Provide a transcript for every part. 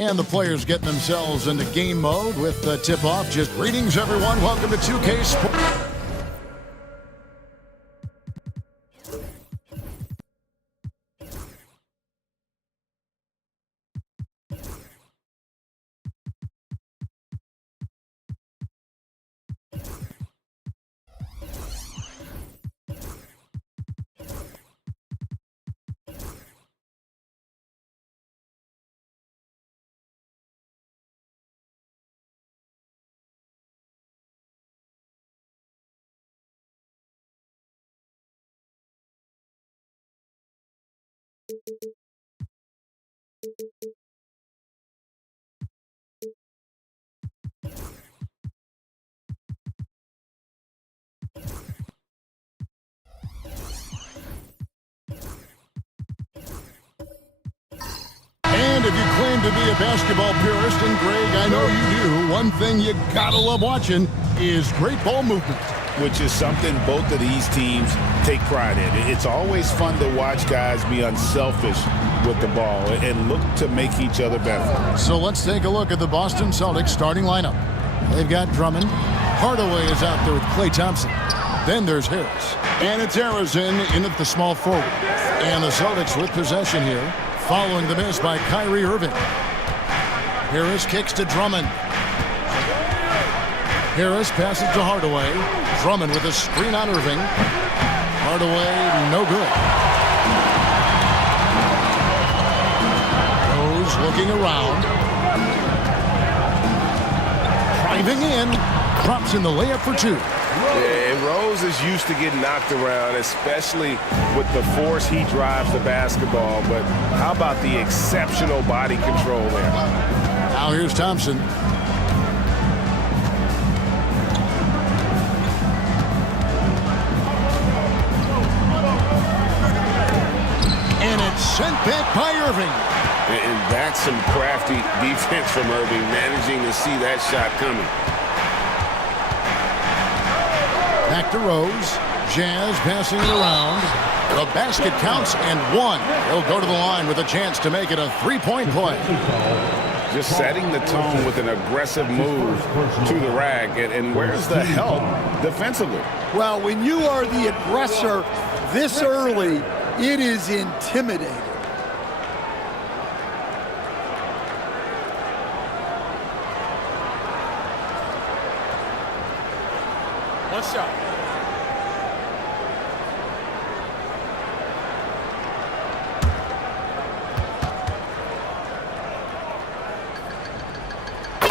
And the players getting themselves into game mode with the tip-off. Just greetings, everyone. Welcome to 2K Sports. And if you claim to be a basketball purist, and Greg, I know you do, one thing you gotta love watching is great ball movement. Which is something both of these teams take pride in. It's always fun to watch guys be unselfish with the ball and look to make each other better. So let's take a look at the Boston Celtics starting lineup. They've got Drummond. Hardaway is out there with Klay Thompson. Then there's Harris. And it's Harrison in at the small forward. And the Celtics with possession here, following the miss by Kyrie Irving. Harris kicks to Drummond. Harris passes to Hardaway. Drummond with a screen on Irving. Hardaway, no good. Rose looking around. Driving in. Drops in the layup for two. Yeah, and Rose is used to getting knocked around, especially with the force he drives the basketball. But how about the exceptional body control there? Now here's Thompson. And it's sent back by Irving. And that's some crafty defense from Irving, managing to see that shot coming. Back to Rose. Jazz passing it around. The basket counts and one. He'll go to the line with a chance to make it a three-point play. Just setting the tone with an aggressive move to the rack. And where's the help defensively? Well, when you are the aggressor this early, it is intimidating. One shot.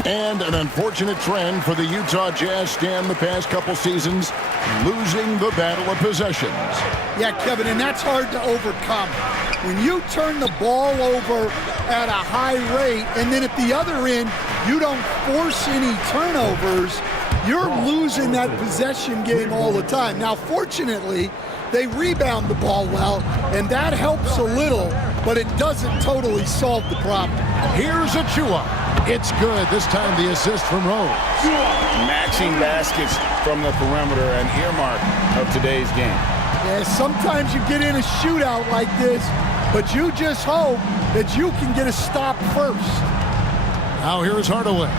And an unfortunate trend for the Utah Jazz stand the past couple seasons, losing the battle of possessions. Yeah, Kevin, and that's hard to overcome. When you turn the ball over at a high rate, and then at the other end, you don't force any turnovers, you're losing that possession game all the time. Now, fortunately, they rebound the ball well, and that helps a little, but it doesn't totally solve the problem. Here's Achua. It's good. This time the assist from Rose. Matching baskets from the perimeter, an earmark of today's game. Yeah, sometimes you get in a shootout like this, but you just hope that you can get a stop first. Now here is Hardaway.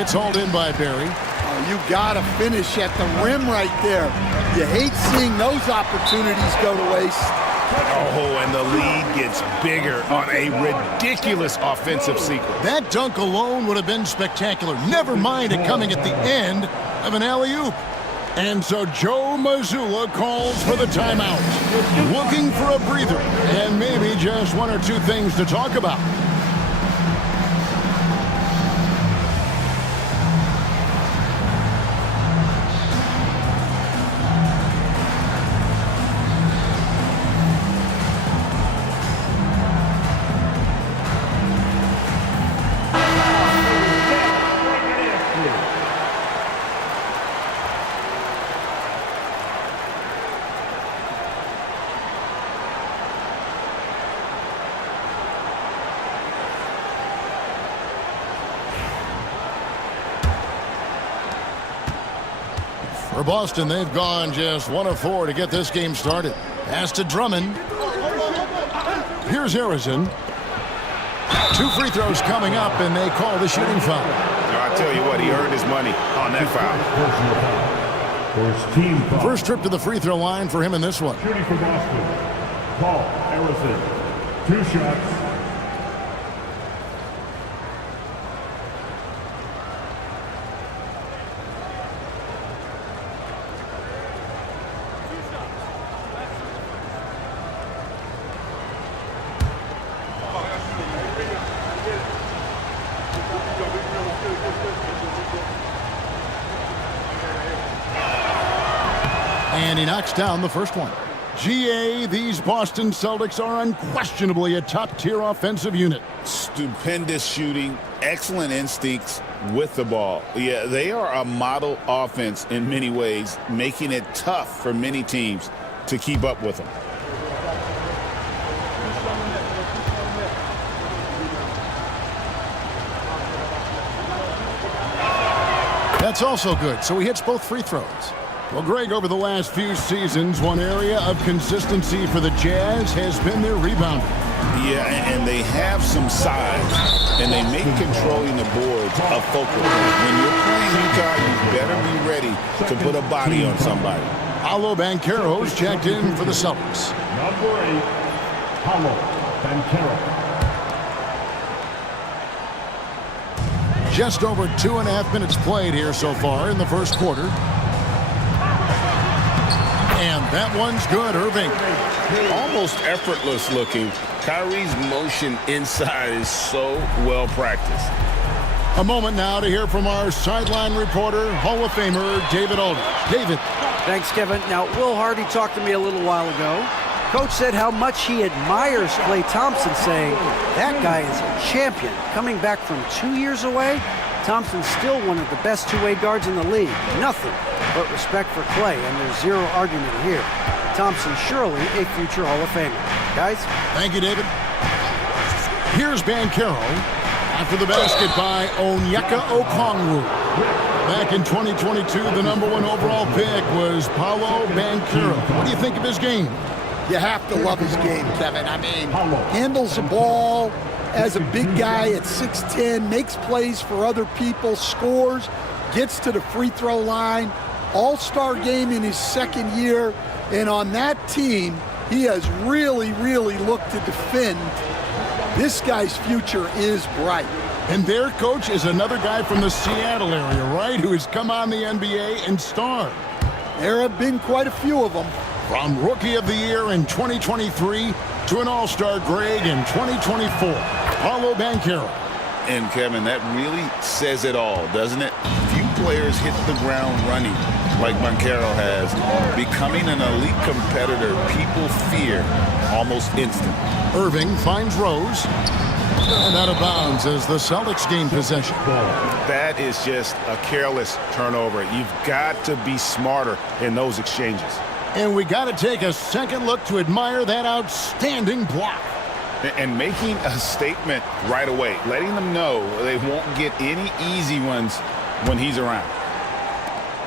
It's hauled in by Barry. Oh, you got to finish at the rim right there. You hate seeing those opportunities go to waste. Oh, and the lead gets bigger on a ridiculous offensive sequence. That dunk alone would have been spectacular. Never mind it coming at the end of an alley-oop. And so Joe Mazzulla calls for the timeout. Looking for a breather and maybe just one or two things to talk about. For Boston, they've gone just 1 of 4 to get this game started. Pass to Drummond. Here's Harrison. 2 free throws coming up, and they call the shooting foul. I tell you what, he earned his money on that foul. First trip to the free throw line for him in this one. Shooting for Boston, Paul Harrison. 2 shots. And he knocks down the first one. GA, these Boston Celtics are unquestionably a top-tier offensive unit. Stupendous shooting, excellent instincts with the ball. Yeah, they are a model offense in many ways, making it tough for many teams to keep up with them. That's also good, so he hits both free throws. Well, Greg, over the last few seasons, one area of consistency for the Jazz has been their rebounding. Yeah, and they have some size, and they make controlling the boards a focal point. When you're playing Utah, you better be ready to put a body on somebody. Paolo Banchero's checked in for the Celtics. Number 8, Paolo Banchero. Just over 2.5 minutes played here so far in the first quarter. And that one's good, Irving. Almost effortless looking. Kyrie's motion inside is so well practiced. A moment now to hear from our sideline reporter, Hall of Famer David Aldridge. David. Thanks, Kevin. Now, Will Hardy talked to me a little while ago. Coach said how much he admires Klay Thompson, saying, that guy is a champion. Coming back from 2 years away, Thompson's still one of the best two-way guards in the league. Nothing but respect for Klay, and there's zero argument here. Thompson surely a future Hall of Famer. Guys? Thank you, David. Here's Banchero after the basket by Onyeka Okongwu. Back in 2022, the #1 overall pick was Paolo Banchero. What do you think of his game? You have to love his game, Kevin. I mean, handles the ball as a big guy at 6'10", makes plays for other people, scores, gets to the free throw line. All-star game in his second year. And on that team, he has really, really looked to defend. This guy's future is bright. And their coach is another guy from the Seattle area, right, who has come on the NBA and starred. There have been quite a few of them. From Rookie of the Year in 2023 to an All-Star Greg in 2024, Paolo Banchero. And, Kevin, that really says it all, doesn't it? Few players hit the ground running like Banchero has, becoming an elite competitor people fear almost instant. Irving finds Rose. And out of bounds as the Celtics gain possession. That is just a careless turnover. You've got to be smarter in those exchanges. And we got to take a second look to admire that outstanding block. And making a statement right away, letting them know they won't get any easy ones when he's around.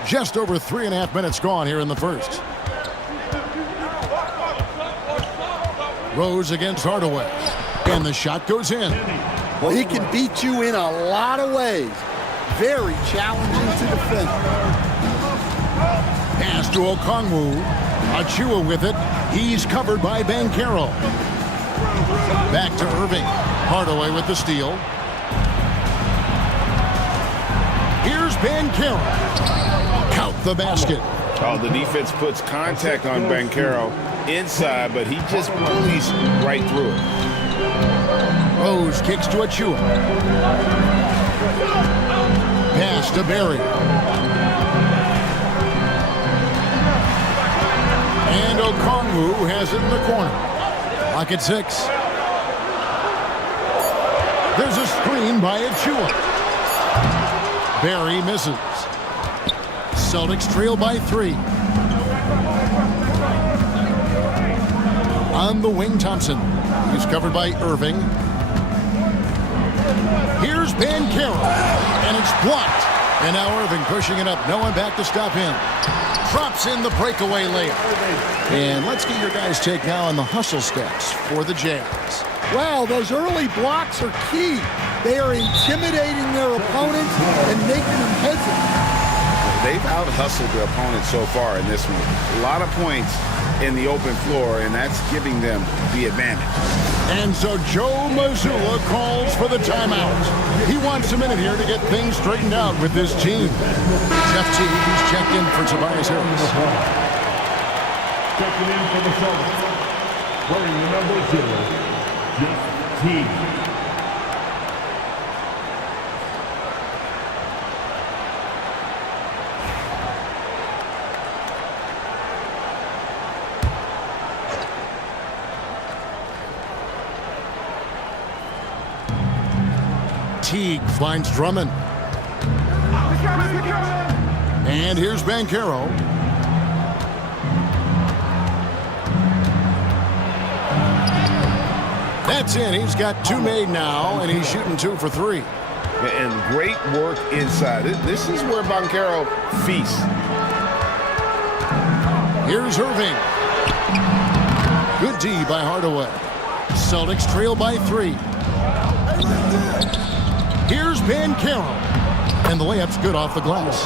Just over 3.5 minutes gone here in the first. Rose against Hardaway. And the shot goes in. Well, he can beat you in a lot of ways. Very challenging to defend. Pass to Okongwu. Achua with it. He's covered by Banchero. Back to Irving. Hardaway with the steal. Here's Banchero. Count the basket. Oh, the defense puts contact on Banchero inside, but he just bullies right through it. Rose kicks to Achua. Pass to Barry. And Okongwu has it in the corner. Clock at 6. There's a screen by Achua. Barry misses. Celtics trail by 3. On the wing, Thompson. He's covered by Irving. Here's Banchero. And it's blocked. And now Irving pushing it up. No one back to stop him. Drops in the breakaway layup. And let's get your guys' take now on the hustle steps for the Jazz. Well, those early blocks are key. They are intimidating their opponents and making them hesitate. They've out-hustled their opponents so far in this one. A lot of points in the open floor, and that's giving them the advantage. And so Joe Mazzulla calls for the timeout. He wants a minute here to get things straightened out with this team. Jeff T, who's checked in for Tobias Harris. Checking in for the Celtics, wearing the number 0, Jeff T. Teague finds Drummond. And here's Banchero. That's in. He's got 2 made now, and he's shooting 2 for 3. And great work inside. This is where Banchero feasts. Here's Irving. Good D by Hardaway. Celtics trail by 3. Here's Banchero. And the layup's good off the glass.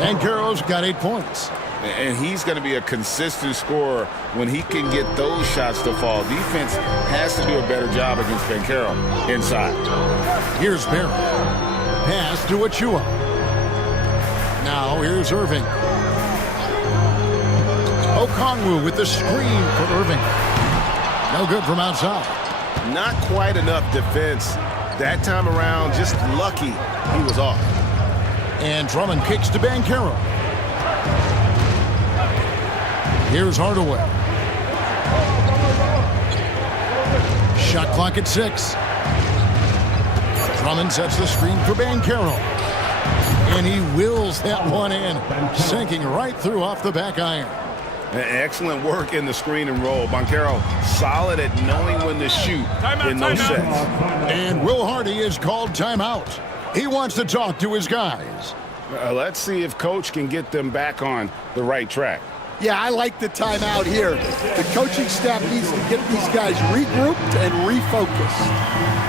Banchero's got 8 points. And he's going to be a consistent scorer when he can get those shots to fall. Defense has to do a better job against Banchero inside. Here's Barrett. Pass to Achua. Now here's Irving. Okongwu with the screen for Irving. No good from outside. Not quite enough defense. That time around, just lucky he was off. And Drummond kicks to Banchero. Here's Hardaway. Shot clock at 6. Drummond sets the screen for Banchero. And he wills that one in, sinking right through off the back iron. Excellent work in the screen and roll. Banchero solid at knowing when to shoot in those sets. And Will Hardy is called timeout. He wants to talk to his guys. Let's see if Coach can get them back on the right track. Yeah, I like the timeout here. The coaching staff needs to get these guys regrouped and refocused.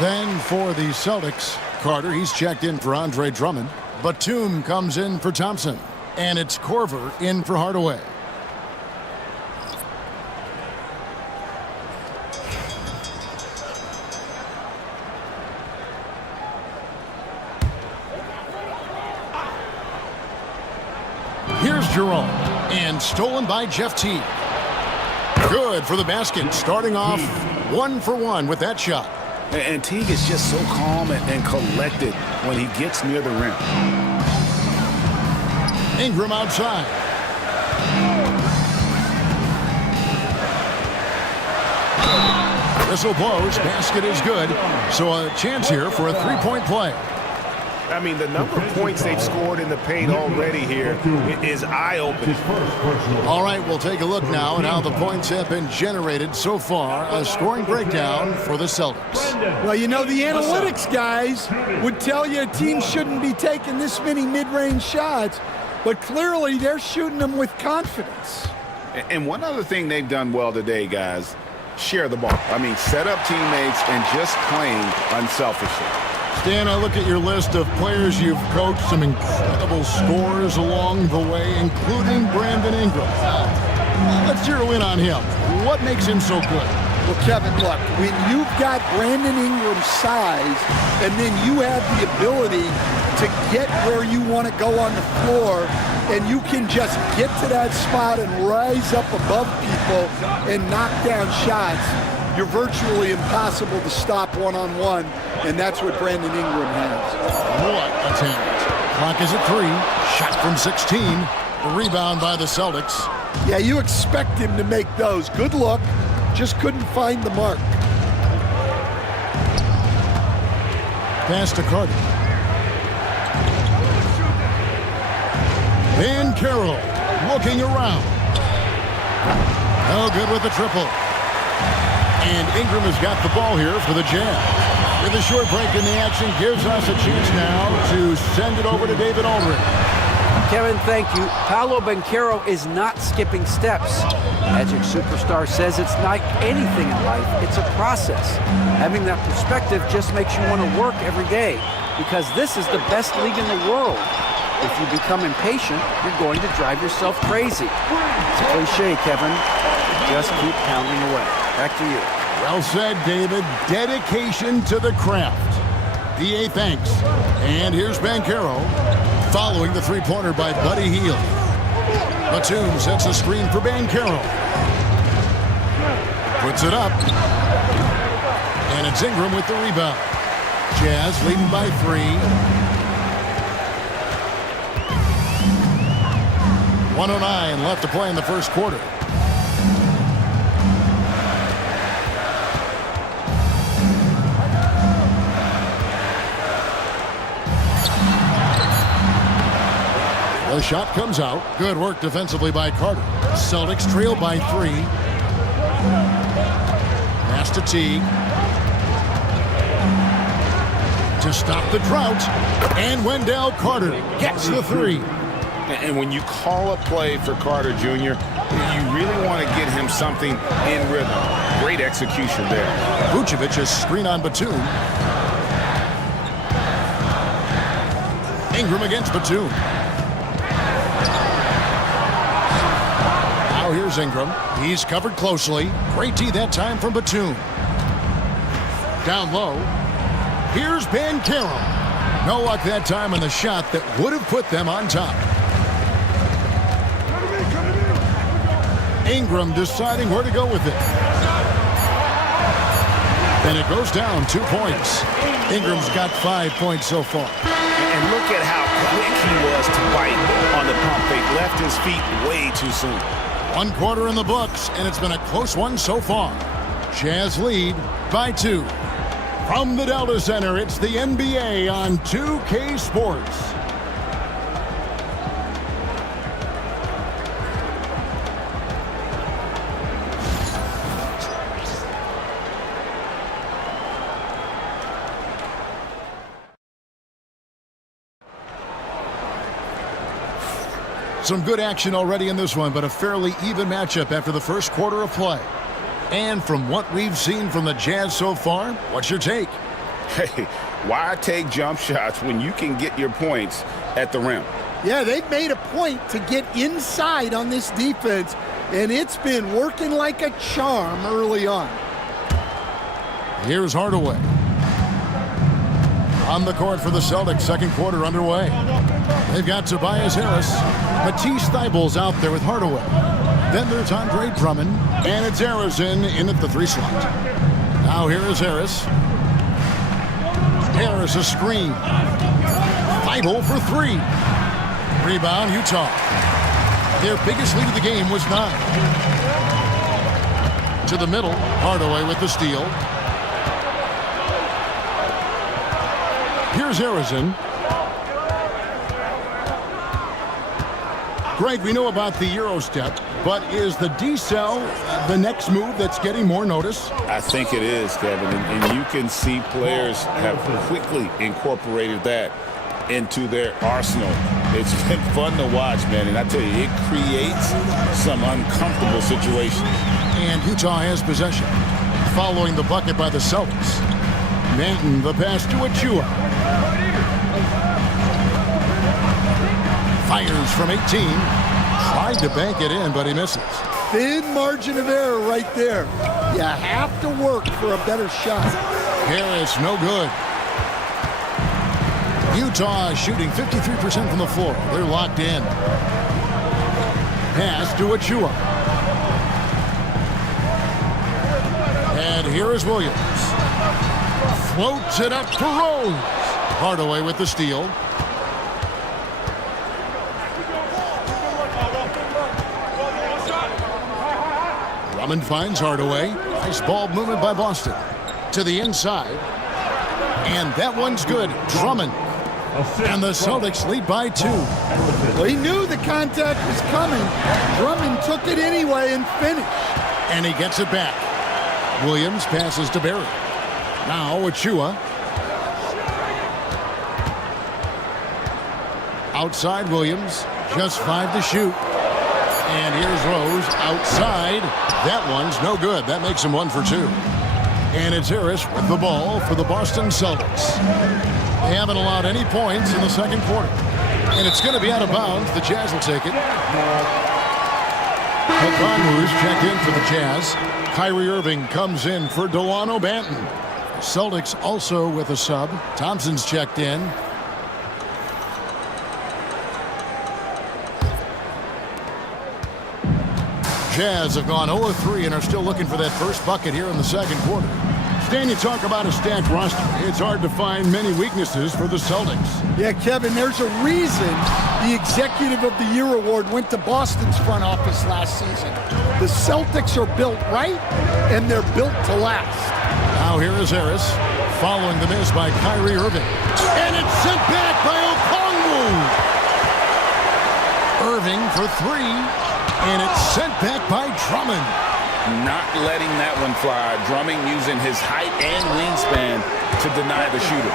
Then for the Celtics, Carter, he's checked in for Andre Drummond. Batum comes in for Thompson. And it's Korver in for Hardaway. Here's Jerome. And stolen by Jeff Teague. Good for the basket. Starting off 1 for 1 with that shot. And Teague is just so calm and collected when he gets near the rim. Ingram outside. Whistle blows. Basket is good. So a chance here for a three-point play. I mean, the number of points they've scored in the paint already here is eye-opening. All right, we'll take a look now at how the points have been generated so far. A scoring breakdown for the Celtics. Well, you know, the analytics guys would tell you a team shouldn't be taking this many mid-range shots, but clearly they're shooting them with confidence. And one other thing they've done well today, guys, share the ball. I mean, set up teammates and just playing unselfishly. Stan, I look at your list of players you've coached, some incredible scorers along the way, including Brandon Ingram. Let's zero in on him. What makes him so good? Well, Kevin, look, when you've got Brandon Ingram's size and then you have the ability to get where you want to go on the floor and you can just get to that spot and rise up above people and knock down shots, you're virtually impossible to stop one-on-one, and that's what Brandon Ingram has. What a talent. Clock is at 3. Shot from 16. The rebound by the Celtics. Yeah, you expect him to make those. Good look. Just couldn't find the mark. Pass to Carter. Banchero. looking around. No good with the triple. And Ingram has got the ball here for the Jazz. With a short break in the action, gives us a chance now to send it over to David Aldridge. Kevin, thank you. Paolo Banchero is not skipping steps. Magic Superstar says it's like anything in life, it's a process. Having that perspective just makes you want to work every day, because this is the best league in the world. If you become impatient, you're going to drive yourself crazy. It's a cliche, Kevin. Just keep pounding away. Back to you. Well said, David. Dedication to the craft. DA thanks. And here's Banchero, following the three-pointer by Buddy Hield. Batum sets a screen for Banchero. Puts it up. And it's Ingram with the rebound. Jazz leading by 3. 1:09 left to play in the first quarter. The shot comes out. Good work defensively by Carter. Celtics trail by 3. Pass to Teague. To stop the drought. And Wendell Carter gets the 3. And when you call a play for Carter Jr., you really want to get him something in rhythm. Great execution there. Vucevic is screen on Batum. Ingram against Batum. Now here's Ingram. He's covered closely. Great D that time from Batum. Down low. Here's Banchero. No luck that time on the shot that would have put them on top. Ingram deciding where to go with it. And it goes down 2 points. Ingram's got 5 points so far. And look at how quick he was to bite on the pump fake. Left his feet way too soon. 1 quarter in the books, and it's been a close one so far. Jazz lead by 2. From the Delta Center, it's the NBA on 2K Sports. Some good action already in this one, but a fairly even matchup after the first quarter of play. And from what we've seen from the Jazz so far, what's your take? Hey, why take jump shots when you can get your points at the rim? Yeah, they've made a point to get inside on this defense, and it's been working like a charm early on. Here's Hardaway. On the court for the Celtics, second quarter underway. They've got Tobias Harris. Matisse Thybulle's out there with Hardaway. Then there's Andre Drummond, and it's Harrison in at the 3 slot. Now here is Harris. Harris a screen. Thybulle for 3. Rebound, Utah. Their biggest lead of the game was 9. To the middle, Hardaway with the steal. Here's Harrison. Greg, we know about the Euro step, but is the decel the next move that's getting more notice? I think it is, Kevin, and you can see players have quickly incorporated that into their arsenal. It's been fun to watch, man, and I tell you, it creates some uncomfortable situations. And Utah has possession. Following the bucket by the Celtics. Manton, the pass to Achua. Fires from 18. Tried to bank it in, but he misses. Thin margin of error right there. You have to work for a better shot. Harris, no good. Utah shooting 53% from the floor. They're locked in. Pass to Achua. And here is Williams. Floats it up to Rose. Hardaway with the steal. Drummond finds Hardaway. Nice ball movement by Boston. To the inside. And that one's good. Drummond Assist And the Drummond. Celtics lead by 2. Well, he knew the contact was coming. Drummond took it anyway and finished. And he gets it back. Williams passes to Barry. Now Achua. Outside Williams. Just 5 to shoot. And here's Rose outside. That one's no good. That makes him 1 for 2. And it's Harris with the ball for the Boston Celtics. They haven't allowed any points in the second quarter. And it's going to be out of bounds. The Jazz will take it. Okongwu's checked in for the Jazz. Kyrie Irving comes in for Delano Banton. Celtics also with a sub. Thompson's checked in. Jazz have gone 0-3 and are still looking for that first bucket here in the second quarter. Stan, you talk about a stacked roster. It's hard to find many weaknesses for the Celtics. Yeah, Kevin, there's a reason the Executive of the Year award went to Boston's front office last season. The Celtics are built right, and they're built to last. Now here is Harris, following the miss by Kyrie Irving. And it's sent back by Okongwu. Irving for 3, and it's sent back by Drummond. Not letting that one fly. Drummond using his height and wingspan to deny the shooter.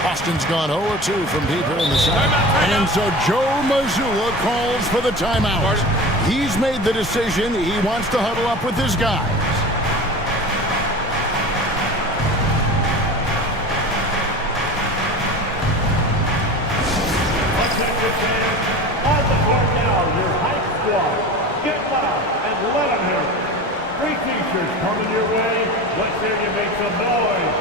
Boston's gone 0-2 from deep here in the second. And so Joe Mazzulla calls for the timeout. He's made the decision. He wants to huddle up with his guys. On the court now, your hype squad. Get loud and let them hear it. Free t-shirts coming your way. Let's hear you make some noise.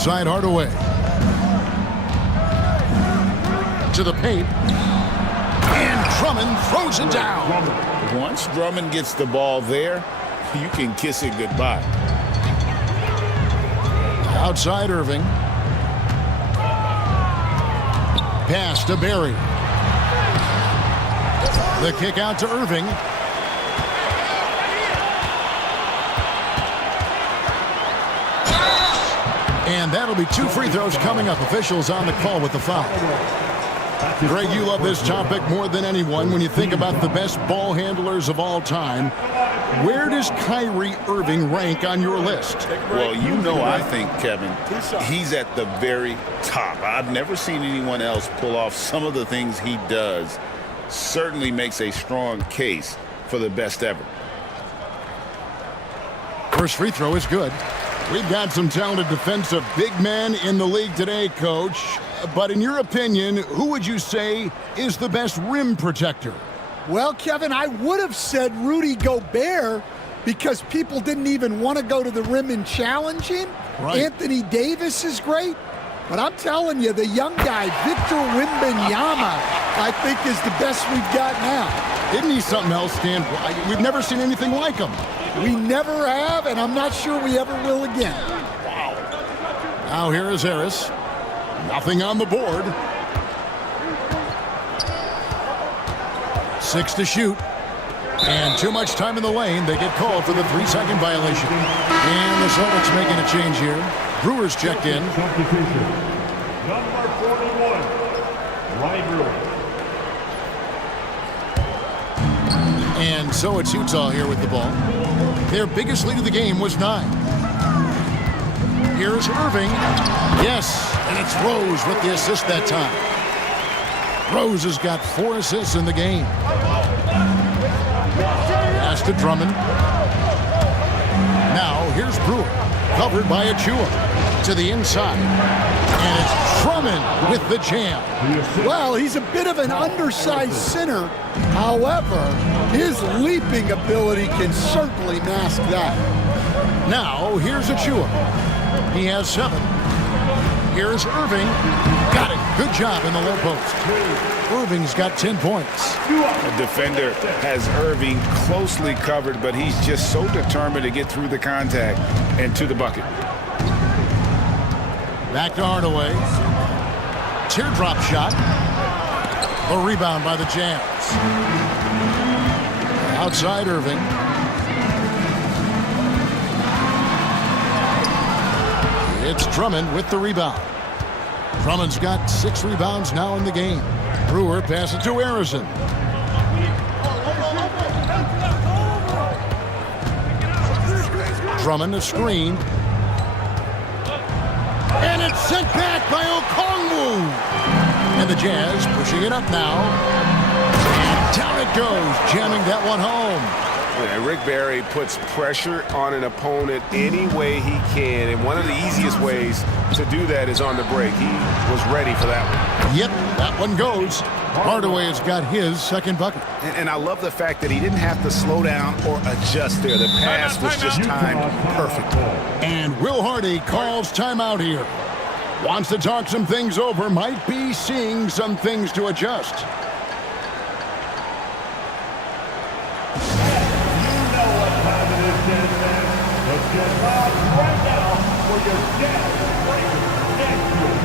Side Hardaway. To the paint. And Drummond throws it down. Once Drummond gets the ball there, you can kiss it goodbye. Outside Irving. Pass to Barry. The kick out to Irving. And that'll be 2 free throws coming up. Officials on the call with the foul. Greg, you love this topic more than anyone. When you think about the best ball handlers of all time, where does Kyrie Irving rank on your list? Well, you know, I think, Kevin, he's at the very top. I've never seen anyone else pull off some of the things he does. Certainly makes a strong case for the best ever. First free throw is good. We've got some talented defensive big men in the league today, Coach. But in your opinion, who would you say is the best rim protector? Well, Kevin, I would have said Rudy Gobert because people didn't even want to go to the rim and challenge him. Right. Anthony Davis is great. But I'm telling you, the young guy, Victor Wembanyama, I think is the best we've got now. Isn't he something else, Stan? We've never seen anything like him. We never have, and I'm not sure we ever will again. Now here is Harris. Nothing on the board. 6 to shoot. And too much time in the lane. They get called for the 3-second violation. And the Celtics making a change here. Brewers checked in. Substitution. Number 41, Ryan Brewer. And so it's Utah here with the ball. Their biggest lead of the game was 9. Here's Irving. Yes, and it's Rose with the assist that time. Rose has got 4 assists in the game. Pass to Drummond. Now here's Brewer, covered by Achua. To the inside. And it's Drummond with the jam. Well, he's a bit of an undersized center. However, his leaping ability can certainly mask that. Now, here's Achua. He has 7. Here's Irving. Got it. Good job in the low post. Irving's got 10 points. The defender has Irving closely covered, but he's just so determined to get through the contact and to the bucket. Back to Hardaway. Teardrop shot. A rebound by the Jazz. Outside Irving. It's Drummond with the rebound. Drummond's got 6 rebounds now in the game. Brewer passes to Harrison. Drummond a screen. And it's sent back by Okongwu. And the Jazz pushing it up now. And down it goes, jamming that one home. Yeah, Rick Barry puts pressure on an opponent any way he can, and one of the easiest ways to do that is on the break. He was ready for that one. Yep, that one goes. Hardaway has got his second bucket. And I love the fact that he didn't have to slow down or adjust there. The pass was just timed perfect. And Will Hardy calls timeout here. Wants to talk some things over, might be seeing some things to adjust. Let's get loud right now for your Jazz Breakers next year.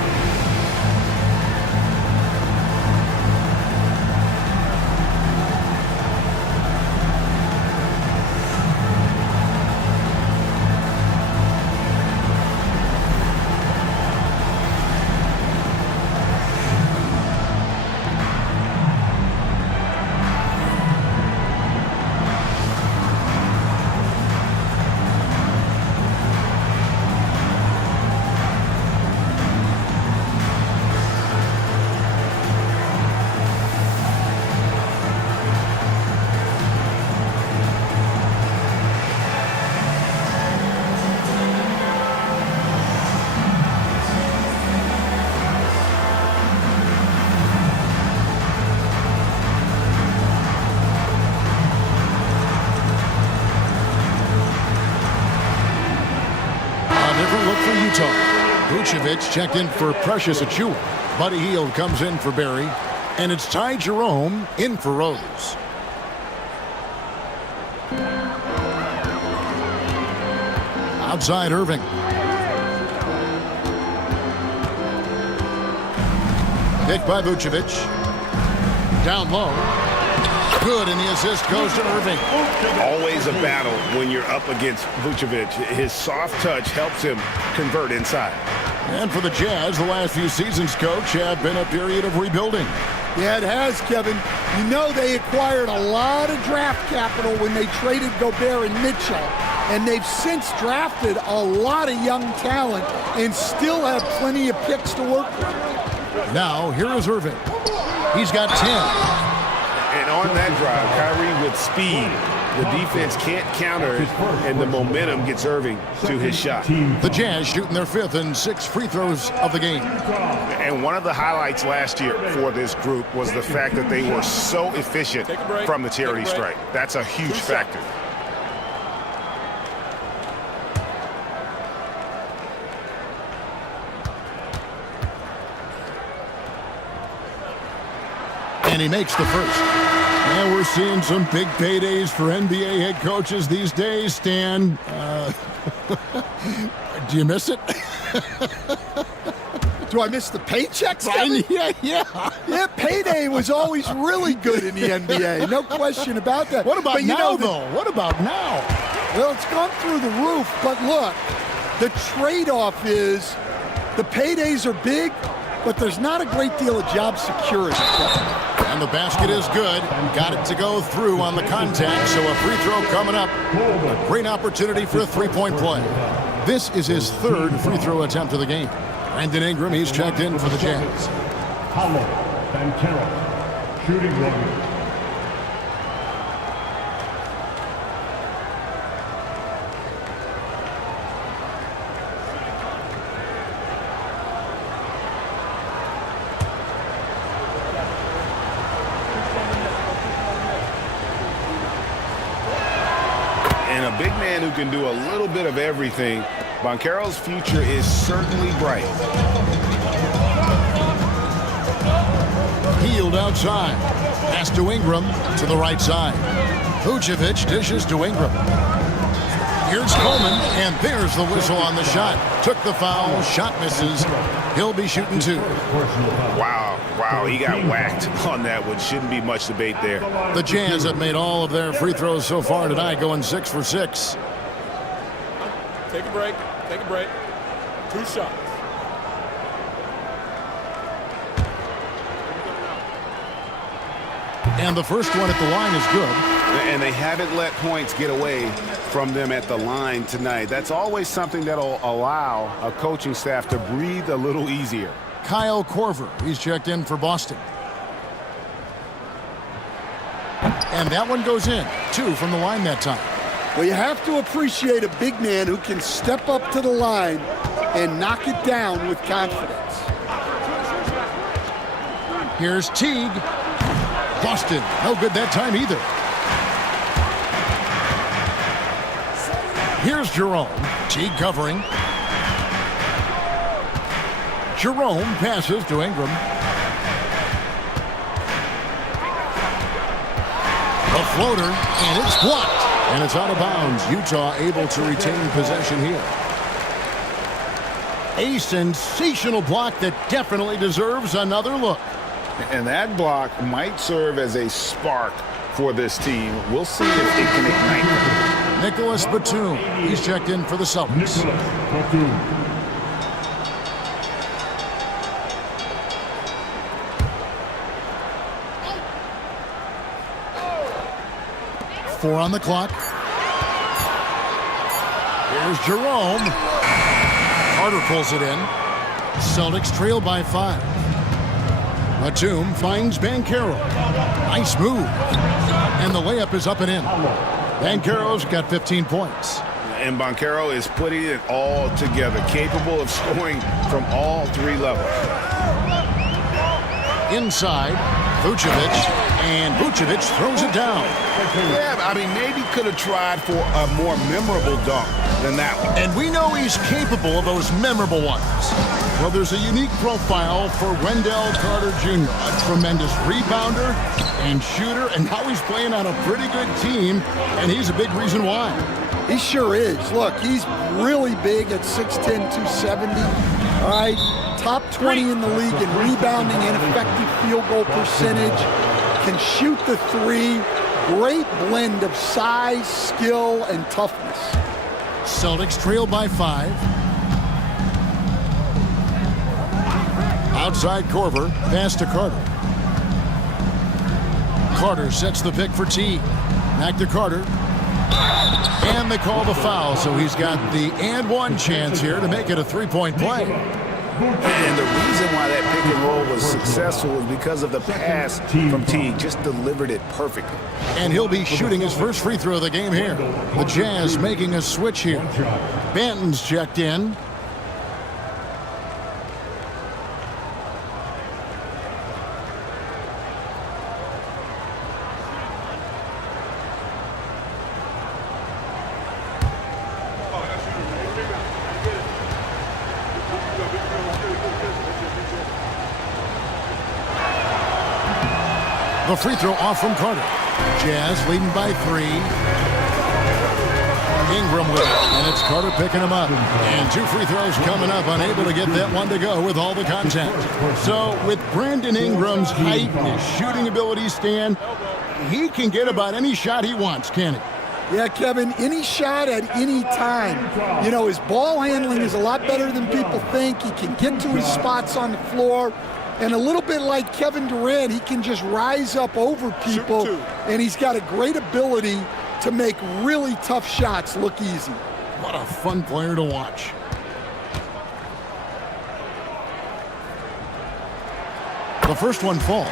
Vucevic checked in for Precious Achua. Buddy Hield comes in for Barry. And it's Ty Jerome in for Rose. Outside Irving. Picked by Vucevic. Down low. Good, and the assist goes to Irving. Always a battle when you're up against Vucevic. His soft touch helps him convert inside. And for the Jazz, the last few seasons, Coach, have been a period of rebuilding. Yeah, it has, Kevin. You know they acquired a lot of draft capital when they traded Gobert and Mitchell. And they've since drafted a lot of young talent and still have plenty of picks to work with. Now, here is Irving. He's got 10. And on that drive, Kyrie with speed. The defense can't counter it, and the momentum gets Irving to his shot. The Jazz shooting their 5th and 6th free throws of the game. And one of the highlights last year for this group was the fact that they were so efficient from the charity stripe. That's a huge factor. And he makes the first. And we're seeing some big paydays for NBA head coaches these days, Stan. Do you miss it? Do I miss the paychecks, Right? Kevin? Yeah, payday was always really good in the NBA. No question about that. What about But now, though? What about now? Well, it's gone through the roof, but look, the trade-off is the paydays are big, but there's not a great deal of job security. And the basket is good. Got it to go through on the contact, so a free throw coming up. A great opportunity for a three-point play. This is his third free throw attempt of the game. Brandon Ingram, he's checked in for the Jazz. Paolo Banchero, shooting rookie. And a big man who can do a little bit of everything. Banchero's future is certainly bright. Healed outside. Pass to Ingram to the right side. Vucevic dishes to Ingram. Here's Coleman, and there's the whistle on the shot. Took the foul, shot misses. He'll be shooting two. Wow, he got whacked on that one. Shouldn't be much debate there. The Jazz have made all of their free throws so far tonight, going 6 for 6. Take a break. Take a break. 2 shots. And the first one at the line is good. And they haven't let points get away from them at the line tonight. That's always something that'll allow a coaching staff to breathe a little easier. Kyle Korver, he's checked in for Boston. And that one goes in. 2 from the line that time. Well, you have to appreciate a big man who can step up to the line and knock it down with confidence. Here's Teague. Boston, no good that time either. Here's Jerome. Teague covering. Jerome passes to Ingram. The floater, and it's blocked. And it's out of bounds. Utah able to retain possession here. A sensational block that definitely deserves another look. And that block might serve as a spark for this team. We'll see if it can ignite. Nicholas Batum, he's checked in for the Celtics. Nicholas Batum. 4 on the clock. Here's Jerome. Carter pulls it in. Celtics trail by 5. Batum finds Banchero. Nice move. And the layup is up and in. Banchero's got 15 points. And Banchero is putting it all together, capable of scoring from all 3 levels. Inside, Vucevic. And Vucevic throws it down. Yeah, I mean, maybe could have tried for a more memorable dunk than that one. And we know he's capable of those memorable ones. Well, there's a unique profile for Wendell Carter Jr., a tremendous rebounder and shooter, and now he's playing on a pretty good team, and he's a big reason why. He sure is. Look, he's really big at 6'10", 270. All right, top 20 in the league in rebounding and effective field goal percentage. Can shoot the 3. Great blend of size, skill, and toughness. Celtics trail by 5. Outside Korver, pass to Carter. Carter sets the pick for Teague. Back to Carter. And they call the foul, so he's got the and one chance here to make it a 3-point play. And the reason why that pick and roll was successful is because of the pass from Teague. Just delivered it perfectly. And he'll be shooting his first free throw of the game here. The Jazz making a switch here. Banton's checked in. The free throw off from Carter. Jazz leading by 3. Ingram with it, and it's Carter picking him up. And 2 free throws coming up, unable to get that one to go with all the contact. So with Brandon Ingram's height and his shooting ability, Stan, he can get about any shot he wants, can he? Yeah, Kevin, any shot at any time. You know, his ball handling is a lot better than people think. He can get to his spots on the floor. And a little bit like Kevin Durant, he can just rise up over people. And he's got a great ability to make really tough shots look easy. What a fun player to watch. The first one falls.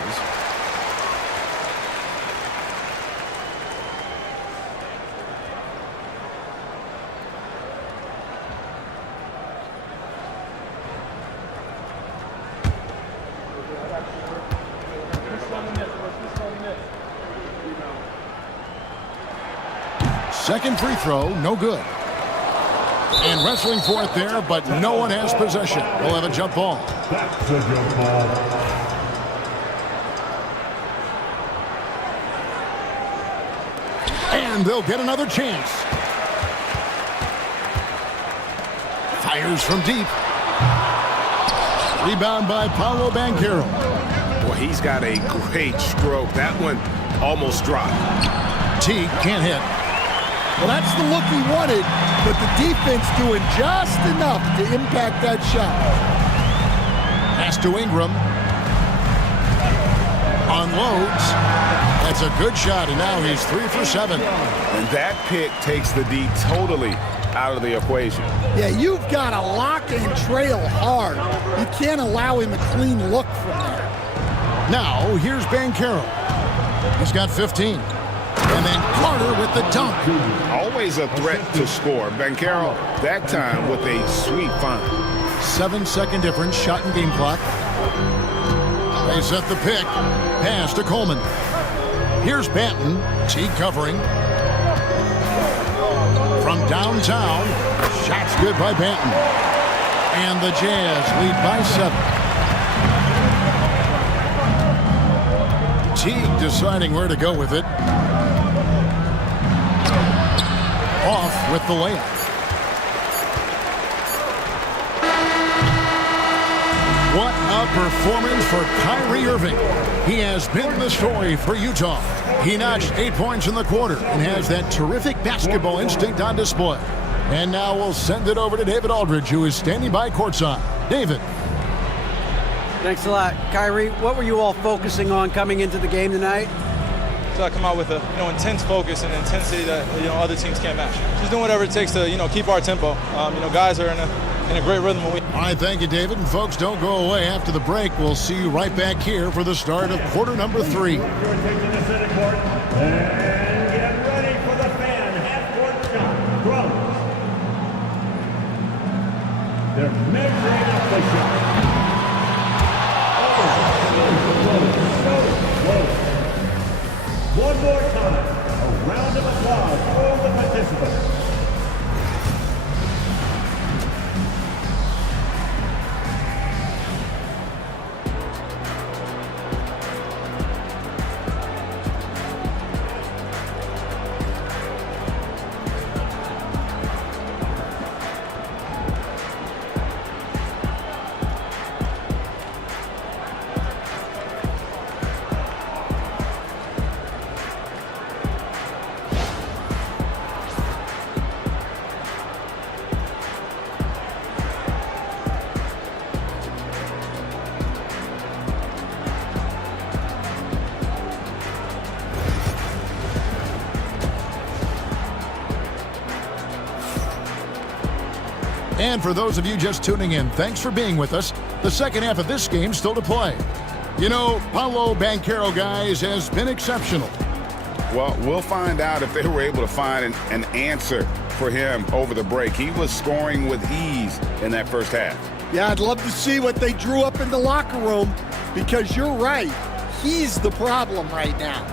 Second free throw, no good. And wrestling for it there, but no one has possession. We'll have a jump ball. That's a jump ball. And they'll get another chance. Fires from deep. Rebound by Paolo Banchero. Well, he's got a great stroke. That one almost dropped. Teague can't hit. Well, that's the look he wanted, but the defense doing just enough to impact that shot. Pass to Ingram. Unloads. That's a good shot, and now he's 3 for 7. And that pick takes the D totally out of the equation. Yeah, you've got to lock and trail hard. You can't allow him a clean look from there. Now, here's Banchero. He's got 15. And then Carter with the dunk. Always a threat to score. Banchero, that time with a sweet find. 7-second difference, shot and game clock. They set the pick. Pass to Coleman. Here's Banton. Teague covering. From downtown. Shot's good by Banton. And the Jazz lead by 7. Teague deciding where to go with it. Off with the layup. What a performance for Kyrie Irving. He has been the story for Utah. He notched 8 points in the quarter and has that terrific basketball instinct on display. And now we'll send it over to David Aldridge, who is standing by courtside. David. Thanks a lot. Kyrie, what were you all focusing on coming into the game tonight? So I come out with a intense focus and intensity that other teams can't match. Just doing whatever it takes to keep our tempo. Guys are in a great rhythm. All right, thank you, David. And folks, don't go away after the break. We'll see you right back here for the start of quarter number 3. You're taking the center court and get ready for the fan half-court shot. Drums. They're measuring up the shot. One more time, a round of applause for the participants. And for those of you just tuning in, thanks for being with us. The second half of this game still to play. Paolo Banchero, guys, has been exceptional. Well, we'll find out if they were able to find an answer for him over the break. He was scoring with ease in that first half. Yeah, I'd love to see what they drew up in the locker room, because you're right. He's the problem right now.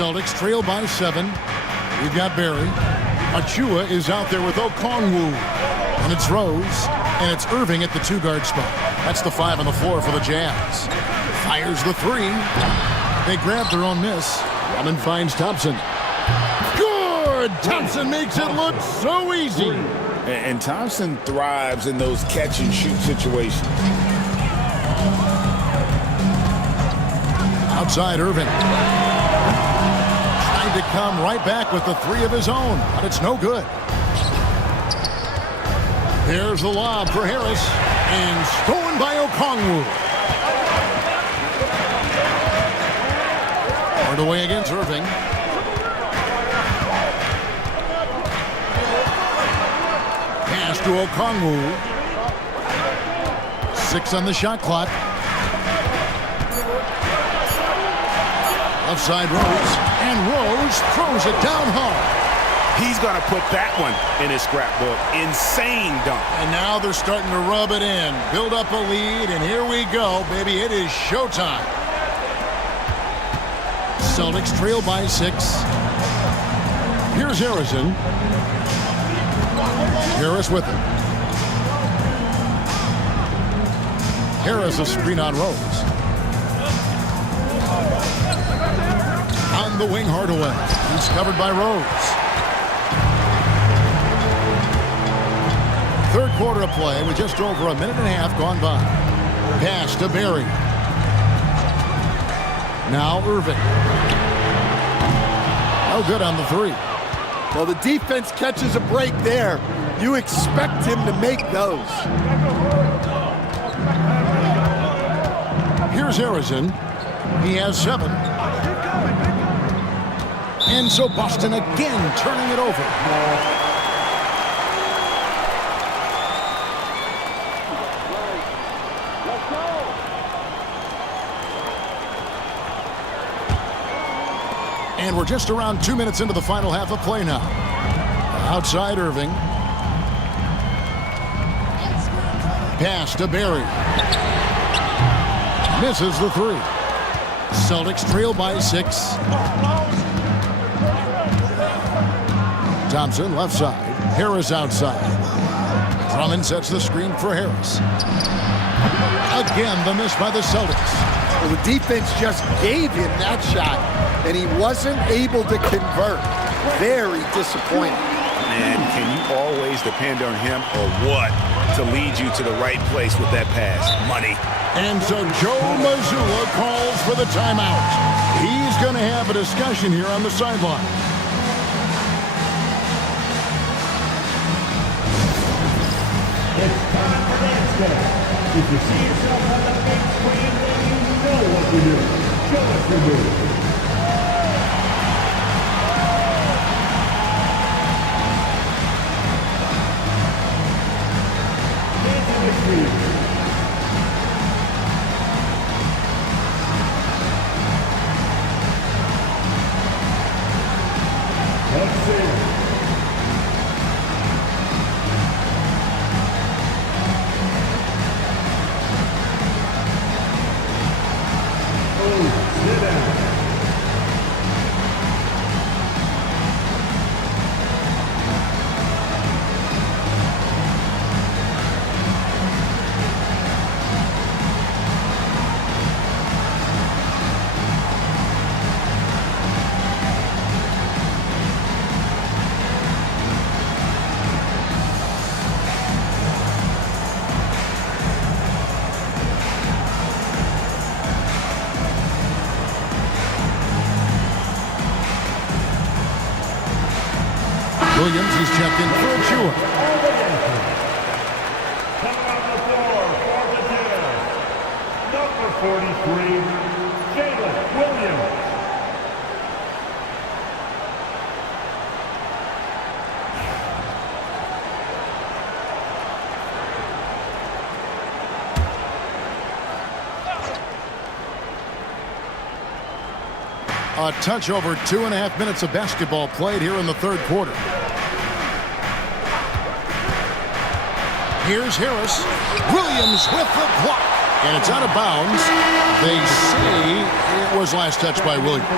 Celtics trail by 7. We've got Barry. Achua is out there with Okongwu. And it's Rose. And it's Irving at the 2-guard spot. That's the 5 on the floor for the Jazz. Fires the 3. They grab their own miss. Drummond finds Thompson. Good! Thompson makes it look so easy. And Thompson thrives in those catch-and-shoot situations. Outside Irving. Trying to come right back with the 3 of his own, but it's no good. There's the lob for Harris, and stolen by Okongwu. Hardaway against Irving. Pass to Okongwu. 6 on the shot clock. Outside Rose, and Rose throws it down hard. He's going to put that one in his scrapbook. Insane dunk. And now they're starting to rub it in, build up a lead, and here we go, baby. It is showtime. Celtics trail by 6. Here's Harrison. Harris with it. Harris a screen on Rose. On the wing, Hardaway. He's covered by Rose. Third quarter of play with just over a minute and a half gone by. Pass to Barry. Now Irving. No good on the 3. Well, the defense catches a break there. You expect him to make those. Here's Harrison. He has 7. And so Boston again turning it over. And we're just around 2 minutes into the final half of play now. Outside Irving. Pass to Barry. Misses the 3. Celtics trail by 6. Thompson left side. Harris outside. Drummond sets the screen for Harris. Again, the miss by the Celtics. Well, the defense just gave him that shot, and he wasn't able to convert. Very disappointing. Man, can you always depend on him or what to lead you to the right place with that pass? Money. And so Joe Mazzulla calls for the timeout. He's going to have a discussion here on the sideline. It's time for dance day. If you see yourself on the big screen, then you know what to do. Show us your move. Dancing with me. Let's see. Sit down. Williams, he's checked in for Achua. Coming on the floor for the Jazz, number 43, Jalen Williams. A touch over 2.5 minutes of basketball played here in the third quarter. Here's Harris. Williams with the block. And it's out of bounds. They say it was last touched by Williams.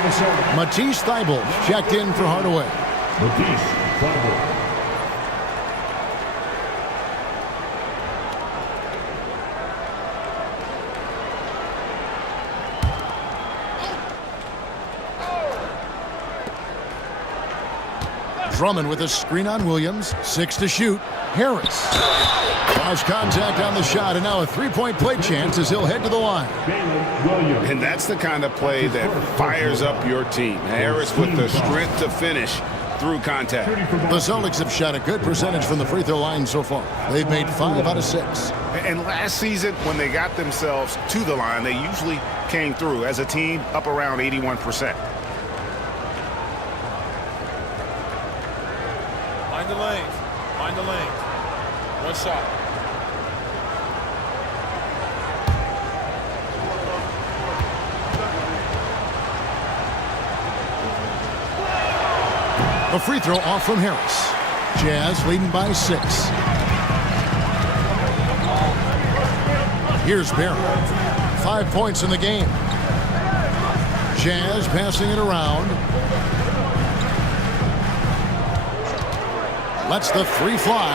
Matisse Thybulle checked in for Hardaway. Matisse Thybulle. Drummond with a screen on Williams. 6 to shoot. Harris. Has contact on the shot, and now a three-point play chance as he'll head to the line. And that's the kind of play that fires up your team. Harris with the strength to finish through contact. The Celtics have shot a good percentage from the free throw line so far. They've made 5 out of 6. And last season, when they got themselves to the line, they usually came through as a team up around 81%. Find the lanes. Find the lanes. One shot. A free throw off from Harris. Jazz leading by 6. Here's Barry. 5 points in the game. Jazz passing it around. Lets the three fly.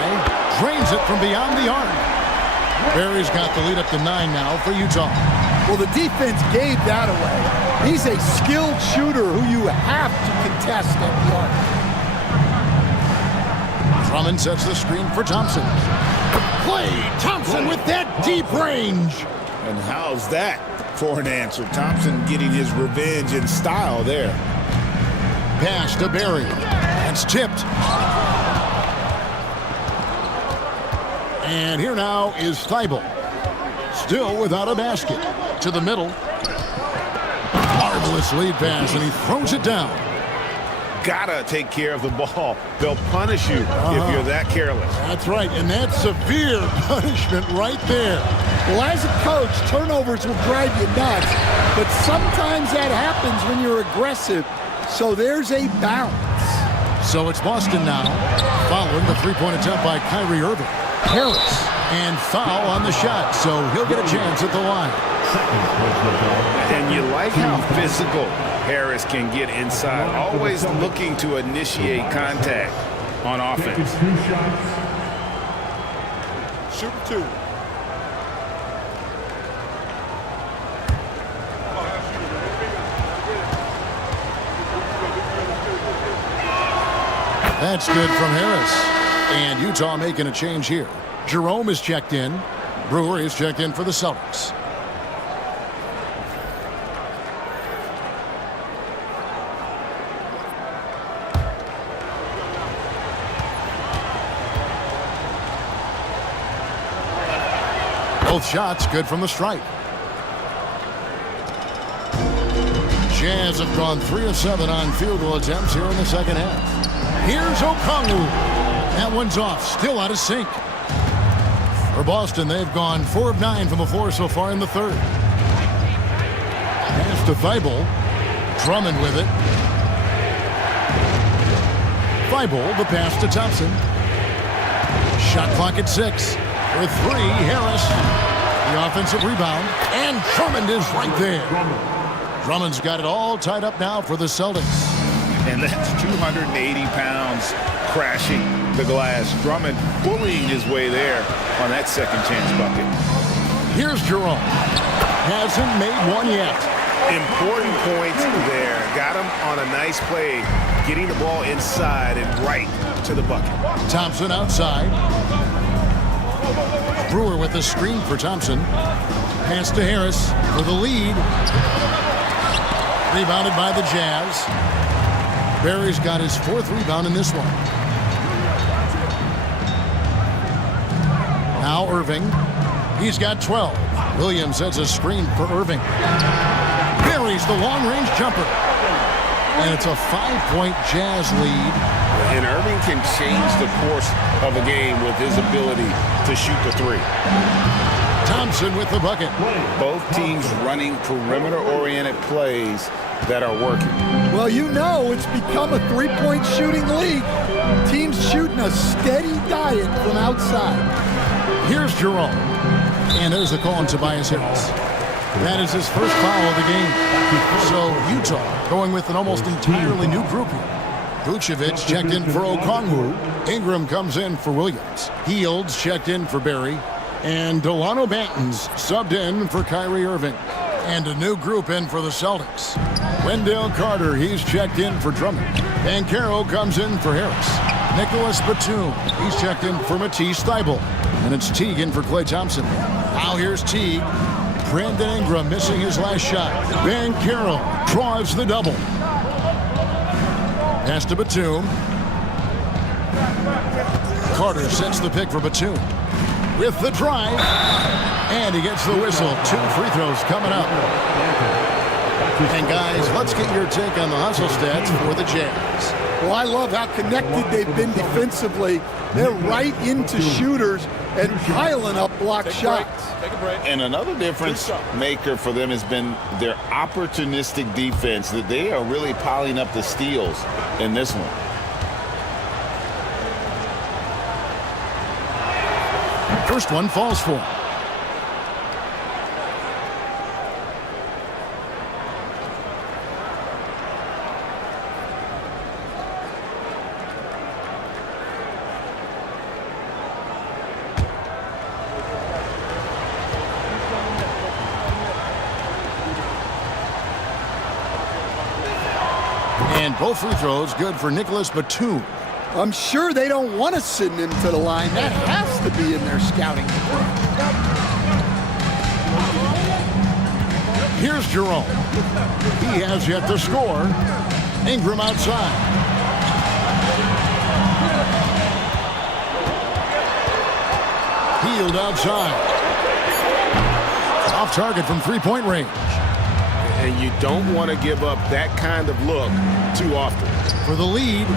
Drains it from beyond the arc. Barry's got the lead up to 9 now for Utah. Well, the defense gave that away. He's a skilled shooter who you have to contest at the arc. Drummond sets the screen for Thompson. Klay Thompson with that deep range. And how's that for an answer? Thompson getting his revenge in style there. Pass to Barry. It's tipped. And here now is Thibault. Still without a basket. To the middle. Marvelous lead pass, and he throws it down. Gotta take care of the ball. They'll punish you if you're that careless. That's right, and that's severe punishment right there. Well, as a coach, turnovers will drive you nuts, but sometimes that happens when you're aggressive. So there's a balance. So it's Boston now, following the three-point attempt by Kyrie Irving. Harris, and foul on the shot, so he'll get a chance at the line. And you like how physical Harris can get inside, always looking to initiate contact on offense. Shoot 2. That's good from Harris. And Utah making a change here. Jerome is checked in. Brewer is checked in for the Celtics. Both shots good from the stripe. Jazz have gone 3 of 7 on field goal attempts here in the second half. Here's Okongwu. That one's off, still out of sync. For Boston, they've gone 4 of 9 from the floor so far in the third. Pass to Thibault. Drummond with it. Thibault, the pass to Thompson. Shot clock at 6. For 3, Harris. The offensive rebound. And Drummond is right there. Drummond's got it all tied up now for the Celtics. And that's 280 pounds crashing the glass. Drummond bullying his way there on that second chance bucket. Here's Jerome. Hasn't made one yet. Important points there. Got him on a nice play, getting the ball inside and right to the bucket. Thompson outside. Brewer with the screen for Thompson. Pass to Harris for the lead. Rebounded by the Jazz. Barry's got his 4th rebound in this one. Now Irving. He's got 12. Williams sets a screen for Irving. Barry's the long-range jumper. And it's a 5-point Jazz lead. And Irving can change the course of a game with his ability to shoot the 3. Thompson with the bucket. Both teams running perimeter-oriented plays that are working. Well, you know it's become a three-point shooting league. Teams shooting a steady diet from outside. Here's Jerome. And there's the call on Tobias Harris. That is his first foul of the game. So Utah going with an almost entirely new group here. Vucevic checked in for Okongwu. Ingram comes in for Williams. Fields checked in for Barry. And Delano Banton's subbed in for Kyrie Irving. And a new group in for the Celtics. Wendell Carter, he's checked in for Drummond. Banchero comes in for Harris. Nicholas Batum. He's checked in for Matisse Thybulle. And it's Teague in for Klay Thompson. Now here's Teague. Brandon Ingram missing his last shot. Banchero drives the double. Pass to Batum. Carter sets the pick for Batum. With the drive. And he gets the whistle. 2 free throws coming up. And guys, let's get your take on the hustle stats for the Jazz. Well, I love how connected they've been defensively. They're right into shooters and piling up block shots. Take a break. And another difference maker for them has been their opportunistic defense, that they are really piling up the steals in this one. First one falls for him. And both free throws good for Nicholas Batum. I'm sure they don't want to send him to the line. That has to be in their scouting. Here's Jerome. He has yet to score. Ingram outside. Hield outside. Off target from three-point range. And you don't want to give up that kind of look too often. For the lead.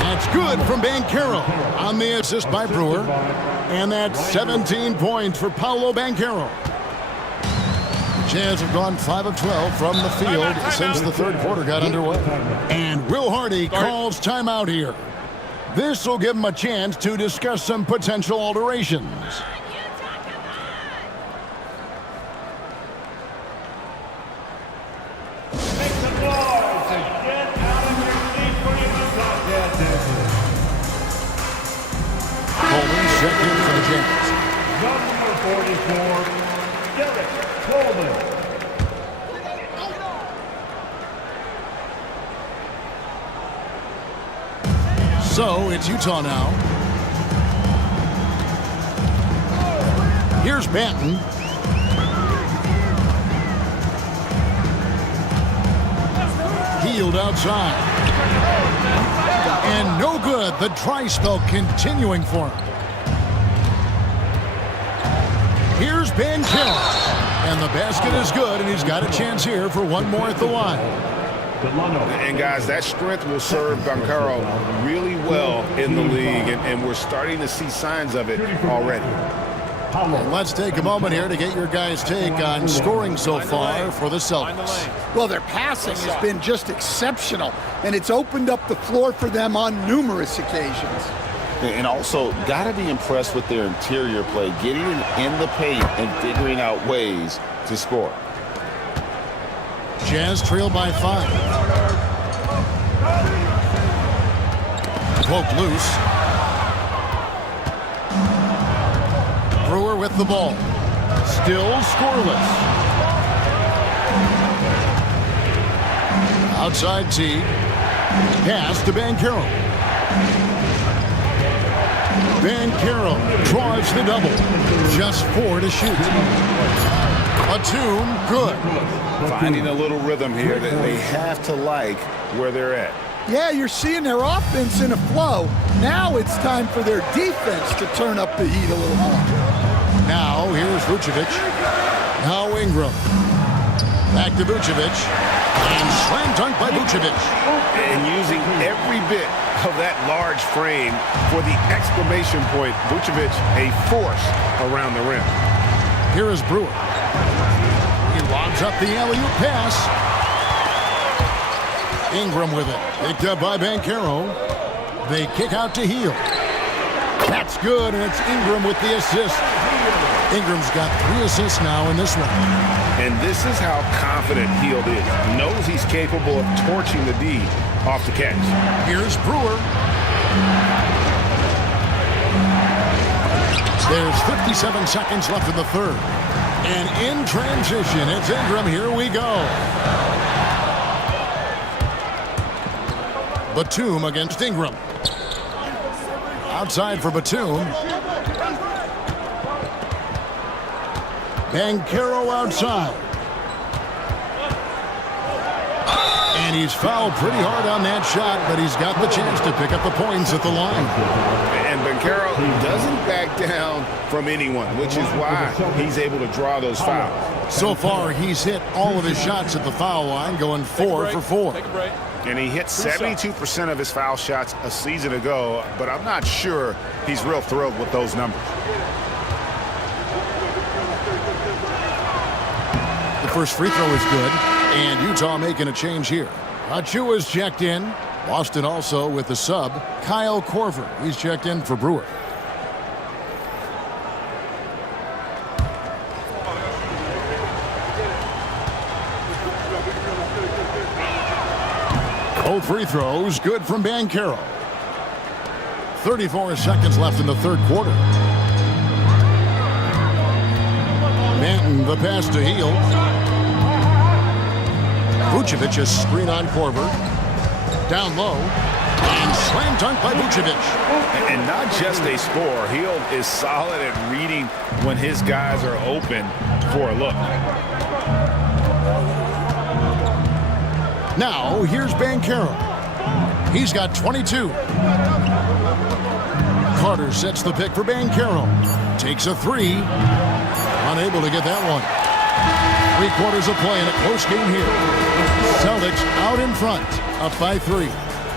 That's good from Banchero on the assist by Brewer. And that's 17 points for Paolo Banchero. The Jazz have gone 5 of 12 from the field since the third quarter got underway. And Will Hardy calls timeout here. This will give him a chance to discuss some potential alterations. Number 44, Derek Coleman. So it's Utah now. Here's Banton. Hield outside. And no good. The dry spell continuing for him. Here's Banchero. And the basket is good, and he's got a chance here for one more at the line. And guys, that strength will serve Banchero really well in the league, and we're starting to see signs of it already. And let's take a moment here to get your guys' take on scoring so far for the Celtics. Well, their passing has been just exceptional, and it's opened up the floor for them on numerous occasions. And also, got to be impressed with their interior play, getting in the paint and figuring out ways to score. Jazz trail by 5. Poke loose. Brewer with the ball. Still scoreless. Outside Teague. Pass to Banchero. Banchero drives the double. Just 4 to shoot. Batum, good. Finding a little rhythm here that they have to like where they're at. Yeah, you're seeing their offense in a flow. Now it's time for their defense to turn up the heat a little more. Now here's Vucevic. Now Ingram. Back to Vucevic. And slam dunk by Vucevic. And using every bit of that large frame for the exclamation point. Vucevic, a force around the rim. Here is Brewer. He lobs up the alley-oop pass. Ingram with it. Picked up by Banchero. They kick out to Hield. That's good, and it's Ingram with the assist. Ingram's got 3 assists now in this one. And this is how confident Hield is. Knows he's capable of torching the D off the catch. Here's Brewer. There's 57 seconds left in the third. And in transition, it's Ingram. Here we go. Batum against Ingram. Outside for Batum. Banchero outside. And he's fouled pretty hard on that shot, but he's got the chance to pick up the points at the line. And Banchero doesn't back down from anyone, which is why he's able to draw those fouls. So far, he's hit all of his shots at the foul line, going 4 for 4. Take a break. And he hit 72% of his foul shots a season ago, but I'm not sure he's real thrilled with those numbers. The first free throw is good, and Utah making a change here. Achiuwa's checked in. Boston also with the sub, Kyle Korver. He's checked in for Brewer. Both free throws good from Banchero. 34 seconds left in the third quarter. Manton, the pass to Hield. Vucevic is screen on Korver. Down low. And slam dunk by Vucevic. And not just a scorer. Hield is solid at reading when his guys are open for a look. Now, here's Banchero. He's got 22. Carter sets the pick for Banchero. Takes a three. Unable to get that one. 3/4 of play in a close game here. Celtics out in front, up by 3.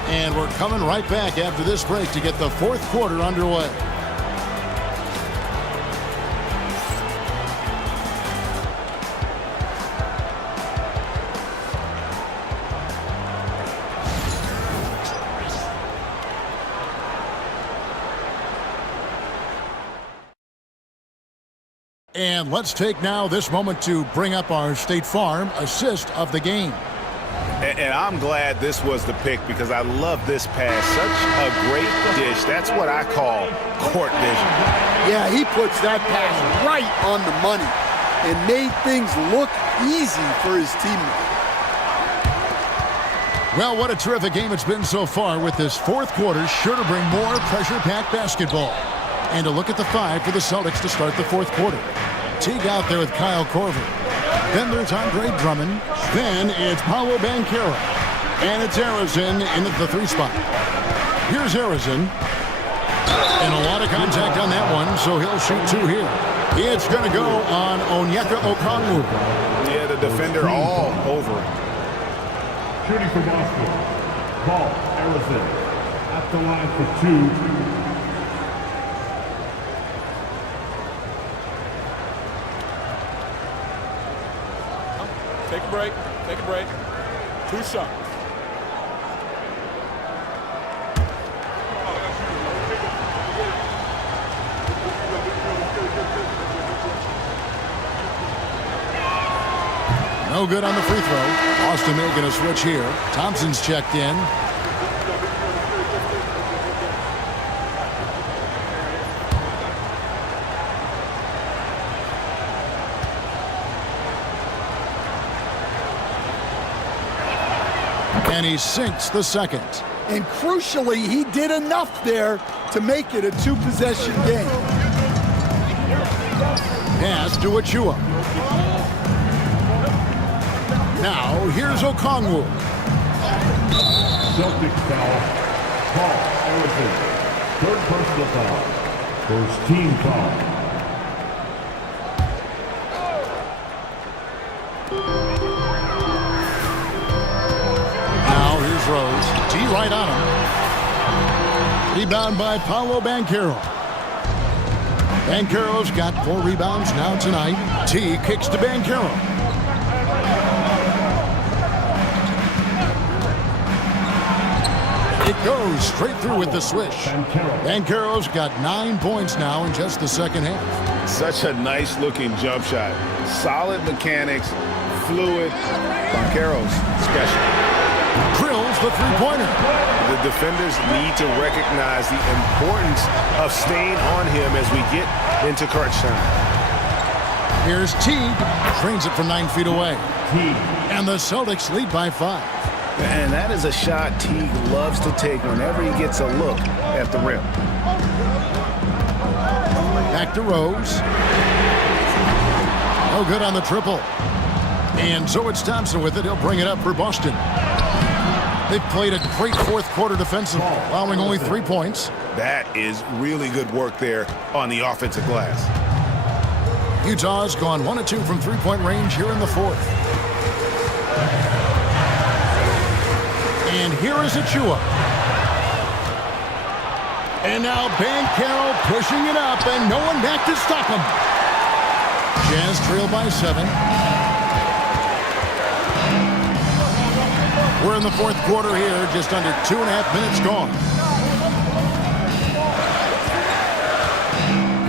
And we're coming right back after this break to get the fourth quarter underway. And let's take now this moment to bring up our State Farm assist of the game. And I'm glad this was the pick because I love this pass. Such a great dish. That's what I call court vision. Yeah, he puts that pass right on the money and made things look easy for his teammates. Well, what a terrific game it's been so far, with this fourth quarter sure to bring more pressure-packed basketball. And a look at the 5 for the Celtics to start the fourth quarter. Teague out there with Kyle Korver. Then there's Andre Drummond. Then it's Paolo Banchero. And it's Harrison in at the 3 spot. Here's Harrison. And a lot of contact on that one, so he'll shoot 2 here. It's going to go on Onyeka Okongwu. Yeah, the defender all over him. Shooting for Boston, Paul Harrison at the line for 2. Take a break. Take a break. 2 shots. No good on the free throw. Boston making a switch here. Thompson's checked in. And he sinks the second. And crucially, he did enough there to make it a 2-possession game. Pass to Achiuwa. Now, here's Okongwu. Celtics foul, Paul Harrison. 3rd personal foul. 1st team foul. Now, here's Rose. T right on him. Rebound by Paolo Banchero. Banchero's got 4 rebounds now tonight. T kicks to Banchero. It goes straight through with the swish. Banchero's got 9 points now in just the second half. Such a nice-looking jump shot. Solid mechanics, fluid. Banchero's special. Drills the three-pointer. The defenders need to recognize the importance of staying on him as we get into crunch time. Here's Teague. Trains it from 9 feet away. Teague. And the Celtics lead by 5. And that is a shot Teague loves to take whenever he gets a look at the rim. Back to Rose. No good on the triple. And so it's Thompson with it. He'll bring it up for Boston. They've played a great fourth quarter defensively, allowing only 3 points. That is really good work there on the offensive glass. Utah's gone 1 of 2 from three-point range here in the fourth. And here is Achua. And now Banchero pushing it up, and no one back to stop him. Jazz trail by 7. We're in the fourth quarter here, just under 2.5 minutes gone.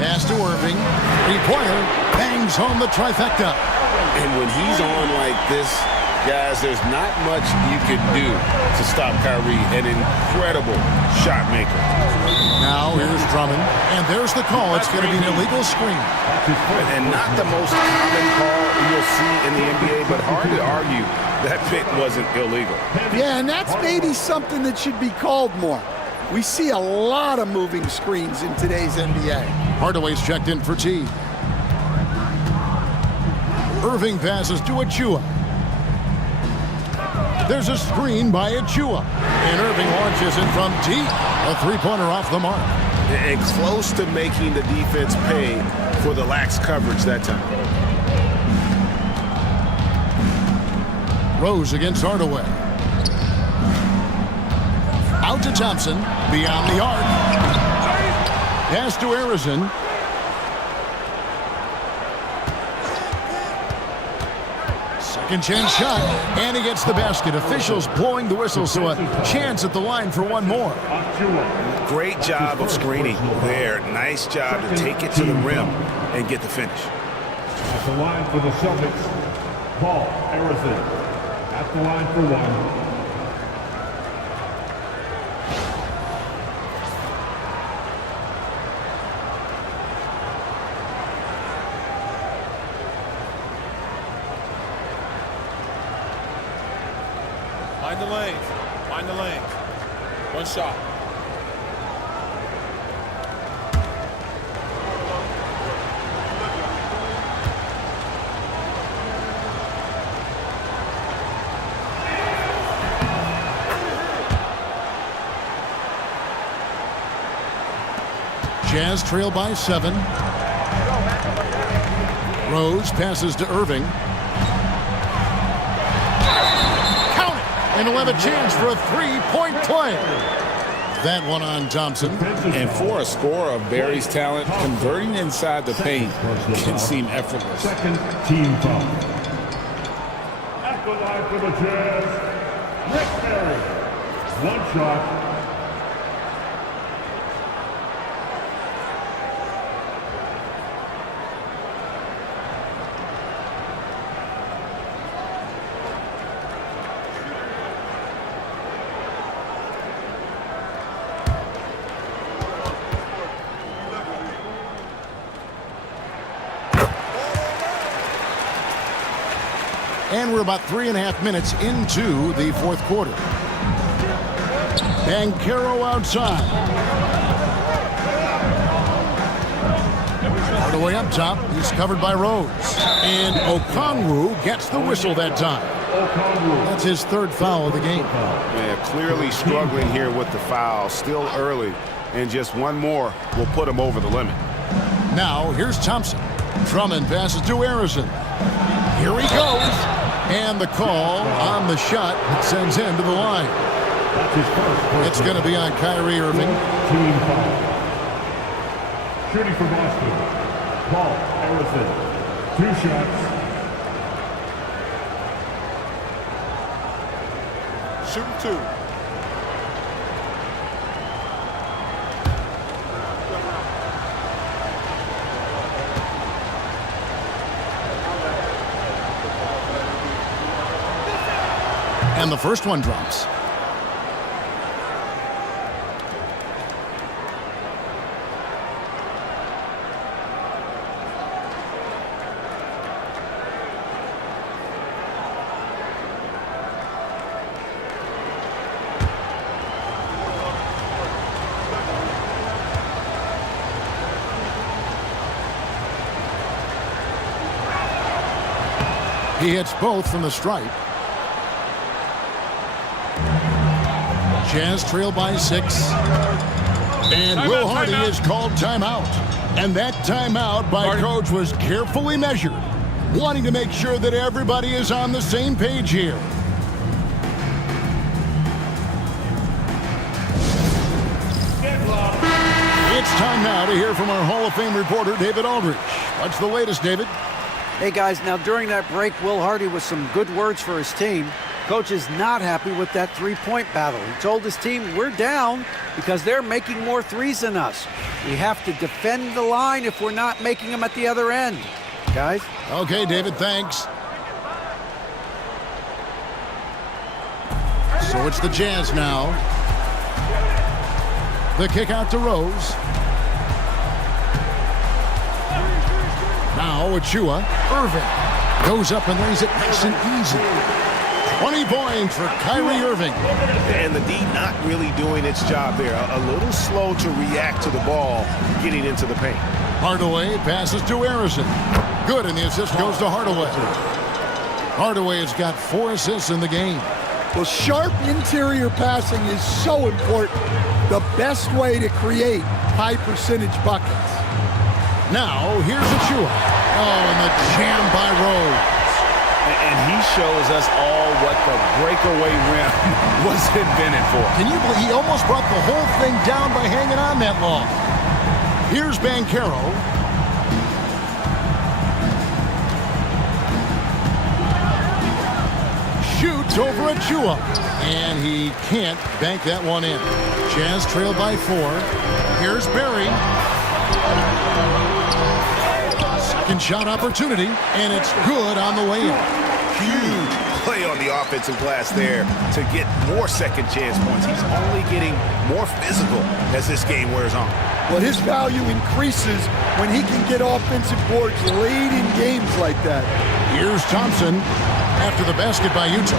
Pass to Irving. Three-pointer. Bangs home the trifecta. And when he's on like this, guys, there's not much you can do to stop Kyrie, an incredible shot maker. Now here's Drummond, and there's the call. It's going to be an illegal screen. And not the most common call you'll see in the NBA, but hard to argue that pick wasn't illegal. Yeah, and that's maybe something that should be called more. We see a lot of moving screens in today's NBA. Hardaway's checked in for T. Irving passes to Achua. There's a screen by Achua. And Irving launches it from deep. A three-pointer off the mark. And close to making the defense pay for the lax coverage that time. Rose against Hardaway. Out to Thompson. Beyond the arc. Pass to Arizin. Second chance shot, and he gets the basket. Officials blowing the whistle, so a chance at the line for one more. Great job of screening there. Nice job to take it to the rim and get the finish. At the line for the Celtics, Paul Arizin. At the line for one. Find the lanes. Find the lanes. One shot. Jazz trail by 7. Rose passes to Irving. And he'll have a chance for a three-point play. That one on Thompson. And for a scorer of Barry's talent, converting inside the paint can seem effortless. Second team foul. At the line for the Jazz, Rick Barry. One shot. And we're about 3.5 minutes into the fourth quarter. Banchero outside. Hardaway up top. He's covered by Rose. And Okongwu gets the whistle that time. That's his third foul of the game. Yeah, clearly struggling here with the foul. Still early. And just one more will put him over the limit. Now, here's Thompson. Drummond passes to Arizin. Here he goes. And the call on the shot that sends him to the line. That's his first. It's going to be on Kyrie Irving. Team foul. Shooting for Boston, Paul Arizin. 2 shots. Shooting 2. And the first one drops. He hits both from the stripe. Jazz trail by 6. And Will Hardy is called timeout. And that timeout by Coach was carefully measured, wanting to make sure that everybody is on the same page here. It's time now to hear from our Hall of Fame reporter, David Aldridge. What's the latest, David? Hey, guys, now during that break, Will Hardy with some good words for his team. Coach is not happy with that three-point battle. He told his team, we're down because they're making more threes than us. We have to defend the line if we're not making them at the other end. Guys? Okay, David, thanks. So it's the Jazz now. The kick out to Rose. Now Achua. Irving goes up and lays it nice and easy. 20 points for Kyrie Irving. And the D not really doing its job there. A little slow to react to the ball getting into the paint. Hardaway passes to Harrison. Good, and the assist goes to Hardaway. Hardaway has got 4 assists in the game. Well, sharp interior passing is so important. The best way to create high-percentage buckets. Now, here's Achua. Oh, and the jam by Rose. And he shows us all what the breakaway rim was invented for. Can you believe he almost brought the whole thing down by hanging on that long? Here's Banchero. Shoots over Achua. And he can't bank that one in. Jazz trail by 4. Here's Barry. Second shot opportunity, and it's good on the way in. Huge play on the offensive glass there to get more second chance points. He's only getting more physical as this game wears on. Well, his value increases when he can get offensive boards late in games like that. Here's Thompson after the basket by Utah.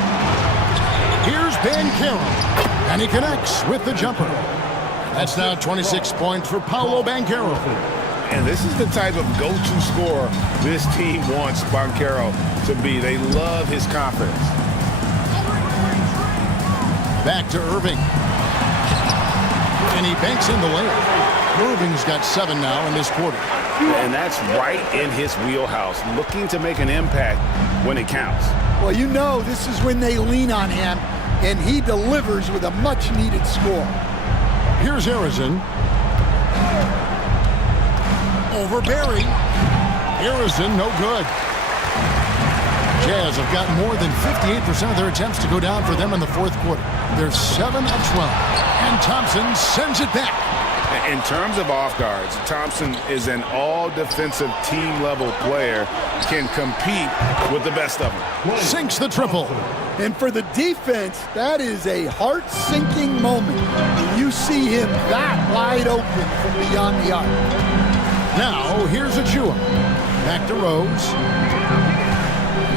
Here's Banchero, and he connects with the jumper. That's now 26 points for Paolo Banchero. And this is the type of go-to scorer this team wants Banchero to be. They love his confidence. Back to Irving. And he banks in the layup. Irving's got 7 now in this quarter. And that's right in his wheelhouse, looking to make an impact when it counts. Well, you know this is when they lean on him, and he delivers with a much-needed score. Here's Harrison. Over Barry. Harrison, no good. Jazz have got more than 58% of their attempts to go down for them in the fourth quarter. They're 7 of 12. And Thompson sends it back. In terms of off guards, Thompson is an all-defensive team-level player, can compete with the best of them. Sinks the triple. And for the defense, that is a heart-sinking moment when you see him that wide open from beyond the arc. Now, here's Achua. Back to Rose.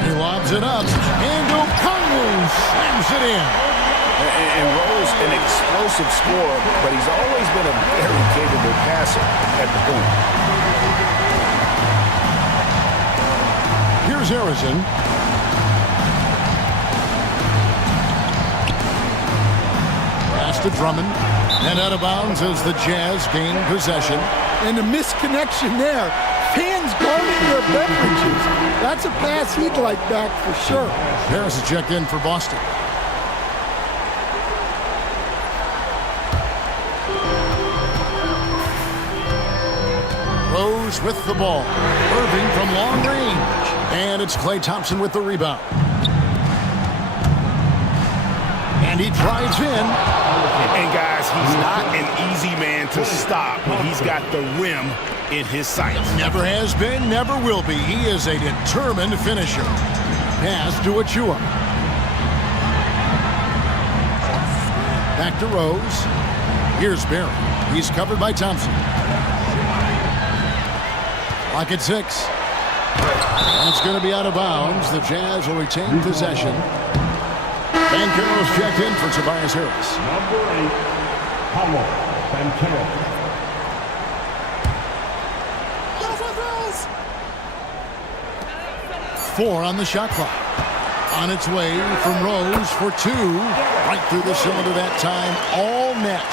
He lobs it up. And Okongwu slams it in. And Rose, an explosive scorer, but he's always been a very capable passer at the point. Here's Harrison. Pass to Drummond. And out of bounds as the Jazz gain possession. And a misconnection there. Fans guarding their beverages. That's a pass he'd like back for sure. Harris is checked in for Boston. Rose with the ball. Irving from long range. And it's Klay Thompson with the rebound. And he drives in. And guys, he's not an easy man to stop when he's got the rim in his sights. Never has been, never will be. He is a determined finisher. Pass to Achua. Back to Rose. Here's Barry. He's covered by Thompson. Clock at 6. That's going to be out of bounds. The Jazz will retain possession. Banchero's checked in for Tobias Harris. Number 8, Paolo Banchero. 4 on the shot clock. On its way from Rose for 2. Right through the cylinder that time. All net.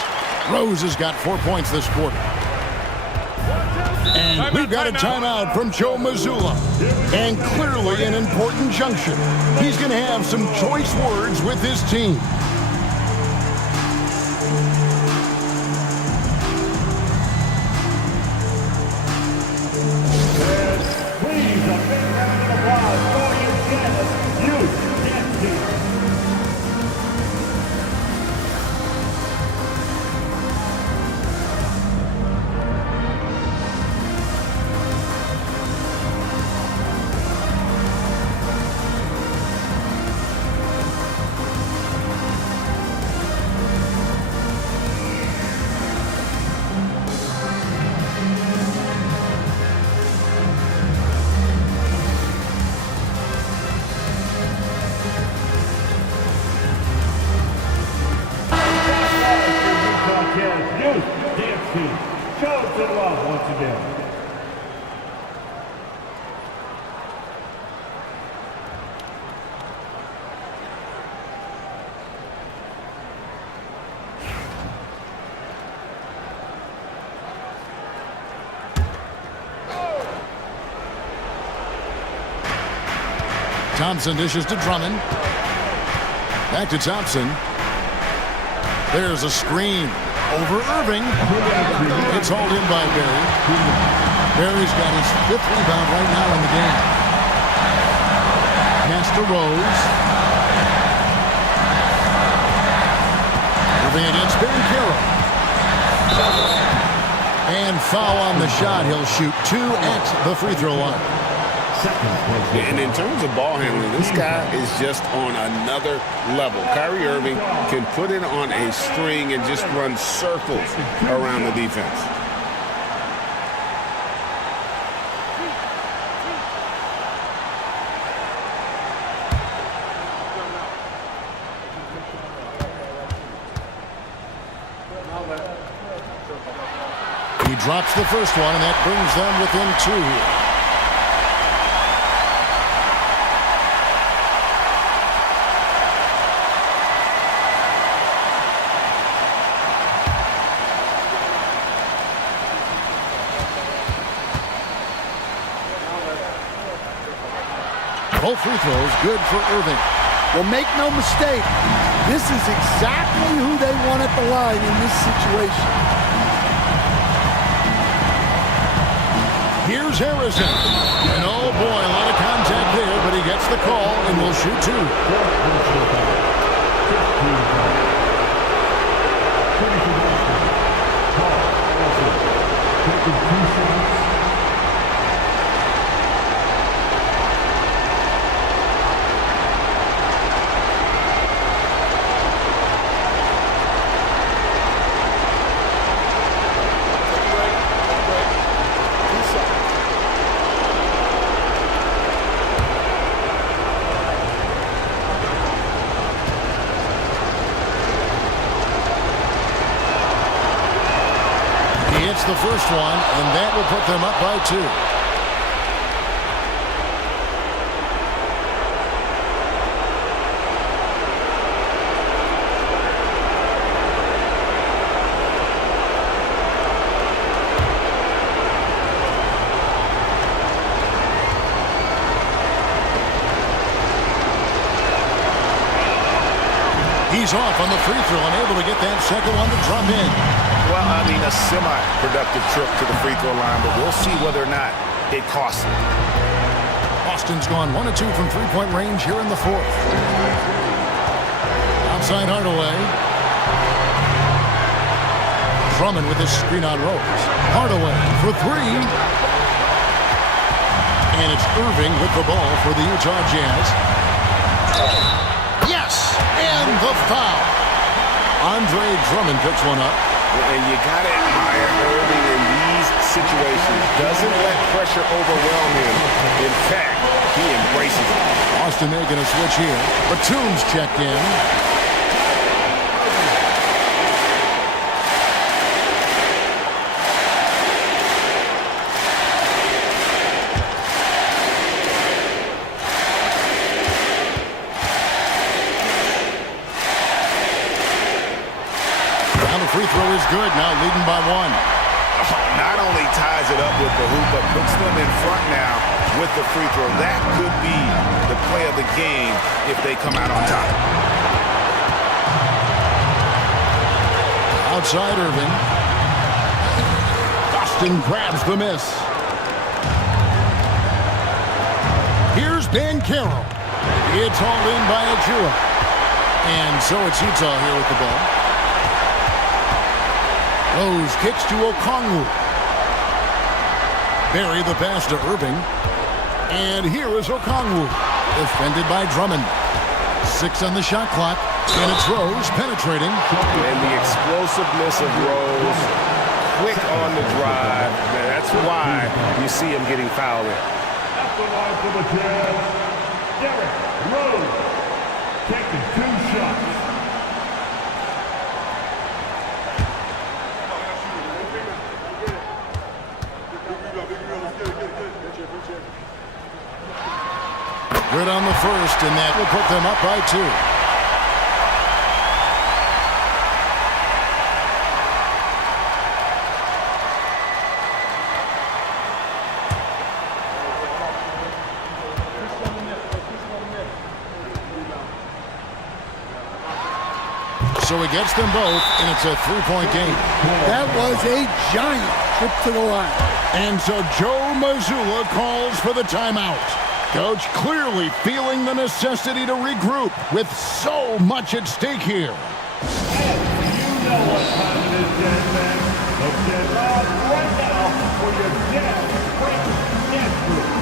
Rose has got 4 points this quarter. And we've got a timeout from Joe Mazzulla. And clearly an important junction. He's going to have some choice words with his team. Please, a big round of applause for UConn youth dance team. Youth dance team. Show them some love once again. Thompson dishes to Drummond. Back to Thompson. There's a screen over Irving. It's hauled in by Barry. Barry's got his 5th rebound right now in the game. Pass to Rose. Irving against Banchero. And foul on the shot. He'll shoot 2 at the free throw line. And in terms of ball handling, this guy is just on another level. Kyrie Irving can put it on a string and just run circles around the defense. He drops the first one, and that brings them within 2 here. Both free throws good for Irving. Well, make no mistake, this is exactly who they want at the line in this situation. Here's Harrison. And oh boy, a lot of contact there, but he gets the call and will shoot 2. The first one, and that will put them up by 2. He's off on the free throw and able to get that second one to drop in. Well, I mean, a semi-productive trip to the free throw line, but we'll see whether or not it costs him. Austin's gone 1 of 2 from three-point range here in the 4th. Outside Hardaway. Drummond with his screen on Rose. Hardaway for 3. And it's Irving with the ball for the Utah Jazz. Yes! And the foul. Andre Drummond picks one up. And you got to admire Irving in these situations. Doesn't let pressure overwhelm him. In fact, he embraces it. Austin making a switch here. Batum's checked in. not only ties it up with the hoop, but puts them in front now with the free throw. That could be the play of the game if they come out on top. Outside Irving. Boston grabs the miss. Here's Banchero. It's hauled in by Achua. And so it's Utah here with the ball. Rose kicks to Okongwu. Barry the pass to Irving. And here is Okongwu. Defended by Drummond. 6 on the shot clock. And it's Rose penetrating. And the explosiveness of Rose, quick on the drive. That's why you see him getting fouled in. At the line for the Jazz, Derrick Rose taking 2 shots. Good on the first, and that will put them up by 2. So he gets them both, and it's a 3-point game. That was a giant trip to the line. And so Joe Mazzulla calls for the timeout. Coach clearly feeling the necessity to regroup with so much at stake here. You know what time it is, Jazz fans. So get on right now for your Jazz Break Dance Group.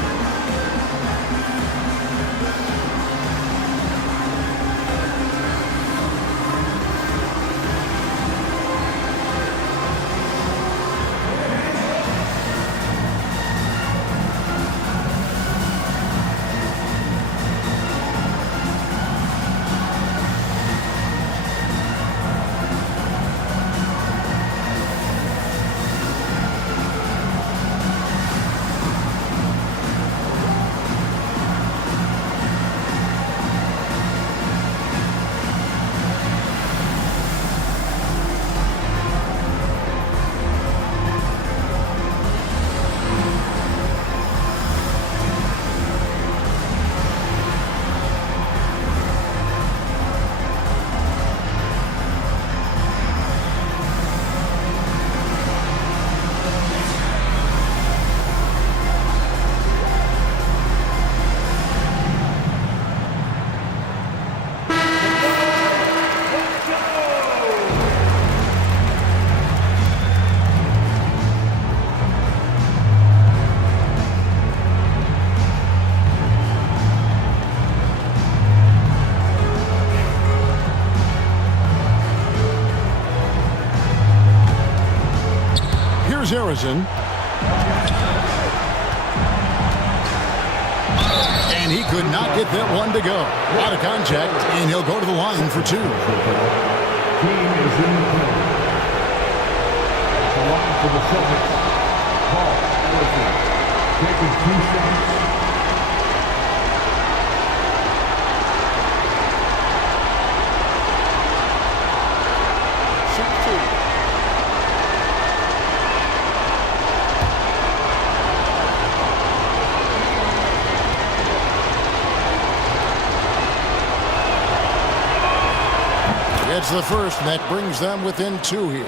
Harrison. And he could not get that one to go. Out of contact, and he'll go to the line for 2. Team is in the play. The line for the Celtics. Paul Harrison taking 2 shots. It's the first, and that brings them within 2 here.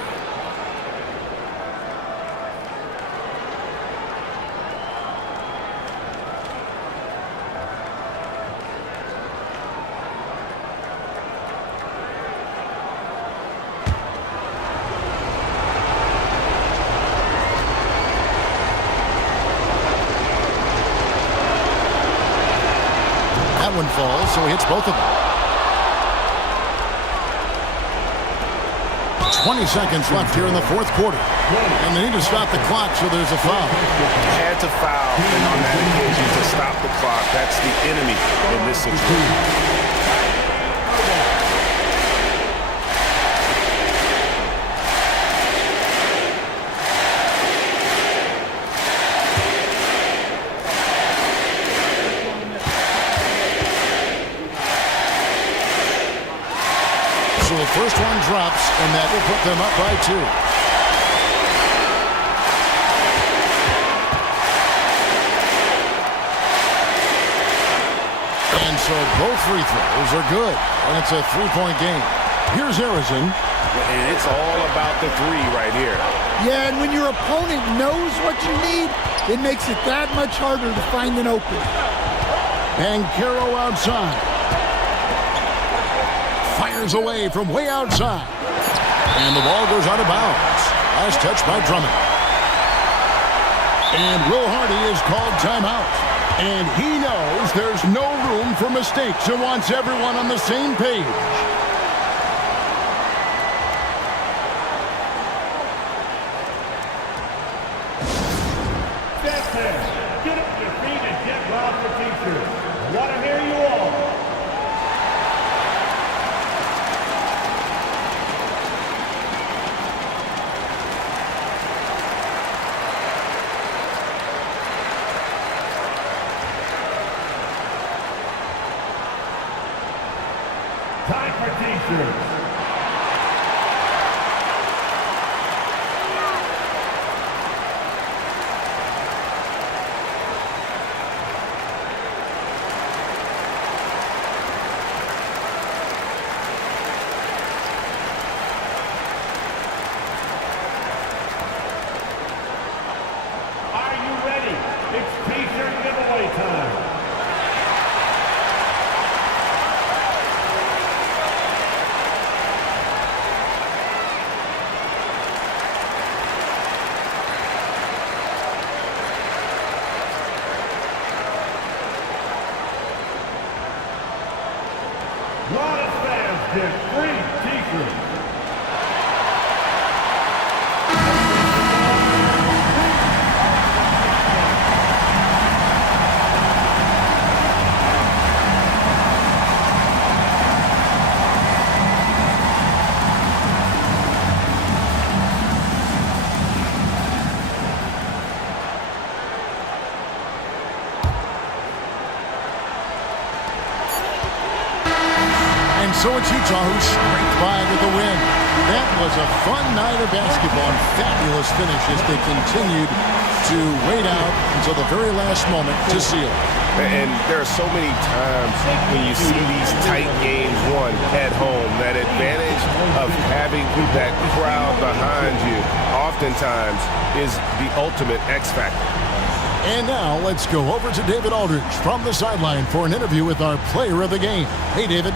That one falls, so he hits both of them. 20 seconds left here in the 4th quarter. And they need to stop the clock, so there's a foul. Had to foul, and on that occasion to stop the clock. That's the enemy in this situation. So the first one drops, and that will put them up by 2. Both free throws are good, and it's a three-point game. Here's Harrison. And it's all about the three right here. Yeah, and when your opponent knows what you need, it makes it that much harder to find an opening. Banchero outside. Fires away from way outside. And the ball goes out of bounds. Last touch by Drummond. And Will Hardy is called timeout. And he knows there's no room for mistakes and wants everyone on the same page. That's it. Get up your feet and get loud for teachers. I want to hear you all. Time for teachers. Are you ready? It's t-shirt giveaway time. Lot of fans get free t-shirts. And so it's Utah who scraped by with the win. That was a fun night of basketball and fabulous finish as they continued to wait out until the very last moment to seal it. And there are so many times when you see these tight games won at home, that advantage of having that crowd behind you oftentimes is the ultimate X factor. And now let's go over to David Aldridge from the sideline for an interview with our player of the game. Hey, David.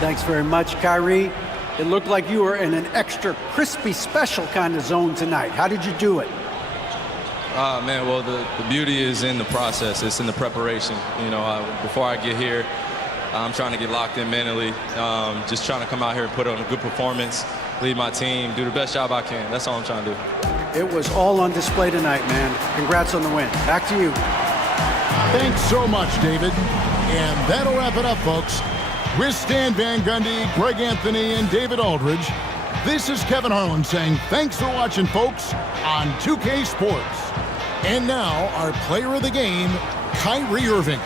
Thanks very much, Kyrie. It looked like you were in an extra crispy special kind of zone tonight. How did you do it? Man, well, the beauty is in the process. It's in the preparation. You know, before I get here, I'm trying to get locked in mentally. Just trying to come out here and put on a good performance, lead my team, do the best job I can. That's all I'm trying to do. It was all on display tonight, man. Congrats on the win. Back to you. Thanks so much, David. And that'll wrap it up, folks. With Stan Van Gundy, Greg Anthony, and David Aldridge, this is Kevin Harlan saying thanks for watching, folks, on 2K Sports. And now, our player of the game, Kyrie Irving.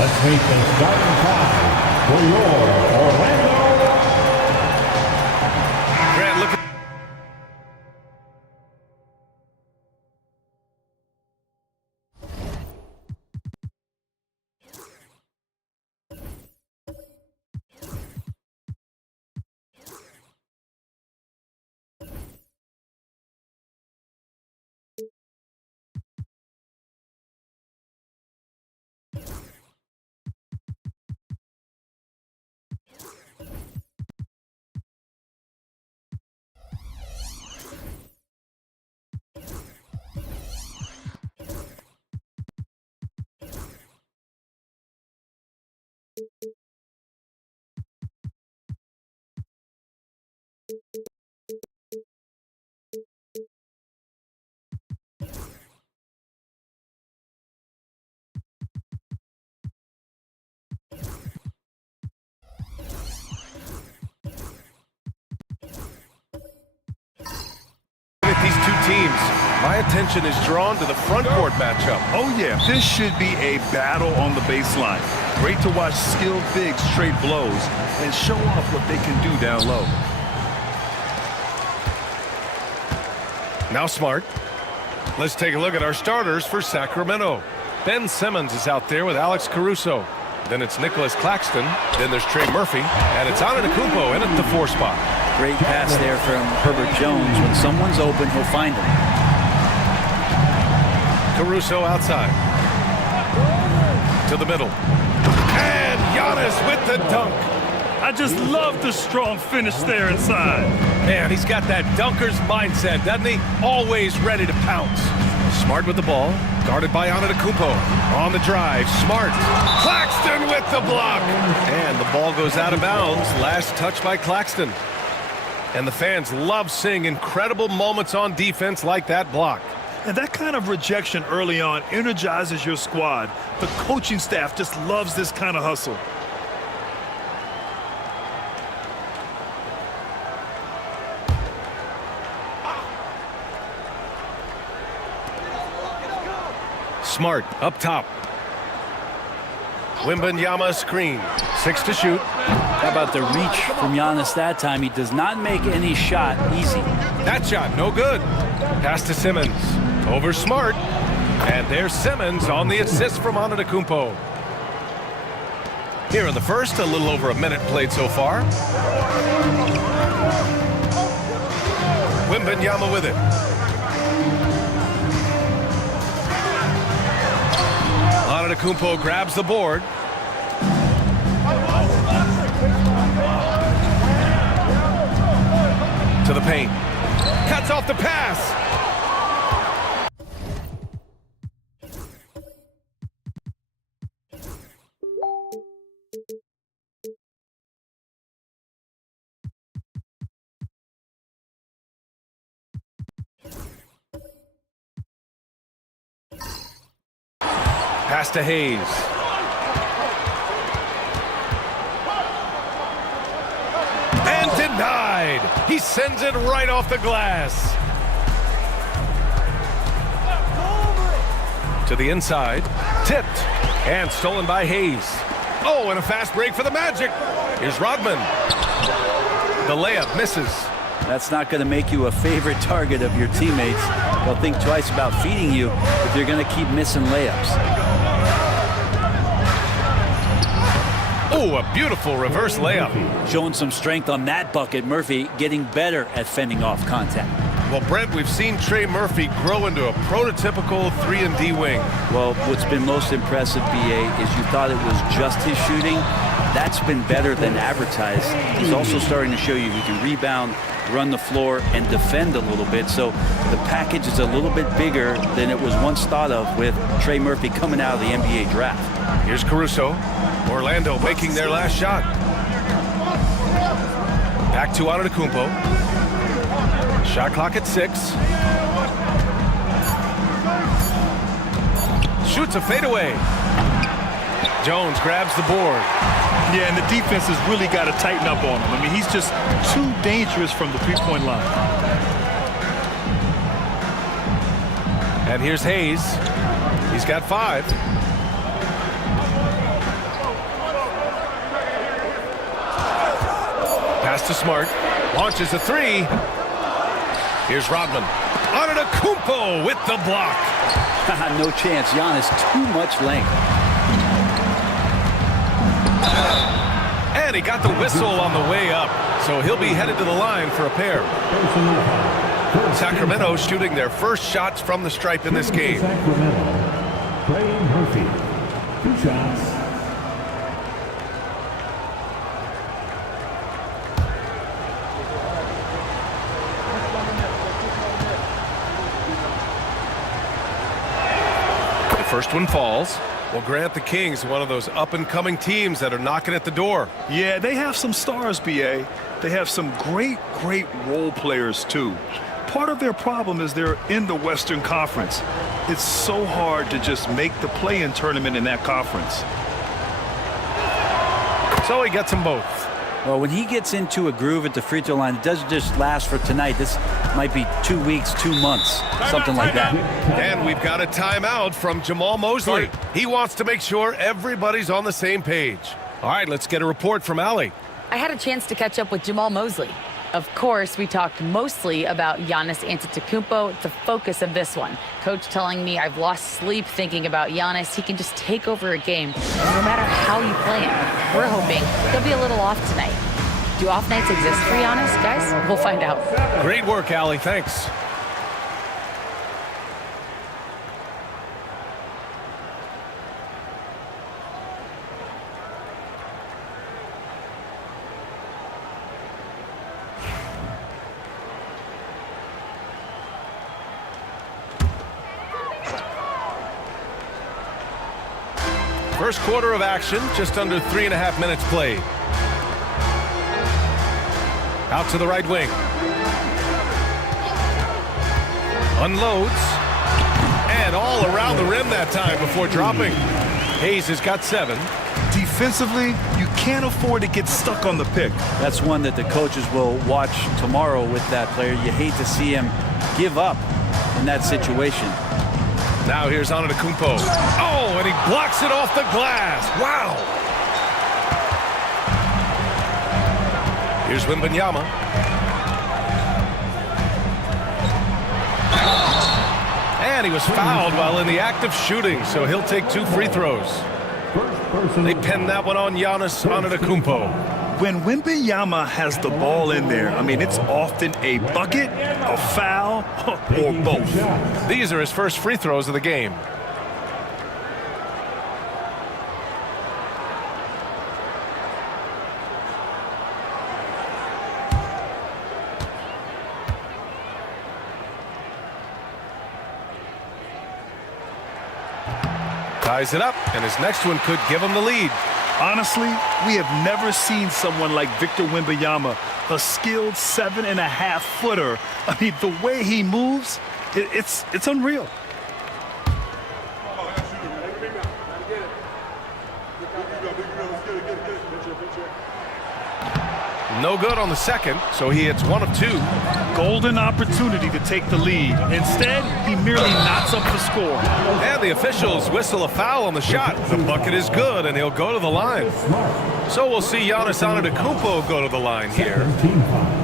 Let's meet the starting five for your Orlando. Grant, look at these two teams. My attention is drawn to the front court matchup. Oh, yeah. This should be a battle on the baseline. Great to watch skilled bigs trade blows and show off what they can do down low. Now Smart. Let's take a look at our starters for Sacramento. Ben Simmons is out there with Alex Caruso. Then it's Nicholas Claxton. Then there's Trey Murphy. And it's Antetokounmpo in at the 4 spot. Great pass there from Herbert Jones. When someone's open, he'll find him. Caruso outside. To the middle. And Giannis with the dunk. I just love the strong finish there inside. Man, he's got that dunker's mindset, doesn't he? Always ready to pounce. Smart with the ball. Guarded by Antetokounmpo. On the drive. Smart. Claxton with the block. And the ball goes out of bounds. Last touch by Claxton. And the fans love seeing incredible moments on defense like that block. And that kind of rejection early on energizes your squad. The coaching staff just loves this kind of hustle. Smart up top. Wembanyama screen. 6 to shoot. How about the reach from Giannis that time? He does not make any shot easy. That shot, no good. Pass to Simmons. Over Smart. And there's Simmons on the assist from Antetokounmpo. Here in the first, a little over a minute played so far. Wembanyama with it. Antetokounmpo grabs the board. To the paint. Cuts off the pass. Pass to Hayes. And denied. He sends it right off the glass. To the inside. Tipped. And stolen by Hayes. Oh, and a fast break for the Magic. Here's Rodman. The layup misses. That's not going to make you a favorite target of your teammates. They'll think twice about feeding you if you're going to keep missing layups. Oh, a beautiful reverse layup. Showing some strength on that bucket. Murphy getting better at fending off contact. Well, Brent, we've seen Trey Murphy grow into a prototypical 3-and-D wing. Well, what's been most impressive, BA, is you thought it was just his shooting. That's been better than advertised. He's also starting to show you he can rebound, run the floor, and defend a little bit. So the package is a little bit bigger than it was once thought of with Trey Murphy coming out of the NBA draft. Here's Caruso. Orlando making their last shot. Back to Antetokounmpo. Shot clock at 6. Shoots a fadeaway. Jones grabs the board. Yeah, and the defense has really got to tighten up on him. I mean, he's just too dangerous from the three-point line. And here's Hayes. He's got 5. Pass to Smart. Launches a 3. Here's Rodman. Antetokounmpo with the block. No chance. Giannis, too much length. And he got the whistle on the way up, so he'll be headed to the line for a pair. Sacramento shooting their first shots from the stripe in this game. Trey Murphy, 2 shots. The first one falls. Well, Grant, the Kings, one of those up-and-coming teams that are knocking at the door. Yeah, they have some stars, BA. They have some great role players, too. Part of their problem is they're in the Western Conference. It's so hard to just make the play-in tournament in that conference. So he gets them both. Well, when he gets into a groove at the free throw line, it doesn't just last for tonight. This might be 2 weeks, 2 months, something like that. And we've got a timeout from Jamal Mosley. He wants to make sure everybody's on the same page. All right, let's get a report from Allie. I had a chance to catch up with Jamal Mosley. Of course, we talked mostly about Giannis Antetokounmpo, the focus of this one. Coach telling me I've lost sleep thinking about Giannis. He can just take over a game, no matter how you play him. We're hoping he'll be a little off tonight. Do off nights exist for Giannis, guys? We'll find out. Great work, Allie. Thanks. First quarter of action, just under 3.5 minutes played. Out to the right wing. Unloads. And all around the rim that time before dropping. Hayes has got 7. Defensively, you can't afford to get stuck on the pick. That's one that the coaches will watch tomorrow with that player. You hate to see him give up in that situation. Now here's Antetokounmpo. Oh, and he blocks it off the glass. Wow. Here's Wembanyama. And he was fouled while in the act of shooting, so he'll take 2 free throws. They pinned that one on Giannis Antetokounmpo. When Wembanyama has the ball in there, I mean, it's often a bucket, a foul, or both. These are his first free throws of the game. Ties it up, and his next one could give him the lead. Honestly, we have never seen someone like Victor Wembanyama, a skilled 7.5-footer. I mean, the way he moves, it's unreal. No good on the second, so he hits 1 of 2. Golden opportunity to take the lead. Instead, he merely knocks up the score. And the officials whistle a foul on the shot. The bucket is good, and he'll go to the line. So we'll see Giannis Antetokounmpo go to the line here.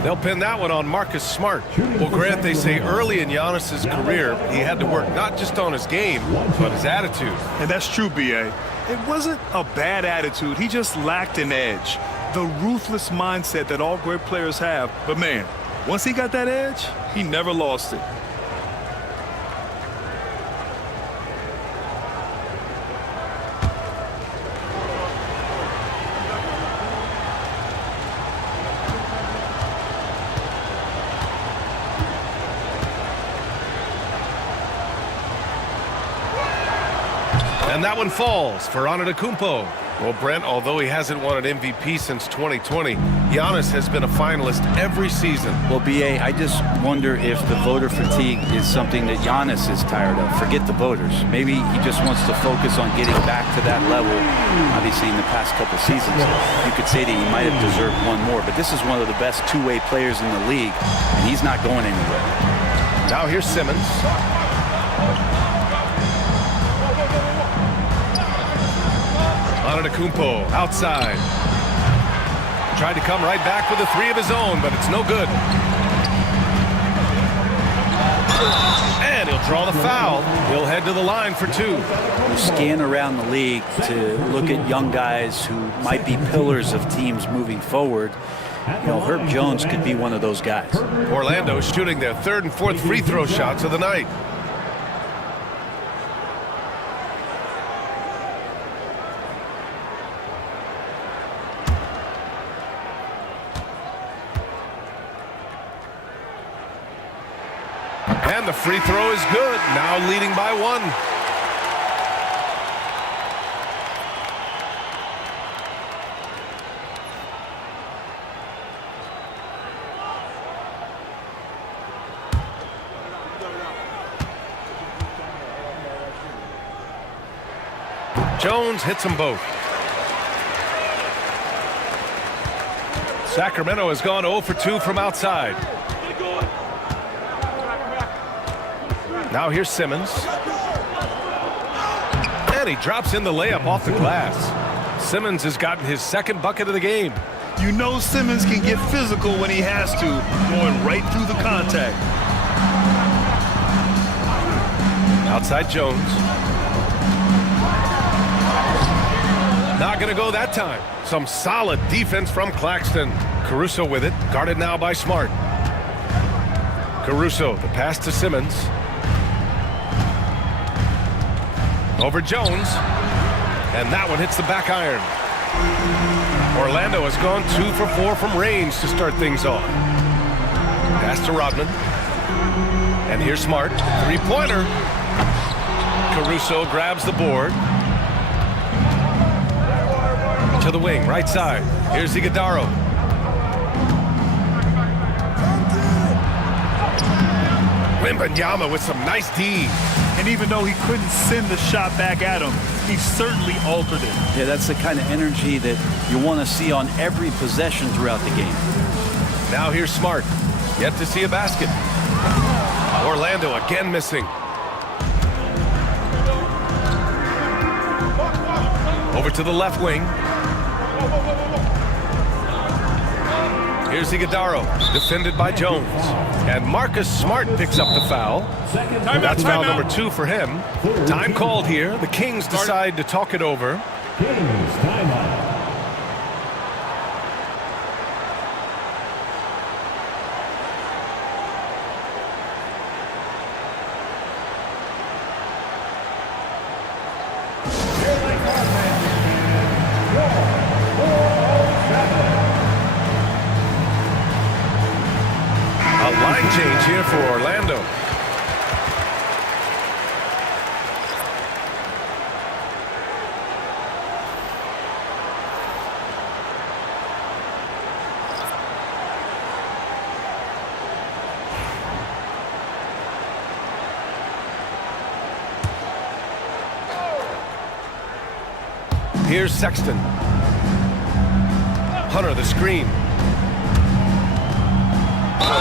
They'll pin that one on Marcus Smart. Well, Grant, they say early in Giannis's career, he had to work not just on his game, but his attitude. And that's true, B.A. It wasn't a bad attitude. He just lacked an edge. The ruthless mindset that all great players have. But man, once he got that edge, he never lost it. And that one falls for Antetokounmpo. Well, Brent, although he hasn't won an MVP since 2020, Giannis has been a finalist every season. Well, B.A., I just wonder if the voter fatigue is something that Giannis is tired of. Forget the voters. Maybe he just wants to focus on getting back to that level. Obviously, in the past couple seasons, you could say that he might have deserved one more, but this is one of the best two-way players in the league, and he's not going anywhere. Now here's Simmons. Antetokounmpo outside. Tried to come right back with a 3 of his own, but it's no good. And he'll draw the foul. He'll head to the line for 2. You scan around the league to look at young guys who might be pillars of teams moving forward. You know, Herb Jones could be one of those guys. Orlando shooting their 3rd and 4th free throw shots of the night. And the free throw is good, now leading by 1. Jones hits them both. Sacramento has gone 0 for 2 from outside. Now here's Simmons. And he drops in the layup off the glass. Simmons has gotten his 2nd bucket of the game. You know Simmons can get physical when he has to, going right through the contact. Outside Jones. Not going to go that time. Some solid defense from Claxton. Caruso with it, guarded now by Smart. Caruso, the pass to Simmons. Over Jones. And that one hits the back iron. Orlando has gone 2 for 4 from range to start things off. Pass to Rodman. And here's Smart. Three-pointer. Caruso grabs the board. To the wing, right side. Here's Iguodala. Wembanyama with some nice D. And even though he couldn't send the shot back at him, he certainly altered it. Yeah, that's the kind of energy that you want to see on every possession throughout the game. Now here's Smart. Yet to see a basket. Orlando again missing. Over to the left wing. Here's Iguodala, defended by Jones. And Marcus Smart picks up the foul. That's foul number 2 for him. Time called here. The Kings decide to talk it over. Kings timeout. A line change here for Orlando. Here's Sexton. Hunter, the screen.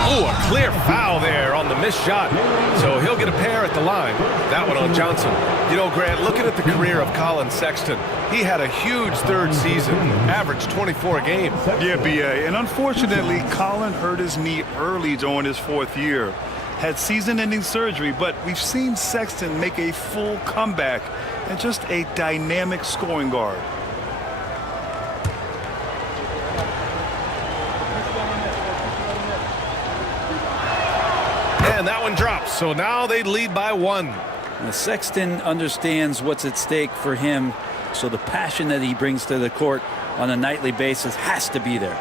Ooh, a clear foul there on the missed shot. So he'll get a pair at the line. That one on Johnson. You know, Grant, looking at the career of Colin Sexton, he had a huge third season, averaged 24 a game. Yeah, B.A. And unfortunately, Colin hurt his knee early during his 4th year. Had season-ending surgery, but we've seen Sexton make a full comeback and just a dynamic scoring guard. And that one drops, so now they lead by 1. Now, Sexton understands what's at stake for him, so the passion that he brings to the court on a nightly basis has to be there.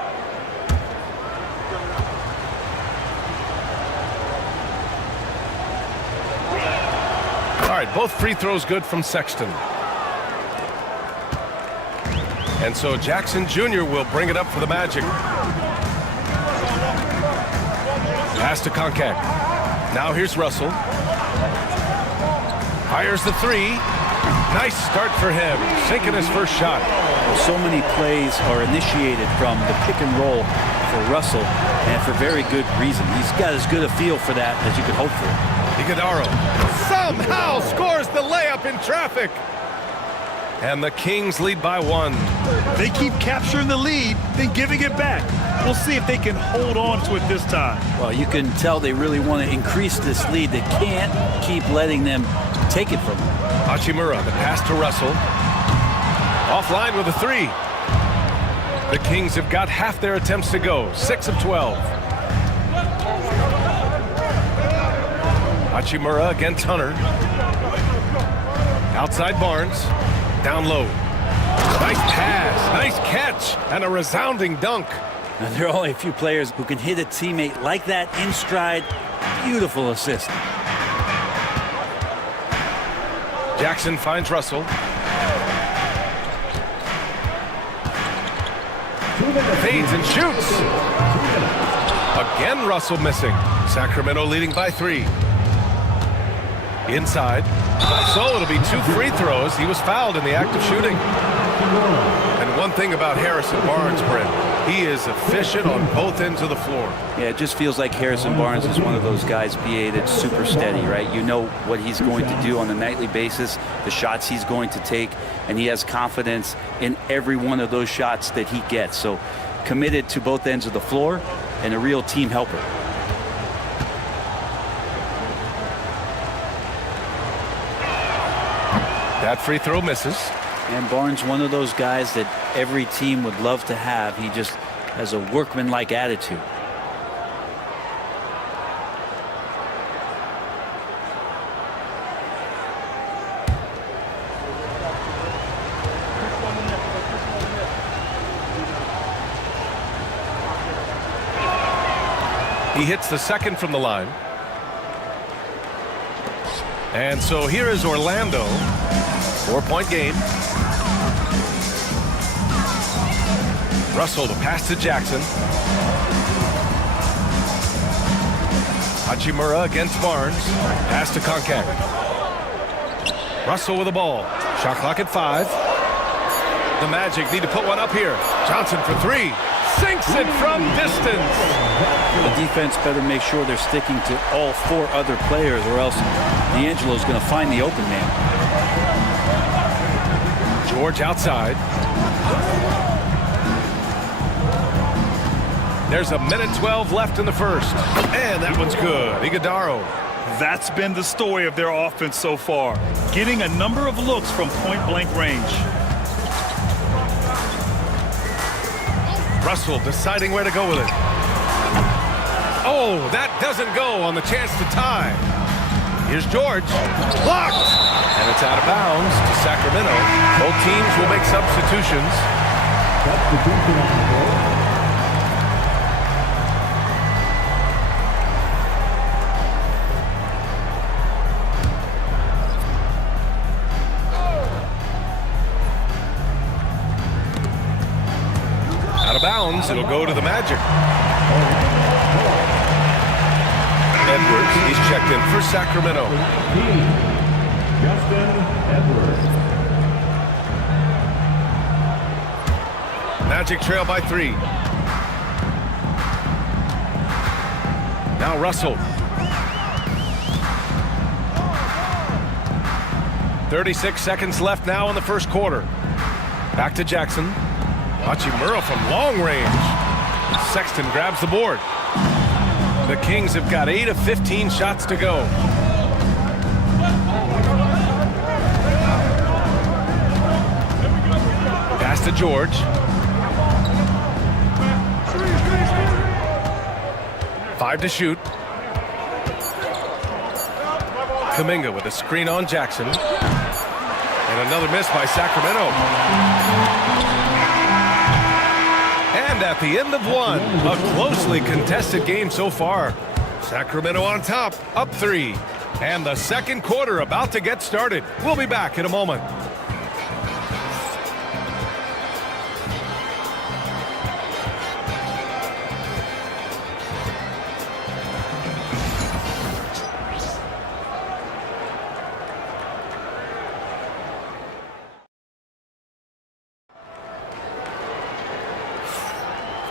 All right, both free throws good from Sexton. And so Jackson Jr. will bring it up for the Magic. Pass to Koncak. Now here's Russell. Fires the 3. Nice start for him, sinking his first shot. So many plays are initiated from the pick and roll for Russell, and for very good reason. He's got as good a feel for that as you could hope for. Iguodala somehow scores the layup in traffic. And the Kings lead by 1. They keep capturing the lead, then giving it back. We'll see if they can hold on to it this time. Well, you can tell they really want to increase this lead. They can't keep letting them take it from them. Hachimura, the pass to Russell. Offline with a 3. The Kings have got half their attempts to go. 6 of 12. Hachimura against Hunter. Outside Barnes. Down low. Nice pass, nice catch, and a resounding dunk. Now, there are only a few players who can hit a teammate like that in stride. Beautiful assist. Jackson finds Russell. Fades and shoots. Again, Russell missing. Sacramento leading by 3. Inside. So it'll be 2 free throws. He was fouled in the act of shooting. And one thing about Harrison Barnes, Brent, he is efficient on both ends of the floor. Yeah, it just feels like Harrison Barnes is one of those guys, BA, that's super steady, right? You know what he's going to do on a nightly basis, the shots he's going to take, and he has confidence in every one of those shots that he gets. So committed to both ends of the floor, and a real team helper. That free throw misses. And Barnes, one of those guys that every team would love to have. He just has a workmanlike attitude. He hits the second from the line. And so here is Orlando. 4-point game. Russell, the pass to Jackson. Hachimura against Barnes. Pass to Koncak. Russell with the ball. Shot clock at 5. The Magic need to put one up here. Johnson for 3. Sinks it from distance. The defense better make sure they're sticking to all 4 other players, or else D'Angelo's going to find the open man. George outside. There's a minute 12 left in the first. And that one's good. Iguodaro. That's been the story of their offense so far, getting a number of looks from point-blank range. Russell deciding where to go with it. Oh, that doesn't go on the chance to tie. Here's George. Blocked! And it's out of bounds to Sacramento. Both teams will make substitutions. Out of bounds, it'll go to the Magic. Edwards, he's checked in for Sacramento. Justin Edwards. Magic trail by 3. Now Russell. 36 seconds left now in the first quarter. Back to Jackson. Hachimura from long range. Sexton grabs the board. The Kings have got 8 of 15 shots to go. Pass to George. 5 to shoot. Kuminga with a screen on Jackson. And another miss by Sacramento. And at the end of one, a closely contested game so far. Sacramento on top, up 3. And the second quarter about to get started. We'll be back in a moment.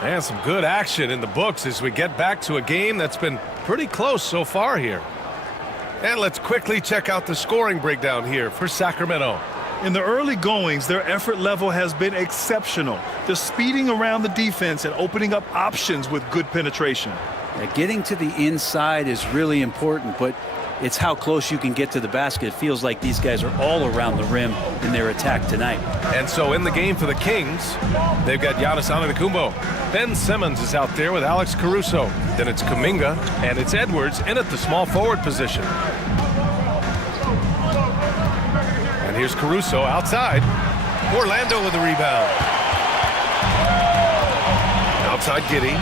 And some good action in the books as we get back to a game that's been pretty close so far here. And let's quickly check out the scoring breakdown here for Sacramento. In the early goings, their effort level has been exceptional. They're speeding around the defense and opening up options with good penetration. Yeah, getting to the inside is really important, but it's how close you can get to the basket. It feels like these guys are all around the rim in their attack tonight. And so in the game for the Kings, they've got Giannis Antetokounmpo. Ben Simmons is out there with Alex Caruso. Then it's Kuminga, and it's Edwards in at the small forward position. And here's Caruso outside. Orlando with the rebound. Outside Giddey.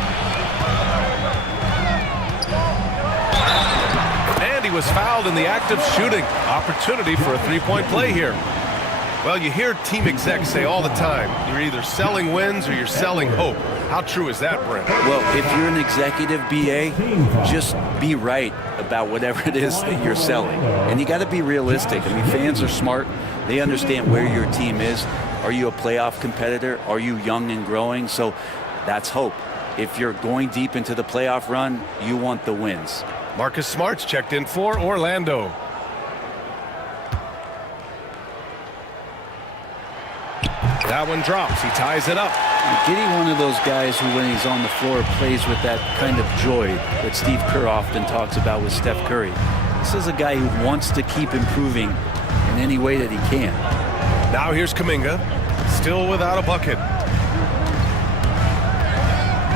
And he was fouled in the act of shooting. Opportunity for a three-point play here. Well, you hear team execs say all the time, you're either selling wins or you're selling hope. How true is that, Brent? Well, if you're an executive BA, just be right about whatever it is that you're selling. And you got to be realistic. I mean, fans are smart. They understand where your team is. Are you a playoff competitor? Are you young and growing? So that's hope. If you're going deep into the playoff run, you want the wins. Marcus Smart's checked in for Orlando. That one drops. He ties it up. Giddey, one of those guys who, when he's on the floor, plays with that kind of joy that Steve Kerr often talks about with Steph Curry. This is a guy who wants to keep improving in any way that he can. Now here's Kuminga, still without a bucket.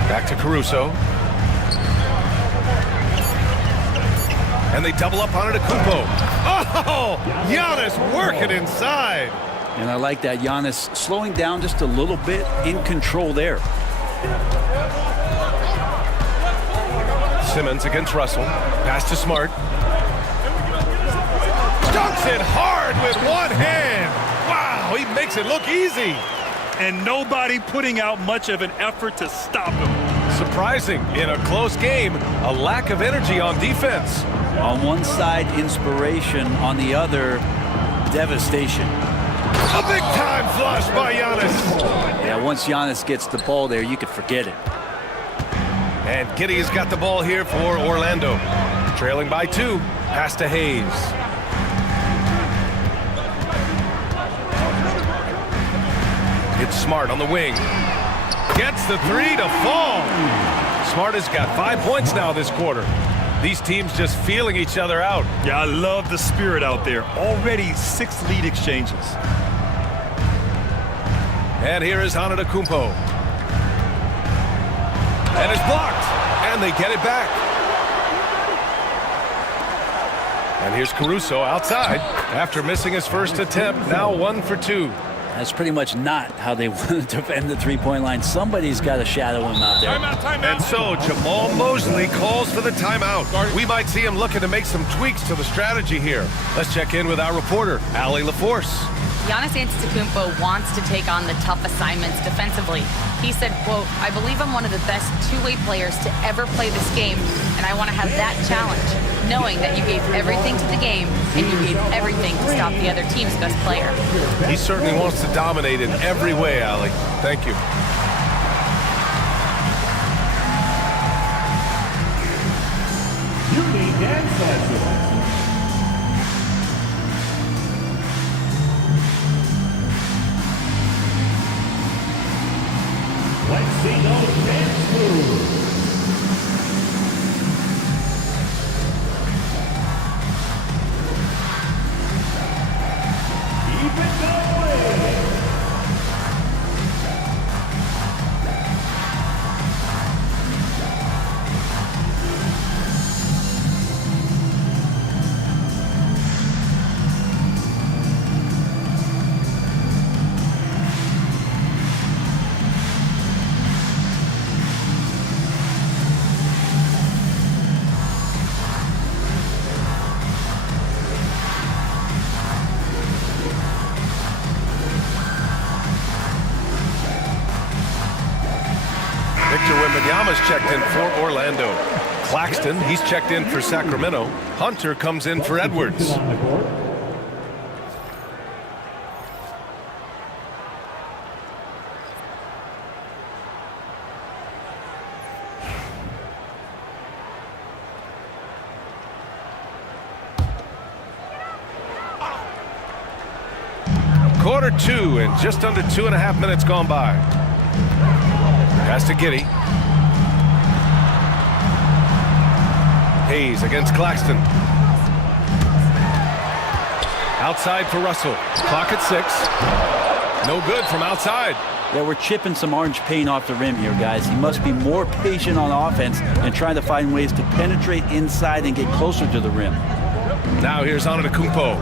Back to Caruso. And they double up on it to Kumpo. Oh, Giannis working inside. And I like that. Giannis slowing down just a little bit, in control there. Simmons against Russell. Pass to Smart. Dunks it hard with one hand. Wow, he makes it look easy. And nobody putting out much of an effort to stop him. Surprising in a close game, a lack of energy on defense. On one side, inspiration. On the other, devastation. A big-time flush by Giannis. Yeah, once Giannis gets the ball there, you could forget it. And Giddey's got the ball here for Orlando. Trailing by 2. Pass to Hayes. It's Smart on the wing. Gets the 3 to fall. Smart has got 5 points now this quarter. These teams just feeling each other out. Yeah, I love the spirit out there. Already 6 lead exchanges. And here is Antetokounmpo. And it's blocked. And they get it back. And here's Caruso outside after missing his first attempt. Now 1 for 2. That's pretty much not how they want to defend the three-point line. Somebody's got to shadow him out there. And so Jamal Mosley calls for the timeout. We might see him looking to make some tweaks to the strategy here. Let's check in with our reporter, Allie LaForce. Giannis Antetokounmpo wants to take on the tough assignments defensively. He said, quote, "I believe I'm one of the best two-way players to ever play this game, and I want to have that challenge, knowing that you gave everything to the game and you gave everything to stop the other team's best player." He certainly wants to dominate in every way, Allie. Thank you. Unique ancestors. Let's see those dance moves. Keep it going. Victor Wembanyama's checked in for Orlando. Claxton, he's checked in for Sacramento. Hunter comes in for Edwards. Quarter 2 and just under 2.5 minutes gone by. Pass to Giddey. Hayes against Claxton. Outside for Russell. Clock at 6. No good from outside. Yeah, we're chipping some orange paint off the rim here, guys. He must be more patient on offense and trying to find ways to penetrate inside and get closer to the rim. Now here's Antetokounmpo.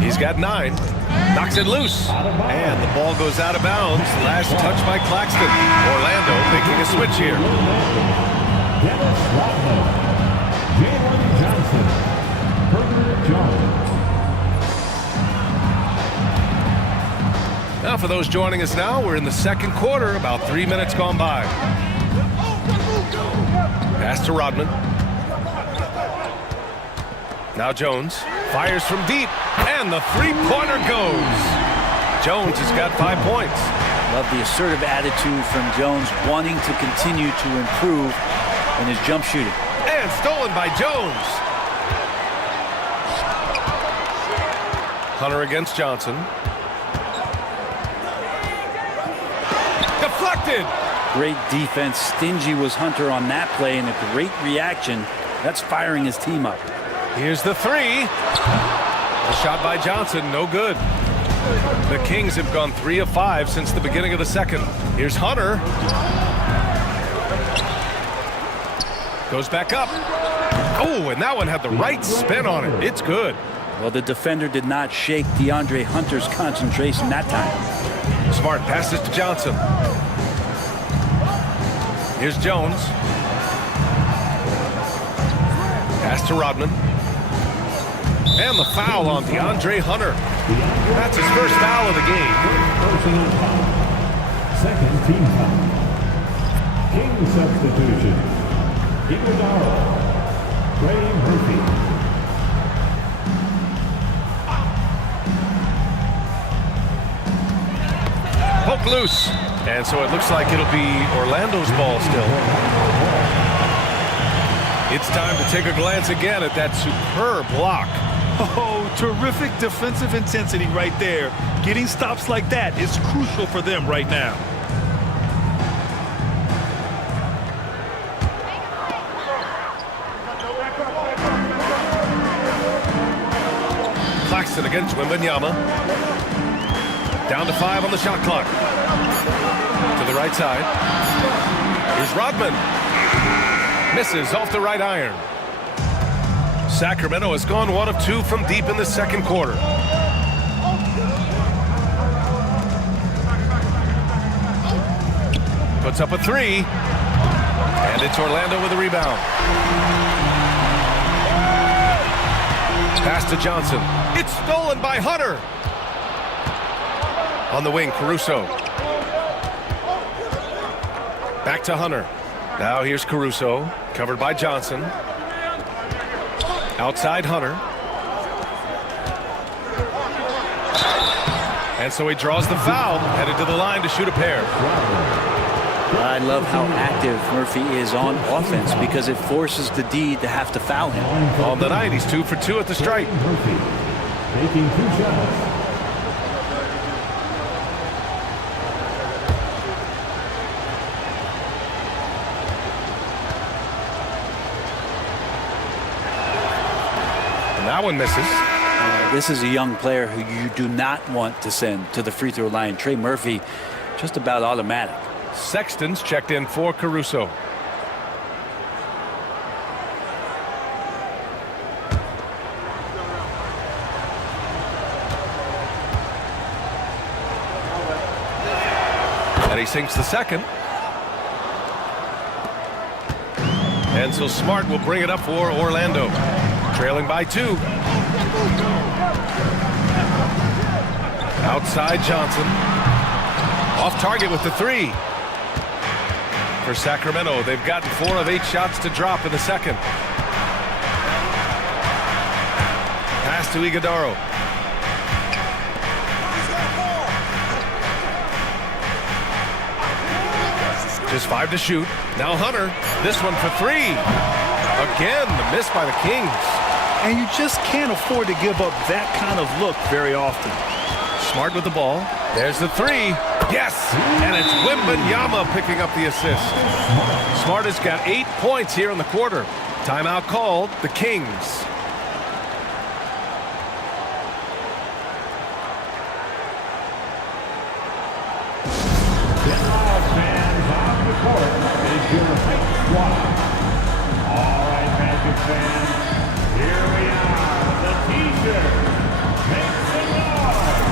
He's got 9. Knocks it loose. And the ball goes out of bounds. Last touch by Claxton. Orlando making a switch here. Dennis Rodman, Jalen Johnson, Herbert Jones. Now for those joining us now, we're in the second quarter, about 3 minutes gone by. Pass to Rodman. Now Jones fires from deep, and the three-pointer goes. Jones has got 5 points. Love the assertive attitude from Jones, wanting to continue to improve in his jump shooting. And stolen by Jones. Hunter against Johnson. Deflected. deflected. Great defense. Stingy was Hunter on that play, and a great reaction. That's firing his team up. Here's the three. A shot by Johnson, no good. The Kings have gone 3 of 5 since the beginning of the second. Here's Hunter. Goes back up. Oh, and that one had the right spin on it. It's good. Well, the defender did not shake DeAndre Hunter's concentration that time. Smart passes to Johnson. Here's Jones. Pass to Rodman. And the foul on DeAndre Hunter. That's his first foul of the game. Personal foul. Second team foul. King substitution. Iguodala. Trey Murphy. Poke loose. And so it looks like it'll be Orlando's ball still. It's time to take a glance again at that superb block. Oh, terrific defensive intensity right there. Getting stops like that is crucial for them right now. Claxton against Wembanyama. Down to 5 on the shot clock. To the right side. Here's Rodman. Misses off the right iron. Sacramento has gone 1 of 2 from deep in the second quarter. Puts up a 3. And it's Orlando with a rebound. Pass to Johnson. It's stolen by Hunter. On the wing, Caruso. Back to Hunter. Now here's Caruso, covered by Johnson. Outside Hunter. And so he draws the foul, headed to the line to shoot a pair. I love how active Murphy is on offense because it forces the D to have to foul him. On the night, he's 2 for 2 at the stripe. Murphy taking 2 shots. That one misses. This is a young player who you do not want to send to the free throw line. Trey Murphy, just about automatic. Sexton's checked in for Caruso. And he sinks the second. And so Smart will bring it up for Orlando. Trailing by 2. Outside Johnson. Off target with the 3. For Sacramento, they've gotten 4 of 8 shots to drop in the second. Pass to Iguodala. Just 5 to shoot. Now Hunter. This one for 3. Again, the miss by the Kings. And you just can't afford to give up that kind of look very often. Smart with the ball. There's the 3. Yes! And it's Wembanyama picking up the assist. Smart has got 8 points here in the quarter. Timeout called. The Kings. Fans on the court is your Hate Squad. All right, Magic fans, here we are, the T-shirt makes some noise.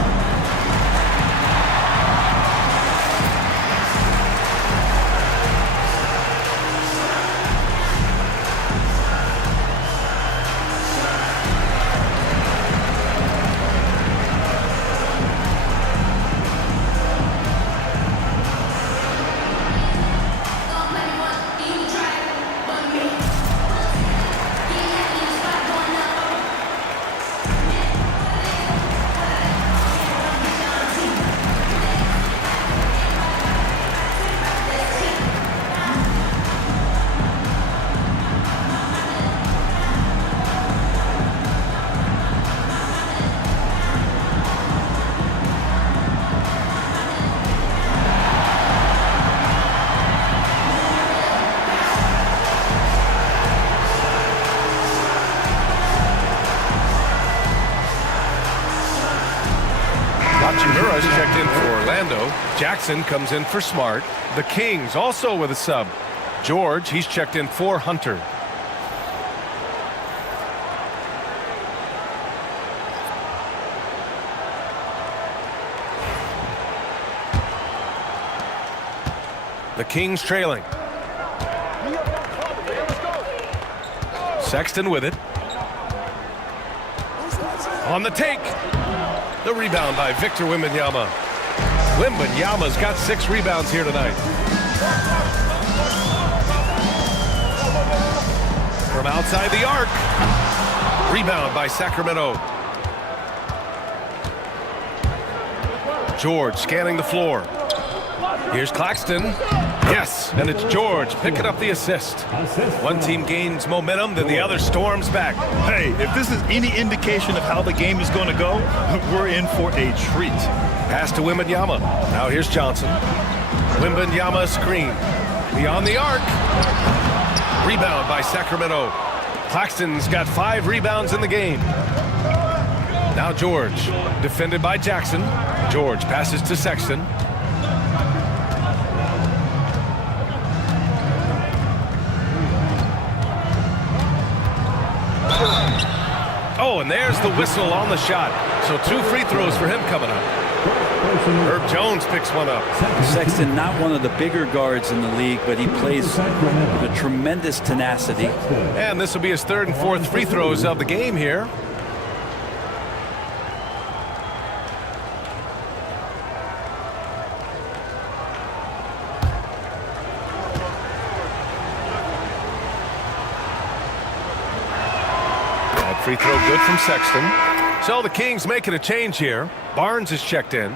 Hachimura is checked in for Orlando. Jackson comes in for Smart. The Kings also with a sub. George, he's checked in for Hunter. The Kings trailing. Sexton with it. On the take. The rebound by Victor Wembanyama. Wembanyama's got 6 rebounds here tonight. From outside the arc. Rebound by Sacramento. George scanning the floor. Here's Claxton. Yes, and it's George picking up the assist. One team gains momentum, then the other storms back. Hey, if this is any indication of how the game is going to go, we're in for a treat. Pass to Wembanyama. Now here's Johnson. Wembanyama screen. Beyond the arc. Rebound by Sacramento. Claxton's got 5 rebounds in the game. Now George, defended by Jackson. George passes to Sexton. Oh, and there's the whistle on the shot. So 2 free throws for him coming up. Herb Jones picks one up. Sexton, not one of the bigger guards in the league, but he plays with tremendous tenacity. And this will be his 3rd and 4th free throws of the game here. Free throw good from Sexton. So the Kings making a change here. Barnes is checked in.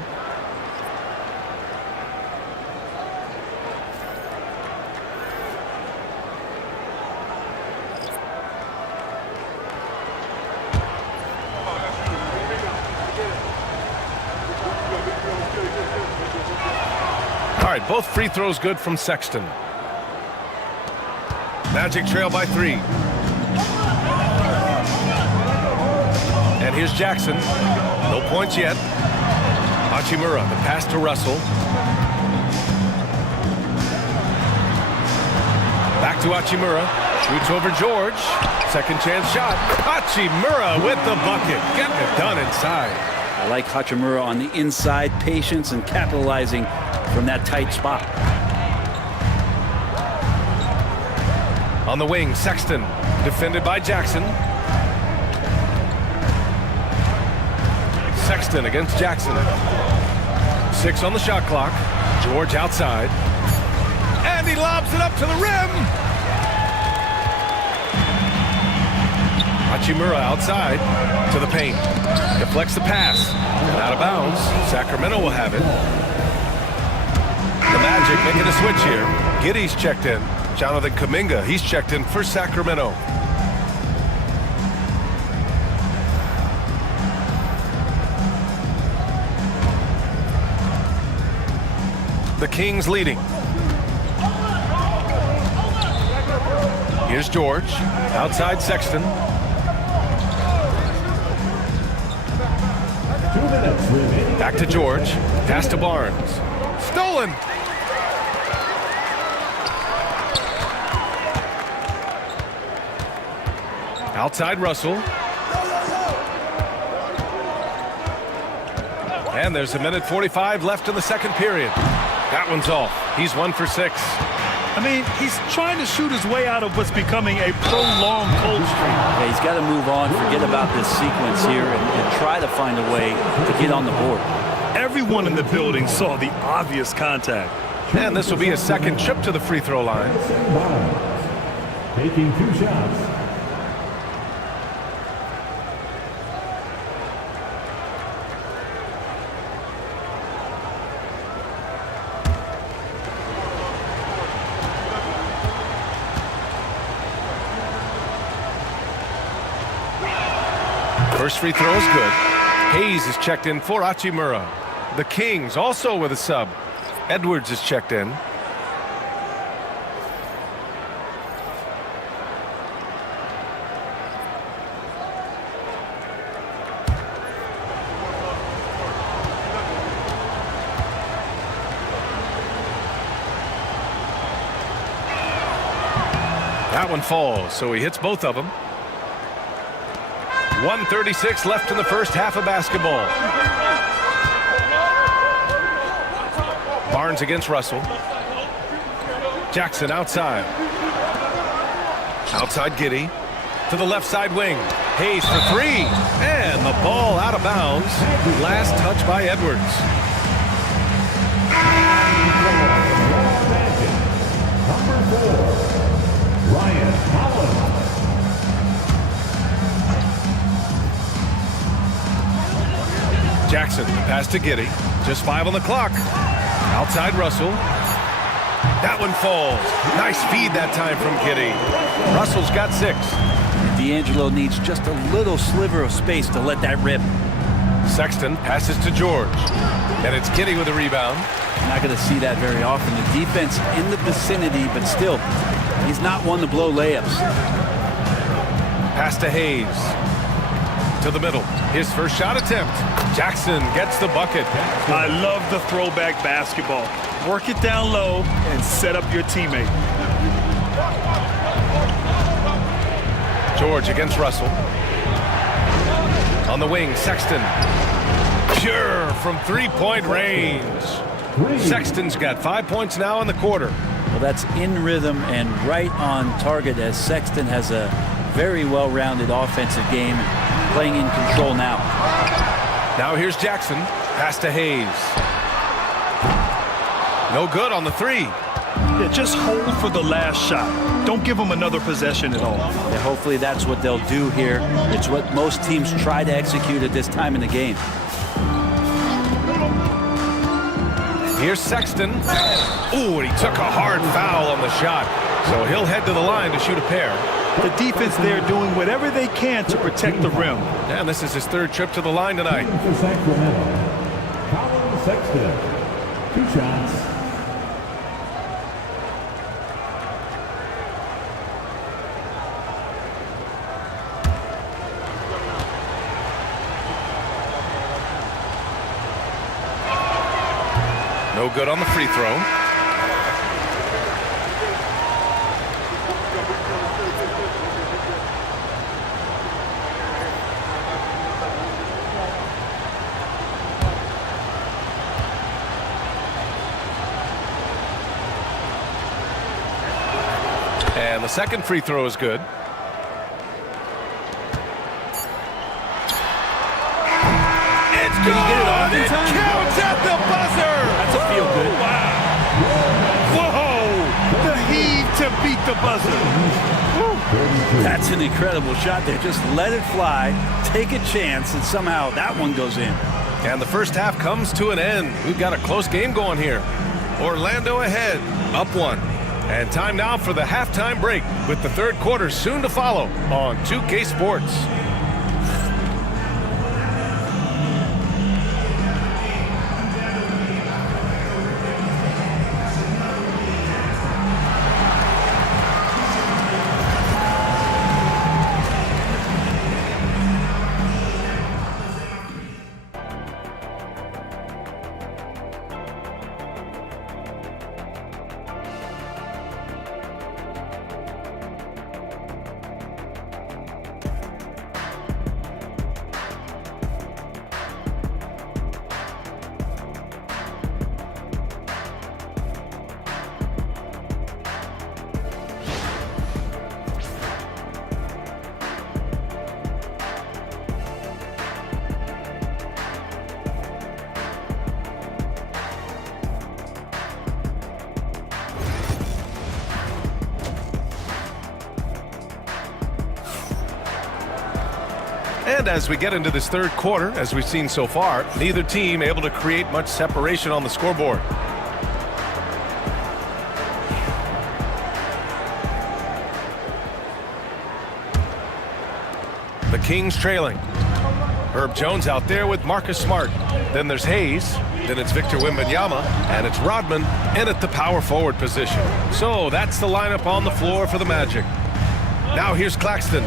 All right, both free throws good from Sexton. Magic trail by 3. And here's Jackson. No points yet. Hachimura, the pass to Russell. Back to Hachimura. Shoots over George. Second chance shot. Hachimura with the bucket. Getting it done inside. I like Hachimura on the inside. Patience and capitalizing from that tight spot. On the wing, Sexton. Defended by Jackson. Sexton against Jackson. 6 on the shot clock. George outside. And he lobs it up to the rim. Hachimura outside to the paint. Deflects the pass. And out of bounds. Sacramento will have it. The Magic making a switch here. Giddey's checked in. Jonathan Kuminga, he's checked in for Sacramento. The Kings leading. Here's George. Outside Sexton. 2 minutes remaining. Back to George. Pass to Barnes. Stolen. Outside Russell. And there's 1:45 left in the 2nd period. That one's off. He's 1 for 6. I mean, he's trying to shoot his way out of what's becoming a prolonged cold streak. Yeah, he's got to move on, forget about this sequence here, and try to find a way to get on the board. Everyone in the building saw the obvious contact. And this will be his 2nd trip to the free throw line. Taking 2 shots. First free throw is good. Hayes is checked in for Hachimura. The Kings also with a sub. Edwards is checked in. That one falls, so he hits both of them. 1:36 left in the first half of basketball. Barnes against Russell. Jackson outside. Outside Giddey. To the left side wing. Hayes for three. And the ball out of bounds. Last touch by Edwards. Number 4, Ryan Collins. Jackson, pass to Giddey. Just 5 on the clock. Outside Russell. That one falls. Nice feed that time from Giddey. Russell's got 6. D'Angelo needs just a little sliver of space to let that rip. Sexton passes to George. And it's Giddey with a rebound. Not going to see that very often. The defense in the vicinity, but still, he's not one to blow layups. Pass to Hayes. To the middle. His first shot attempt. Jackson gets the bucket. I love the throwback basketball. Work it down low and set up your teammate. George against Russell. On the wing, Sexton. Pure from three-point range. Sexton's got 5 points now in the quarter. Well, that's in rhythm and right on target, as Sexton has a very well-rounded offensive game, playing in control now. Now here's Jackson. Pass to Hayes. No good on the three. Yeah, just hold for the last shot. Don't give them another possession at all. Yeah, hopefully that's what they'll do here. It's what most teams try to execute at this time in the game. Here's Sexton. Ooh, and he took a hard foul on the shot. So he'll head to the line to shoot a pair. The defense there doing whatever they can to protect the rim. And this is his 3rd trip to the line tonight. For Sacramento, Colin Sexton. 2 shots. No good on the free throw. And the second free throw is good. It's good. It counts at the buzzer. That's a feel good. Wow. Whoa! The heave to beat the buzzer. That's an incredible shot there. Just let it fly, take a chance, and somehow that one goes in. And the first half comes to an end. We've got a close game going here. Orlando ahead, up 1. And time now for the halftime break, with the 3rd quarter soon to follow on 2K Sports. And as we get into this 3rd quarter, as we've seen so far, neither team able to create much separation on the scoreboard. The Kings trailing. Herb Jones out there with Marcus Smart. Then there's Hayes. Then it's Victor Wembanyama. And it's Rodman in at the power forward position. So that's the lineup on the floor for the Magic. Now here's Claxton.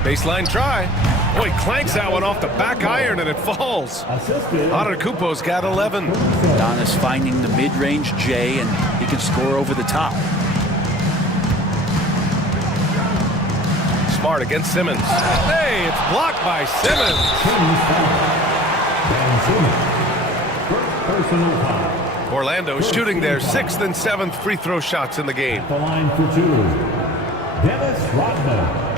Baseline try. Boy, clanks that one off the back iron and it falls. Antetokounmpo's got 11. Donis finding the mid-range J, and he can score over the top. Smart against Simmons. Hey, it's blocked by Simmons. First personal foul. Orlando shooting their 6th and 7th free throw shots in the game. The line for 2. Dennis Rodman.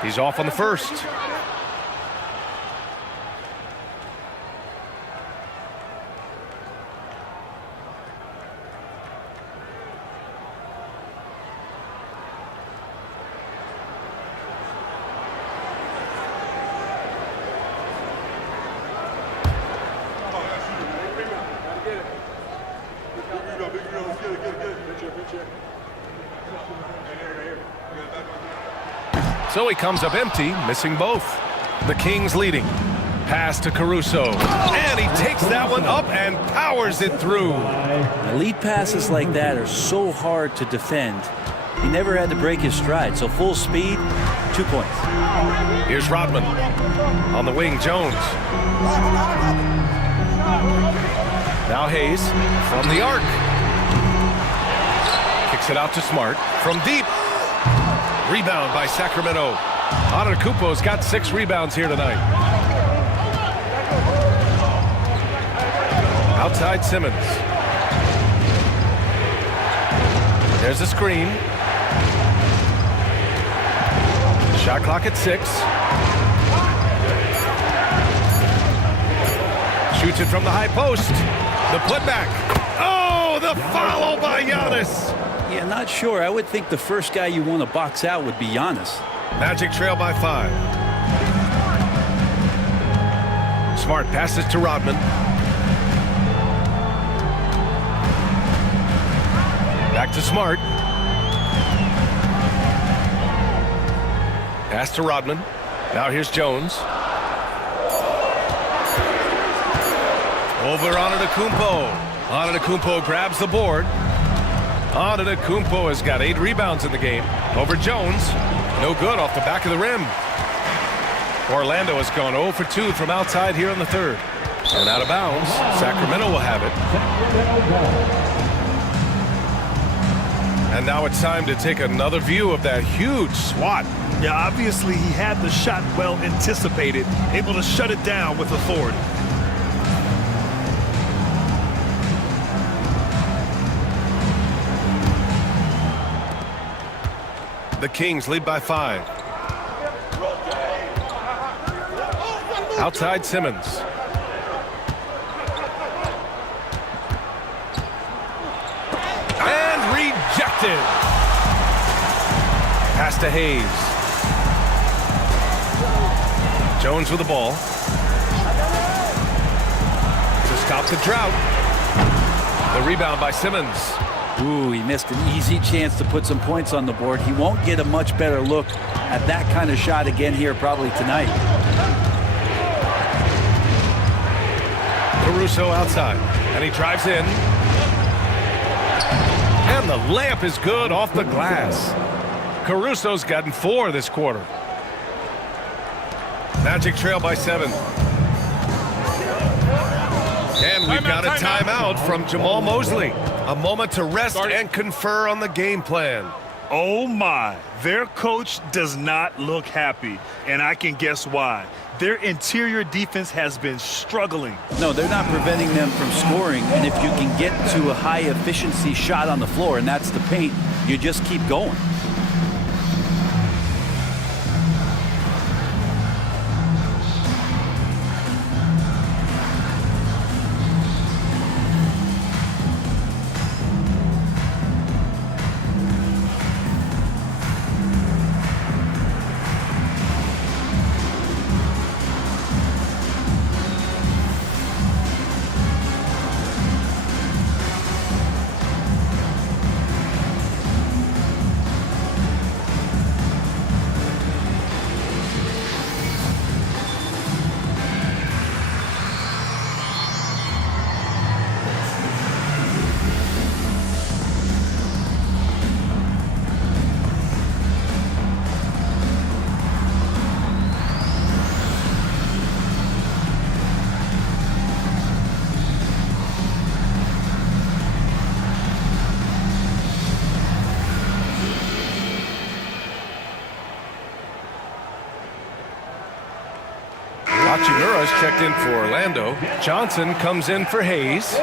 He's off on the first. So he comes up empty, missing both. The Kings leading. Pass to Caruso. And he takes that one up and powers it through. Lead passes like that are so hard to defend. He never had to break his stride, so full speed, 2 points. Here's Rodman. On the wing, Jones. Now Hayes from the arc. Kicks it out to Smart from deep. Rebound by Sacramento. Antetokounmpo's got 6 rebounds here tonight. Outside Simmons. There's a screen. Shot clock at 6. Shoots it from the high post. The putback. Oh, the follow by Giannis. Yeah, not sure. I would think the first guy you want to box out would be Giannis. Magic trail by 5. Smart passes to Rodman. Back to Smart. Pass to Rodman. Now here's Jones. Over Antetokounmpo. Antetokounmpo grabs the board. Antetokounmpo has got 8 rebounds in the game. Over Jones. No good off the back of the rim. Orlando has gone 0 for 2 from outside here in the third. And out of bounds. Sacramento will have it. And now it's time to take another view of that huge swat. Yeah, obviously he had the shot well anticipated, able to shut it down with authority. The Kings lead by 5. Outside Simmons. And rejected. Pass to Hayes. Jones with the ball. To stop the drought. The rebound by Simmons. Ooh, he missed an easy chance to put some points on the board. He won't get a much better look at that kind of shot again here probably tonight. Caruso outside, and he drives in. And the layup is good off the glass. Caruso's gotten 4 this quarter. Magic trail by 7. And we've got a timeout from Jamal Mosley. A moment to rest and confer on the game plan. Oh my, their coach does not look happy, and I can guess why. Their interior defense has been struggling. No, they're not preventing them from scoring, and if you can get to a high efficiency shot on the floor, and that's the paint, you just keep going. Hachimura's checked in for Orlando. Johnson comes in for Hayes.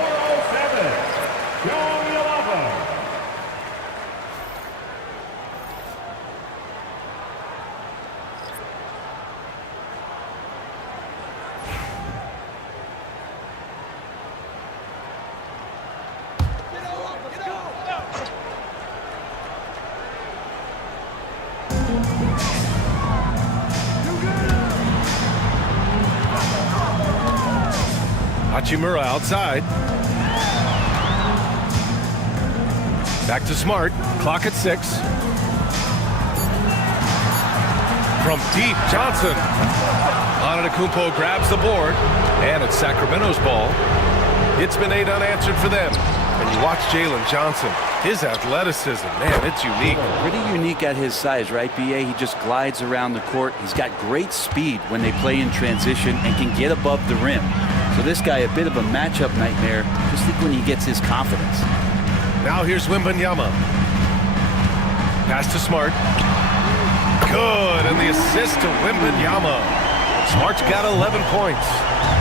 Hachimura outside. Back to Smart. Clock at 6. From deep, Johnson. Antetokounmpo grabs the board, and it's Sacramento's ball. It's been 8 unanswered for them. And you watch Jalen Johnson. His athleticism, man, it's unique. Pretty unique at his size, right, B.A.? He just glides around the court. He's got great speed when they play in transition and can get above the rim. So this guy, a bit of a matchup nightmare. Just think when he gets his confidence. Now here's Wembanyama. Pass to Smart. Good, and the assist to Wembanyama. Smart's got 11 points.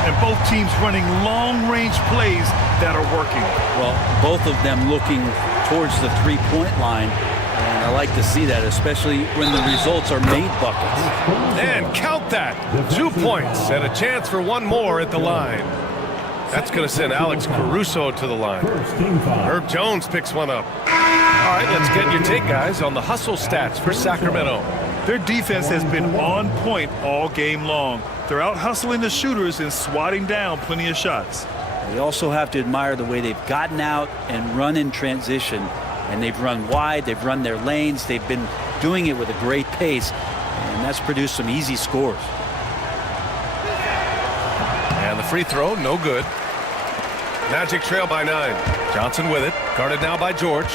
And both teams running long-range plays that are working. Well, both of them looking towards the three-point line. And I like to see that, especially when the results are made buckets. And count that. 2 points and a chance for one more at the line. That's going to send Alex Caruso to the line. Herb Jones picks one up. All right, let's get your take, guys, on the hustle stats for Sacramento. Their defense has been on point all game long. They're out hustling the shooters and swatting down plenty of shots. We also have to admire the way they've gotten out and run in transition. And they've run wide, they've run their lanes, they've been doing it with a great pace, and that's produced some easy scores. And the free throw, no good. Magic trail by 9. Johnson with it, guarded now by George.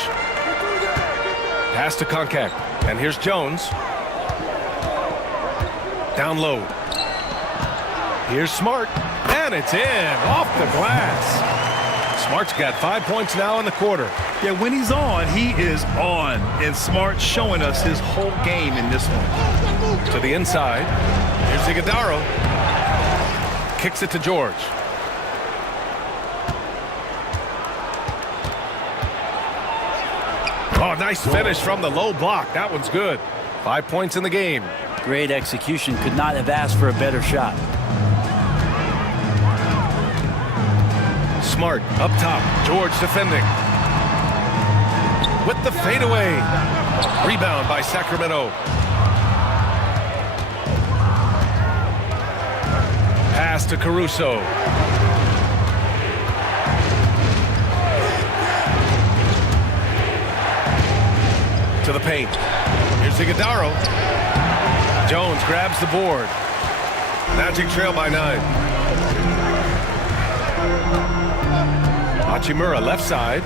Pass to Koncak, and here's Jones. Down low. Here's Smart, and it's in, off the glass. Smart's got 5 points now in the quarter. Yeah, when he's on, he is on. And Smart showing us his whole game in this one. To the inside. Here's Iguodala. Kicks it to George. Oh, nice finish from the low block. That one's good. 5 points in the game. Great execution. Could not have asked for a better shot. Smart up top. George defending. With the fadeaway. Rebound by Sacramento. Pass to Caruso. To the paint. Here's Iguodala. Jones grabs the board. Magic trail by 9. Hachimura left side.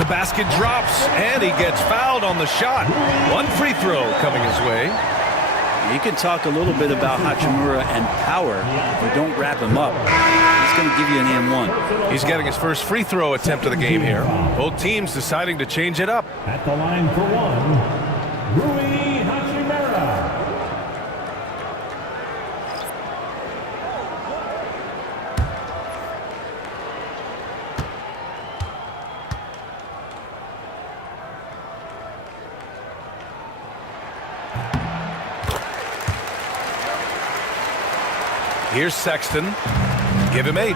The basket drops, and he gets fouled on the shot. One free throw coming his way. You can talk a little bit about Hachimura and power. If you don't wrap him up, he's going to give you an and-one. He's getting his first free throw attempt of the game here. Both teams deciding to change it up. At the line for one, Rui Hachimura. Here's Sexton. Give him 8.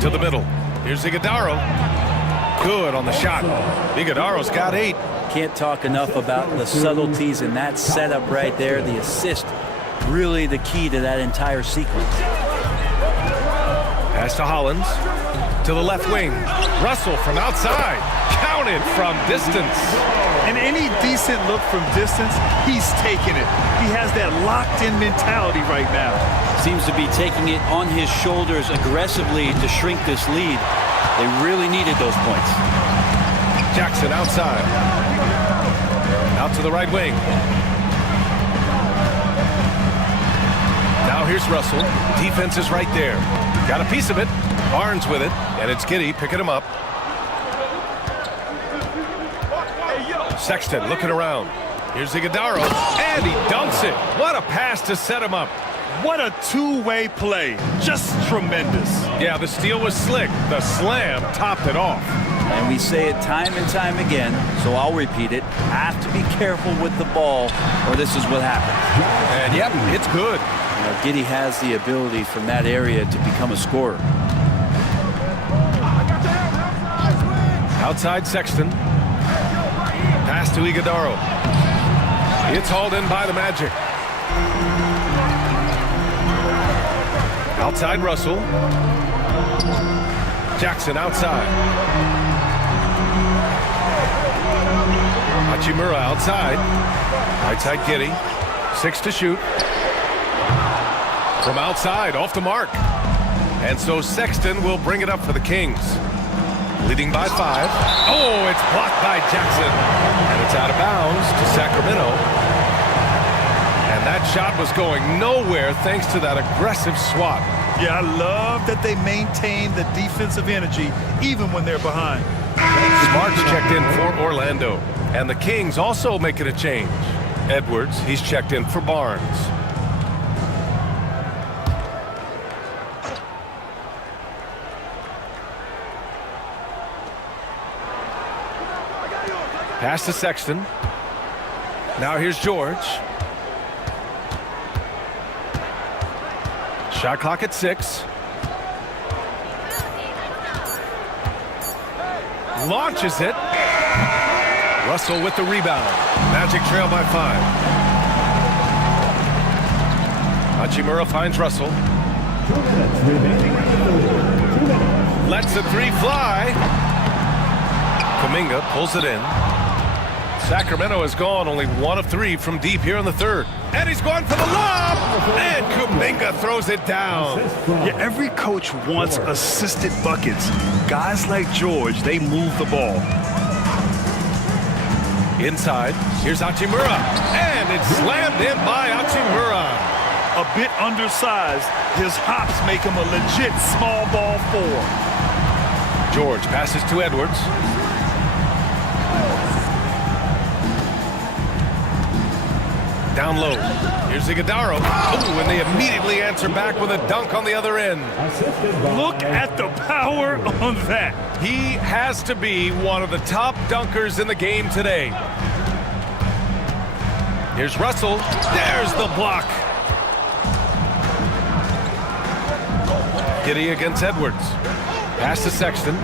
To the middle. Here's Iguodala. Good on the shot. Iguodala's got 8. Can't talk enough about the subtleties in that setup right there. The assist, really the key to that entire sequence. Pass to Hollins. To the left wing. Russell from outside. Counted from distance. And any decent look from distance, he's taking it. He has that locked-in mentality right now. Seems to be taking it on his shoulders aggressively to shrink this lead. They really needed those points. Jackson outside. Out to the right wing. Now here's Russell. Defense is right there. Got a piece of it. Barnes with it. And it's Giddey picking him up. Sexton looking around. Here's Iguodaro, and he dunks it. What a pass to set him up. What a two-way play. Just tremendous. Yeah, the steal was slick. The slam topped it off. And we say it time and time again, so I'll repeat it. Have to be careful with the ball, or this is what happens. And yep, it's good. Giddey has the ability from that area to become a scorer. Outside Sexton. Pass to Iguodaro. It's hauled in by the Magic. Outside Russell. Jackson outside. Hachimura outside. Right side Giddey. 6 to shoot. From outside, off the mark. And so Sexton will bring it up for the Kings. Leading by 5. Oh, it's blocked by Jackson. And it's out of bounds to Sacramento. And that shot was going nowhere thanks to that aggressive swat. Yeah, I love that they maintain the defensive energy even when they're behind. Smart's checked in for Orlando. And the Kings also making a change. Edwards, he's checked in for Barnes. Pass to Sexton. Now here's George. Shot clock at 6. Launches it. Russell with the rebound. Magic trail by 5. Hachimura finds Russell. Lets the 3 fly. Kuminga pulls it in. Sacramento has gone only 1 of 3 from deep here in the third. And he's going for the lob! And Kuminga throws it down. Yeah, every coach wants assisted buckets. Guys like George, they move the ball. Inside, here's Hachimura. And it's slammed in by Hachimura. A bit undersized, his hops make him a legit small ball 4. George passes to Edwards. Down low. Here's Iguodaro. Oh, and they immediately answer back with a dunk on the other end. Look at the power on that. He has to be one of the top dunkers in the game today. Here's Russell. There's the block. Giddey against Edwards. Pass to Sexton.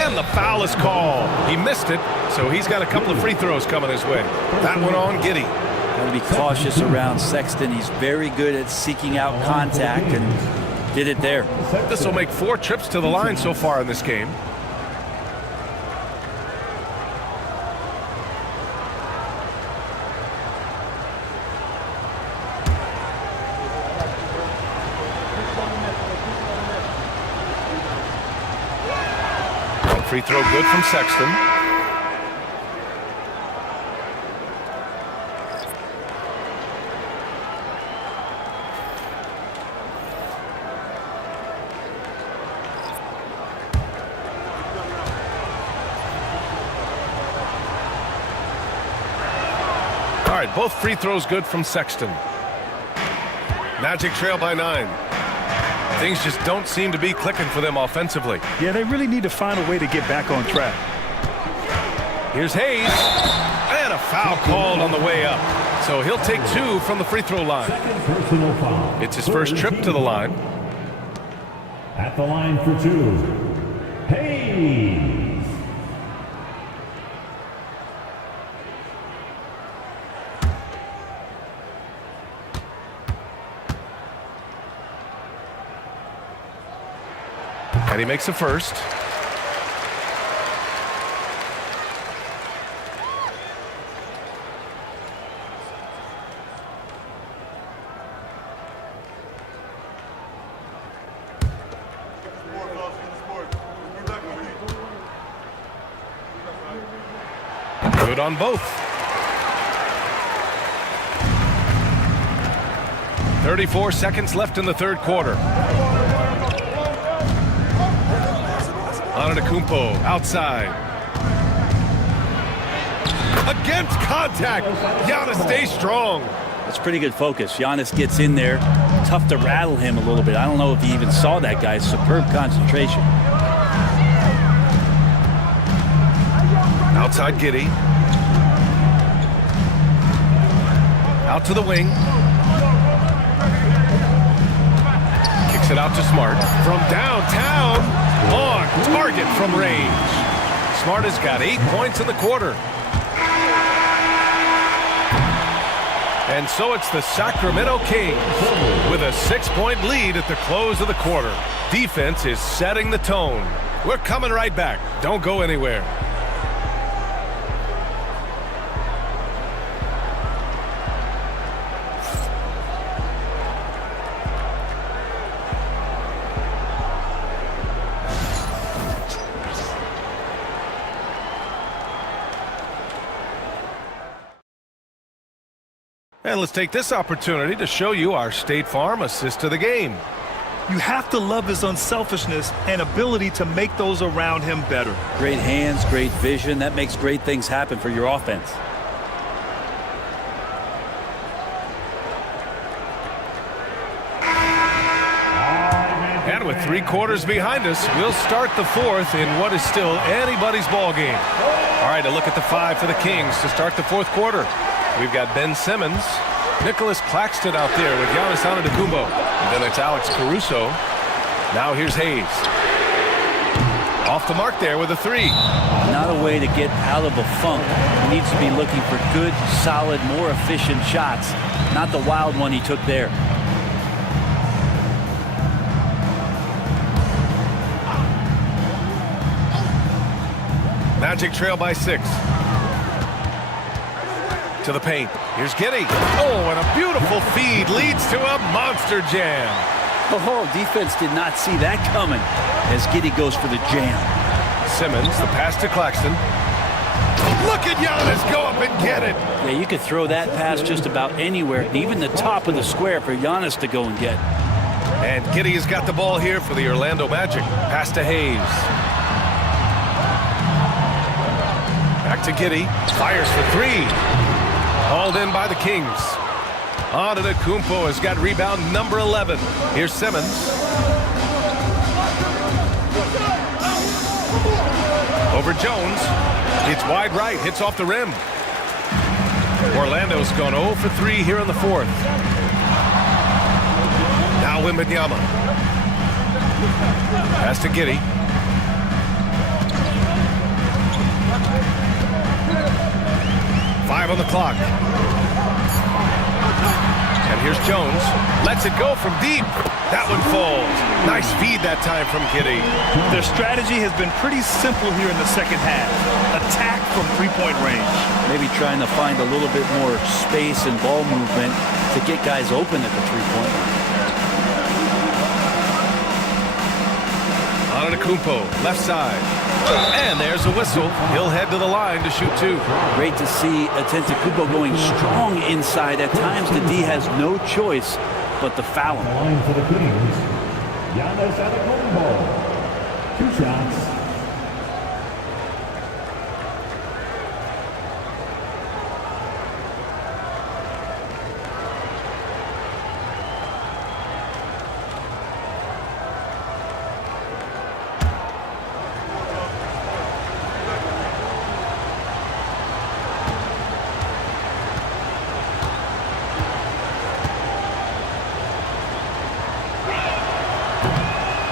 And the foul is called. He missed it, so he's got a couple of free throws coming his way. That one on Giddey. Got to be cautious around Sexton. He's very good at seeking out contact and did it there. This will make 4 trips to the line so far in this game. Free throw good from Sexton. All right, both free throws good from Sexton. Magic trail by 9. Things just don't seem to be clicking for them offensively. Yeah, they really need to find a way to get back on track. Here's Hayes. And a foul called on the way up. So he'll take 2 from the free throw line. It's his first trip to the line. At the line for 2, Hayes. And he makes a first. Good on both. 34 seconds left in the third quarter. Antetokounmpo outside. Against contact. Giannis stays strong. That's pretty good focus. Giannis gets in there. Tough to rattle him a little bit. I don't know if he even saw that guy. Superb concentration. Outside Giddey. Out to the wing. Kicks it out to Smart. From downtown. On target from range. Smart has got 8 points in the quarter. And so it's the Sacramento Kings with a 6-point lead at the close of the quarter. Defense is setting the tone. We're coming right back. Don't go anywhere. And let's take this opportunity to show you our State Farm assist to the game. You have to love his unselfishness and ability to make those around him better. Great hands, great vision. That makes great things happen for your offense. And with 3 quarters behind us, we'll start the 4th in what is still anybody's ball game. All right, a look at the 5 for the Kings to start the 4th quarter. We've got Ben Simmons, Nicholas Claxton out there with Giannis Antetokounmpo. And then it's Alex Caruso. Now here's Hayes. Off the mark there with a 3. Not a way to get out of a funk. He needs to be looking for good, solid, more efficient shots. Not the wild one he took there. Magic trail by 6. To the paint. Here's Giddey. Oh, and a beautiful feed leads to a monster jam. Oh, defense did not see that coming as Giddey goes for the jam. Simmons, the pass to Claxton. Look at Giannis go up and get it. Yeah, you could throw that pass just about anywhere, even the top of the square for Giannis to go and get. And Giddey has got the ball here for the Orlando Magic. Pass to Hayes. Back to Giddey. Fires for 3. Hauled in by the Kings. Antetokounmpo has got rebound number 11. Here's Simmons. Over Jones. It's wide right. Hits off the rim. Orlando's gone 0 for 3 here in the 4th. Now Wembanyama. Pass to Giddey. Five on the clock. And here's Jones. Lets it go from deep. That one falls. Nice feed that time from Giddey. Their strategy has been pretty simple here in the second half. Attack from 3-point range. Maybe trying to find a little bit more space and ball movement to get guys open at the 3-point line. Antetokounmpo, left side. And there's a whistle. He'll head to the line to shoot 2. Great to see Antetokounmpo going strong inside. At times, the D has no choice but to foul him. Line for the Kings, Giannis Antetokounmpo. 2 shots.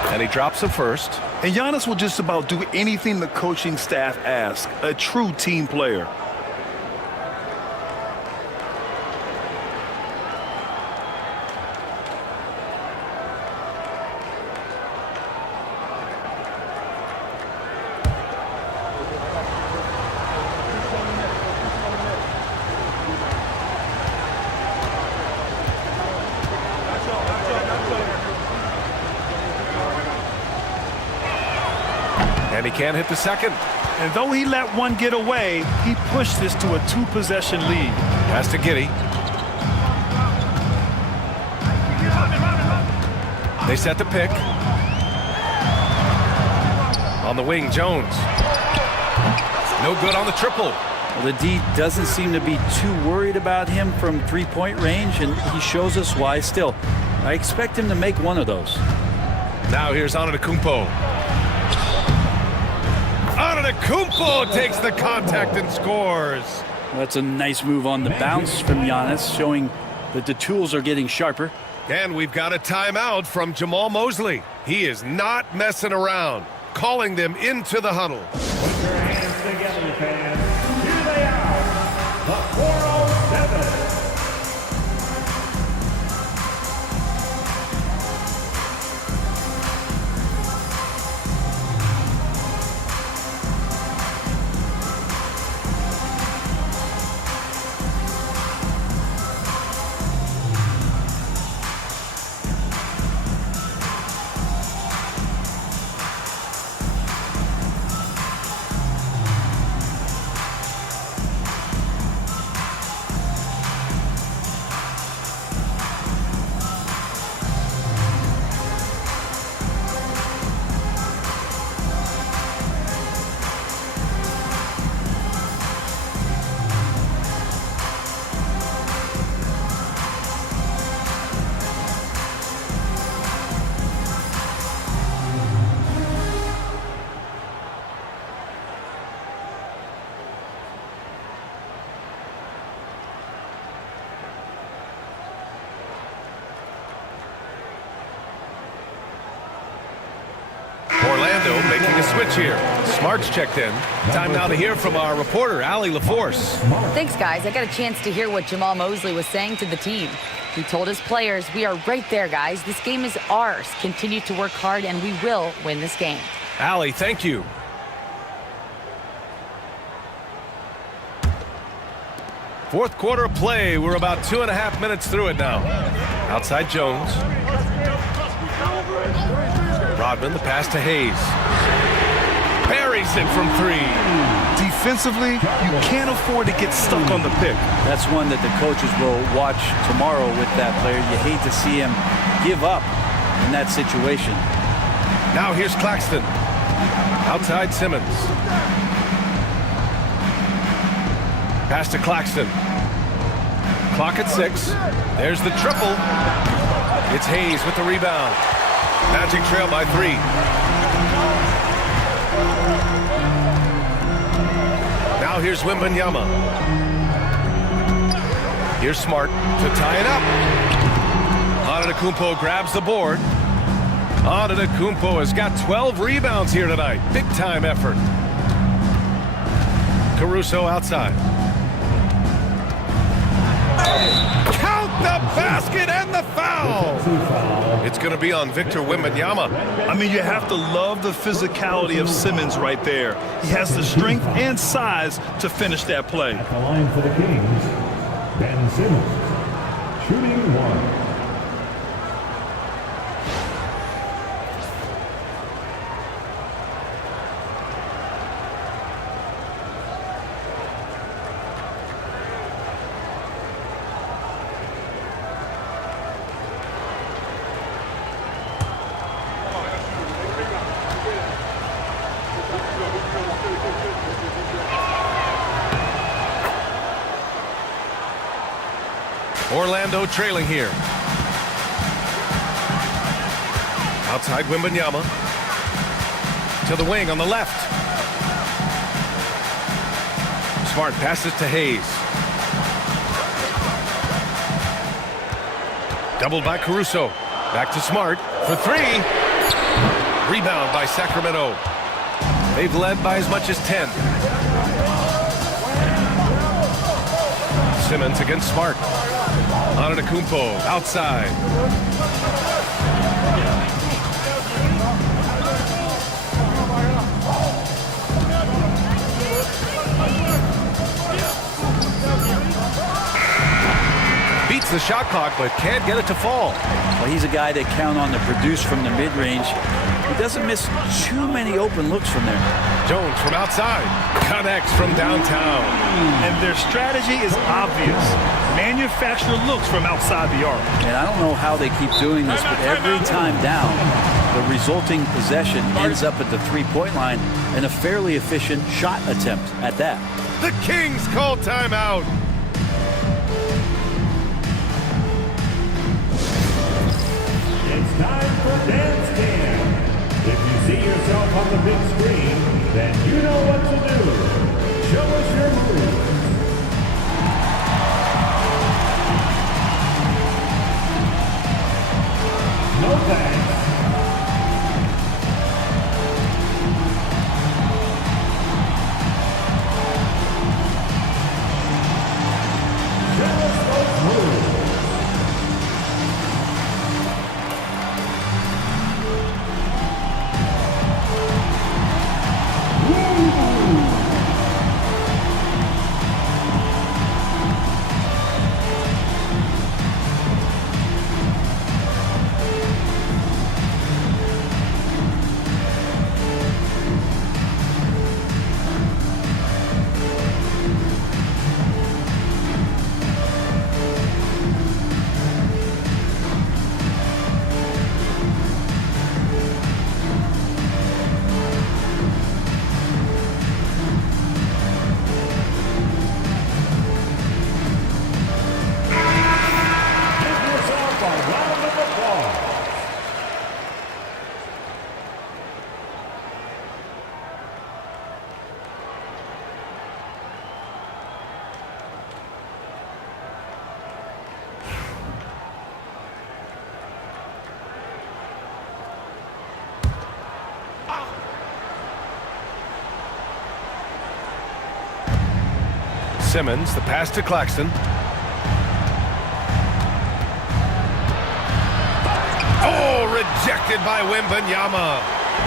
And he drops the first. And Giannis will just about do anything the coaching staff asks. A true team player. And he can't hit the second. And though he let one get away, he pushed this to a 2-possession lead. Pass to Giddey. They set the pick. On the wing, Jones. No good on the triple. Well, the D doesn't seem to be too worried about him from three-point range, and he shows us why still. I expect him to make one of those. Now here's Antetokounmpo. Antetokounmpo takes the contact and scores. Well, that's a nice move on the bounce from Giannis, showing that the tools are getting sharper. And we've got a timeout from Jamal Mosley. He is not messing around, calling them into the huddle. Put your hands together, fans. Here they are, the 407. Orlando making a switch here. Smart's checked in. Time now to hear from our reporter, Allie LaForce. Thanks, guys. I got a chance to hear what Jamal Mosley was saying to the team. He told his players, we are right there, guys. This game is ours. Continue to work hard, and we will win this game. Allie, thank you. Fourth quarter of play. We're about 2.5 minutes through it now. Outside Jones. Rodman, the pass to Hayes. Buries it from three. Defensively, you can't afford to get stuck on the pick. That's one that the coaches will watch tomorrow with that player. You hate to see him give up in that situation. Now here's Claxton. Outside Simmons. Pass to Claxton. Clock at 6. There's the triple. It's Hayes with the rebound. Magic trail by 3. Now here's Wembanyama. Here's Smart to tie it up. Antetokounmpo grabs the board. Antetokounmpo has got 12 rebounds here tonight. Big time effort. Caruso outside. Count the basket and the foul. It's going to be on Victor Wembanyama. I mean, you have to love the physicality of Simmons right there. He has the strength and size to finish that play. At the line for the Kings, Ben Simmons, shooting 1. Orlando trailing here. Outside Wembanyama. To the wing on the left. Smart passes to Hayes. Doubled by Caruso. Back to Smart for 3. Rebound by Sacramento. They've led by as much as 10. Simmons against Smart. Antetokounmpo outside. Beat Walks the shot clock, but can't get it to fall. Well, he's a guy that count on to produce from the mid-range. He doesn't miss too many open looks from there. Jones from outside. Connects from downtown. And their strategy is obvious. Manufacture looks from outside the arc. And I don't know how they keep doing this, but every time down, the resulting possession ends up at the three-point line and a fairly efficient shot attempt at that. The Kings call timeout. It's time for Dance Camp. If you see yourself on the big screen, then you know what to do. Show us your moves. No thanks. Show us those moves. Simmons, the pass to Claxton. Oh, rejected by Wembanyama.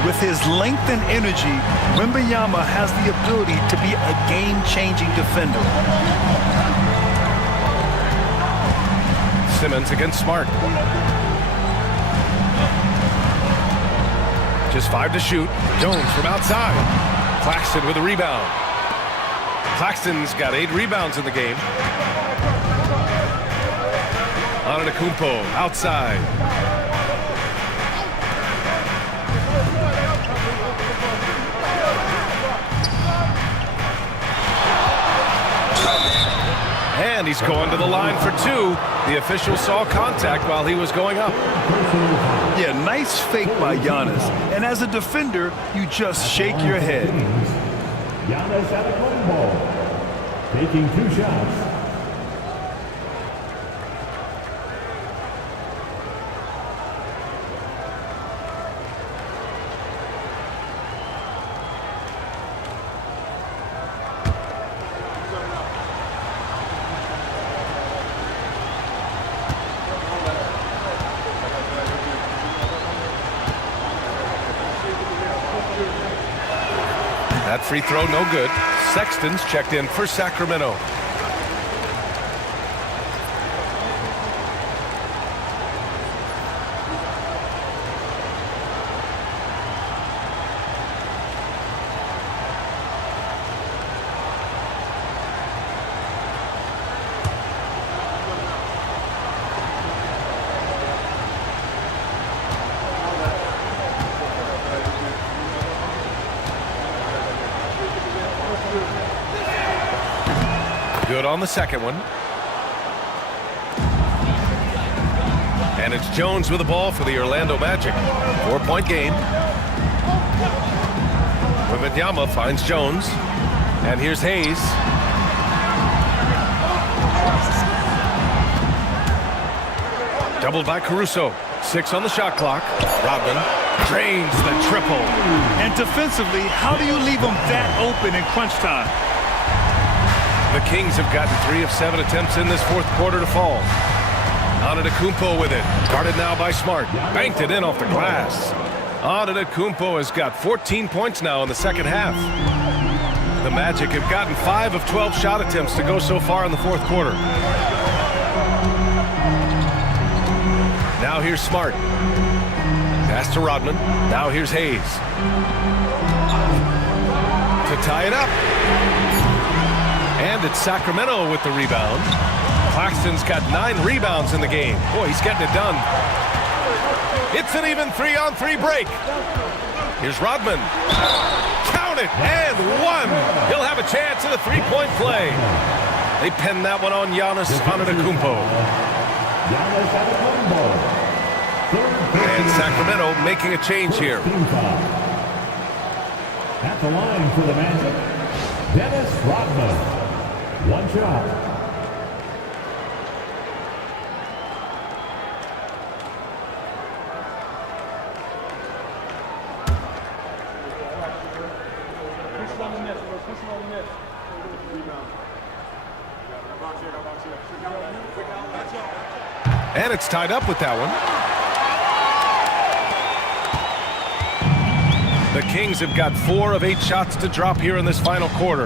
With his length and energy, Wembanyama has the ability to be a game-changing defender. Simmons against Smart. Just 5 to shoot. Jones from outside. Claxton with a rebound. Claxton's got 8 rebounds in the game. Antetokounmpo outside. And he's going to the line for 2. The official saw contact while he was going up. Yeah, nice fake by Giannis. And as a defender, you just shake your head. Giannis Antetokounmpo taking 2 shots. That free throw no good. Sexton's checked in for Sacramento. Good on the second one. And it's Jones with the ball for the Orlando Magic. 4-point game. Wembanyama finds Jones. And here's Hayes. Doubled by Caruso. 6 on the shot clock. Rodman drains the triple. And defensively, how do you leave them that open in crunch time? The Kings have gotten 3 of 7 attempts in this fourth quarter to fall. Antetokounmpo with it. Guarded now by Smart. Banked it in off the glass. Antetokounmpo has got 14 points now in the second half. The Magic have gotten 5 of 12 shot attempts to go so far in the fourth quarter. Now here's Smart. Pass to Rodman. Now here's Hayes. To tie it up. And it's Sacramento with the rebound. Claxton's got 9 rebounds in the game. Boy, he's getting it done. It's an even 3-on-3 break. Here's Rodman. Count it, and 1. He'll have a chance at a 3-point play. They pin that one on Giannis Antetokounmpo. And Sacramento making a change here. At the line for the Magic, Dennis Rodman. 1 shot. And it's tied up with that one. The Kings have got 4 of 8 shots to drop here in this final quarter.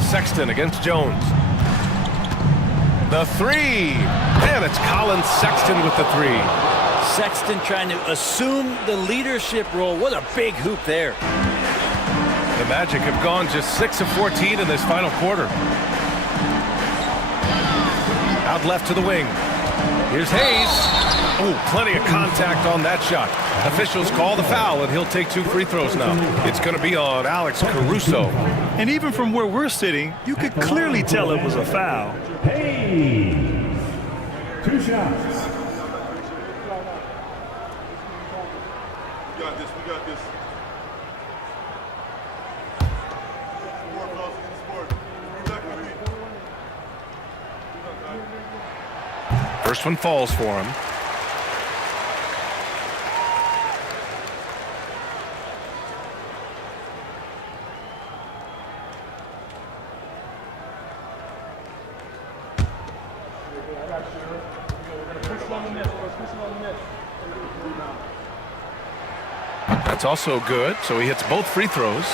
Sexton against Jones. The 3. And it's Colin Sexton with the 3. Sexton trying to assume the leadership role. What a big hoop there. The Magic have gone just 6 of 14 in this final quarter. Out left to the wing. Here's Hayes. Oh, plenty of contact on that shot. Officials call the foul, and he'll take 2 free throws now. It's going to be on Alex Caruso. And even from where we're sitting, you could clearly tell it was a foul. Hayes. 2 shots. We got this. First one falls for him. That's also good, so he hits both free throws.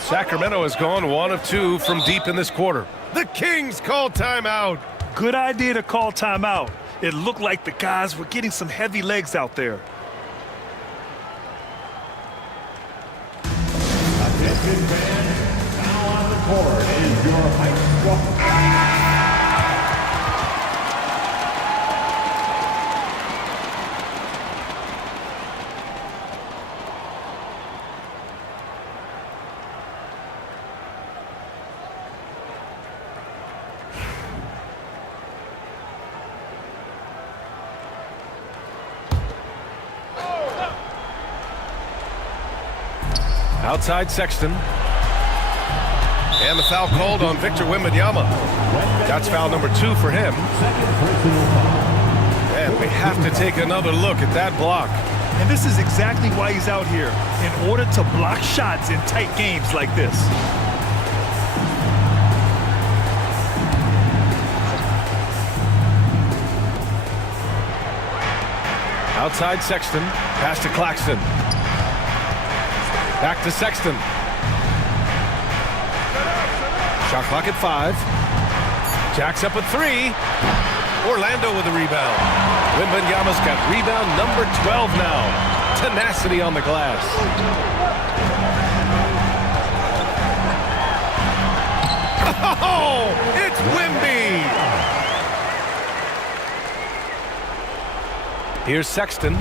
Sacramento has gone 1 of 2 from deep in this quarter. The Kings call timeout. Good idea to call timeout. It looked like the guys were getting some heavy legs out there. Attention fans, now on the court is your high school. Outside Sexton. And the foul called on Victor Wembanyama. That's foul number 2 for him. And we have to take another look at that block. And this is exactly why he's out here, in order to block shots in tight games like this. Outside Sexton. Pass to Claxton. Back to Sexton. Shot clock at 5. Jacks up at 3. Orlando with the rebound. Wembanyama's got rebound number 12 now. Tenacity on the glass. Oh, it's Wemby. Here's Sexton.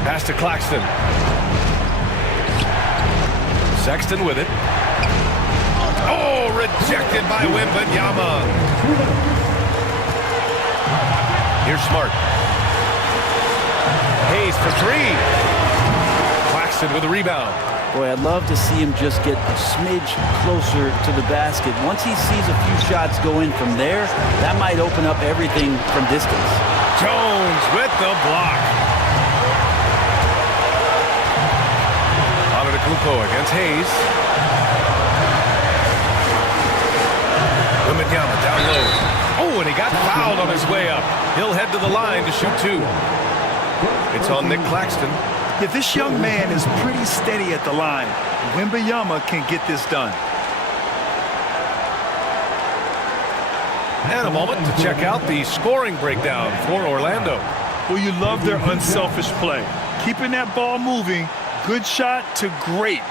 Pass to Claxton. Sexton with it. Oh, rejected by Wembanyama. Here's Smart. Hayes for 3. Claxton with the rebound. Boy, I'd love to see him just get a smidge closer to the basket. Once he sees a few shots go in from there, that might open up everything from distance. Jones with the block. Antetokounmpo against Hayes. Wembanyama down low. Oh, and he got fouled on his way up. He'll head to the line to shoot 2. It's on Nick Claxton. Yeah, this young man is pretty steady at the line. Wembanyama can get this done. And a moment to check out the scoring breakdown for Orlando. Well, you love their unselfish play. Keeping that ball moving, good shot to great.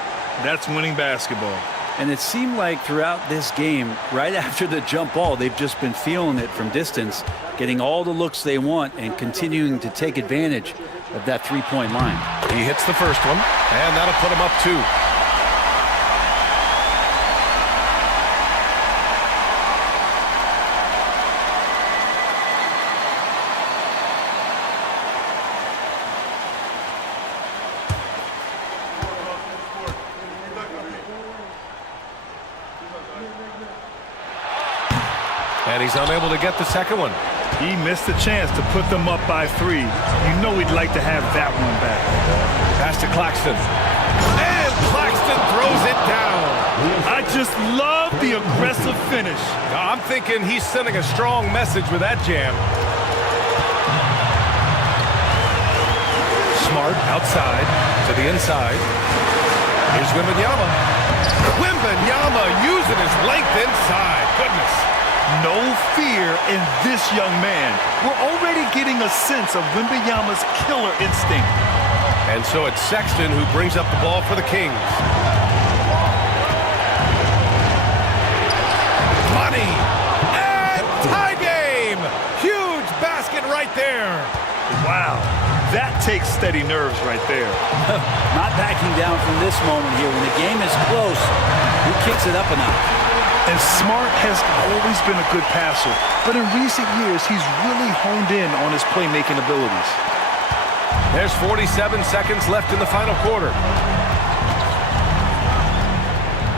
That's winning basketball. And it seemed like throughout this game, right after the jump ball, they've just been feeling it from distance, getting all the looks they want and continuing to take advantage of that three-point line. He hits the first one, and that'll put him up 2. And he's unable to get the second one. He missed the chance to put them up by 3. You know he'd like to have that one back. Pass to Claxton. And Claxton throws it down. I just love the aggressive finish. I'm thinking he's sending a strong message with that jam. Smart outside to the inside. Here's Wembanyama. Wembanyama using his length inside. Goodness. No fear in this young man. We're already getting a sense of Wembanyama's killer instinct. And so it's Sexton who brings up the ball for the Kings. Money and tie game. Huge basket right there. Wow, that takes steady nerves right there. Not backing down from this moment here. When the game is close, he kicks it up a notch. And Smart has always been a good passer, but in recent years, he's really honed in on his playmaking abilities. There's 47 seconds left in the final quarter.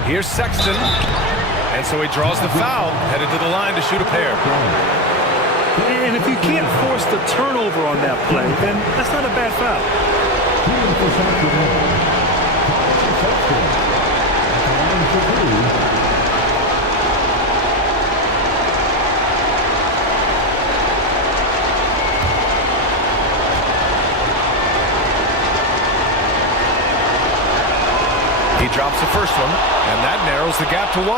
Here's Sexton. And so he draws the foul, headed to the line to shoot a pair. And if you can't force the turnover on that play, then that's not a bad foul. He drops the first one, and that narrows the gap to 1.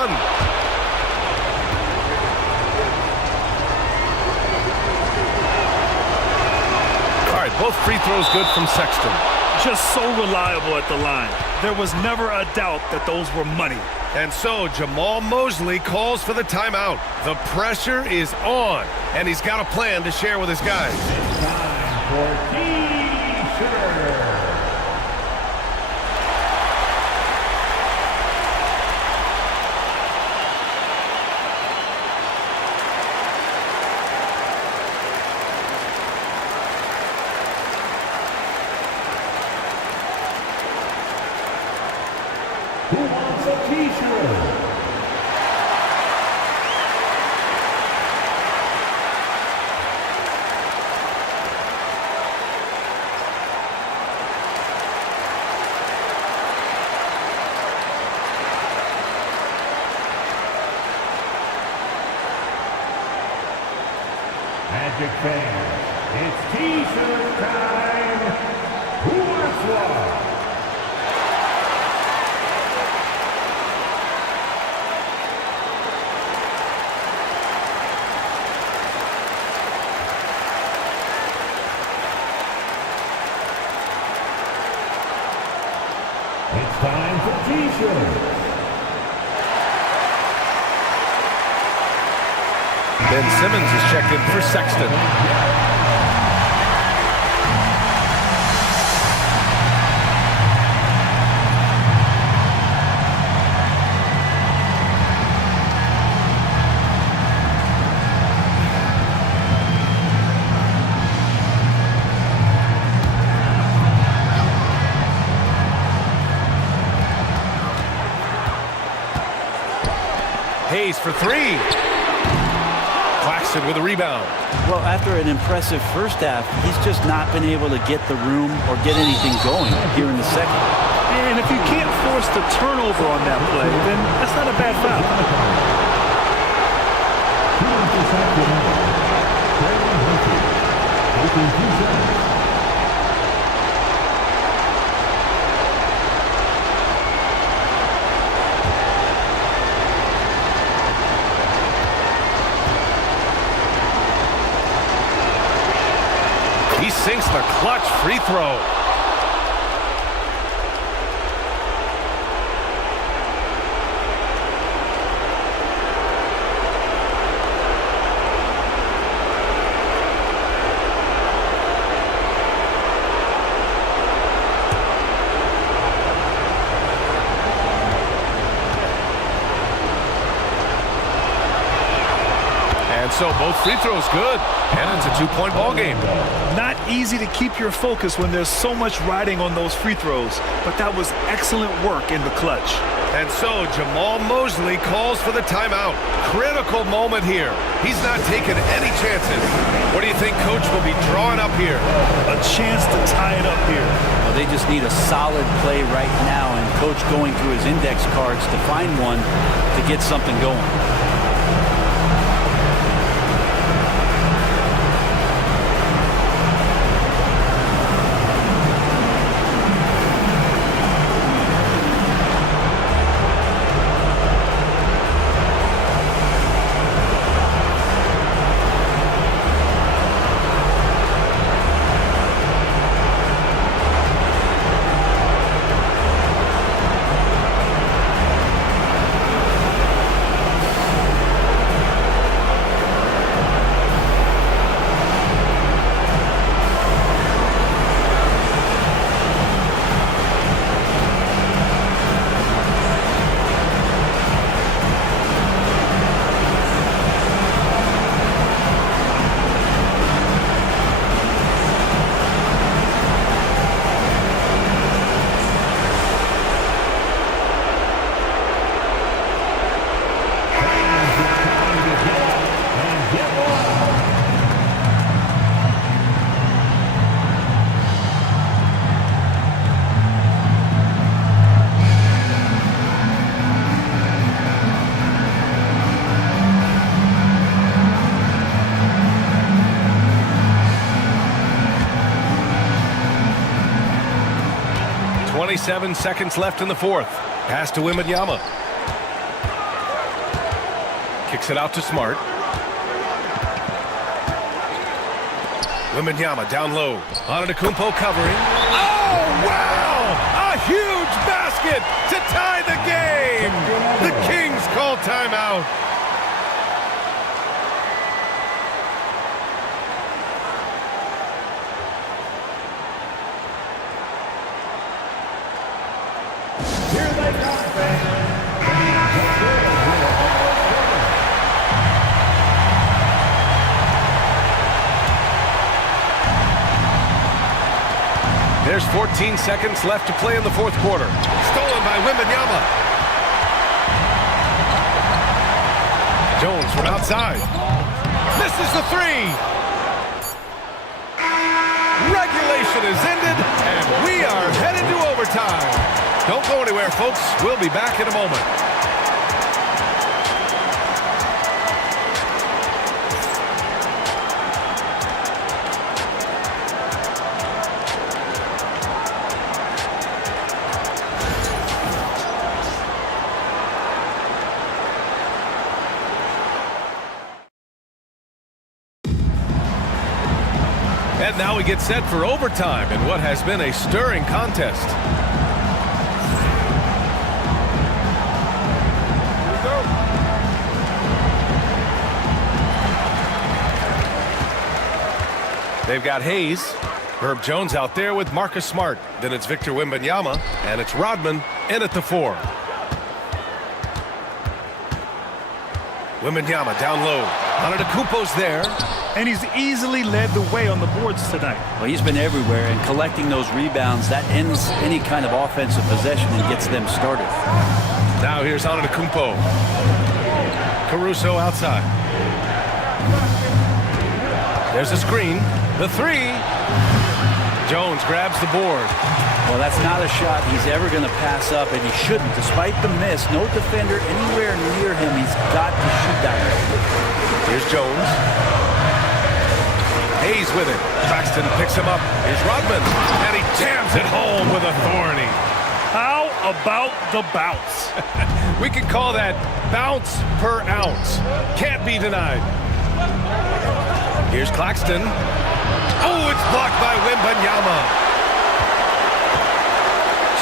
All right, both free throws good from Sexton. Just so reliable at the line. There was never a doubt that those were money. And so Jamal Mosley calls for the timeout. The pressure is on, and he's got a plan to share with his guys. Time for T-shirt. Who wants a T-shirt? Magic fans, it's T-shirt time. Who wants one? It's time for T-shirts. Ben Simmons is checked in for Sexton. Hayes for 3. Claxton with a rebound. Well, after an impressive first half, he's just not been able to get the room or get anything going here in the second. And if you can't force the turnover on that play, then that's not a bad foul. makes the clutch free throw. So both free throws good, and it's a 2-point ball game. Not easy to keep your focus when there's so much riding on those free throws, but that was excellent work in the clutch. And so Jamal Mosley calls for the timeout. Critical moment here. He's not taking any chances. What do you think Coach will be drawing up here? A chance to tie it up here. Well, they just need a solid play right now, and Coach going through his index cards to find one to get something going. Seven seconds left in the fourth. Pass to Wembanyama. Kicks it out to Smart. Wembanyama down low. Antetokounmpo covering. Oh, wow! A huge basket to tie the game! The Kings call timeout. There's 14 seconds left to play in the fourth quarter. Stolen by Wembanyama. Jones from outside. Misses the three. Regulation is ended, and we are headed to overtime. Don't go anywhere, folks. We'll be back in a moment. And now we get set for overtime in what has been a stirring contest. They've got Hayes, Herb Jones out there with Marcus Smart. Then it's Victor Wembanyama, and it's Rodman in at the 4. Wembanyama down low. Antetokounmpo's there. And he's easily led the way on the boards tonight. Well, he's been everywhere, and collecting those rebounds, that ends any kind of offensive possession and gets them started. Now here's Antetokounmpo. Caruso outside. There's a screen. The 3. Jones grabs the board. Well, that's not a shot he's ever going to pass up, and he shouldn't. Despite the miss, no defender anywhere near him. He's got to shoot that way. Here's Jones. Hayes with it. Claxton picks him up. Here's Rodman. And he jams it home with authority. How about the bounce? We can call that bounce per ounce. Can't be denied. Here's Claxton. Oh, it's blocked by Wembanyama.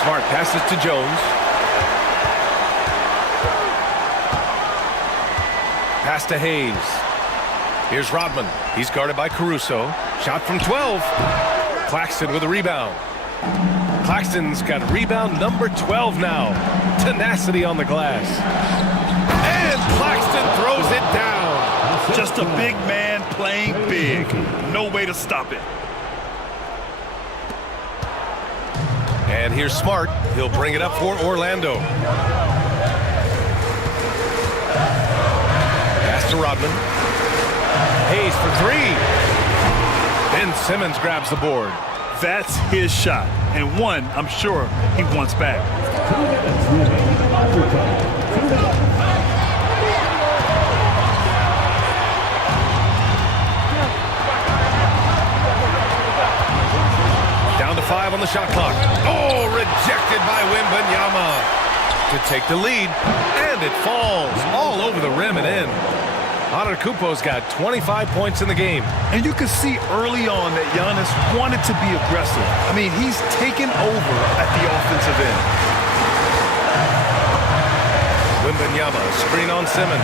Smart passes to Jones. Pass to Hayes. Here's Rodman. He's guarded by Caruso. Shot from 12. Claxton with a rebound. Claxton's got rebound number 12 now. Tenacity on the glass. And Claxton throws it down. Just a big man playing big. No way to stop it. And here's Smart. He'll bring it up for Orlando. Pass to Rodman. Hayes for three. Ben Simmons grabs the board. That's his shot, and one I'm sure he wants back. Down to 5 on the shot clock. Oh, rejected by Wembanyama to take the lead, and it falls all over the rim and in. Antetokounmpo's got 25 points in the game. And you can see early on that Giannis wanted to be aggressive. I mean, he's taken over at the offensive end. Wembanyama, screen on Simmons.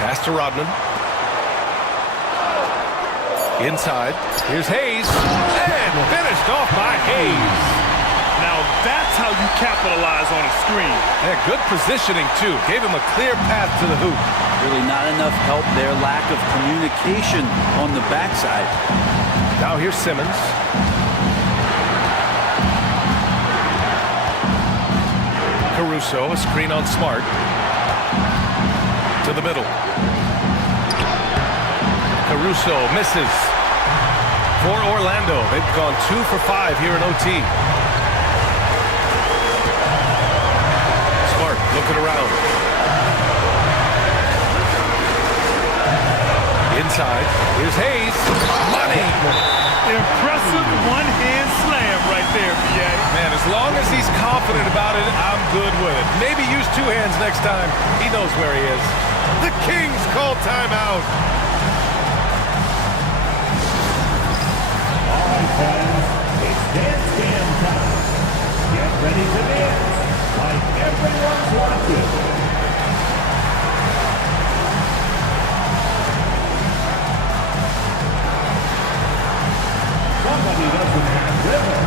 Pass to Rodman. Inside. Here's Hayes. And finished off by Hayes. Now that's how you capitalize on a screen. Yeah, good positioning, too. Gave him a clear path to the hoop. Really not enough help there. Lack of communication on the backside. Now here's Simmons. Caruso, a screen on Smart. To the middle. Caruso misses. For Orlando, they've gone 2 for 5 here in OT. Smart looking around. Inside. Here's Hayes. Money. Impressive one-hand slam right there, B.A. Man, as long as he's confident about it, I'm good with it. Maybe use 2 hands next time. He knows where he is. The Kings call timeout. All right, fans, it's dance jam time. Get ready to dance like everyone's watching. Somebody doesn't have rhythm.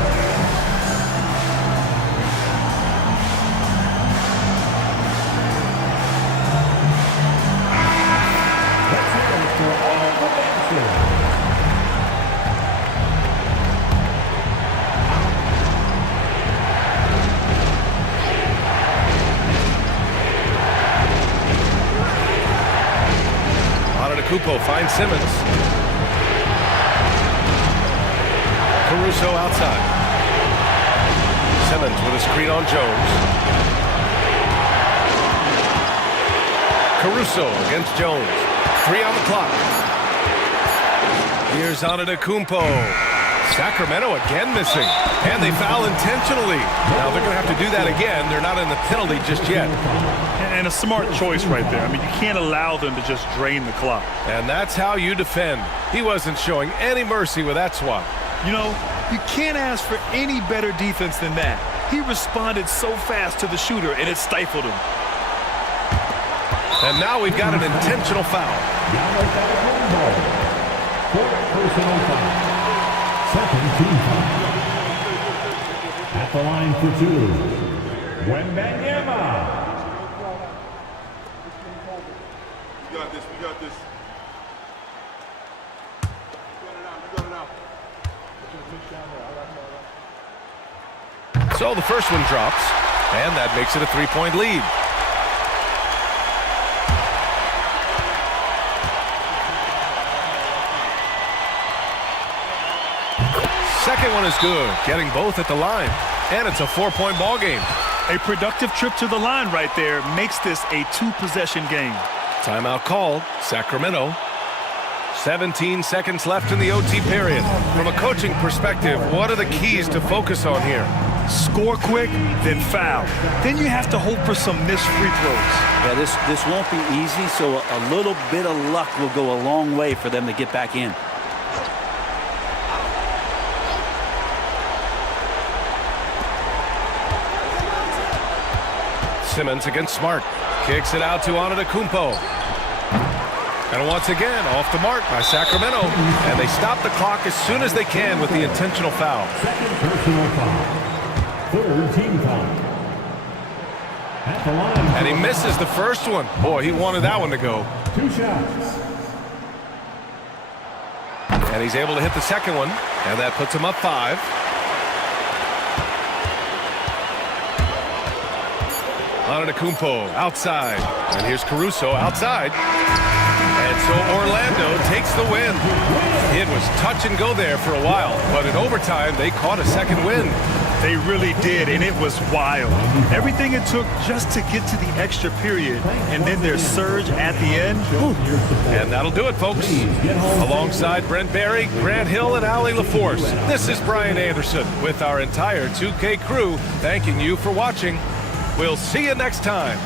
Let's hear it for all the dancers. Antetokounmpo finds Simmons. Caruso outside. Simmons with a screen on Jones. Caruso against Jones. 3 on the clock. Here's Antetokounmpo. Sacramento again missing. And they foul intentionally. Now they're going to have to do that again. They're not in the penalty just yet. And a smart choice right there. I mean, you can't allow them to just drain the clock. And that's how you defend. He wasn't showing any mercy with that swat. You know, you can't ask for any better defense than that. He responded so fast to the shooter, and it stifled him. And now we've got an intentional foul. Personal foul. Second team foul. At the line for 2, Wembanyama. We got this. We got this. You got it out. So the first one drops, and that makes it a 3-point lead. Second one is good, getting both at the line. And it's a 4-point ball game. A productive trip to the line right there makes this a 2-possession game. Timeout called, Sacramento. 17 seconds left in the OT period. From a coaching perspective, what are the keys to focus on here? Score quick, then foul. Then you have to hope for some missed free throws. Yeah, this won't be easy, so a little bit of luck will go a long way for them to get back in. Simmons against Smart. Kicks it out to Antetokounmpo. And once again, off the mark by Sacramento. And they stop the clock as soon as they can with the intentional foul. Second personal foul. Third team foul. At the line. And he misses the first one. Boy, he wanted that one to go. 2 shots. And he's able to hit the second one. And that puts him up 5. Antetokounmpo outside. And here's Caruso outside. And so Orlando takes the win. It was touch and go there for a while, but in overtime, they caught a second win. They really did, and it was wild. Everything it took just to get to the extra period, and then their surge at the end. Whew. And that'll do it, folks. Alongside Brent Barry, Grant Hill, and Allie LaForce, this is Brian Anderson with our entire 2K crew thanking you for watching. We'll see you next time.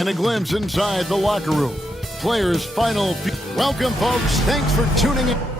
And a glimpse inside the locker room. Players' final. Welcome, folks. Thanks for tuning in.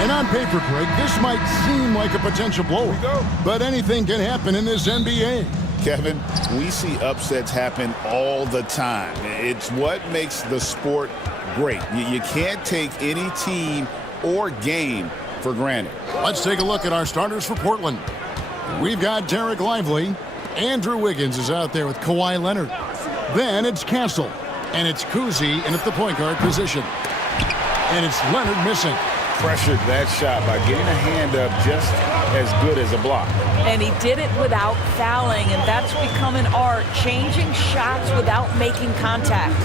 And on paper, Greg, this might seem like a potential blow, but anything can happen in this NBA. Kevin, we see upsets happen all the time. It's what makes the sport great. You can't take any team or game for granted. Let's take a look at our starters for Portland. We've got Derek Lively. Andrew Wiggins is out there with Kawhi Leonard. Then it's Castle. And it's Cousy in at the point guard position. And it's Leonard missing. Pressured that shot by getting a hand up just as good as a block. And he did it without fouling, and that's become an art, changing shots without making contact.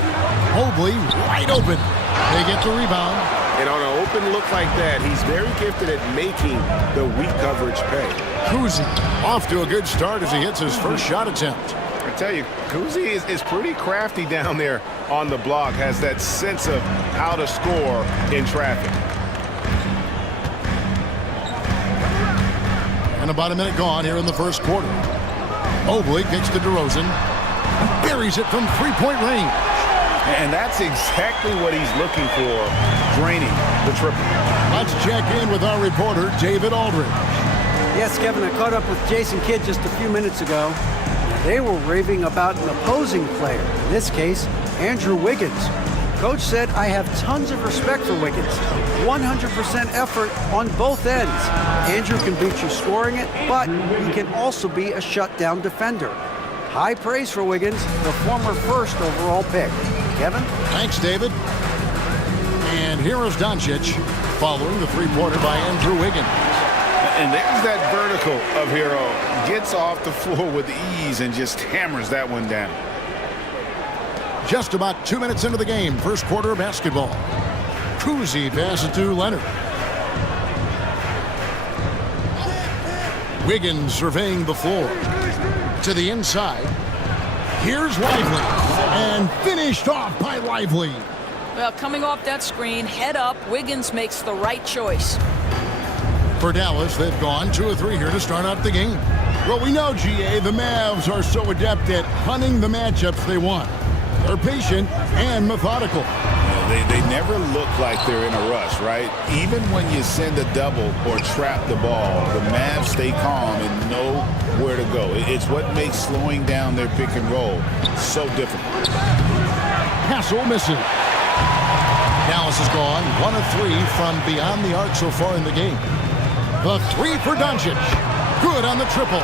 Mobley wide open. They get the rebound. And on an open look like that, he's very gifted at making the weak coverage pay. Cousy off to a good start as he hits his first shot attempt. I tell you, Cousy is pretty crafty down there on the block, has that sense of how to score in traffic. And about a minute gone here in the first quarter. Mobley kicks to DeRozan. Buries it from three-point range. And that's exactly what he's looking for, draining the triple. Let's check in with our reporter, David Aldridge. Yes, Kevin, I caught up with Jason Kidd just a few minutes ago. They were raving about an opposing player, in this case, Andrew Wiggins. Coach said, I have tons of respect for Wiggins. 100% effort on both ends. Andrew can beat you scoring it, but he can also be a shutdown defender. High praise for Wiggins, the former first overall pick. Kevin? Thanks, David. And here is Doncic following the three-pointer by Andrew Wiggins. And there's that vertical of Hero. Gets off the floor with ease and just hammers that one down. Just about 2 minutes into the game, first quarter of basketball. Cousy passes to Leonard. Wiggins surveying the floor. To the inside. Here's Lively. And finished off by Lively. Well, coming off that screen, head up, Wiggins makes the right choice. For Dallas, they've gone 2 or 3 here to start out the game. Well, we know, GA, the Mavs are so adept at hunting the matchups they want. They're patient and methodical. They never look like they're in a rush, right? Even when you send a double or trap the ball, the Mavs stay calm and know where to go. It's what makes slowing down their pick and roll so difficult. Castle misses. Dallas has gone 1 of 3 from beyond the arc so far in the game. The 3 for Doncic. Good on the triple.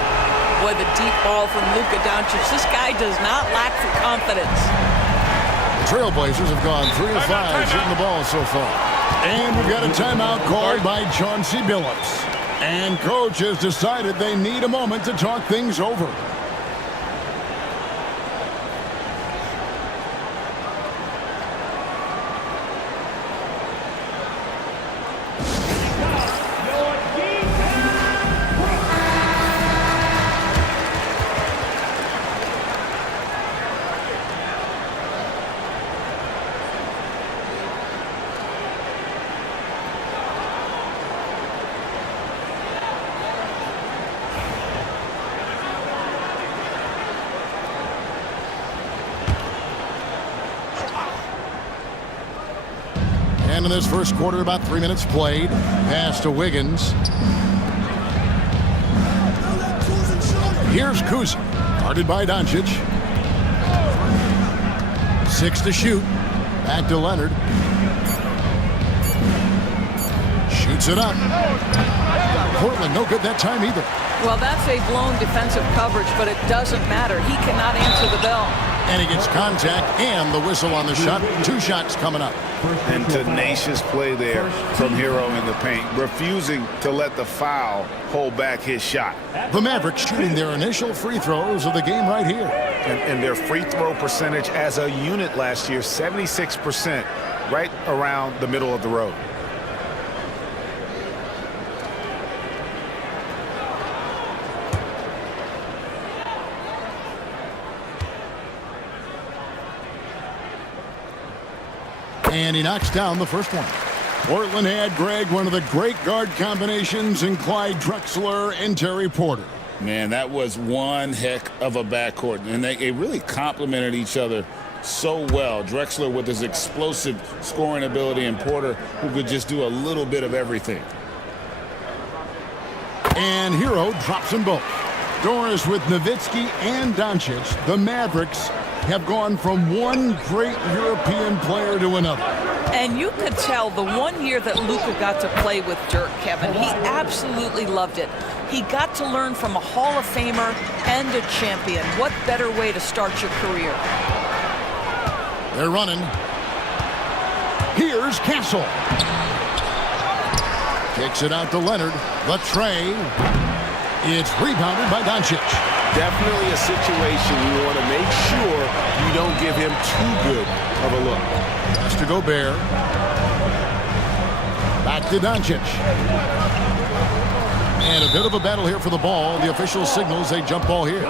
Boy, the deep ball from Luka Doncic. This guy does not lack for confidence. The Trailblazers have gone 3 of 5 shooting the ball so far. And we've got a timeout called by Chauncey Billups. And coach has decided they need a moment to talk things over. And in this first quarter, about 3 minutes played. Pass to Wiggins. Here's Cousy, guarded by Doncic. 6 to shoot. Back to Leonard. Shoots it up. Portland, no good that time either. Well, that's a blown defensive coverage, but it doesn't matter. He cannot answer the bell. And he gets contact and the whistle on the shot. 2 shots coming up. And tenacious play there from Hero in the paint, refusing to let the foul hold back his shot. The Mavericks shooting their initial free throws of the game right here. And their free throw percentage as a unit last year, 76%, right around the middle of the road. And he knocks down the first one. Portland had, Greg, one of the great guard combinations in Clyde Drexler and Terry Porter. Man, that was one heck of a backcourt. And they really complemented each other so well. Drexler with his explosive scoring ability and Porter who could just do a little bit of everything. And Hero drops them both. Doris, with Nowitzki and Doncic, the Mavericks have gone from one great European player to another. And you could tell the 1 year that Luka got to play with Dirk, Kevin, he absolutely loved it. He got to learn from a Hall of Famer and a champion. What better way to start your career? They're running. Here's Castle. Kicks it out to Leonard. The tray. It's rebounded by Doncic. Definitely a situation you want to make sure you don't give him too good of a look. Pass to Gobert. Back to Doncic. And a bit of a battle here for the ball. The official signals a jump ball here.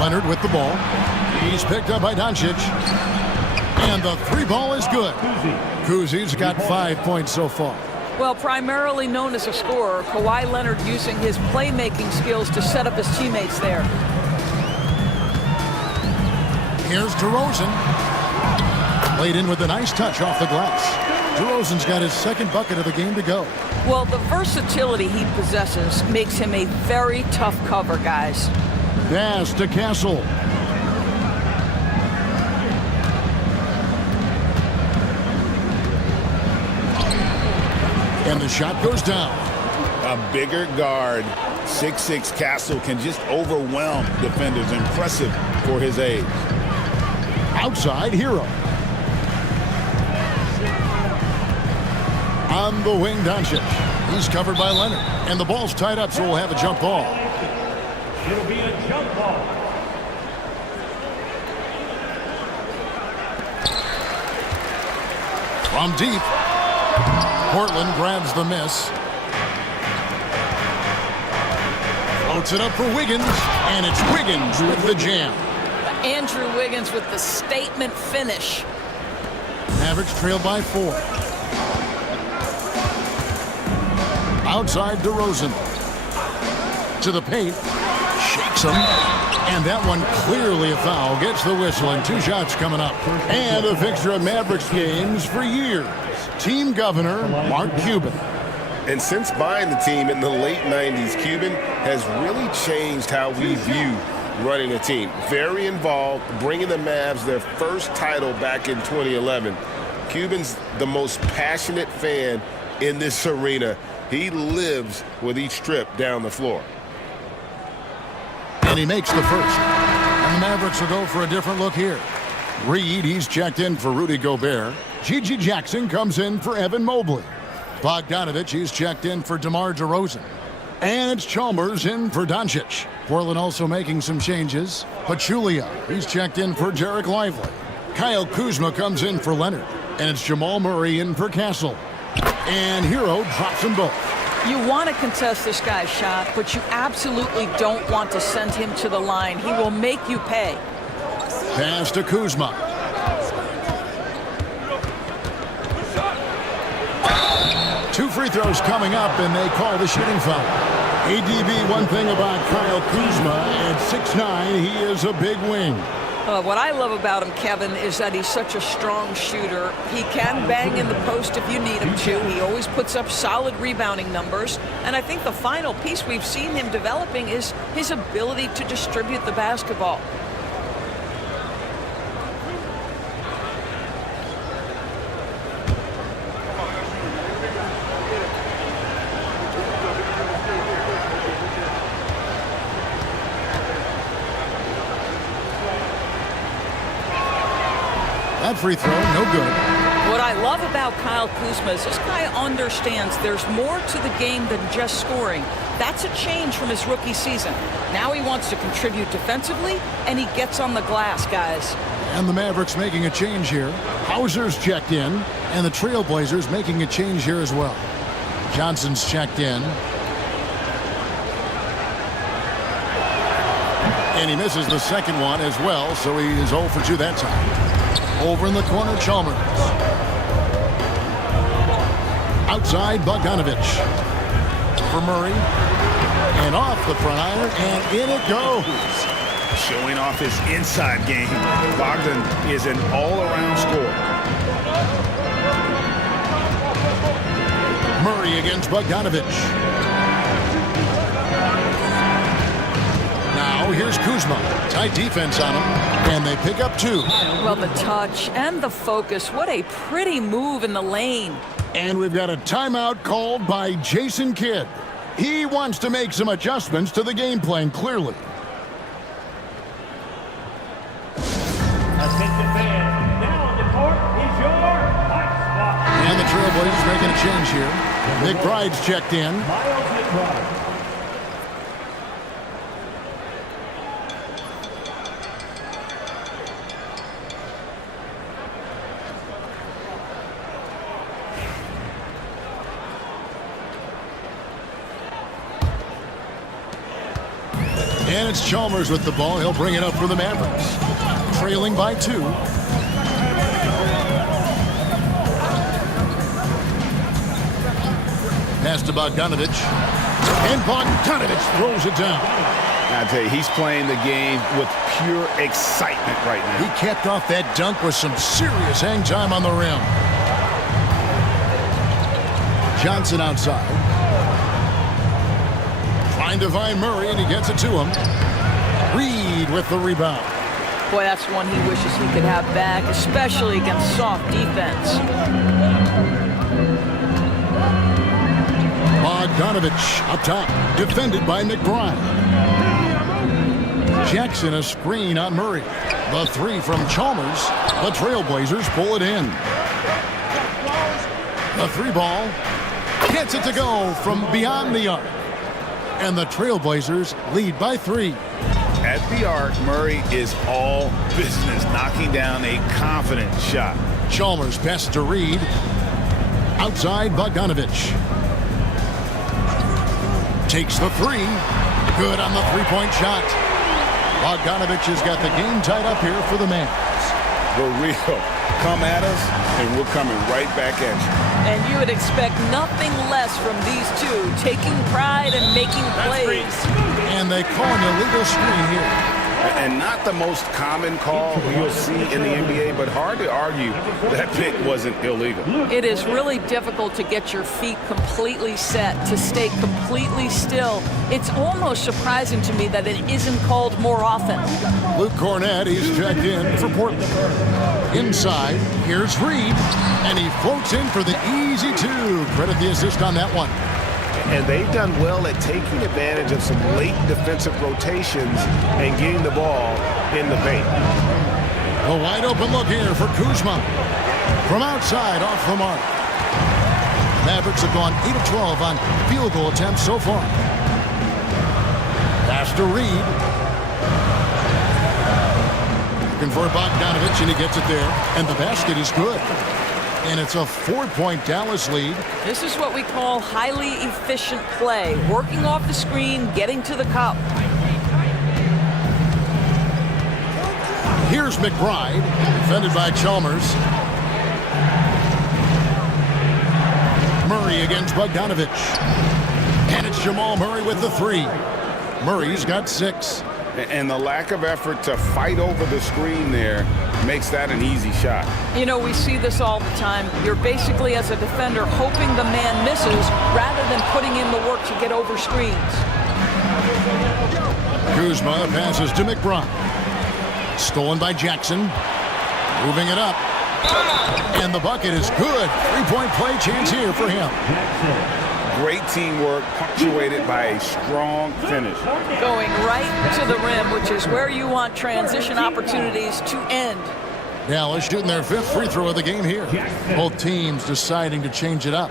Leonard with the ball. He's picked up by Doncic. And the three ball is good. Kuzi's got 5 points so far. Well, primarily known as a scorer, Kawhi Leonard using his playmaking skills to set up his teammates there. Here's DeRozan. Laid in with a nice touch off the glass. DeRozan's got his second bucket of the game to go. Well, the versatility he possesses makes him a very tough cover, guys. Pass to Castle. And the shot goes down. A bigger guard, 6'6" Castle, can just overwhelm defenders. Impressive for his age. Outside Hero. On the wing, Doncic. He's covered by Leonard. And the ball's tied up, so we'll have a jump ball. It'll be a jump ball. From deep. Portland grabs the miss. Floats it up for Wiggins. And it's Wiggins with the jam. Andrew Wiggins with the statement finish. Mavericks trail by 4. Outside DeRozan. To the paint. Shakes him. And that one clearly a foul. Gets the whistle and 2 shots coming up. And a fixture of Mavericks games for years. Team governor, Mark Cuban. And since buying the team in the late 90s, Cuban has really changed how we view running a team. Very involved, bringing the Mavs their first title back in 2011. Cuban's the most passionate fan in this arena. He lives with each trip down the floor. And he makes the first. And the Mavericks will go for a different look here. Reed, he's checked in for Rudy Gobert. Gigi Jackson comes in for Evan Mobley. Bogdanovich, he's checked in for DeMar DeRozan. And it's Chalmers in for Doncic. Portland also making some changes. Pachulia, he's checked in for Jarek Lively. Kyle Kuzma comes in for Leonard. And it's Jamal Murray in for Castle. And Hero drops them both. You want to contest this guy's shot, but you absolutely don't want to send him to the line. He will make you pay. Pass to Kuzma. Two free throws coming up, and they call the shooting foul. ADB, one thing about Kyle Kuzma, at 6'9", he is a big wing. What I love about him, Kevin, is that he's such a strong shooter. He can bang in the post if you need him to. He always puts up solid rebounding numbers. And I think the final piece we've seen him developing is his ability to distribute the basketball. That free throw, no good. What I love about Kyle Kuzma is this guy understands there's more to the game than just scoring. That's a change from his rookie season. Now he wants to contribute defensively, and he gets on the glass, guys. And the Mavericks making a change here. Hauser's checked in, and the Trailblazers making a change here as well. Johnson's checked in. And he misses the second one as well, so he is 0 for 2 that time. Over in the corner, Chalmers. Outside, Bogdanovich. For Murray. And off the front iron, and in it goes. Showing off his inside game, Bogdan is an all-around scorer. Murray against Bogdanovich. Now here's Kuzma. Tight defense on him, and they pick up 2. Well, the touch and the focus. What a pretty move in the lane. And we've got a timeout called by Jason Kidd. He wants to make some adjustments to the game plan, clearly. Attention fans, now on the court is your hot spot. And the Trailblazers making a change here. McBride's checked in. Miles McBride. And it's Chalmers with the ball. He'll bring it up for the Mavericks. Trailing by 2. Pass to Bogdanovich. And Bogdanovich throws it down. I tell you, he's playing the game with pure excitement right now. He capped off that dunk with some serious hang time on the rim. Johnson outside. Trying to find Murray, and he gets it to him. Reed with the rebound. Boy, that's one he wishes he could have back, especially against soft defense. Bogdanovich up top, defended by McBride. Jackson a screen on Murray. The 3 from Chalmers. The Trailblazers pull it in. The 3 ball gets it to go from beyond the arc. And the Trailblazers lead by 3. At the arc, Murray is all business, knocking down a confident shot. Chalmers pass to Reed. Outside Bogdanovich. Takes the 3. Good on the 3-point shot. Bogdanovich has got the game tied up here for the Mavs. For real. Come at us, and we're coming right back at you. And you would expect nothing less from these two, taking pride and making plays. And they call an illegal screen here. And not the most common call you'll see in the NBA, but hard to argue that pick wasn't illegal. It is really difficult to get your feet completely set, to stay completely still. It's almost surprising to me that it isn't called more often. Luke Cornett, he's checked in for Portland. Inside, here's Reed, and he floats in for the easy 2. Credit the assist on that one. And they've done well at taking advantage of some late defensive rotations and getting the ball in the paint. A wide open look here for Kuzma. From outside, off the mark. Mavericks have gone 8 of 12 on field goal attempts so far. Pass to Reed. Looking for Bogdanovich, and he gets it there. And the basket is good. And it's a 4-point Dallas lead. This is what we call highly efficient play. Working off the screen, getting to the cup. Here's McBride, defended by Chalmers. Murray against Bogdanovich. And it's Jamal Murray with the 3. Murray's got 6. And the lack of effort to fight over the screen there makes that an easy shot. You know, we see this all the time. You're basically, as a defender, hoping the man misses rather than putting in the work to get over screens. Kuzma passes to McBride. Stolen by Jackson. Moving it up. And the bucket is good. 3-point play chance here for him. Great teamwork, punctuated by a strong finish. Going right to the rim, which is where you want transition opportunities to end. Dallas shooting their 5th free throw of the game here. Both teams deciding to change it up.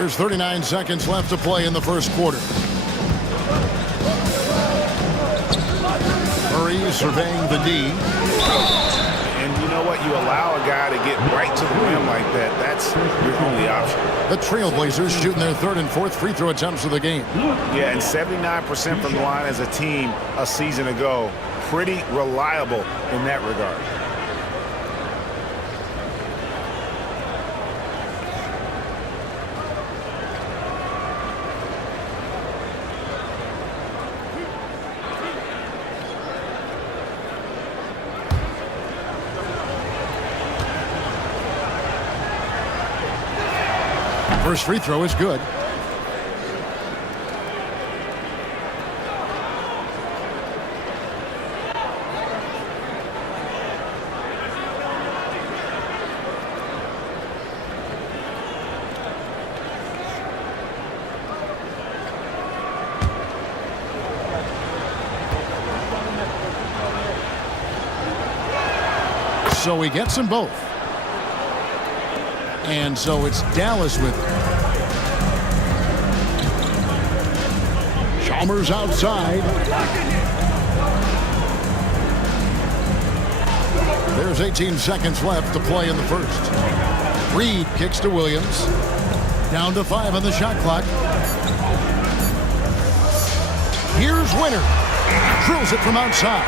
There's 39 seconds left to play in the first quarter. Murray surveying the D. And you know what? you allow a guy to get right to the rim like that, that's your only option. The Trailblazers shooting their third and fourth free throw attempts of the game. Yeah, and 79% from the line as a team a season ago. Pretty reliable in that regard. First free throw is good. So he gets them both. And so it's Dallas with it. Chalmers outside. There's 18 seconds left to play in the first. Reed kicks to Williams. Down to 5 on the shot clock. Here's Winter. Drills it from outside.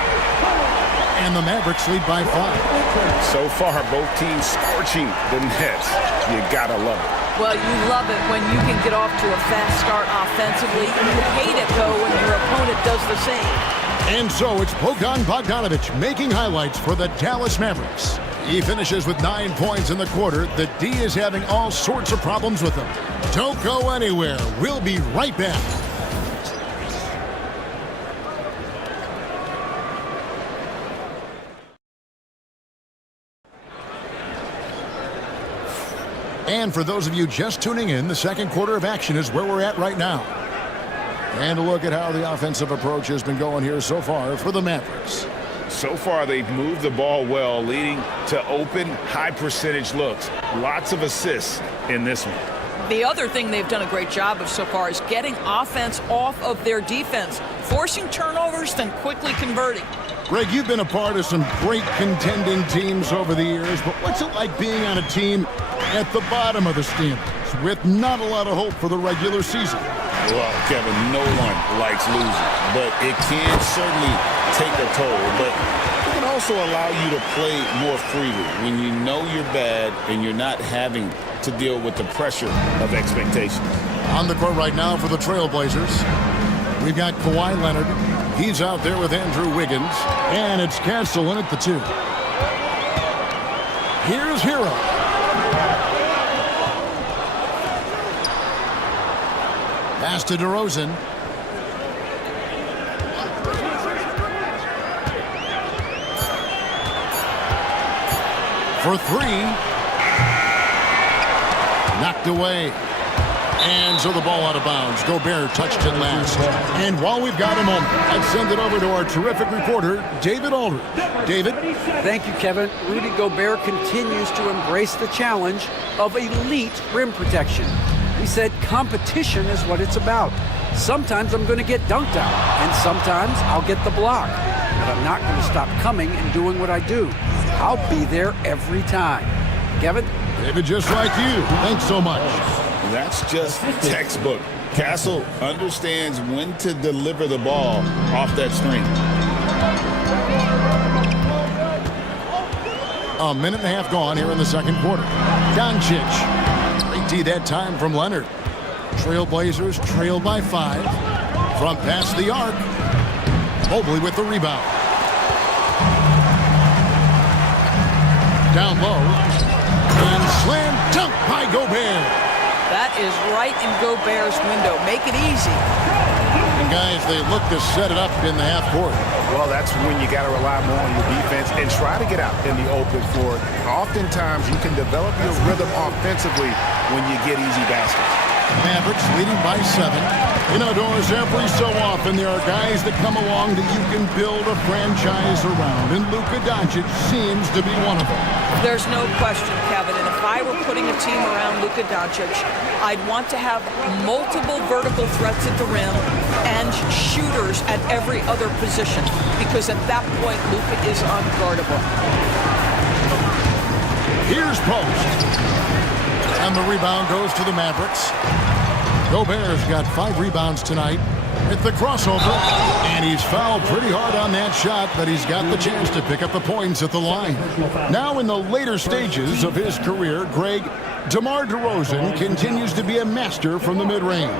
And the Mavericks lead by 5. So far, both teams scorching the Nets. You gotta love it. Well, you love it when you can get off to a fast start offensively. You hate it, though, when your opponent does the same. And so it's Bogdan Bogdanović making highlights for the Dallas Mavericks. He finishes with 9 points in the quarter. The D is having all sorts of problems with him. Don't go anywhere. We'll be right back. And for those of you just tuning in, the second quarter of action is where we're at right now. And a look at how the offensive approach has been going here so far for the Mavericks. So far, they've moved the ball well, leading to open, high-percentage looks. Lots of assists in this one. The other thing they've done a great job of so far is getting offense off of their defense, forcing turnovers, then quickly converting. Greg, you've been a part of some great contending teams over the years, but what's it like being on a team at the bottom of the standings with not a lot of hope for the regular season? Well, Kevin, no one likes losing, but it can certainly take a toll. But it can also allow you to play more freely when you know you're bad and you're not having to deal with the pressure of expectations. On the court right now for the Trailblazers, we've got Kawhi Leonard. He's out there with Andrew Wiggins, and it's Castellan at the 2. Here's Hero. Pass to DeRozan. For 3. Knocked away. And so the ball out of bounds. Gobert touched it last. And while we've got a moment, let's send it over to our terrific reporter, David Aldridge. David? Thank you, Kevin. Rudy Gobert continues to embrace the challenge of elite rim protection. He said competition is what it's about. Sometimes I'm going to get dunked out, and sometimes I'll get the block. But I'm not going to stop coming and doing what I do. I'll be there every time. Kevin? David, just like you. Thanks so much. That's just textbook. Castle understands when to deliver the ball off that screen. A minute and a half gone here in the second quarter. Doncic. Great D that time from Leonard. Trailblazers trail by 5. Front past the arc. Mobley with the rebound. Down low. And slam dunk by Gobert. That is right in Gobert's window. Make it easy. And guys, they look to set it up in the half court. Well, that's when you got to rely more on your defense and try to get out in the open floor. Oftentimes, you can develop your rhythm offensively when you get easy baskets. Mavericks leading by 7. You know, Doris, every so often there are guys that come along that you can build a franchise around, and Luka Doncic seems to be one of them. There's no question, Kevin, and if I were putting a team around Luka Doncic, I'd want to have multiple vertical threats at the rim and shooters at every other position, because at that point, Luka is unguardable. Here's Post. And the rebound goes to the Mavericks. Gobert's got 5 rebounds tonight. Hit the crossover, and he's fouled pretty hard on that shot, but he's got the chance to pick up the points at the line. Now in the later stages of his career, Greg, DeMar DeRozan continues to be a master from the mid-range.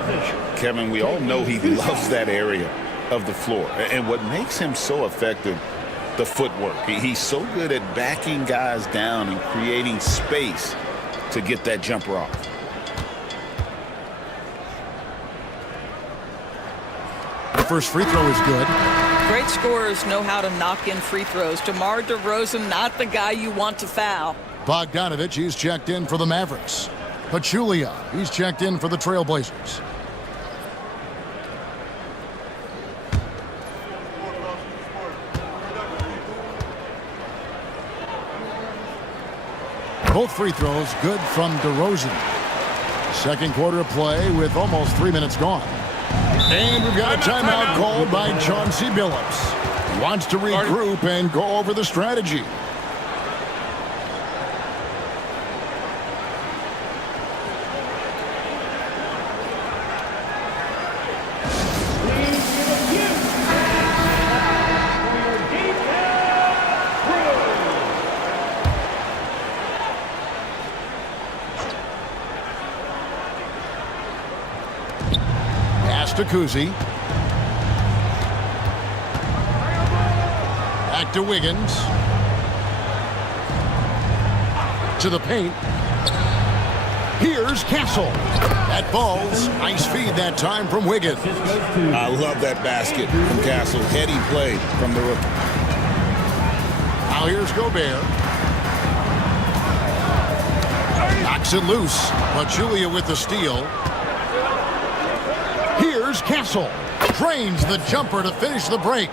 Kevin, we all know he loves that area of the floor. And what makes him so effective, the footwork. He's so good at backing guys down and creating space to get that jumper off. The first free throw is good. Great scorers know how to knock in free throws. DeMar DeRozan, not the guy you want to foul. Bogdanovich, he's checked in for the Mavericks. Pachulia, he's checked in for the Trailblazers. Both free throws good from DeRozan. Second quarter of play with almost 3 minutes gone. And we've got a timeout called by Chauncey Billups. He wants to regroup and go over the strategy. To Kuzi. Back to Wiggins. To the paint. Here's Castle. That falls. Nice feed that time from Wiggins. I love that basket from Castle. Heady play from the rookie. Now here's Gobert. Knocks it loose. Pachulia with the steal. Here's Castle. Drains the jumper to finish the break.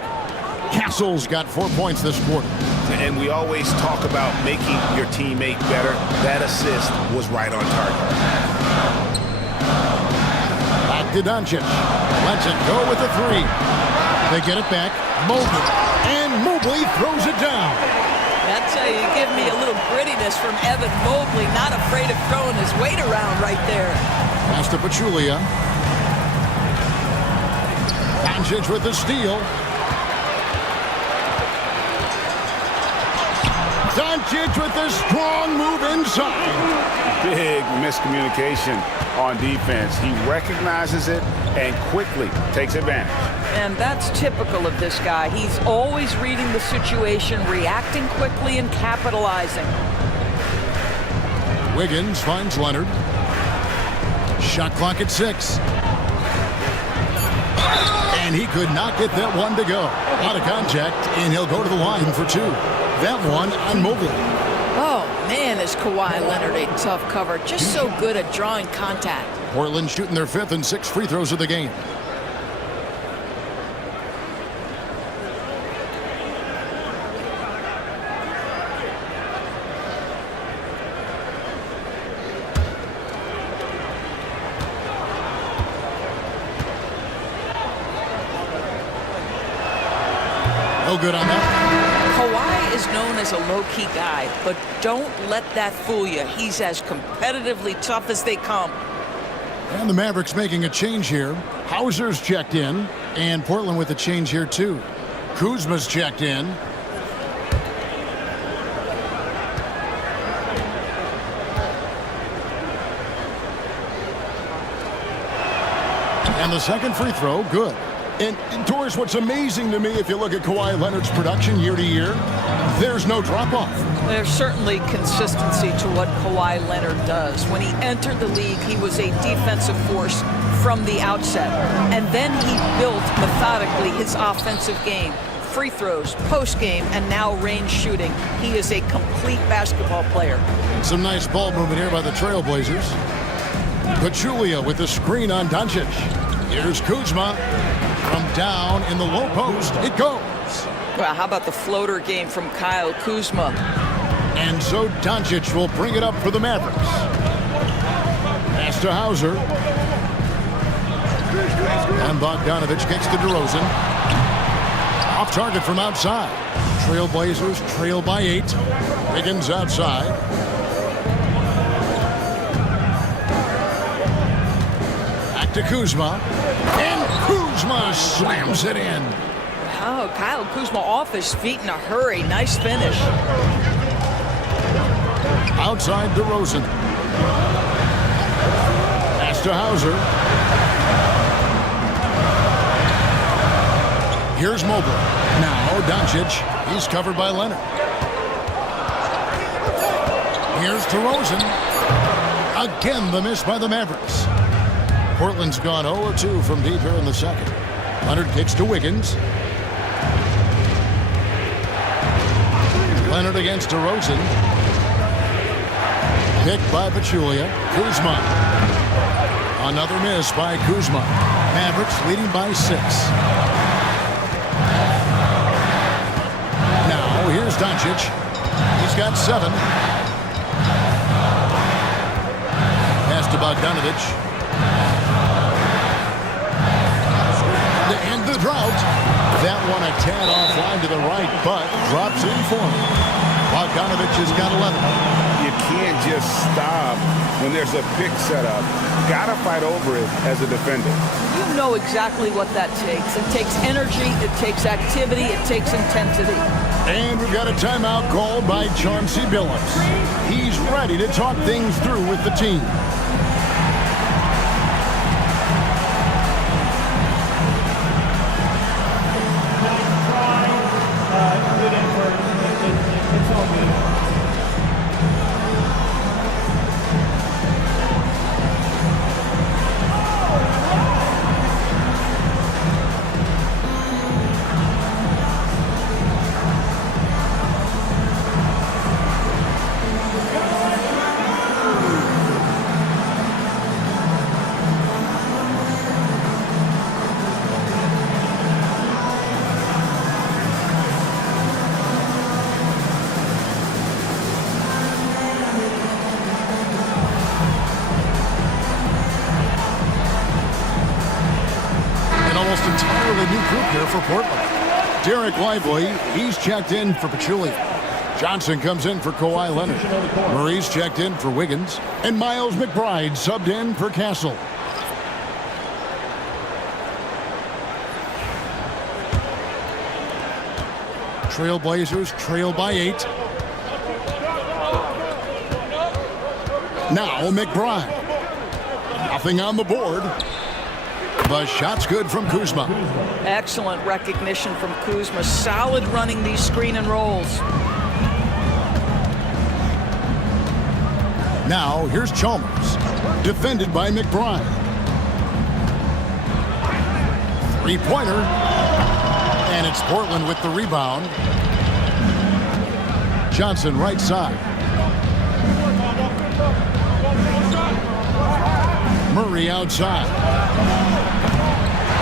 Castle's got 4 points this quarter. And we always talk about making your teammate better. That assist was right on target. Back to Doncic. Lets it go with the 3. They get it back. Mobley. And Mobley throws it down. That's how you give me a little grittiness from Evan Mobley. Not afraid of throwing his weight around right there. Pass to Pachulia. Doncic with the steal. Doncic with the strong move inside. Big miscommunication on defense. He recognizes it and quickly takes advantage. And that's typical of this guy. He's always reading the situation, reacting quickly and capitalizing. Wiggins finds Leonard. Shot clock at 6. And he could not get that one to go. Out of contact, and he'll go to the line for 2. That one on Mobley. Oh, man, is Kawhi Leonard a tough cover. Just so good at drawing contact. Portland shooting their 5th and 6th free throws of the game. No good on that. Kawhi is known as a low-key guy, but don't let that fool you. He's as competitively tough as they come. And the Mavericks making a change here. Hauser's checked in, and Portland with a change here too. Kuzma's checked in. And the second free throw, good. And Doris, what's amazing to me, if you look at Kawhi Leonard's production year to year, there's no drop-off. There's certainly consistency to what Kawhi Leonard does. When he entered the league, he was a defensive force from the outset. And then he built methodically his offensive game. Free throws, post-game, and now range shooting. He is a complete basketball player. Some nice ball movement here by the Trailblazers. Pachulia with the screen on Doncic. Here's Kuzma. From down in the low post, it goes. Well, how about the floater game from Kyle Kuzma? And so Doncic will bring it up for the Mavericks. Pass to Hauser. And Bogdanovich kicks to DeRozan. Off target from outside. Trailblazers trail by 8. Wiggins outside. Back to Kuzma. And Kuzma slams it in. Oh, Kyle Kuzma off his feet in a hurry. Nice finish. Outside DeRozan. Pass to Hauser. Here's Mobley. Now Doncic. He's covered by Leonard. Here's DeRozan. Again, the miss by the Mavericks. Portland's gone 0-2 from deep here in the second. Leonard kicks to Wiggins. Leonard against DeRozan. Picked by Pachulia. Kuzma. Another miss by Kuzma. Mavericks leading by 6. Now here's Doncic. He's got 7. Pass to Bogdanovic. To end the drought. That one a tad offline to the right, but drops in for him. Bogdanovic has got 11. You can't just stop when there's a pick set up. Got to fight over it as a defender. You know exactly what that takes. It takes energy, it takes activity, it takes intensity. And we've got a timeout called by Chauncey Billups. He's ready to talk things through with the team. For Portland. Derek Lively, he's checked in for Pachulia. Johnson comes in for Kawhi Leonard. Murray's checked in for Wiggins. And Miles McBride subbed in for Castle. Trailblazers trail by 8. Now McBride. Nothing on the board. The shot's good from Kuzma. Excellent recognition from Kuzma. Solid running these screen and rolls. Now here's Chalmers. Defended by McBride. Three-pointer. And it's Portland with the rebound. Johnson right side. Murray outside.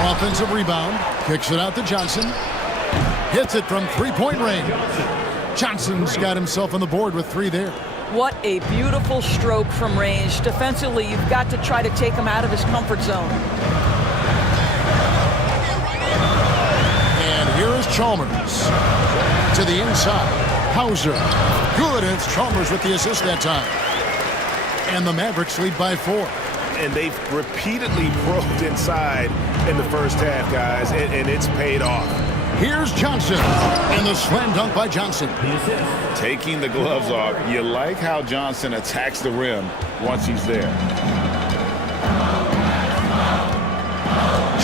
Offensive rebound. Kicks it out to Johnson. Hits it from three-point range. Johnson's got himself on the board with 3 there. What a beautiful stroke from range. Defensively, you've got to try to take him out of his comfort zone. And here is Chalmers. To the inside. Hauser. Good. And it's Chalmers with the assist that time. And the Mavericks lead by 4. And they've repeatedly probed inside in the first half, guys, and it's paid off. Here's Johnson, and the slam dunk by Johnson. Taking the gloves off. You like how Johnson attacks the rim once he's there.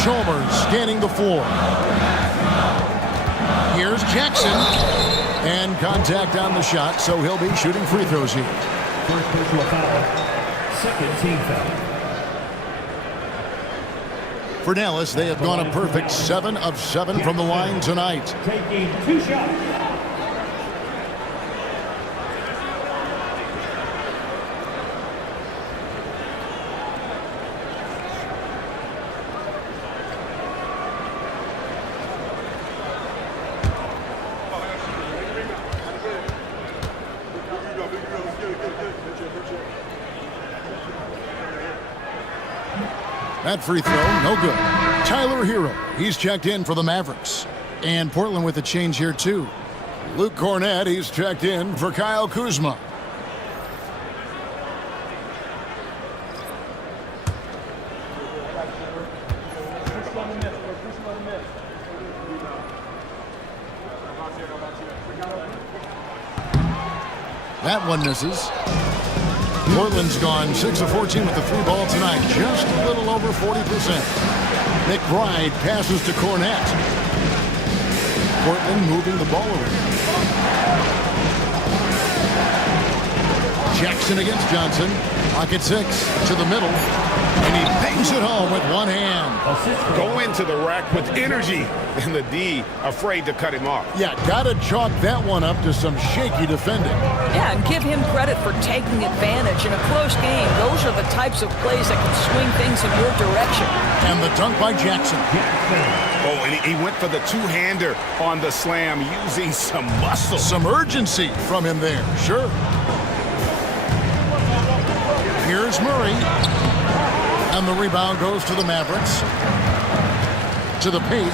Chalmers scanning the floor. Here's Jackson, and contact on the shot, so he'll be shooting free throws here. First personal foul, second team foul. For Dallas, they have gone a perfect 7 of 7 from the line tonight. Taking 2 shots. That free throw, no good. Tyler Hero, he's checked in for the Mavericks. And Portland with a change here, too. Luke Cornett, he's checked in for Kyle Kuzma. That one misses. Portland's gone 6 of 14 with the 3 ball tonight, just a little over 40%. McBride passes to Cornette. Portland moving the ball around. Jackson against Johnson. Pocket 6 to the middle. And he bangs it home with one hand. Go into the rack with energy. And the D afraid to cut him off. Yeah, gotta chalk that one up to some shaky defending. Yeah, and give him credit for taking advantage in a close game. Those are the types of plays that can swing things in your direction. And the dunk by Jackson. Oh, and he went for the two-hander on the slam using some muscle. Some urgency from him there, sure. Here's Murray. And the rebound goes to the Mavericks. To the paint.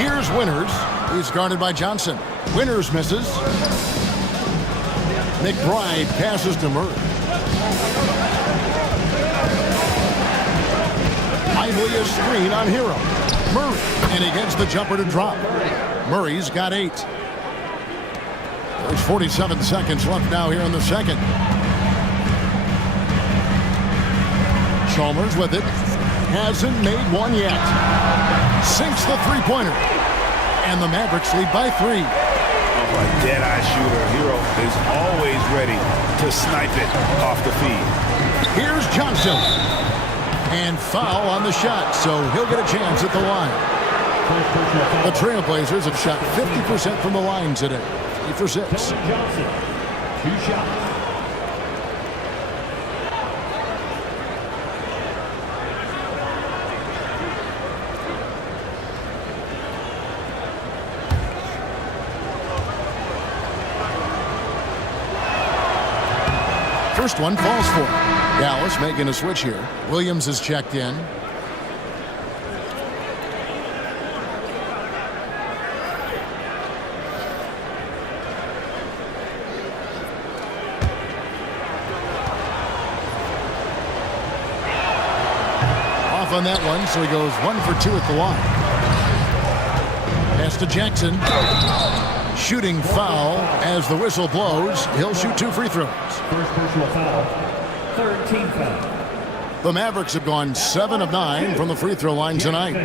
Here's Winters. He's guarded by Johnson. Winters misses. McBride passes to Murray. Lively a screen on Hero. Murray. And he gets the jumper to drop. Murray's got 8. There's 47 seconds left now here in the second. Chalmers with it. Hasn't made one yet. Sinks the three-pointer. And the Mavericks lead by 3. A dead-eye shooter. Hero is always ready to snipe it off the feed. Here's Johnson. And foul on the shot, so he'll get a chance at the line. The Trailblazers have shot 50% from the line today. 3 for 6. Johnson, 2 shots. First one falls for him. Dallas making a switch here. Williams is checked in. Off on that one, so he goes 1 for 2 at the line. Pass to Jackson. Shooting foul as the whistle blows. He'll shoot 2 free throws. First personal foul. 3rd team foul. The Mavericks have gone 7 of 9 from the free throw line tonight.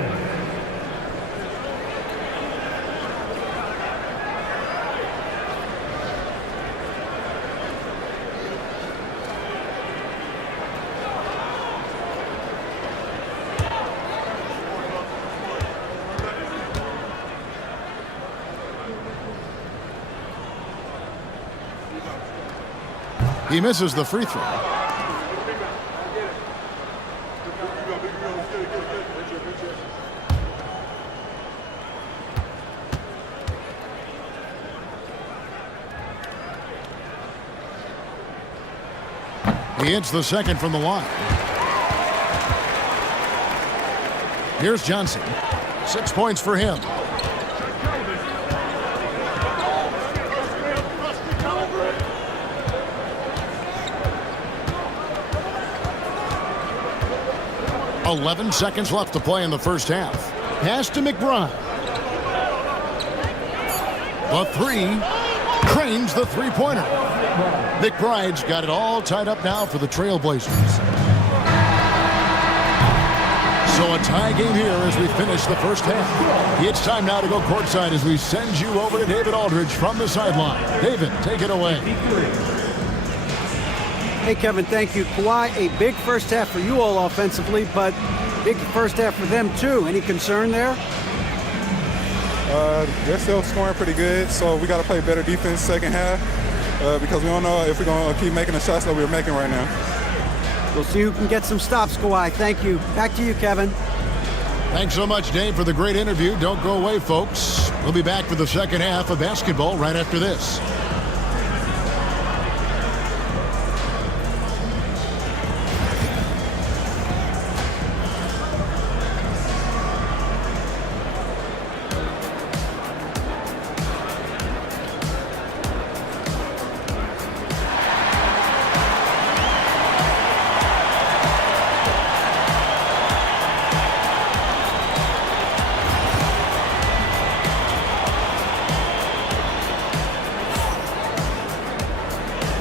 He misses the free throw. He hits the second from the line. Here's Johnson. 6 points for him. .11 seconds left to play in the first half. Pass to McBride. The 3. Cranes the three-pointer. McBride's got it all tied up now for the Trailblazers. So a tie game here as we finish the first half. It's time now to go courtside as we send you over to David Aldridge from the sideline. David, take it away. Hey, Kevin, thank you. Kawhi, a big first half for you all offensively, but big first half for them, too. Any concern there? They're still scoring pretty good, so we got to play better defense second half because we don't know if we're going to keep making the shots that we're making right now. We'll see who can get some stops, Kawhi. Thank you. Back to you, Kevin. Thanks so much, Dave, for the great interview. Don't go away, folks. We'll be back for the second half of basketball right after this.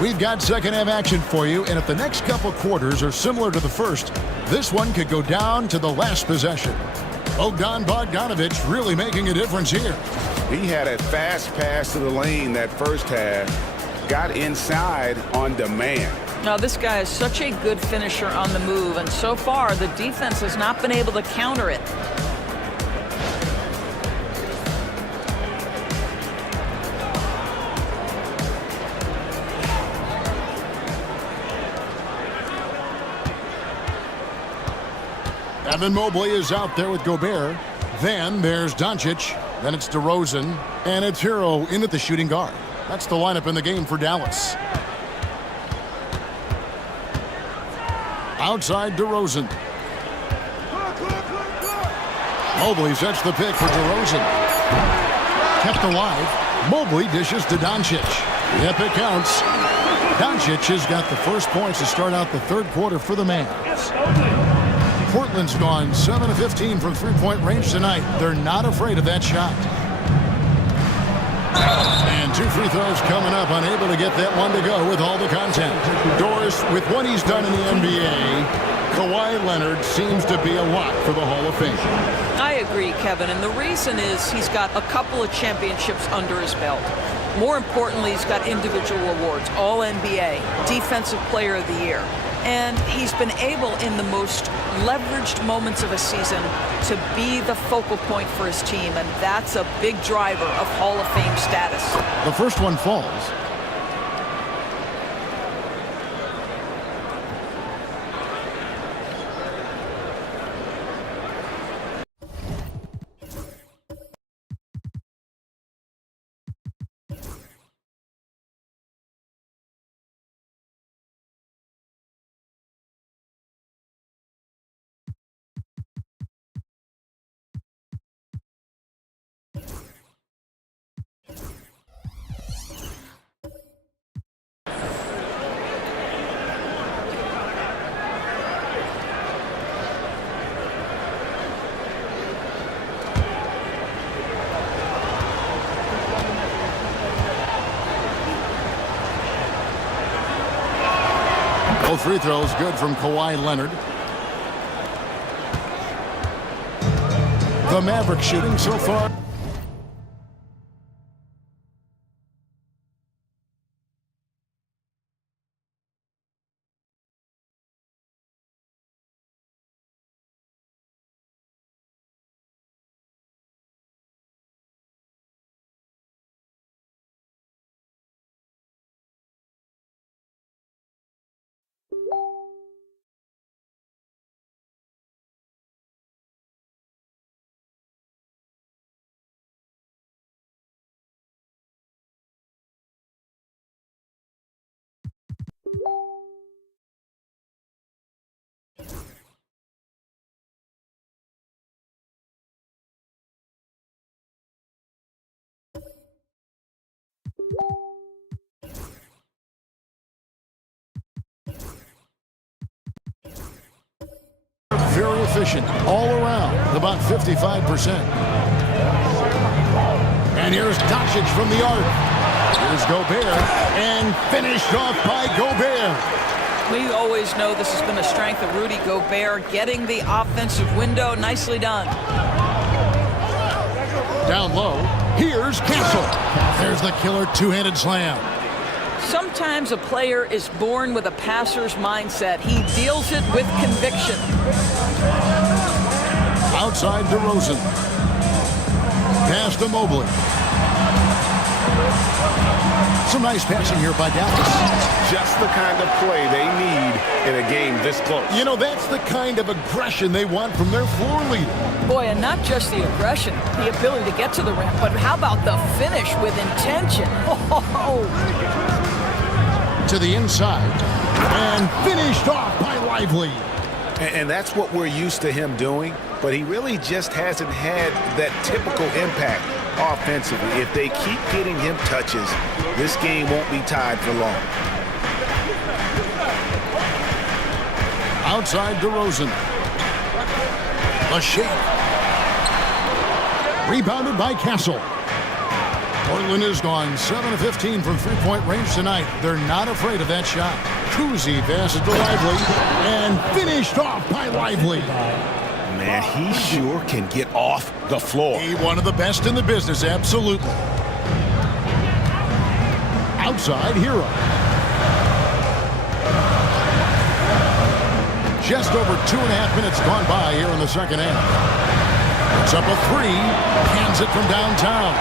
We've got second half action for you, and if the next couple quarters are similar to the first, this one could go down to the last possession. Bogdan Bogdanovic really making a difference here. He had a fast pass to the lane that first half, got inside on demand. Now, this guy is such a good finisher on the move, and so far the defense has not been able to counter it. Evan Mobley is out there with Gobert. Then there's Doncic. Then it's DeRozan. And it's Hero in at the shooting guard. That's the lineup in the game for Dallas. Outside DeRozan. Mobley sets the pick for DeRozan. Kept alive. Mobley dishes to Doncic. Yep, it counts. Doncic has got the first points to start out the third quarter for the Mavs. Portland's gone 7 of 15 from three-point range tonight. They're not afraid of that shot. And 2 free throws coming up, unable to get that one to go with all the content. Doris, with what he's done in the NBA, Kawhi Leonard seems to be a lock for the Hall of Fame. I agree, Kevin, and the reason is he's got a couple of championships under his belt. More importantly, he's got individual awards, All-NBA, Defensive Player of the Year. And he's been able, in the most leveraged moments of a season, to be the focal point for his team, and that's a big driver of Hall of Fame status. The first one falls. Both free throws good from Kawhi Leonard. The Mavericks shooting so far. Very efficient all around, about 55%. And here's Doncic from the arc. Here's Gobert, and finished off by Gobert. We always know this has been a strength of Rudy Gobert, getting the offensive window. Nicely done. Down low, here's Castle. There's the killer two-handed slam. Sometimes a player is born with a passer's mindset. He deals it with conviction. Outside DeRozan. Pass to Mobley. Some nice passing here by Dallas. Just the kind of play they need in a game this close. You know, that's the kind of aggression they want from their floor leader. Boy, and not just the aggression, the ability to get to the rim, but how about the finish with intention? Oh. To the inside, and finished off by Lively. And that's what we're used to him doing, but he really just hasn't had that typical impact offensively. If they keep getting him touches, this game won't be tied for long. Outside DeRozan. A shake. Rebounded by Castle. Portland has gone 7 of 15 from three-point range tonight. They're not afraid of that shot. Kuzi passes to Lively and finished off by Lively. Man, he sure can get off the floor. He one of the best in the business, absolutely. Outside, Hero. Just over 2.5 minutes gone by here in the second half. It's up a three, hands it from downtown.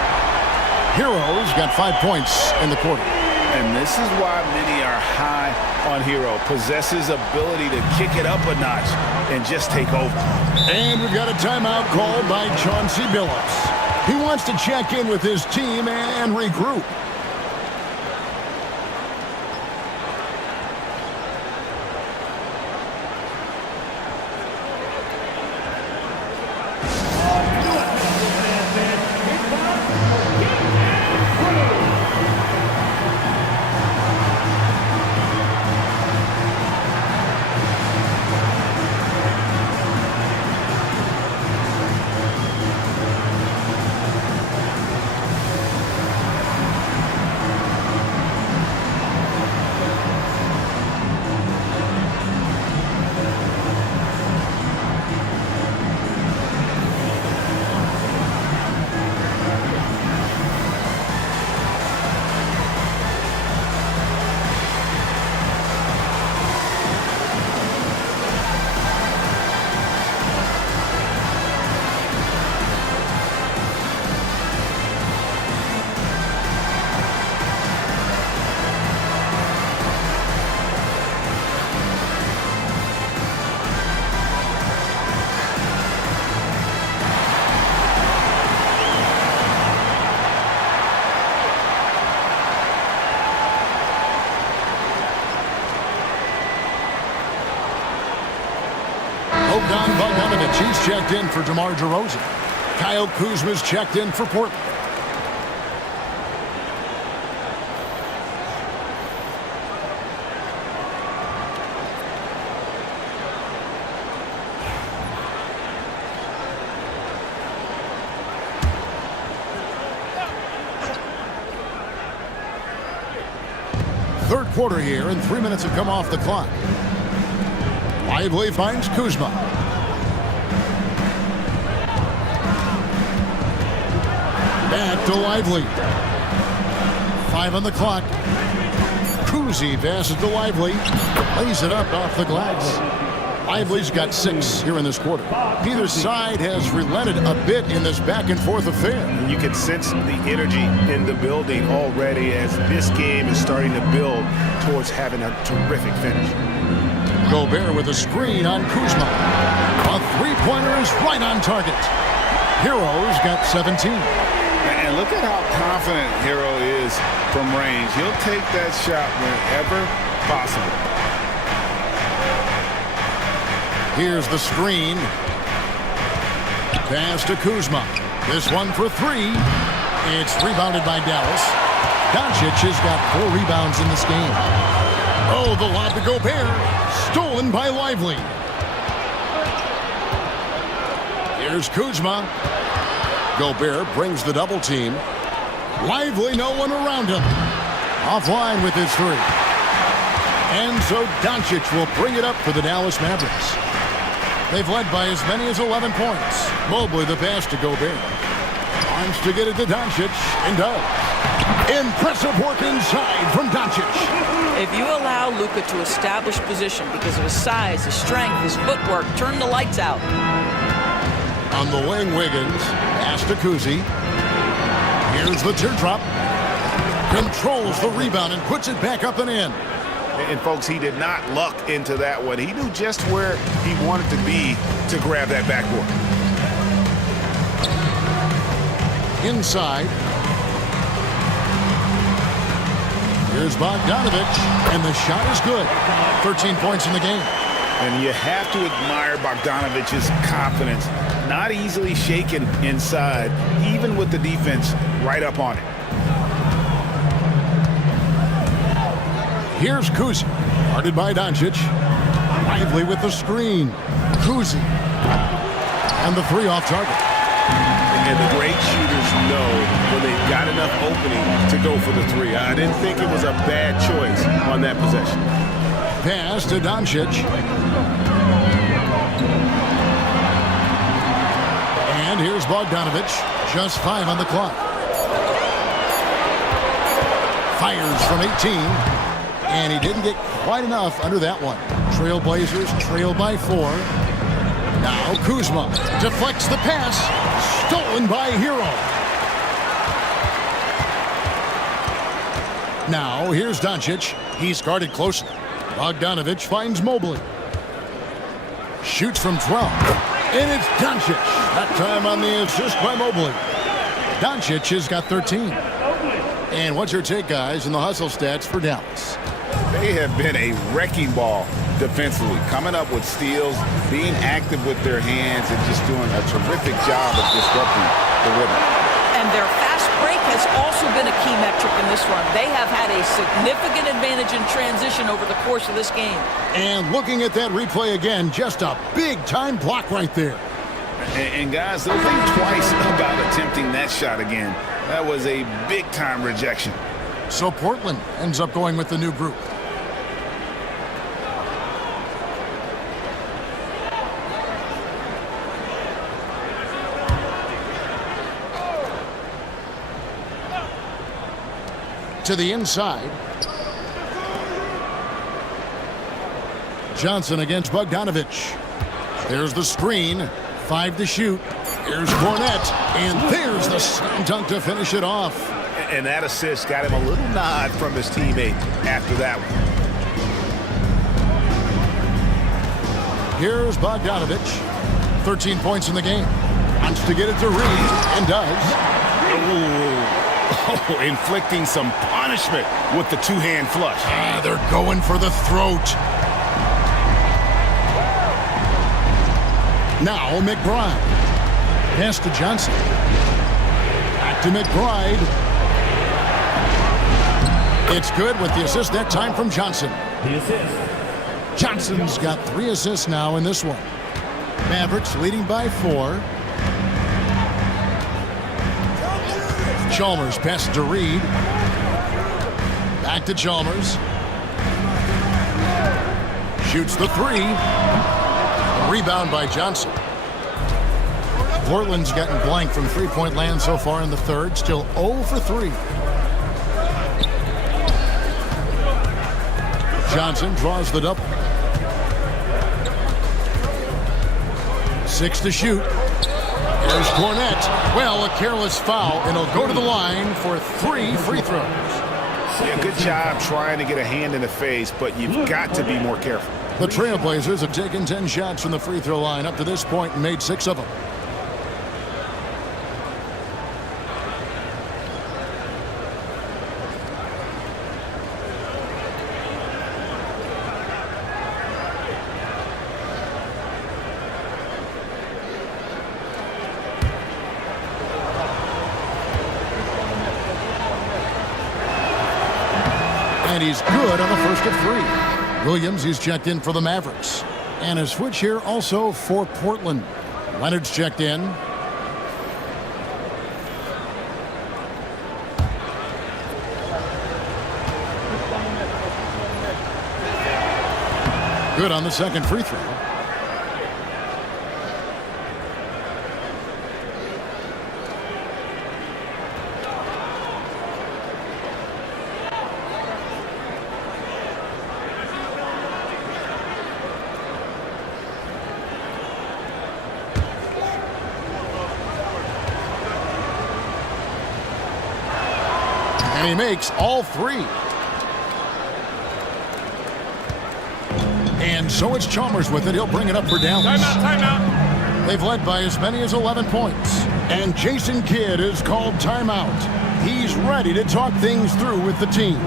Hero's got 5 points in the quarter. And this is why many are high on Hero. Possesses ability to kick it up a notch and just take over. And we've got a timeout called by Chauncey Billups. He wants to check in with his team and regroup. Bogdan Bogdanovic, he's checked in for DeMar DeRozan. Kyle Kuzma's checked in for Portland. Third quarter here, and 3 minutes have come off the clock. Lively finds Kuzma. Back to Lively. 5 on the clock. Kuzi passes to Lively. Lays it up off the glass. Lively's got 6 here in this quarter. Neither side has relented a bit in this back-and-forth affair. You can sense the energy in the building already as this game is starting to build towards having a terrific finish. Gobert with a screen on Kuzma. A three-pointer is right on target. Hero's got 17. And look at how confident Hero is from range. He'll take that shot whenever possible. Here's the screen. Pass to Kuzma. This one for 3. It's rebounded by Dallas. Doncic has got 4 rebounds in this game. Oh, the lob to Gobert. Stolen by Lively. Here's Kuzma. Gobert brings the double team. Lively, no one around him. Offline with his 3. And so Doncic will bring it up for the Dallas Mavericks. They've led by as many as 11 points. Mobley the pass to Gobert. Wants to get it to Doncic, and does. Impressive work inside from Doncic. If you allow Luka to establish position because of his size, his strength, his footwork, turn the lights out. On the wing, Wiggins. Pass to Kuzi. Here's the teardrop. Controls the rebound and puts it back up and in. And folks, he did not luck into that one. He knew just where he wanted to be to grab that backboard. Inside. Here's Bogdanovic, and the shot is good. 13 points in the game. And you have to admire Bogdanovic's confidence. Not easily shaken inside, even with the defense right up on it. Here's Kuzi, guarded by Doncic. Lively with the screen. Kuzi. And the 3 off target. And the great shooters know when they've got enough opening to go for the three. I didn't think it was a bad choice on that possession. Pass to Doncic. And here's Bogdanovich. Just 5 on the clock. Fires from 18. And he didn't get quite enough under that one. Trailblazers trail by 4. Now Kuzma deflects the pass. Stolen by Hero. Now here's Doncic. He's guarded closely. Bogdanovich finds Mobley. Shoots from 12. And it's Doncic. That time on the assist by Mobley. Doncic has got 13. And what's your take, guys, in the hustle stats for Dallas? They have been a wrecking ball defensively, coming up with steals, being active with their hands, and just doing a terrific job of disrupting the rhythm. And their fast break has also been a key metric in this run. They have had a significant advantage in transition over the course of this game. And looking at that replay again, just a big-time block right there. And guys, they'll think twice about attempting that shot again. That was a big-time rejection. So Portland ends up going with the new group. To the inside. Johnson against Bogdanovich. There's the screen. 5 to shoot. Here's Cornette. And there's the slam dunk to finish it off. And that assist got him a little nod from his teammate after that one. Here's Bogdanovich. 13 points in the game. Wants to get it to Reed. And does. Oh, inflicting some punishment with the two-hand flush. They're going for the throat. Now McBride. Pass to Johnson. Back to McBride. It's good with the assist that time from Johnson. The assist. Johnson's got 3 assists now in this one. Mavericks leading by 4. Chalmers passes to Reed. Back to Chalmers. Shoots the 3. Rebound by Johnson. Portland's gotten blank from three-point land so far in the third. Still 0 for 3. Johnson draws the double. 6 to shoot. Here's Cornette. Well, a careless foul, and he'll go to the line for 3 free throws. Yeah, good job trying to get a hand in the face, but you've got to be more careful. The Trailblazers have taken 10 shots from the free throw line up to this point and made 6 of them. And he's good on the first of 3. Williams, he's checked in for the Mavericks. And a switch here also for Portland. Leonard's checked in. Good on the second free throw. And he makes all 3. And so it's Chalmers with it. He'll bring it up for Dallas. Timeout. They've led by as many as 11 points. And Jason Kidd is called timeout. He's ready to talk things through with the team.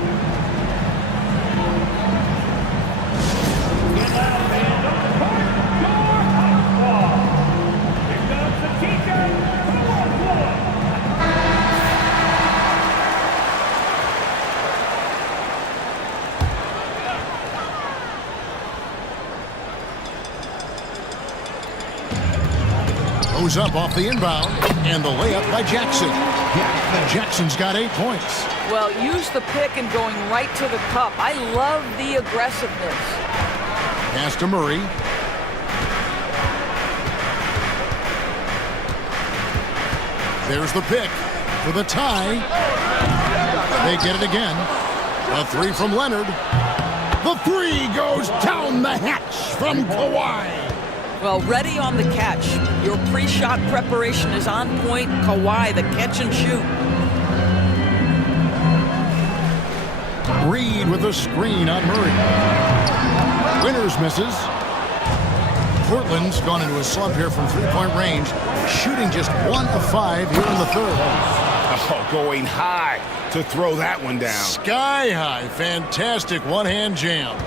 Goes up off the inbound, and the layup by Jackson. Jackson's got 8 points. Well, use the pick and going right to the cup. I love the aggressiveness. Pass to Murray. There's the pick for the tie. They get it again. A 3 from Leonard. The 3 goes down the hatch from Kawhi. Well, ready on the catch. Your pre-shot preparation is on point. Kawhi, the catch and shoot. Reed with a screen on Murray. Winters misses. Portland's gone into a slump here from three-point range, shooting just 1 of 5 here in the third. Oh, going high to throw that one down. Sky high. Fantastic one-hand jam.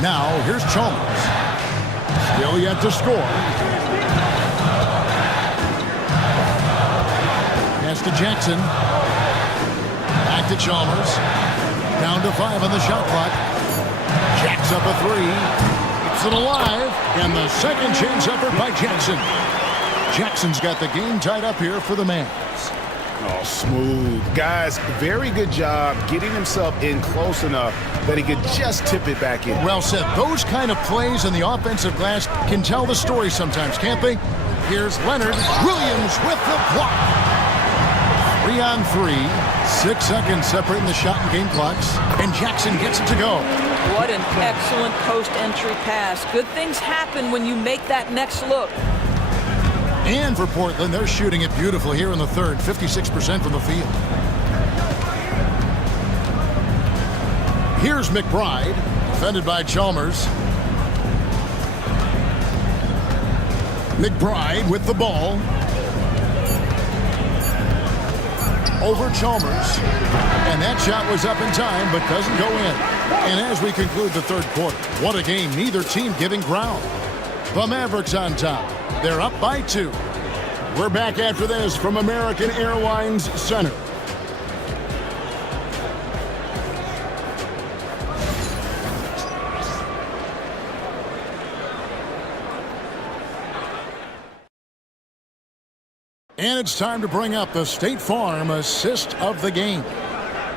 Now, here's Chalmers. Still yet to score. Pass to Jackson. Back to Chalmers. Down to 5 on the shot clock. Jacks up a 3. Keeps it alive. And the second chance effort by Jackson. Jackson's got the game tied up here for the Mavs. Oh, smooth. Guys, very good job getting himself in close enough that he could just tip it back in. Well said. Those kind of plays in the offensive glass can tell the story sometimes, can't they? Here's Leonard. Williams with the block. 3 on 3. 6 seconds separating the shot and game clocks. And Jackson gets it to go. What an excellent post-entry pass. Good things happen when you make that next look. And for Portland, they're shooting it beautifully here in the third. 56% from the field. Here's McBride, defended by Chalmers. McBride with the ball. Over Chalmers. And that shot was up in time, but doesn't go in. And as we conclude the third quarter, what a game. Neither team giving ground. The Mavericks on top. They're up by 2. We're back after this from American Airlines Center. And it's time to bring up the State Farm assist of the game.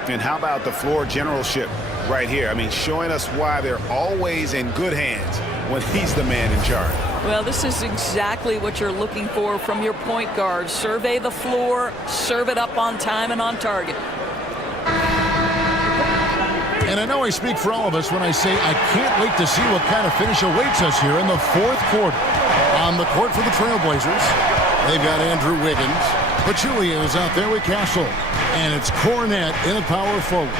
And how about the floor generalship right here? I mean, showing us why they're always in good hands when he's the man in charge. Well, this is exactly what you're looking for from your point guard. Survey the floor, serve it up on time and on target. And I know I speak for all of us when I say I can't wait to see what kind of finish awaits us here in the fourth quarter. On the court for the Trailblazers, they've got Andrew Wiggins. Pachulia is out there with Castle. And it's Cornette in a power forward.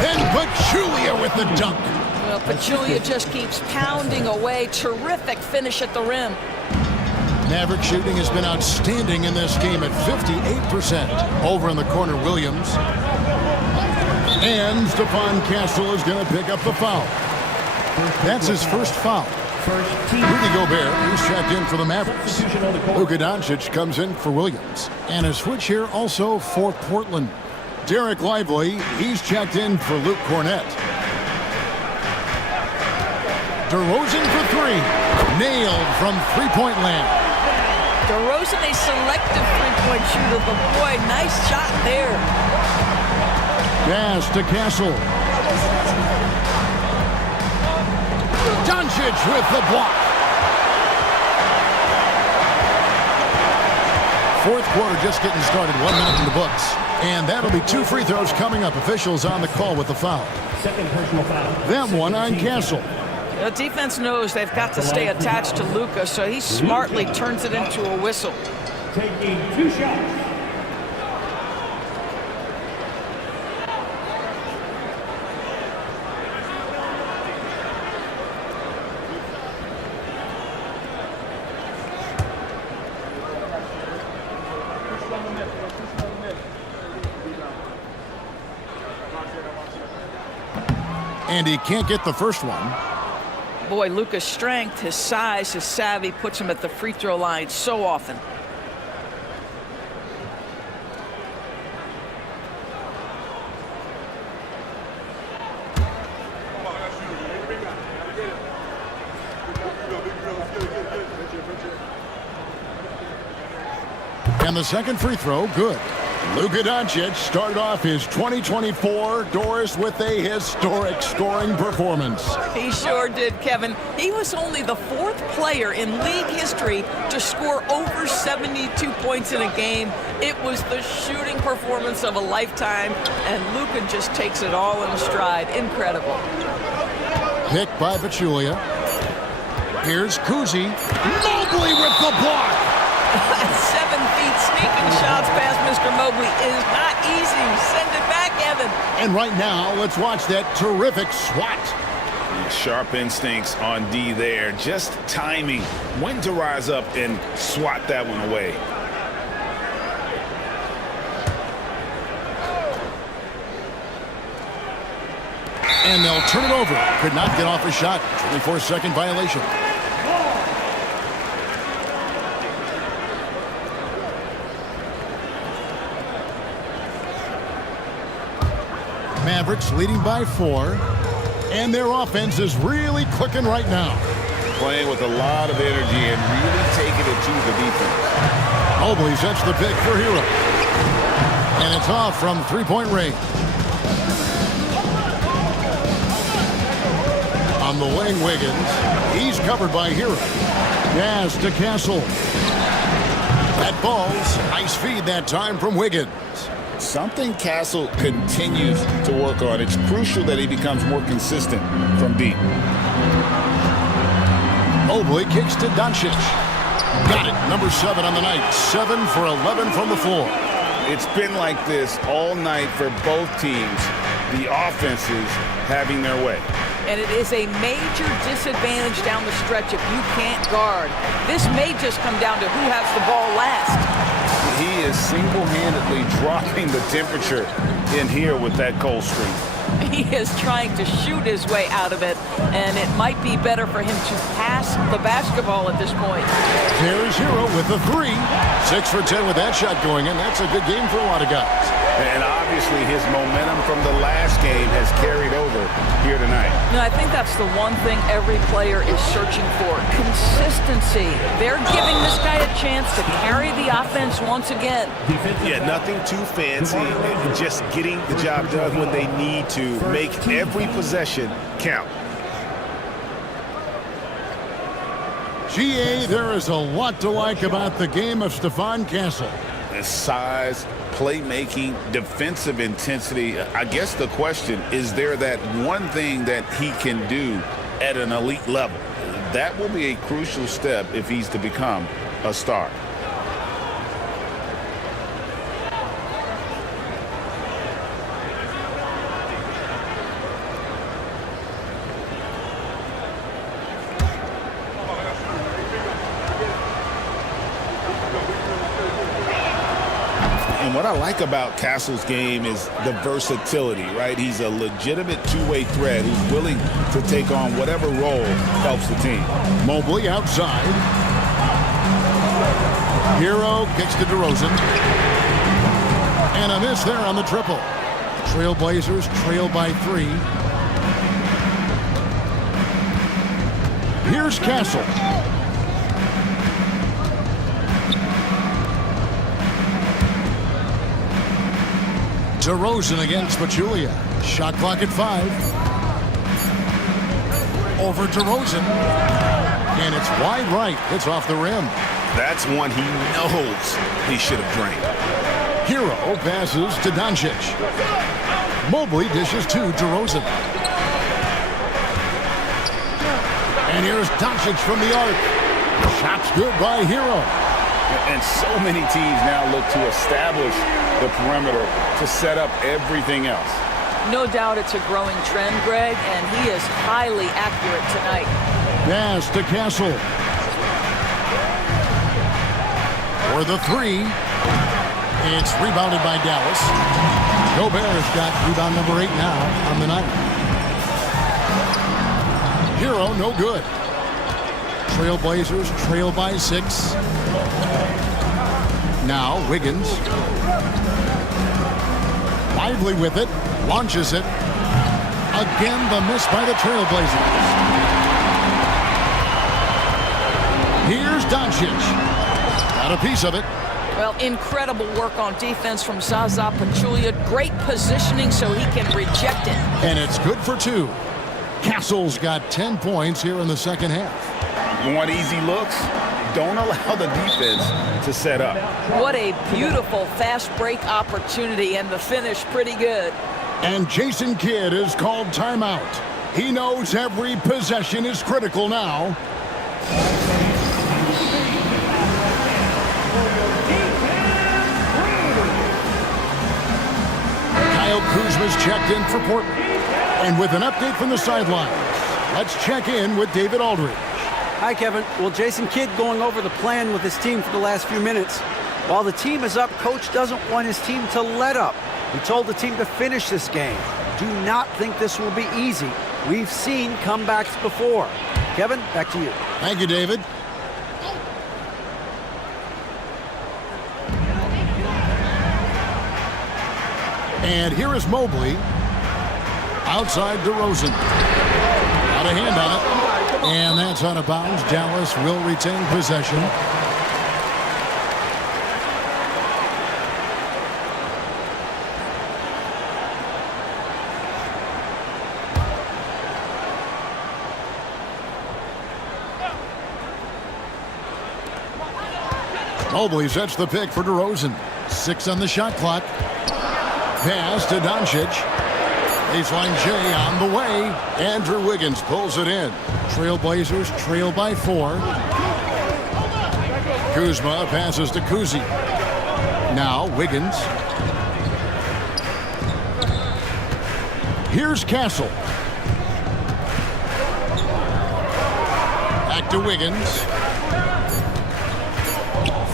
Then Pachulia with the dunk. Well, Pachulia just keeps pounding away. Terrific finish at the rim. Maverick shooting has been outstanding in this game at 58%. Over in the corner, Williams. And Stephon Castle is going to pick up the foul. That's his first foul. Rudy Gobert, who's checked in for the Mavericks. Luka Doncic comes in for Williams. And a switch here also for Portland. Derek Lively, he's checked in for Luke Cornette. DeRozan for 3. Nailed from three-point land. DeRozan, a selective three-point shooter, but boy, nice shot there. Pass to Castle. Doncic with the block. Fourth quarter just getting started. 1 minute in the books. And that'll be 2 free throws coming up. Officials on the call with the foul. Second personal foul. That one on Castle. The defense knows they've got to stay attached to Luka, so he smartly turns it into a whistle. Taking 2 shots. And he can't get the first one. Boy, Luka's strength, his size, his savvy puts him at the free throw line so often. And the second free throw, good. Luka Doncic started off his 2024, Doris, with a historic scoring performance. He sure did, Kevin. He was only the 4th player in league history to score over 72 points in a game. It was the shooting performance of a lifetime, and Luka just takes it all in stride. Incredible. Pick by Pachulia. Here's Kuzi. Mobley with the block. 7 feet sneaking shots past Mr. Mobley is not easy. Send it back, Evan. And right now, let's watch that terrific swat. Sharp instincts on D there. Just timing when to rise up and swat that one away. And they'll turn it over. Could not get off a shot. 24-second violation. Mavericks leading by 4. And their offense is really clicking right now. Playing with a lot of energy and really taking it to the defense. Mobley sets the pick for Hero. And it's off from three-point range. On the wing, Wiggins. He's covered by Hero. Pass to Castle. That ball's nice feed that time from Wiggins. Something Castle continues to work on. It's crucial that he becomes more consistent from deep. Mobley kicks to Doncic. Got it. Number 7 on the night. 7 for 11 from the floor. It's been like this all night for both teams. The offenses having their way. And it is a major disadvantage down the stretch if you can't guard. This may just come down to who has the ball last. He is single-handedly dropping the temperature in here with that cold streak. He is trying to shoot his way out of it, and it might be better for him to pass the basketball at this point. There's Hero with the 3. 6 for 10 with that shot going in. That's a good game for a lot of guys. And obviously his momentum from the last game has carried over here tonight. And I think that's the one thing every player is searching for. Consistency. They're giving this guy a chance to carry the offense once again. Yeah, nothing too fancy. Just getting the job done when they need to. Make every possession count. GA, there is a lot to like about the game of Stephon Castle. The size, playmaking, defensive intensity. I guess the question, is there that one thing that he can do at an elite level? That will be a crucial step if he's to become a star. And what I like about Castle's game is the versatility, right? He's a legitimate two-way threat who's willing to take on whatever role helps the team. Mobley outside. Hero kicks to DeRozan. And a miss there on the triple. Trailblazers trail by 3. Here's Castle. DeRozan against Pachulia. Shot clock at 5. Over DeRozan. And it's wide right. It's off the rim. That's one he knows he should have drained. Hero passes to Doncic. Mobley dishes to DeRozan. And here's Doncic from the arc. Shot's good by Hero. And so many teams now look to establish the perimeter to set up everything else. No doubt it's a growing trend, Greg, and he is highly accurate tonight. Pass to Castle. For the 3. It's rebounded by Dallas. Gobert's got rebound number 8 now on the night. Hero, no good. Trailblazers trail by 6. Now Wiggins. Lively with it. Launches it. Again, the miss by the Trailblazers. Here's Doncic. Got a piece of it. Well, incredible work on defense from Zaza Pachulia. Great positioning so he can reject it. And it's good for 2. Castle's got 10 points here in the second half. You want easy looks? Don't allow the defense to set up. What a beautiful fast break opportunity, and the finish pretty good. And Jason Kidd is called timeout. He knows every possession is critical now. Kyle Kuzma's checked in for Portland. And with an update from the sidelines, let's check in with David Aldridge. Hi, Kevin. Well, Jason Kidd going over the plan with his team for the last few minutes. While the team is up, Coach doesn't want his team to let up. He told the team to finish this game. Do not think this will be easy. We've seen comebacks before. Kevin, back to you. Thank you, David. And here is Mobley. Outside DeRozan. Got a hand on it. And that's out of bounds. Dallas will retain possession. Mobley sets the pick for DeRozan. 6 on the shot clock. Pass to Doncic. Baseline J on the way. Andrew Wiggins pulls it in. Trailblazers trail by 4. Kuzma passes to Kuzi. Now Wiggins. Here's Castle. Back to Wiggins.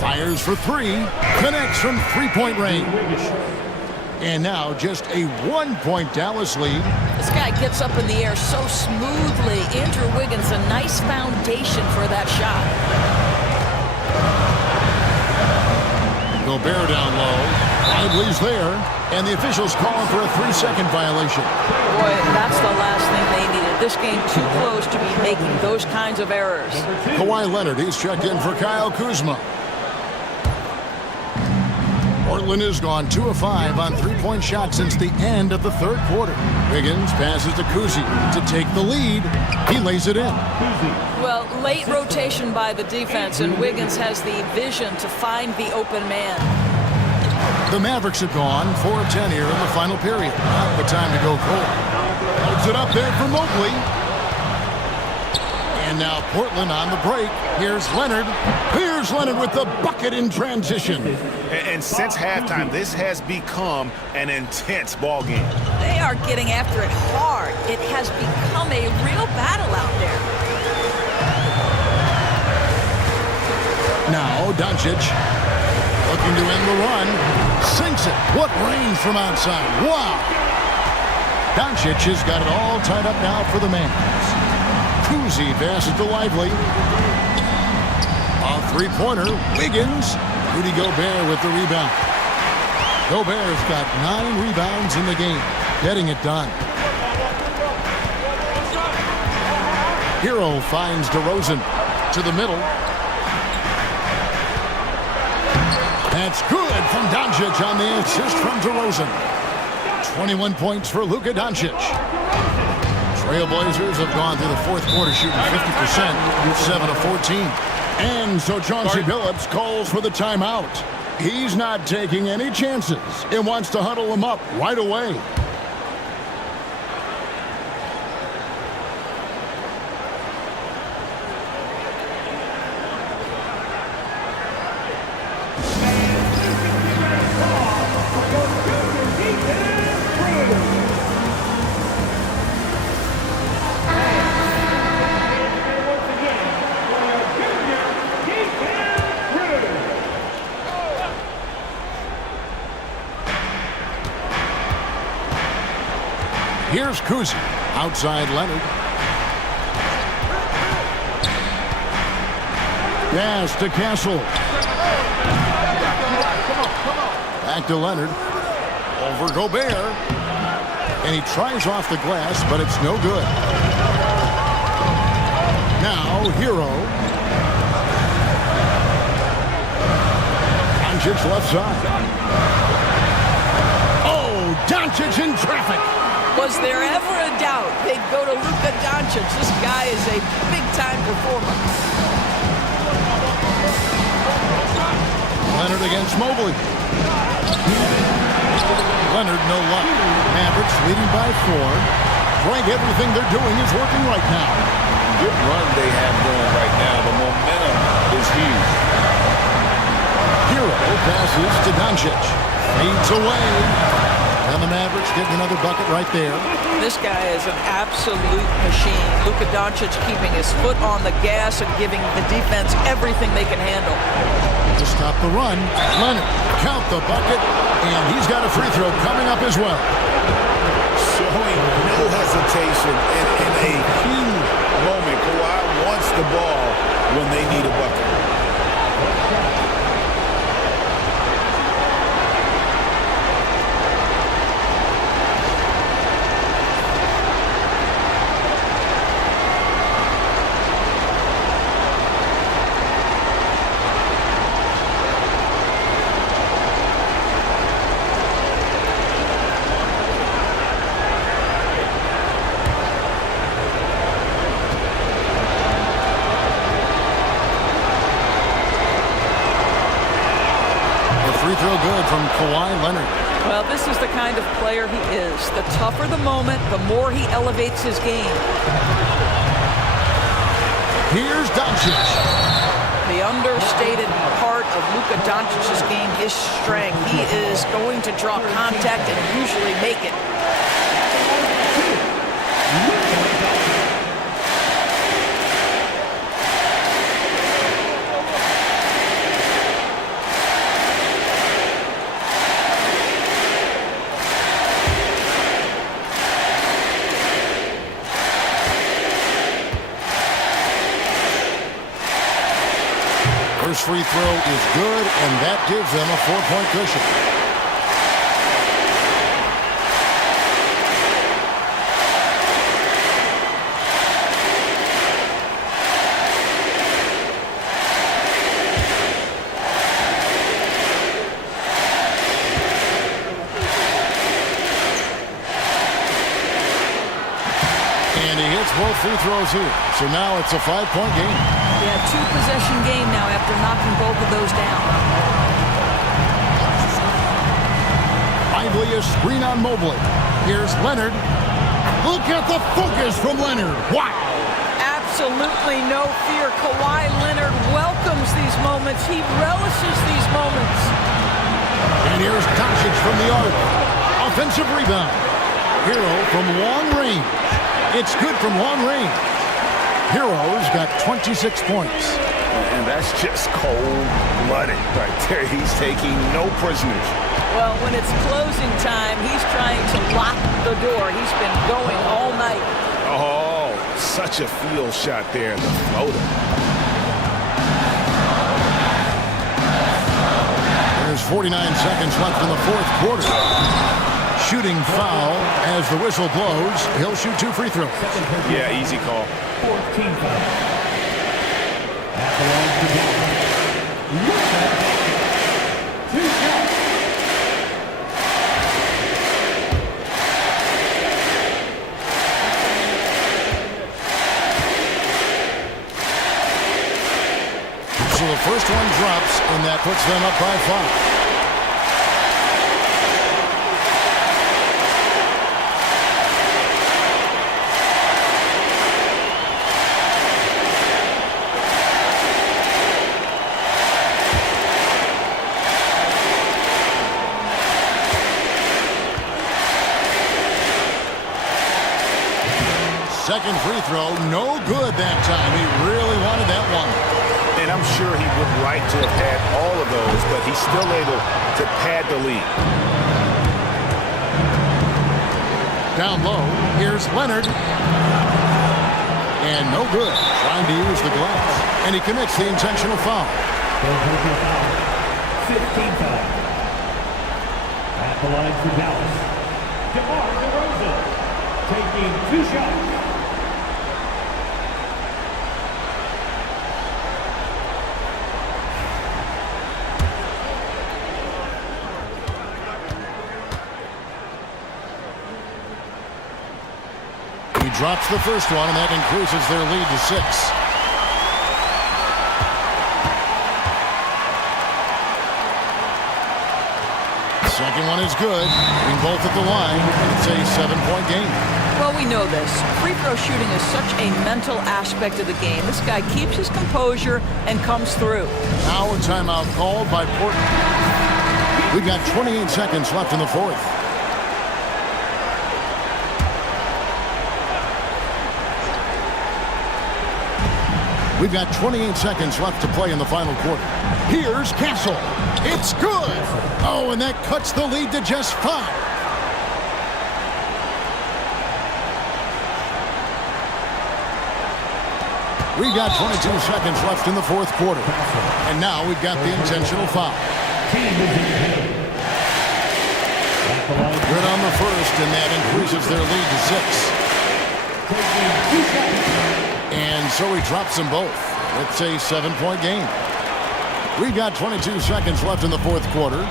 Fires for 3. Connects from three-point range. And now just a 1-point Dallas lead. This guy gets up in the air so smoothly. Andrew Wiggins, a nice foundation for that shot. Gobert down low. Lively's there. And the officials calling for a 3-second violation. Boy, that's the last thing they needed. This game too close to be making those kinds of errors. Kawhi Leonard, he's checked in for Kyle Kuzma. Portland has gone 2 of 5 on 3-point shots since the end of the third quarter. Wiggins passes to Kuzi to take the lead. He lays it in. Well, late rotation by the defense, and Wiggins has the vision to find the open man. The Mavericks have gone 4 of 10 here in the final period. Not the time to go cold. Puts it up there for Mobley. And now Portland on the break. Here's Leonard. Here's Leonard with the bucket in transition. And since halftime, this has become an intense ball game. They are getting after it hard. It has become a real battle out there. Now Doncic looking to end the run. Sinks it. What range from outside. Wow. Doncic has got it all tied up now for the Mavs. Kuzi passes to Lively. A three-pointer. Wiggins. Rudy Gobert with the rebound. Gobert's got 9 rebounds in the game. Getting it done. Hero finds DeRozan to the middle. That's good from Doncic on the assist from DeRozan. 21 points for Luka Doncic. Trailblazers have gone through the fourth quarter shooting 50%, 7 of 14. And so Chauncey Billups calls for the timeout. He's not taking any chances. It wants to huddle them up right away. Here's Kuzi. Outside Leonard. Pass to Castle. Back to Leonard. Over Gobert. And he tries off the glass, but it's no good. Now, Hero. Doncic left side. Oh, Doncic in traffic. Was there ever a doubt they'd go to Luka Doncic? This guy is a big-time performer. Leonard against Mobley. Leonard, no luck. Mavericks leading by 4. Frank, everything they're doing is working right now. Good run they have going right now. The momentum is huge. Hero passes to Doncic. Fades away. And the Mavericks getting another bucket right there. This guy is an absolute machine. Luka Doncic keeping his foot on the gas and giving the defense everything they can handle. To stop the run, Leonard count the bucket, and he's got a free throw coming up as well. Showing no hesitation in a huge moment. Kawhi wants the ball when they need a bucket. Free throw good from Kawhi Leonard. Well, this is the kind of player he is. The tougher the moment, the more he elevates his game. Here's Doncic. The understated part of Luka Doncic's game is strength. He is going to draw contact and usually make it. First free throw is good, and that gives them a 4-point cushion. And he hits both free throws here. So now it's a 5-point game. Yeah, 2-possession game now after knocking both of those down. Lively a screen on Mobley. Here's Leonard. Look at the focus from Leonard. Wow. Absolutely no fear. Kawhi Leonard welcomes these moments. He relishes these moments. And here's Doncic from the arc. Offensive rebound. Hero from long range. It's good from long range. Hero's got 26 points. And that's just cold-blooded right there. He's taking no prisoners. Well, when it's closing time, he's trying to lock the door. He's been going all night. Oh, such a field shot there, the floater. There's 49 seconds left in the fourth quarter. Shooting foul as the whistle blows. He'll shoot 2 free throws. Yeah, easy call. 14 foul. That belongs to Dallas. 2 shots. So the first one drops, and that puts them up by 5. Second free throw, no good that time. He really wanted that one. And I'm sure he would like to have had all of those, but he's still able to pad the lead. Down low, here's Leonard. And no good. Trying to use the glass. And he commits the intentional foul. 15 foul. At the line for Dallas. DeMar DeRozan taking 2 shots. drops the first one, and that increases their lead to 6. Second one is good. Hitting both at the line. It's a 7-point game. Well, we know this. Free throw shooting is such a mental aspect of the game. This guy keeps his composure and comes through. Now a timeout called by Portland. We've got 28 seconds left in the fourth. We've got 28 seconds left to play in the final quarter. Here's Castle. It's good. Oh, and that cuts the lead to just 5. We've got 22 seconds left in the fourth quarter. And now we've got the intentional foul. Good on the first, and that increases their lead to 6. And so he drops them both. It's a 7-point game. We've got 22 seconds left in the fourth quarter.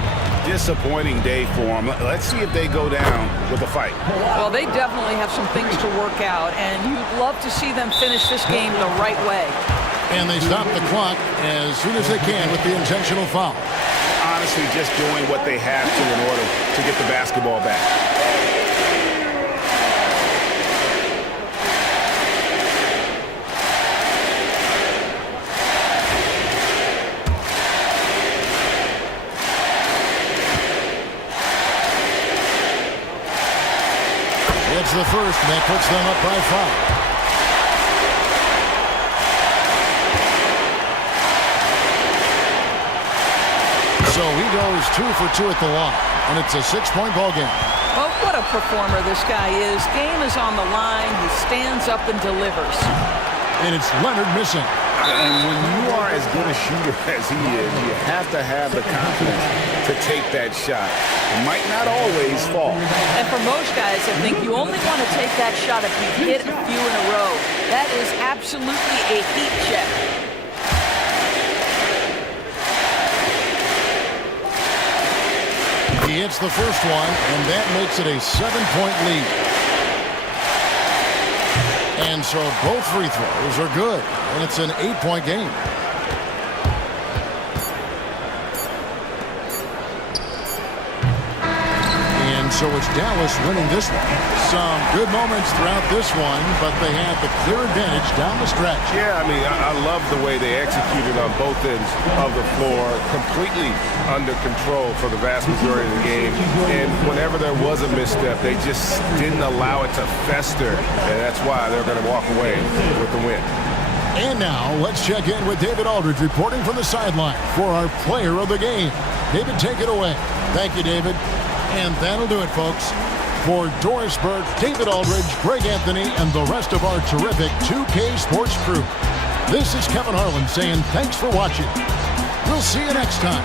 Disappointing day for them. Let's see if they go down with a fight. Well, they definitely have some things to work out, and you'd love to see them finish this game the right way. And they stop the clock as soon as they can with the intentional foul. Honestly, just doing what they have to in order to get the basketball back. It's the first, and that puts them up by 5. So he goes 2 for 2 at the line, and it's a 6-point ball game. Well, what a performer this guy is. Game is on the line. He stands up and delivers. And it's Leonard missing. And when you are as good a shooter as he is, you have to have the confidence to take that shot. It might not always fall. And for most guys, I think you only want to take that shot if you hit a few in a row. That is absolutely a heat check. He hits the first one, and that makes it a 7-point lead. And so both free throws are good, and it's an 8-point game. And so it's Dallas winning this one. Some good moments throughout this one, but they had the clear advantage down the stretch. Yeah, I mean, I love the way they executed on both ends of the floor, completely under control for the vast majority of the game. And whenever there was a misstep, they just didn't allow it to fester, and that's why they're going to walk away with the win. And now let's check in with David Aldridge reporting from the sideline for our player of the game. David, take it away. Thank you, David. And that'll do it, folks. For Doris Burke, David Aldridge, Greg Anthony, and the rest of our terrific 2K Sports crew, this is Kevin Harlan saying thanks for watching. We'll see you next time.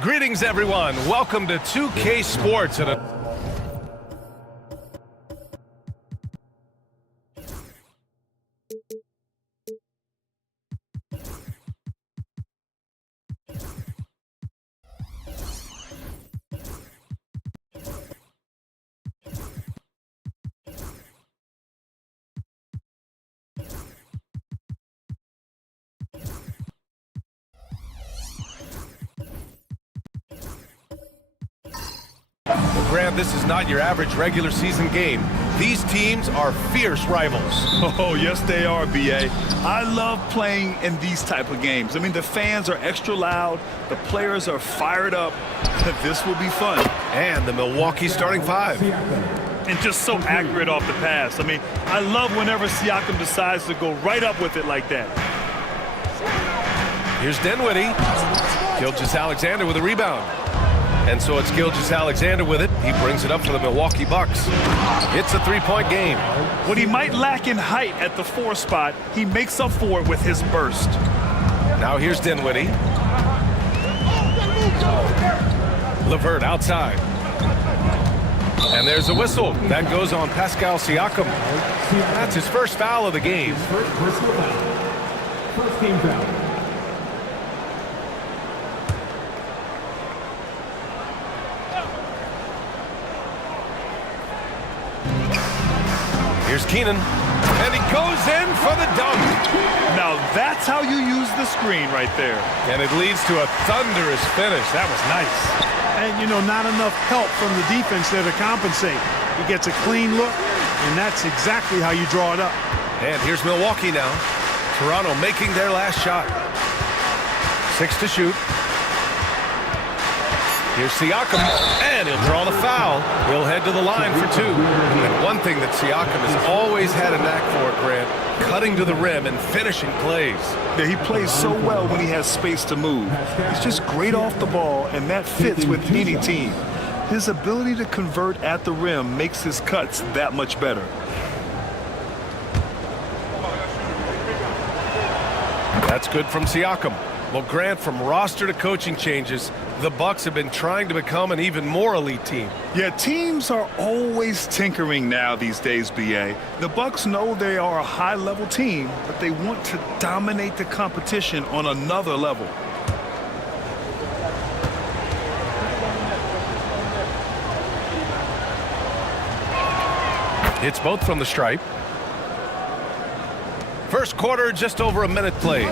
Greetings, everyone. Welcome to 2K Sports. Grant, this is not your average regular season game. These teams are fierce rivals. Oh, yes, they are, B.A. I love playing in these type of games. I mean, the fans are extra loud. The players are fired up. This will be fun. And the Milwaukee starting five. And just so accurate off the pass. I mean, I love whenever Siakam decides to go right up with it like that. Here's Dinwiddie. Gilgeous-Alexander with a rebound. And so it's Gilgeous-Alexander with it. He brings it up for the Milwaukee Bucks. It's a three-point game. What he might lack in height at the 4 spot, he makes up for it with his burst. Now here's Dinwiddie. LeVert outside. And there's a whistle. That goes on Pascal Siakam. That's his first foul of the game. First team foul. Here's Keenan, and he goes in for the dunk. Now that's how you use the screen right there. And it leads to a thunderous finish. That was nice. And, you know, not enough help from the defense there to compensate. He gets a clean look, and that's exactly how you draw it up. And here's Milwaukee now. Toronto making their last shot. 6 to shoot. Here's Siakam, and he'll draw the foul. He'll head to the line for 2. And one thing that Siakam has always had a knack for, Grant, cutting to the rim and finishing plays. Yeah, he plays so well when he has space to move. He's just great off the ball, and that fits with any team. His ability to convert at the rim makes his cuts that much better. That's good from Siakam. Well, Grant, from roster to coaching changes, the Bucks have been trying to become an even more elite team. Yeah, teams are always tinkering now these days, B.A. The Bucks know they are a high-level team, but they want to dominate the competition on another level. It's both from the stripe. First quarter, just over a minute played.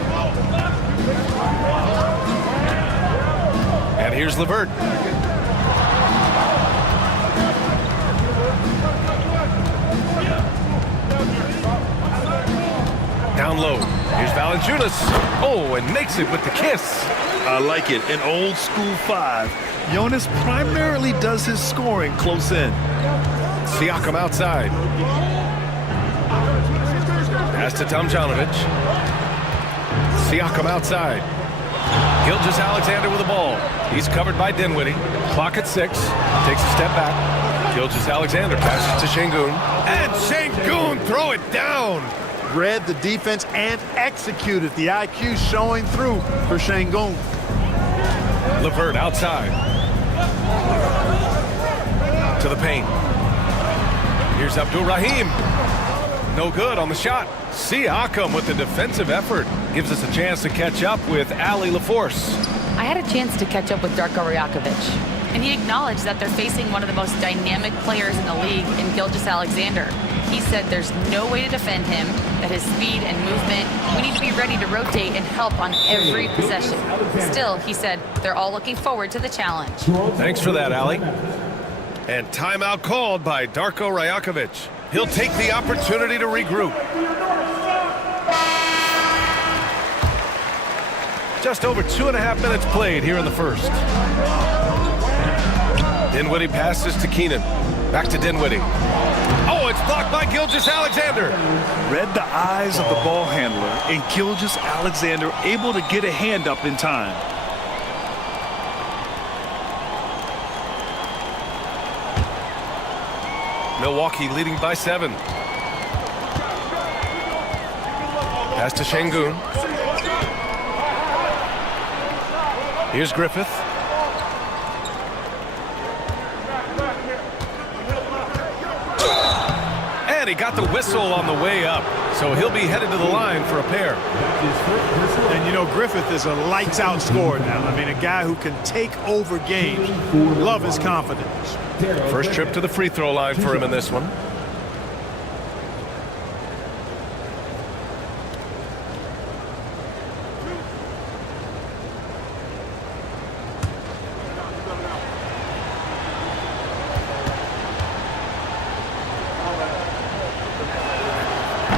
And here's LeVert. Down low. Here's Valanciunas. Oh, and makes it with the kiss. I like it. An old school 5. Jonas primarily does his scoring close in. Siakam outside. Pass to Tomljanovic. Siakam outside. Gilgeous-Alexander with the ball. He's covered by Dinwiddie. Clock at 6. Takes a step back. Gilgeous-Alexander passes to Şengün. And Şengün throw it down. Read the defense and executed. The IQ showing through for Şengün. LeVert outside. To the paint. Here's Abdul-Rahim. No good on the shot. Siakam with the defensive effort gives us a chance to catch up with Allie LaForce. I had a chance to catch up with Darko Rajakovic, and he acknowledged that they're facing one of the most dynamic players in the league in Gilgeous-Alexander. He said there's no way to defend him, that his speed and movement, we need to be ready to rotate and help on every possession. Still, he said, they're all looking forward to the challenge. Thanks for that, Allie. And timeout called by Darko Rajakovic. He'll take the opportunity to regroup. Just over 2.5 minutes played here in the first. Dinwiddie passes to Keenan. Back to Dinwiddie. Oh, it's blocked by Gilgeous-Alexander. Read the eyes of the ball handler, and Gilgeous-Alexander able to get a hand up in time. Milwaukee leading by 7. Pass to Şengün. Here's Griffith. And he got the whistle on the way up, so he'll be headed to the line for a pair. And you know, Griffith is a lights-out scorer now. I mean, a guy who can take over games. Love his confidence. First trip to the free throw line for him in this one.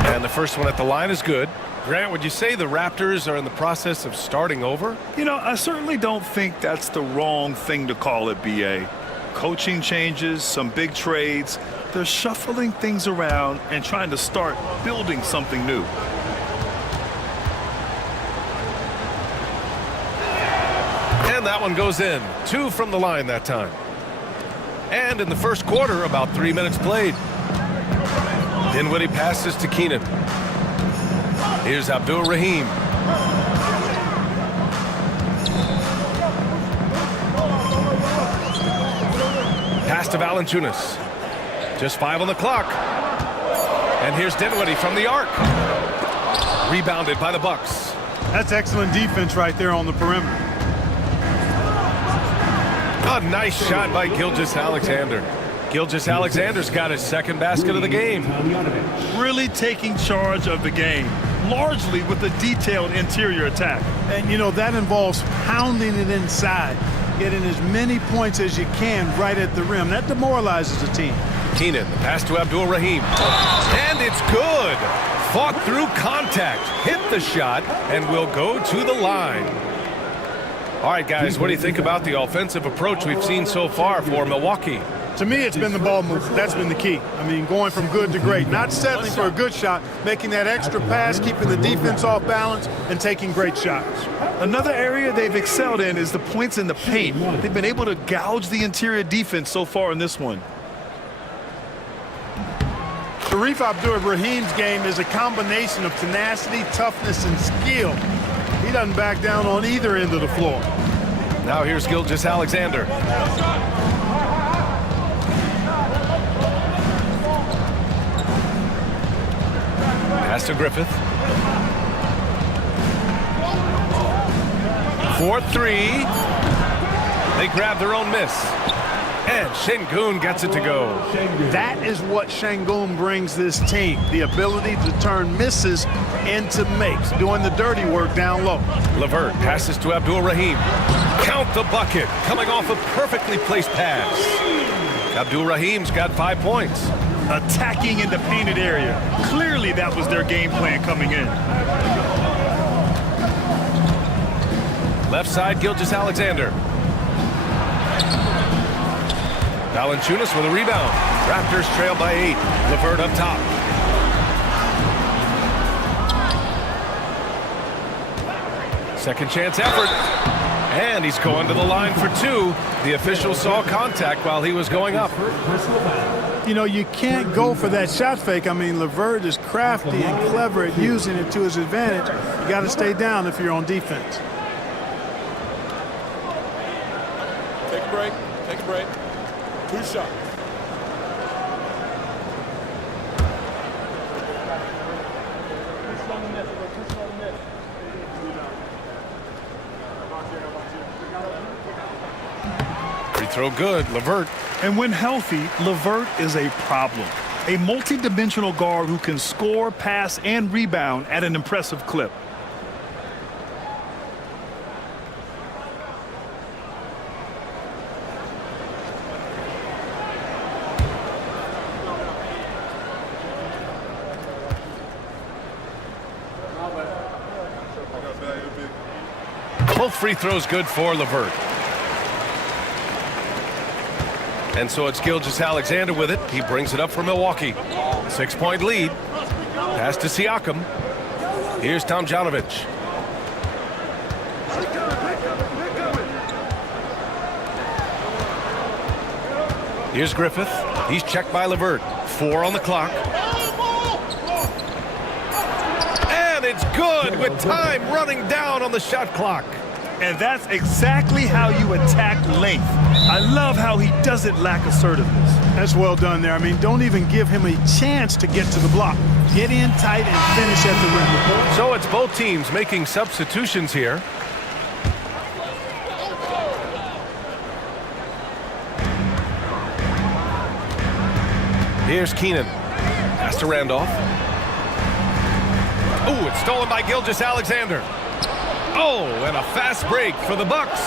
And the first one at the line is good. Grant, would you say the Raptors are in the process of starting over? You know, I certainly don't think that's the wrong thing to call it, B.A. Coaching changes, some big trades. They're shuffling things around and trying to start building something new. And that one goes in. 2 from the line that time. And in the first quarter, about 3 minutes played. Dinwiddie passes to Keenan. Here's Abdul-Rahim. Pass to Valanciunas. Just 5 on the clock. And here's Dinwiddie from the arc. Rebounded by the Bucks. That's excellent defense right there on the perimeter. A nice shot by Gilgeous-Alexander. Gilgeous-Alexander's got his second basket of the game. Really taking charge of the game, largely with a detailed interior attack. And, you know, that involves pounding it inside, getting as many points as you can right at the rim. That demoralizes the team. Keenan, the pass to Abdul-Rahim. And it's good. Fought through contact, hit the shot, and will go to the line. All right, guys, what do you think about the offensive approach we've seen so far for Milwaukee? To me, it's been the ball movement. That's been the key. I mean, going from good to great. Not settling for a good shot, making that extra pass, keeping the defense off balance, and taking great shots. Another area they've excelled in is the points in the paint. They've been able to gouge the interior defense so far in this one. Shareef Abdur-Rahim's game is a combination of tenacity, toughness, and skill. He doesn't back down on either end of the floor. Now here's Gilgeous-Alexander. Pass to Griffith. 4-3. They grab their own miss. And Sengun gets it to go. That is what Sengun brings this team, the ability to turn misses into makes, doing the dirty work down low. LeVert passes to Abdur-Rahim. Count the bucket, coming off a perfectly placed pass. Abdur-Rahim's got 5 points. Attacking in the painted area. Clearly that was their game plan coming in. Left side, Gilgeous-Alexander. Valanciunas with a rebound. Raptors trail by 8. LeVert up top. Second chance effort. And he's going to the line for 2. The official saw contact while he was going up. You know, you can't go for that shot fake. I mean, LeVert is crafty and clever at using it to his advantage. You got to stay down if you're on defense. Take a break. Take a break. 2 shots. Free throw good, LeVert. And when healthy, LeVert is a problem. A multi-dimensional guard who can score, pass, and rebound at an impressive clip. Both free throws good for LeVert. And so it's Gilgeous-Alexander with it. He brings it up for Milwaukee. 6-point lead. Pass to Siakam. Here's Tomljanovic. Here's Griffith. He's checked by LeVert. 4 on the clock. And it's good with time running down on the shot clock. And that's exactly how you attack length. I love how he doesn't lack assertiveness. That's well done there. I mean, don't even give him a chance to get to the block. Get in tight and finish at the rim. So it's both teams making substitutions here. Here's Keenan. Pass to Randolph. Oh, it's stolen by Gilgeous-Alexander. Oh, and a fast break for the Bucks.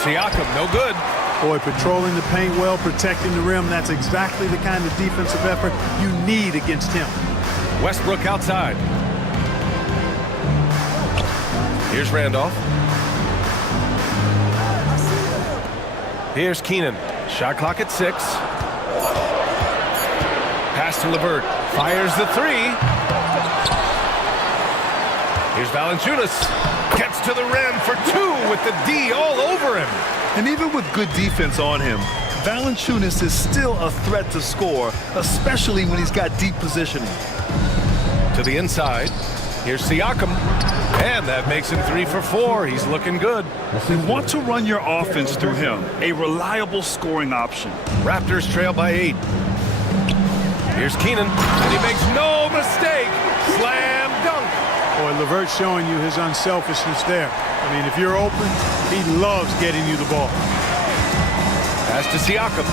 Siakam, no good. Boy, patrolling the paint well, protecting the rim. That's exactly the kind of defensive effort you need against him. Westbrook outside. Here's Randolph. Here's Keenan. Shot clock at 6. Pass to LeVert. Fires the 3. Here's Valanciunas. Gets to the rim for 2 with the D all over him. And even with good defense on him, Valanciunas is still a threat to score, especially when he's got deep positioning. To the inside. Here's Siakam. And that makes him 3 for 4. He's looking good. You want to run your offense through him, a reliable scoring option. Raptors trail by 8. Here's Keenan, and he makes no mistake. Slam dunk. Boy, LeVert's showing you his unselfishness there. I mean, if you're open, he loves getting you the ball. Pass to Siakam.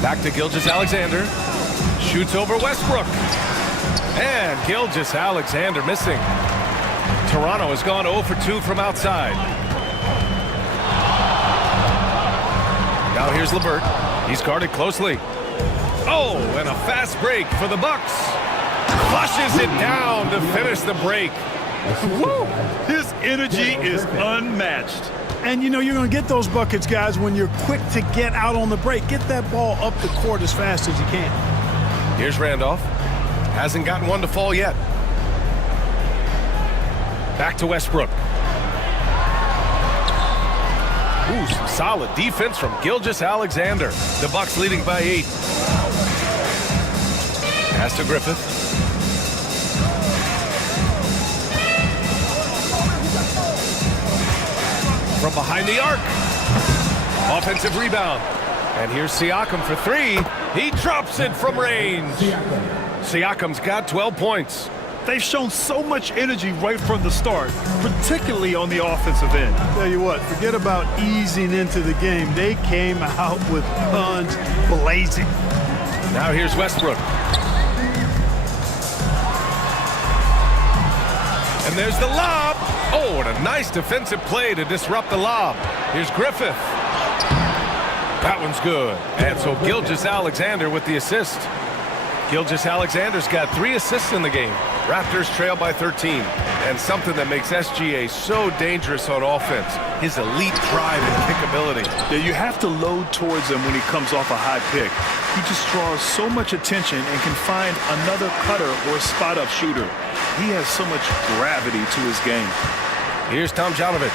Back to Gilgeous-Alexander. Shoots over Westbrook. And Gilgeous-Alexander missing. Toronto has gone 0 for 2 from outside. Now here's LeVert. He's guarded closely. Oh, and a fast break for the Bucks. Flushes it down to finish the break. Woo! His energy is unmatched. And you know you're going to get those buckets, guys, when you're quick to get out on the break. Get that ball up the court as fast as you can. Here's Randolph. Hasn't gotten one to fall yet. Back to Westbrook. Ooh, some solid defense from Gilgeous-Alexander. The Bucks leading by 8. Pass to Griffith. From behind the arc. Offensive rebound. And here's Siakam for 3. He drops it from range. Siakam's got 12 points. They've shown so much energy right from the start, particularly on the offensive end. Tell you what, forget about easing into the game. They came out with guns blazing. Now here's Westbrook. And there's the lob. Oh, and a nice defensive play to disrupt the lob. Here's Griffith. That one's good. And so Gilgeous-Alexander with the assist. Gilgeous-Alexander's got 3 assists in the game. Raptors trail by 13. And something that makes SGA so dangerous on offense, his elite drive and kickability. Yeah, you have to load towards him when he comes off a high pick. He just draws so much attention and can find another cutter or spot-up shooter. He has so much gravity to his game. Here's Tomjanovich.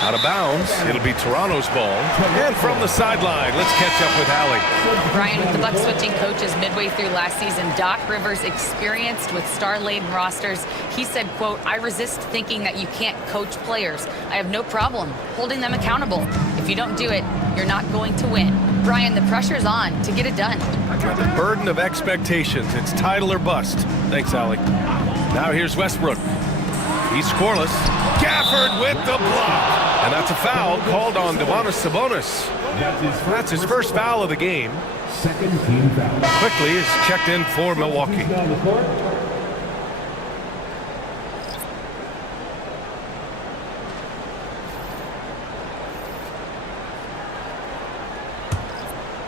Out of bounds. It'll be Toronto's ball. And from the sideline, let's catch up with Allie. Brian, with the Bucks switching coaches midway through last season, Doc Rivers, experienced with star-laden rosters, he said, quote, "I resist thinking that you can't coach players. I have no problem holding them accountable. If you don't do it, you're not going to win." Brian, the pressure's on to get it done. The burden of expectations. It's title or bust. Thanks, Allie. Now here's Westbrook. He's scoreless. Gafford with the block. And that's a foul called on Domantas Sabonis. That's his first foul of the game. Second team foul. Quickly is checked in for Milwaukee.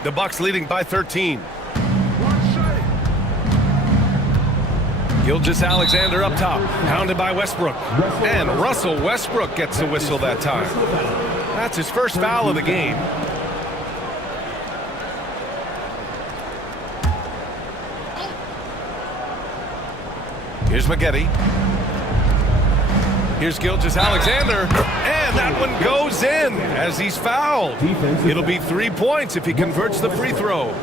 The Bucks leading by 13. Gilgeous-Alexander up top, pounded by Westbrook. And Russell Westbrook gets the whistle that time. That's his first foul of the game. Here's Maggette. Here's Gilgeous-Alexander. And that one goes in as he's fouled. It'll be 3 points if he converts the free throw.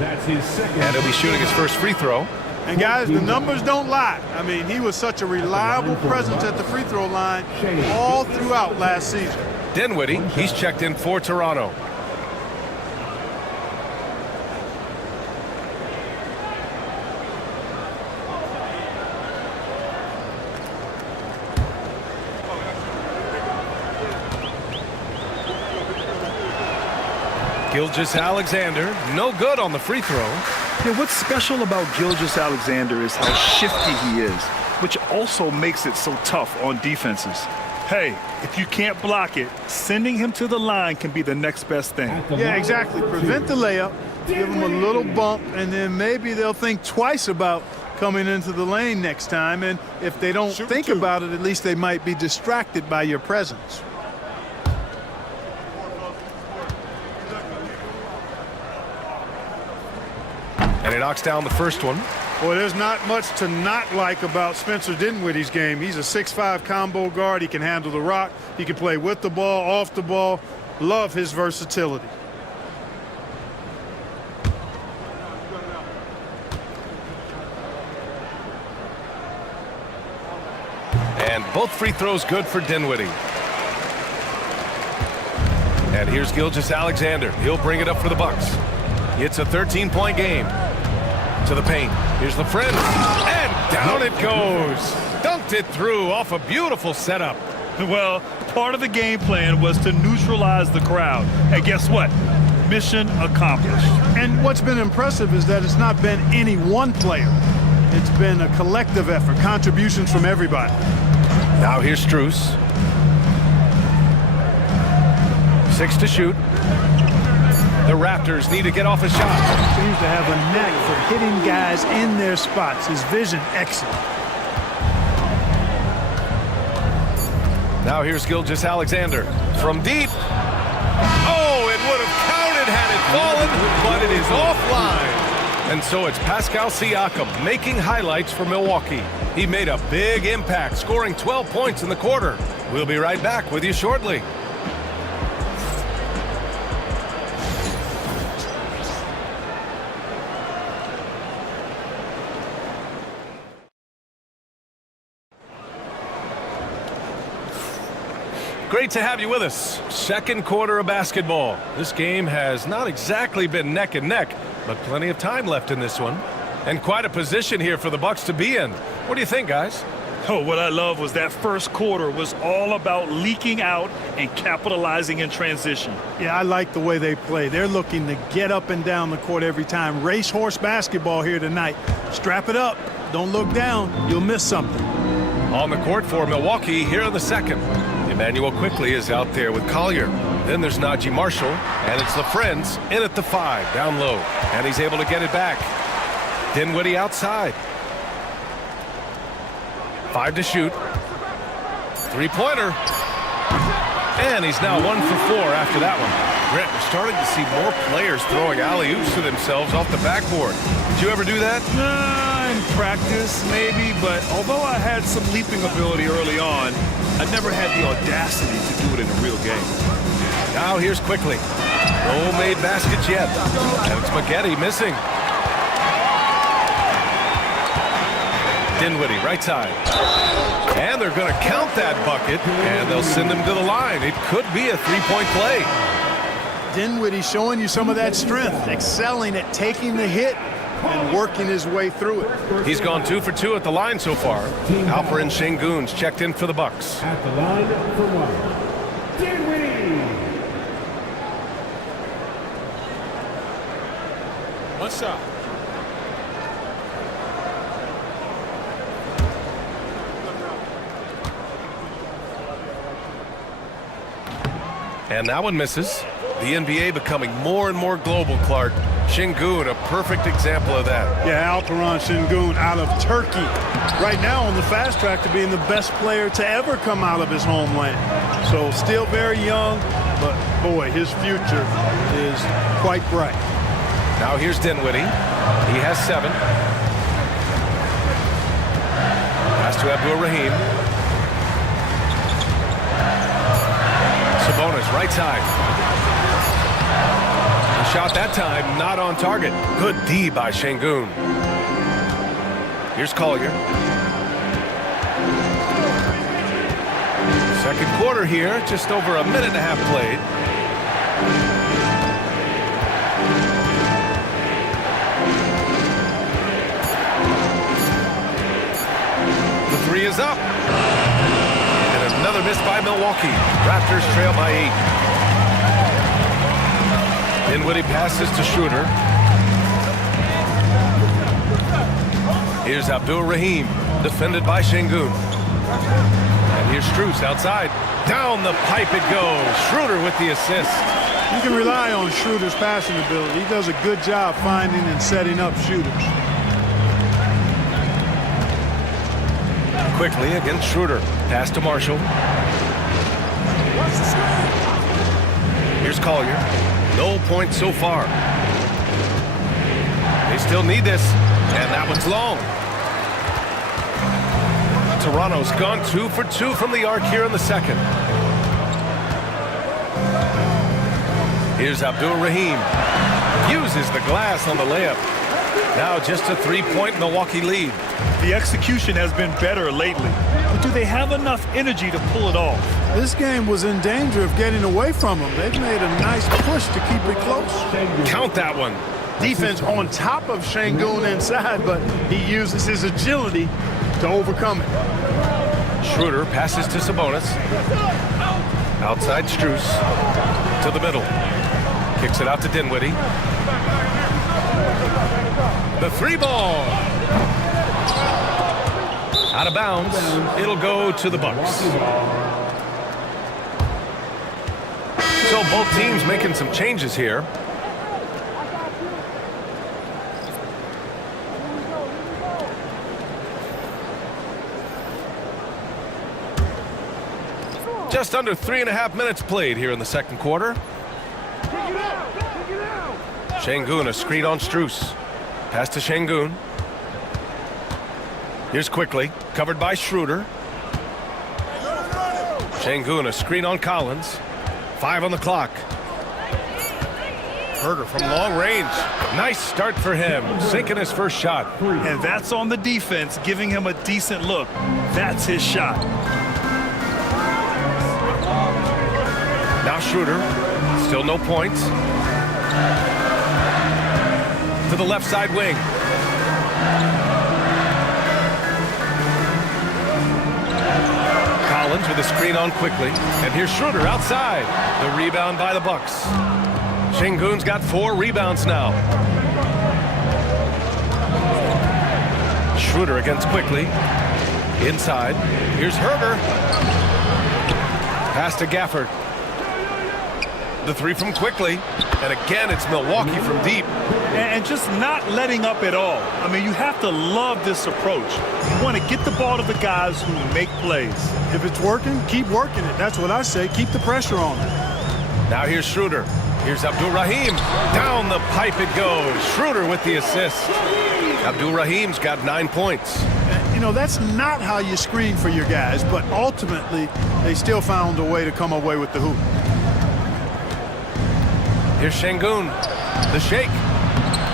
That's his second. And he'll be shooting his first free throw. And guys, the numbers don't lie. I mean, he was such a reliable presence at the free throw line all throughout last season. Dinwiddie, he's checked in for Toronto. Gilgeous-Alexander, no good on the free throw. Yeah, what's special about Gilgeous-Alexander is how shifty he is, which also makes it so tough on defenses. Hey, if you can't block it, sending him to the line can be the next best thing. Yeah, exactly. Prevent the layup, give him a little bump, and then maybe they'll think twice about coming into the lane next time. And if they don't think about it, at least they might be distracted by your presence. And he knocks down the first one. Boy, there's not much to not like about Spencer Dinwiddie's game. He's a 6'5" combo guard. He can handle the rock. He can play with the ball, off the ball. Love his versatility. And both free throws good for Dinwiddie. And here's Gilgeous-Alexander. He'll bring it up for the Bucks. It's a 13-point game. To the paint. Here's LaFrentz. And down it goes. Dunked it through off a beautiful setup. Well, part of the game plan was to neutralize the crowd. And guess what? Mission accomplished. And what's been impressive is that it's not been any one player. It's been a collective effort, contributions from everybody. Now here's Strus. 6 to shoot. The Raptors need to get off a shot. Seems to have a knack for hitting guys in their spots. His vision, excellent. Now here's Gilgeous-Alexander from deep. Oh, it would have counted had it fallen, but it is offline. And so it's Pascal Siakam making highlights for Milwaukee. He made a big impact, scoring 12 points in the quarter. We'll be right back with you shortly. Great to have you with us. Second quarter of basketball. This game has not exactly been neck and neck, but plenty of time left in this one. And quite a position here for the Bucks to be in. What do you think, guys? Oh, what I love was that first quarter was all about leaking out and capitalizing in transition. Yeah, I like the way they play. They're looking to get up and down the court every time. Racehorse basketball here tonight. Strap it up. Don't look down. You'll miss something. On the court for Milwaukee here in the second. Emmanuel Quickley is out there with Collier. Then there's Najee Marshall, and it's the Friends in at the 5, down low. And he's able to get it back. Dinwiddie outside. 5 to shoot. Three-pointer. And he's now 1 for 4 after that one. Grant, we're starting to see more players throwing alley-oops to themselves off the backboard. Did you ever do that? In practice, maybe, but although I had some leaping ability early on, I never had the audacity to do it in a real game. Now here's Quickley. No made baskets yet. And it's Maggette missing. Dinwiddie, right side. And they're going to count that bucket, and they'll send him to the line. It could be a three-point play. Dinwiddie showing you some of that strength, excelling at taking the hit and working his way through it. He's gone 2 for 2 at the line so far. Alperen Sengun's checked in for the Bucks. At the line for 1, Dinwiddie. One shot. And that one misses. The NBA becoming more and more global, Clark. Sengun, a perfect example of that. Yeah, Alperen Sengun out of Turkey. Right now on the fast track to being the best player to ever come out of his homeland. So still very young, but boy, his future is quite bright. Now here's Dinwiddie. He has 7. Pass to Abdul-Rahim. Sabonis, right side. Shot that time, not on target. Good D by Sengun. Here's Collier. Second quarter here, just over a minute and a half played. The 3 is up. And another miss by Milwaukee. Raptors trail by 8. Dinwiddie passes to Schroeder. Here's Abdul-Rahim, defended by Sengun. And here's Strus outside. Down the pipe it goes. Schroeder with the assist. You can rely on Schroeder's passing ability. He does a good job finding and setting up shooters. Quickly against Schroeder. Pass to Marshall. Here's Collier. No points so far. They still need this, and that one's long. Toronto's gone 2 for 2 from the arc here in the second. Here's Abdul-Rahim. Uses the glass on the layup. Now just a 3-point Milwaukee lead. The execution has been better lately, but do they have enough energy to pull it off? This game was in danger of getting away from them. They've made a nice push to keep it close. Count that one. Defense on top of Sengun inside, but he uses his agility to overcome it. Schroeder passes to Sabonis. Outside Strus. To the middle. Kicks it out to Dinwiddie. The 3 ball. Out of bounds. It'll go to the Bucks. So both teams making some changes here. Just under 3.5 minutes played here in the second quarter. Şengün, a screen on Strus. Pass to Şengün. Here's Quickly, covered by Schroeder. Şengün, a screen on Collins. 5 on the clock. Herder from long range. Nice start for him, sinking his first shot. And that's on the defense, giving him a decent look. That's his shot. Now Schroeder, still no points. To the left side wing. Collins with a screen on Quickly. And here's Schroeder outside. The rebound by the Bucks. Şengün's got 4 rebounds now. Schroeder against Quickly. Inside. Here's Herder. Pass to Gafford. The 3 from Quickly. And again, it's Milwaukee from deep. And just not letting up at all. I mean, you have to love this approach. You want to get the ball to the guys who make plays. If it's working, keep working it. That's what I say. Keep the pressure on it. Now here's Schroeder. Here's Abdul-Rahim. Down the pipe it goes. Schroeder with the assist. Abdul-Rahim's got 9 points. You know, that's not how you screen for your guys, but ultimately, they still found a way to come away with the hoop. Here's Şengün. The shake.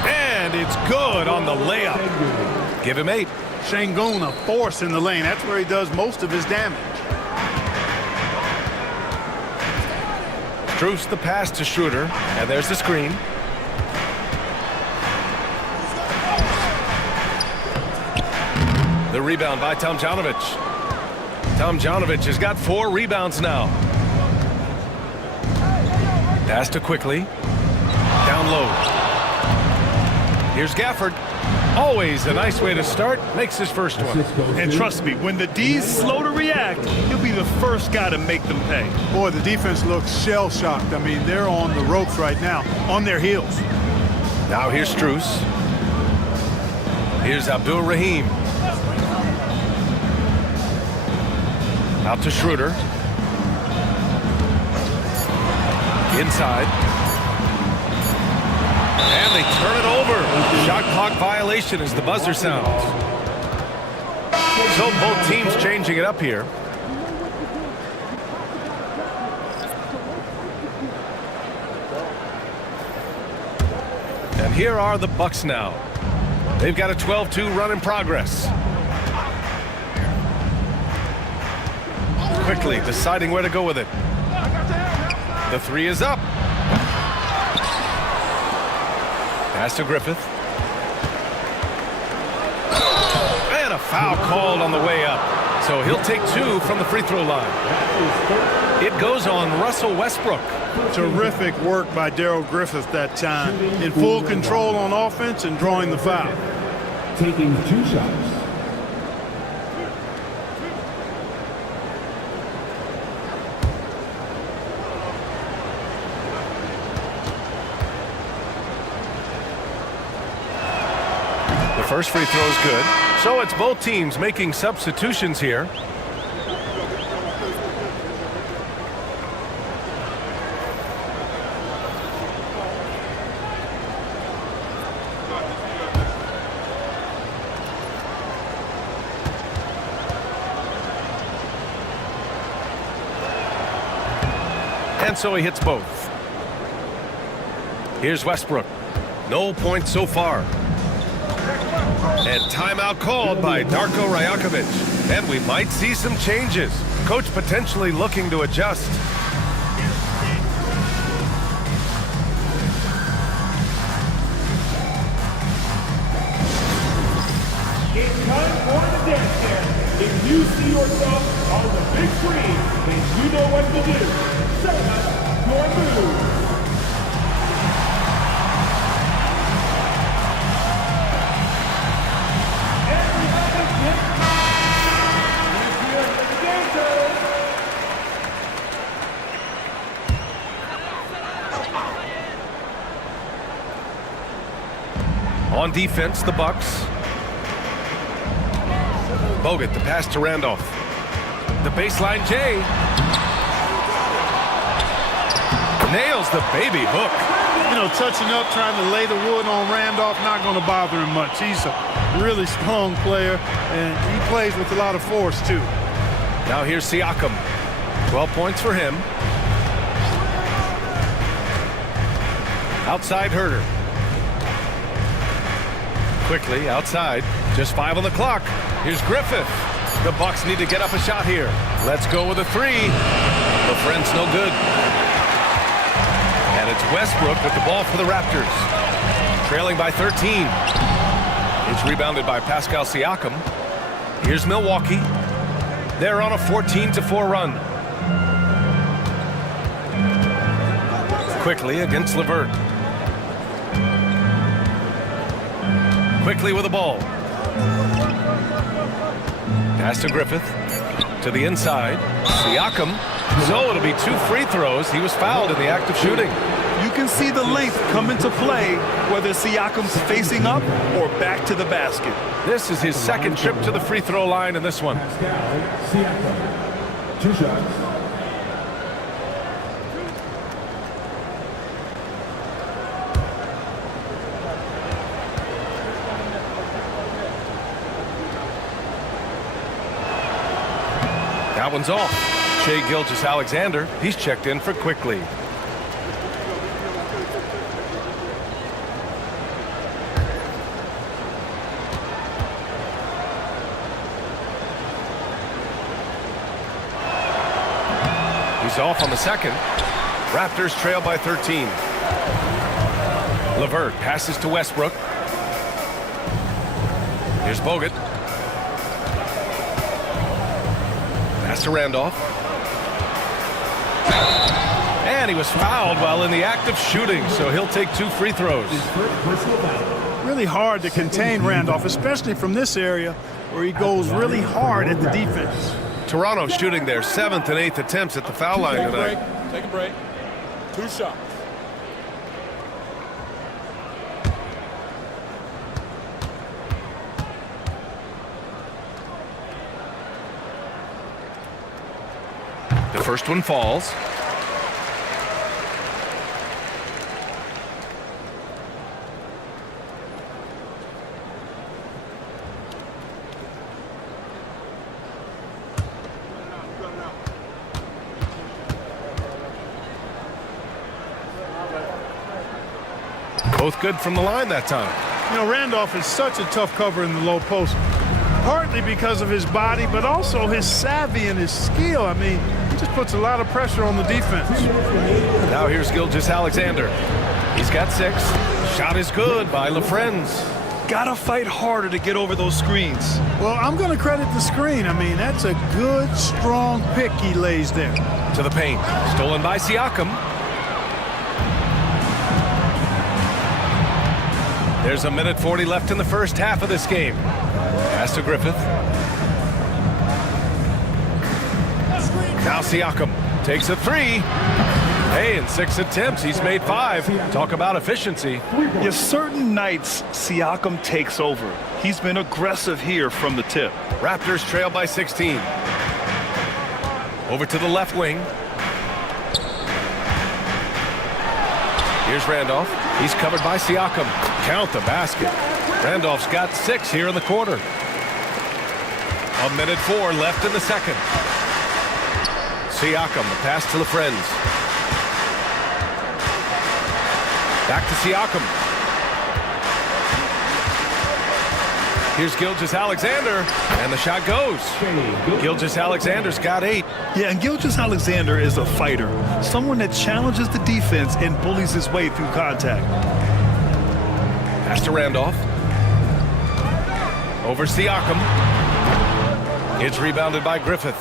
And it's good on the layup. Give him 8. Şengün, a force in the lane. That's where he does most of his damage. Strus the pass to Schroeder. And there's the screen. The rebound by Tomljanovic. Tomljanovic has got 4 rebounds now. Pass to Quickly. Down low. Here's Gafford. Always a nice way to start. Makes his first one. And trust me, when the D's slow to react, he'll be the first guy to make them pay. Boy, the defense looks shell-shocked. I mean, they're on the ropes right now, on their heels. Now here's Strus. Here's Abdul-Rahim. Out to Schroeder. Inside. And they turn it over. Shot clock violation as the buzzer sounds. So both teams changing it up here. And here are the Bucks now. They've got a 12-2 run in progress. Quickly deciding where to go with it. The 3 is up. Pass to Griffith. And a foul called on the way up. So he'll take 2 from the free throw line. It goes on Russell Westbrook. Terrific work by Darrell Griffith that time. In full control on offense and drawing the foul. Taking 2 shots. The first free throw is good. So it's both teams making substitutions here. And so he hits both. Here's Westbrook. No points so far. And timeout called by Darko Rajakovic. And we might see some changes. Coach potentially looking to adjust. It's time for the dance dance. If you see yourself on the big screen, then you know what to do. Set up your move. On defense, the Bucks. Bogut, the pass to Randolph. The baseline J. Nails the baby hook. You know, touching up, trying to lay the wood on Randolph, not going to bother him much. He's a really strong player, and he plays with a lot of force, too. Now here's Siakam. 12 points for him. Outside Herter. Quickly outside. Just 5 on the clock. Here's Griffith. The Bucks need to get up a shot here. Let's go with a 3. LaFrent's no good. And it's Westbrook with the ball for the Raptors. Trailing by 13. It's rebounded by Pascal Siakam. Here's Milwaukee. They're on a 14-4 run. Quickly against LeVert. Quickly with the ball. Pass to Griffith. To the inside. Siakam. So it'll be 2 free throws. He was fouled in the act of shooting. You can see the length come into play, whether Siakam's facing up or back to the basket. This is his second trip to the free throw line in this one. Siakam, 2 shots. That one's off. Shai Gilgeous-Alexander, he's checked in for Quickly. He's off on the second. Raptors trail by 13. LeVert passes to Westbrook. Here's Bogut. Pass to Randolph. And he was fouled while in the act of shooting, so he'll take 2 free throws. Really hard to contain Randolph, especially from this area where he goes really hard at the defense. Toronto shooting their 7th and 8th attempts at the foul line tonight. Take a break. 2 shots. The first one falls. Both good from the line that time. You know, Randolph is such a tough cover in the low post, partly because of his body, but also his savvy and his skill. I mean, he just puts a lot of pressure on the defense. Now here's Gilgeous-Alexander. He's got 6. Shot is good by LaFrentz. Gotta fight harder to get over those screens. Well, I'm going to credit the screen. I mean, that's a good, strong pick he lays there. To the paint. Stolen by Siakam. There's 1:40 left in the first half of this game. Pass to Griffith. Now Siakam takes a 3. Hey, in 6 attempts, he's made 5. Talk about efficiency. Yes, certain nights, Siakam takes over. He's been aggressive here from the tip. Raptors trail by 16. Over to the left wing. Here's Randolph. He's covered by Siakam. Count the basket. Randolph's got 6 here in the quarter. 1:04 left in the second. Siakam, the pass to LaFrentz. Back to Siakam. Here's Gilgeous-Alexander, and the shot goes. Gilgeous-Alexander's got 8. Yeah, and Gilgeous-Alexander is a fighter, someone that challenges the defense and bullies his way through contact. Pass to Randolph. Over Siakam. It's rebounded by Griffith.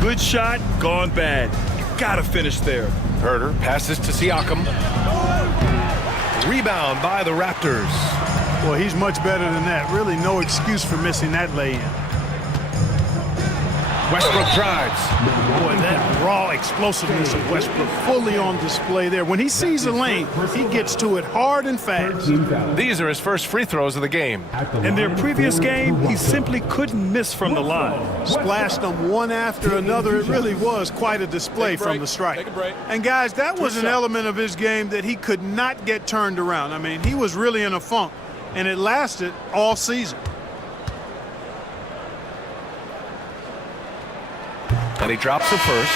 Good shot, gone bad. You gotta finish there. Herter passes to Siakam. Rebound by the Raptors. Well, he's much better than that. Really no excuse for missing that lay-in. Westbrook drives. Boy, that raw explosiveness of Westbrook fully on display there. When he sees a lane, he gets to it hard and fast. These are his first free throws of the game. In their previous game, he simply couldn't miss from the line. Splashed them one after another. It really was quite a display from the stripe. And guys, that was an element of his game that he could not get turned around. I mean, he was really in a funk, and it lasted all season. And he drops the first.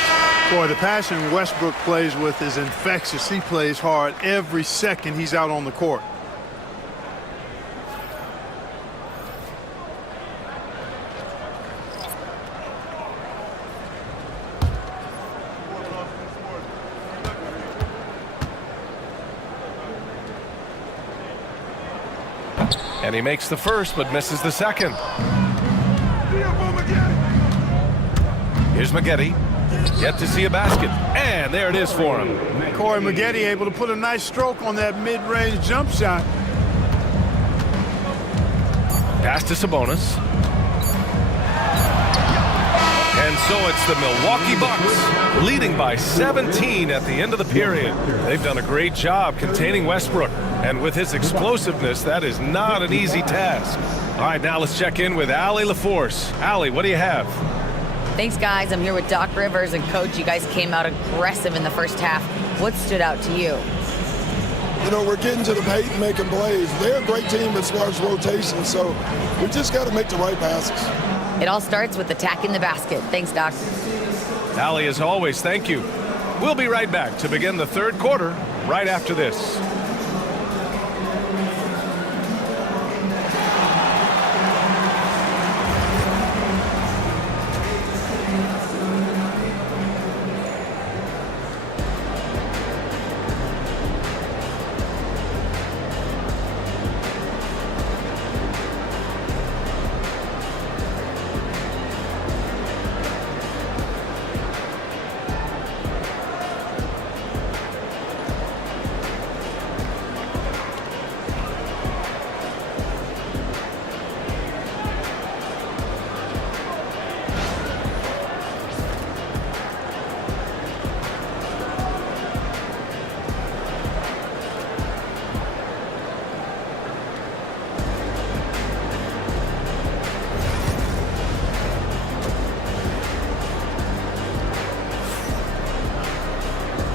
Boy, the passion Westbrook plays with is infectious. He plays hard every second he's out on the court. And he makes the first, but misses the second. Here's Maggette. Yet to see a basket. And there it is for him. Corey Maggette able to put a nice stroke on that mid-range jump shot. Pass to Sabonis. And so it's the Milwaukee Bucks leading by 17 at the end of the period. They've done a great job containing Westbrook. And with his explosiveness, that is not an easy task. All right, now let's check in with Allie LaForce. Allie, what do you have? Thanks, guys. I'm here with Doc Rivers. And, Coach, you guys came out aggressive in the first half. What stood out to you? You know, we're getting to the paint and making plays. They're a great team as far as rotation, so we just got to make the right passes. It all starts with attacking the basket. Thanks, Doc. Allie, as always, thank you. We'll be right back to begin the third quarter right after this.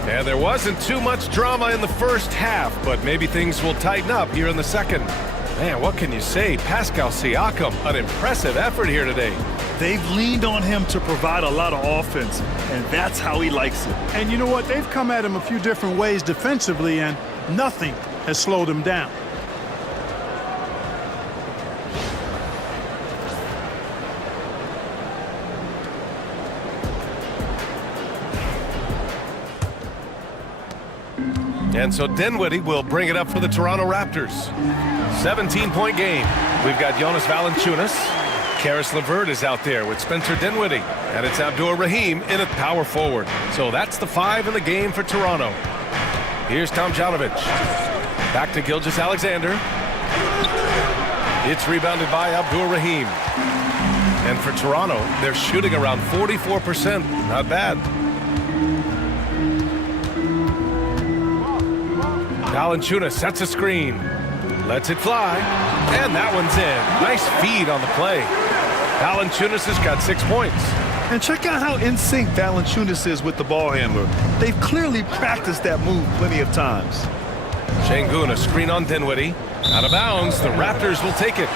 And there wasn't too much drama in the first half, but maybe things will tighten up here in the second. Man, what can you say? Pascal Siakam, an impressive effort here today. They've leaned on him to provide a lot of offense, and that's how he likes it. And you know what? They've come at him a few different ways defensively, and nothing has slowed him down. And so Dinwiddie will bring it up for the Toronto Raptors. 17-point game. We've got Jonas Valanciunas. Caris LeVert is out there with Spencer Dinwiddie. And it's Abdur Rahim in at power forward. So that's the 5 in the game for Toronto. Here's Tomjanovich. Back to Gilgeous-Alexander. It's rebounded by Abdur Rahim. And for Toronto, they're shooting around 44%. Not bad. Valanciunas sets a screen, lets it fly, and that one's in. Nice feed on the play. Valanciunas has got 6 points. And check out how in sync Valanciunas is with the ball handler. They've clearly practiced that move plenty of times. Şengün, a screen on Dinwiddie. Out of bounds, the Raptors will take it.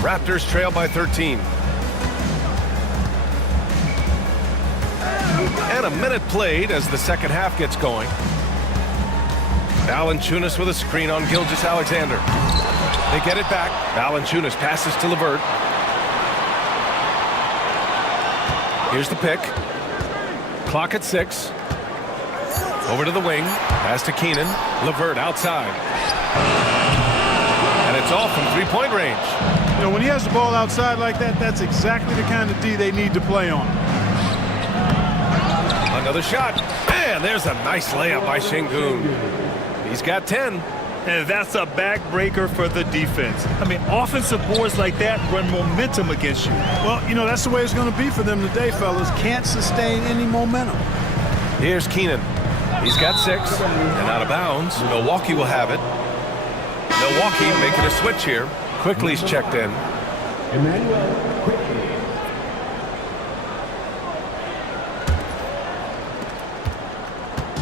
Raptors trail by 13. And a minute played as the second half gets going. Valanciunas with a screen on Gilgeous-Alexander. They get it back. Valanciunas passes to LeVert. Here's the pick. Clock at 6. Over to the wing. Pass to Keenan. LeVert outside. And it's all from three-point range. You know, when he has the ball outside like that, that's exactly the kind of D they need to play on. Another shot. And there's a nice layup by Şengün. He's got 10. And that's a backbreaker for the defense. I mean, offensive boards like that run momentum against you. Well, you know, that's the way it's going to be for them today, fellas. Can't sustain any momentum. Here's Keenan. He's got 6 and out of bounds. Milwaukee will have it. Milwaukee making a switch here. Quickly's checked in. Emmanuel Quickly.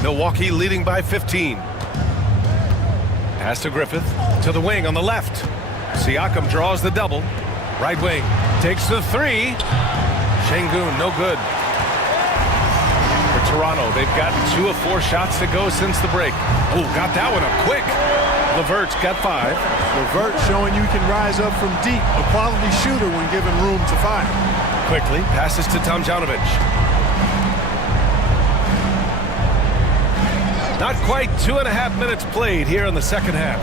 Milwaukee leading by 15. Pass to Griffith. To the wing on the left. Siakam draws the double. Right wing. Takes the 3. Şengün, no good. For Toronto, they've gotten 2 of 4 shots to go since the break. Oh, got that one up quick. LeVert's got 5. LeVert showing you can rise up from deep. A quality shooter when given room to fire. Quickly passes to Tomljanovic. Not quite 2.5 minutes played here in the second half.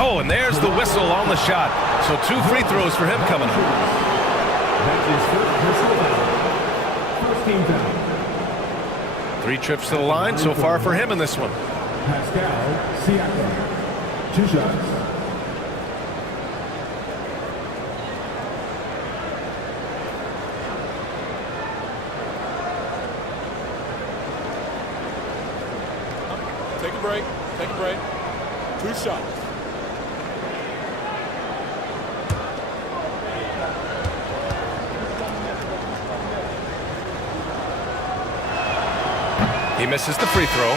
Oh, and there's the whistle on the shot. So 2 free throws for him coming up. That's his first personal foul. First team foul. 3 trips to the line so far for him in this one. Pascal Siakam. 2 shots. Take a break. Take a break. 2 shots. He misses the free throw.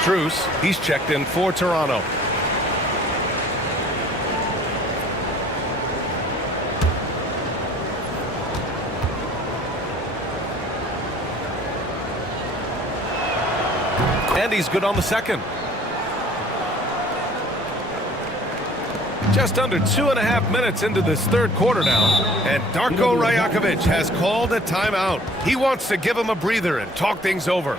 Strus, he's checked in for Toronto. And he's good on the second. Just under 2.5 minutes into this third quarter now. And Darko Rajakovic has called a timeout. He wants to give him a breather and talk things over.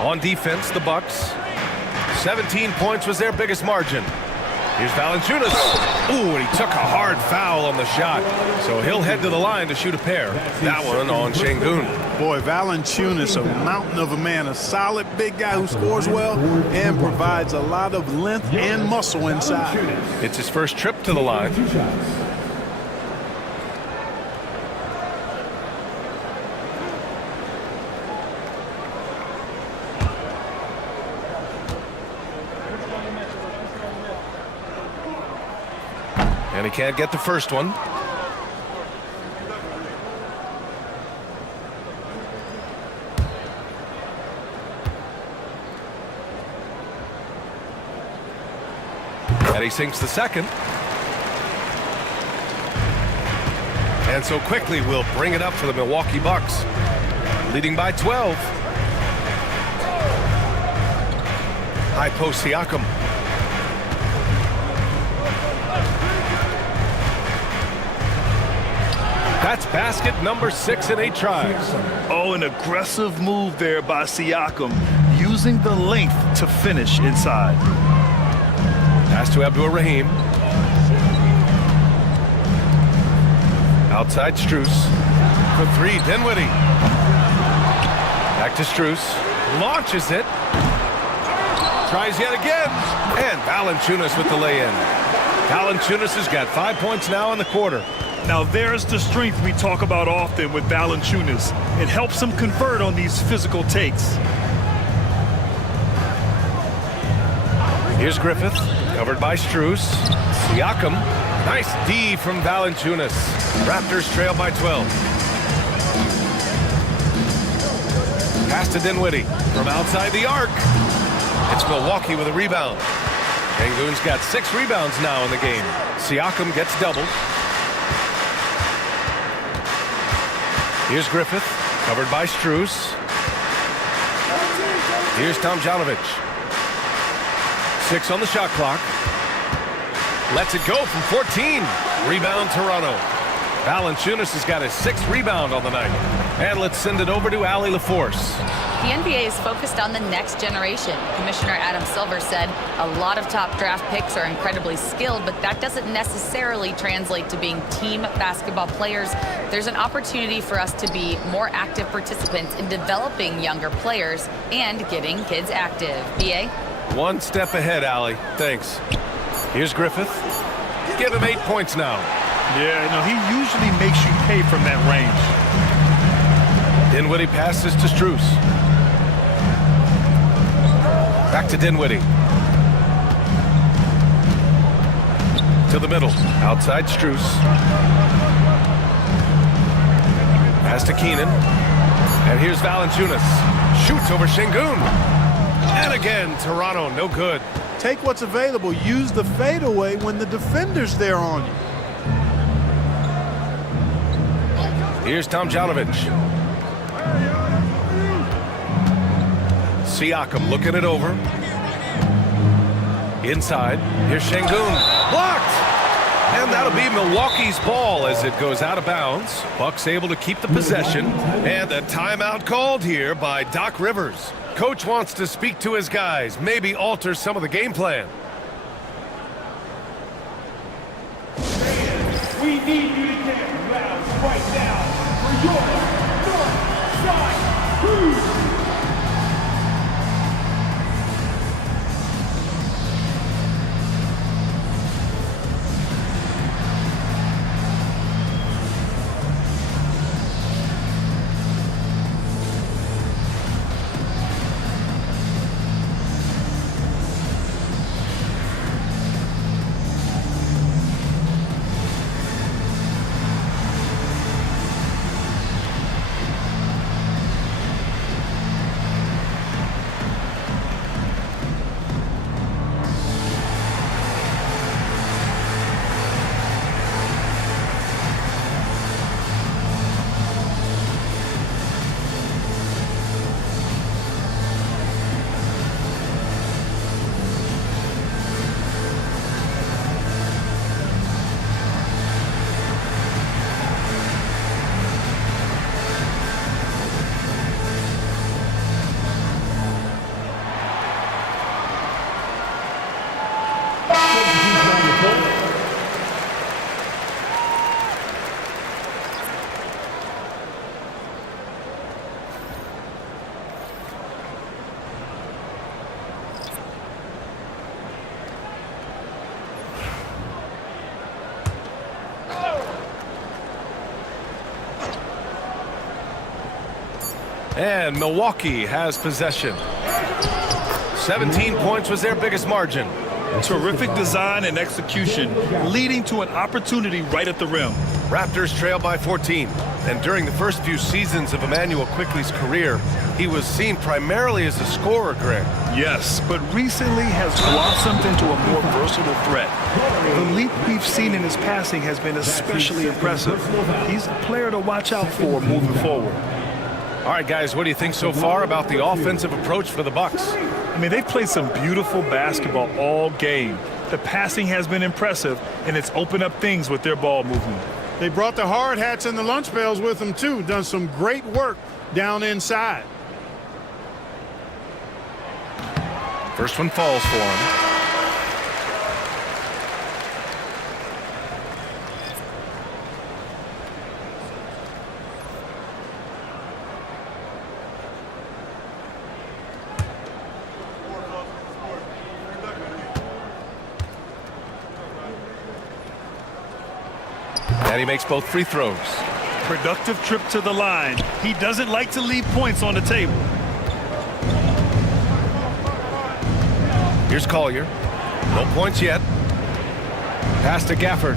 On defense, the Bucks. 17 points was their biggest margin. Here's Valanciunas. Ooh, and he took a hard foul on the shot. So he'll head to the line to shoot a pair. That one on Şengün. Boy, Valanciunas, a mountain of a man, a solid big guy who scores well and provides a lot of length and muscle inside. It's his first trip to the line. And he can't get the first one. And he sinks the second. And so Quickly will bring it up for the Milwaukee Bucks. leading by 12. High post Siakam. That's basket number 6 in 8 tries. Oh, an aggressive move there by Siakam, using the length to finish inside. Pass to Abdur-Rahim. Outside Strus. For 3, Dinwiddie. Back to Strus. Launches it. Tries yet again. And Valanciunas with the lay-in. Valanciunas has got 5 points now in the quarter. Now there's the strength we talk about often with Valanciunas. It helps him convert on these physical takes. Here's Griffith, covered by Strus. Siakam, nice D from Valanciunas. Raptors trail by 12. Pass to Dinwiddie from outside the arc. It's Milwaukee with a rebound. Sengun's got 6 rebounds now in the game. Siakam gets doubled. Here's Griffith, covered by Strus. Here's Tomjanovich. 6 on the shot clock. Lets it go from 14. Rebound Toronto. Valanciunas has got his 6th rebound on the night. And let's send it over to Allie LaForce. The NBA is focused on the next generation. Commissioner Adam Silver said a lot of top draft picks are incredibly skilled, but that doesn't necessarily translate to being team basketball players. There's an opportunity for us to be more active participants in developing younger players and getting kids active. BA? One step ahead, Allie. Thanks. Here's Griffith. Give him 8 points now. Yeah, no, he usually makes you pay from that range. Dinwiddie passes to Strus. Back to Dinwiddie. To the middle. Outside Strus. Pass to Keenan. And here's Valanciunas. Shoots over Sengun. And again, Toronto, no good. Take what's available. Use the fadeaway when the defender's there on you. Here's Tomjanovich. Siakam looking it over. Inside. Here's Sengun. Blocked! And that'll be Milwaukee's ball as it goes out of bounds. Bucks able to keep the possession. And a timeout called here by Doc Rivers. Coach wants to speak to his guys, maybe alter some of the game plan. We need you to get rounds right now for your North Side Crew. And Milwaukee has possession. 17 points was their biggest margin. Terrific design and execution, leading to an opportunity right at the rim. Raptors trail by 14. And during the first few seasons of Immanuel Quickley's career, he was seen primarily as a scorer, Greg. Yes, but recently has blossomed into a more versatile threat. The leap we've seen in his passing has been especially impressive. He's a player to watch out for moving forward. All right, guys, what do you think so far about the offensive approach for the Bucks? I mean, they've played some beautiful basketball all game. The passing has been impressive, and it's opened up things with their ball movement. They brought the hard hats and the lunch pails with them, too. Done some great work down inside. First one falls for him. And he makes both free throws. Productive trip to the line. He doesn't like to leave points on the table. Here's Collier. No points yet. Pass to Gafford.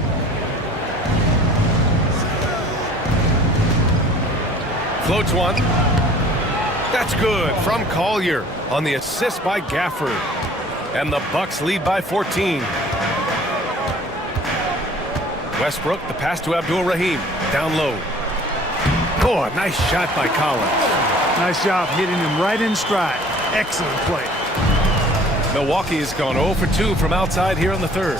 Floats one. That's good from Collier on the assist by Gafford. And the Bucks lead by 14. Westbrook, the pass to Abdul-Rahim. Down low. Oh, a nice shot by Collins. Nice job hitting him right in stride. Excellent play. Milwaukee has gone 0 for 2 from outside here in the third.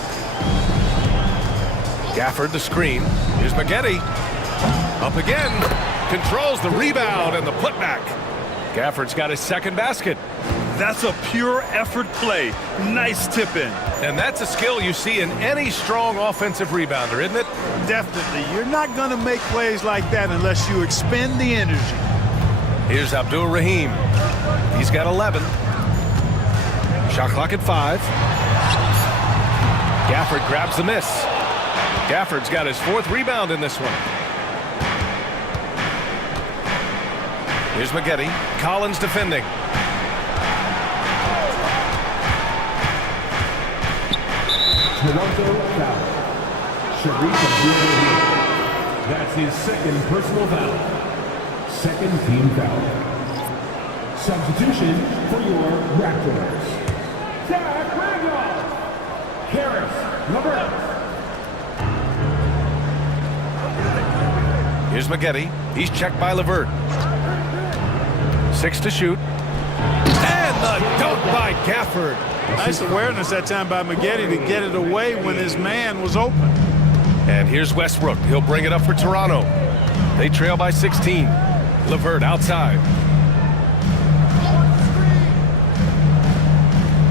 Gafford the screen. Here's Maggette. Up again. Controls the rebound and the putback. Gafford's got his second basket. That's a pure effort play. Nice tip in. And that's a skill you see in any strong offensive rebounder, isn't it? Definitely. You're not going to make plays like that unless you expend the energy. Here's Abdul-Rahim. He's got 11. Shot clock at 5. Gafford grabs the miss. Gafford's got his 4th rebound in this one. Here's Maggette. Collins defending. Toronto foul. Shareef Abdul-Rahim. That's his second personal foul. Second team foul. Substitution for your Raptors. Zach Randolph. Karis LeVert. Here's Maggette. He's checked by LeVert. 6 to shoot. And the dunk by Gafford. Nice awareness that time by Maggette to get it away when his man was open. And here's Westbrook. He'll bring it up for Toronto. They trail by 16. LeVert outside.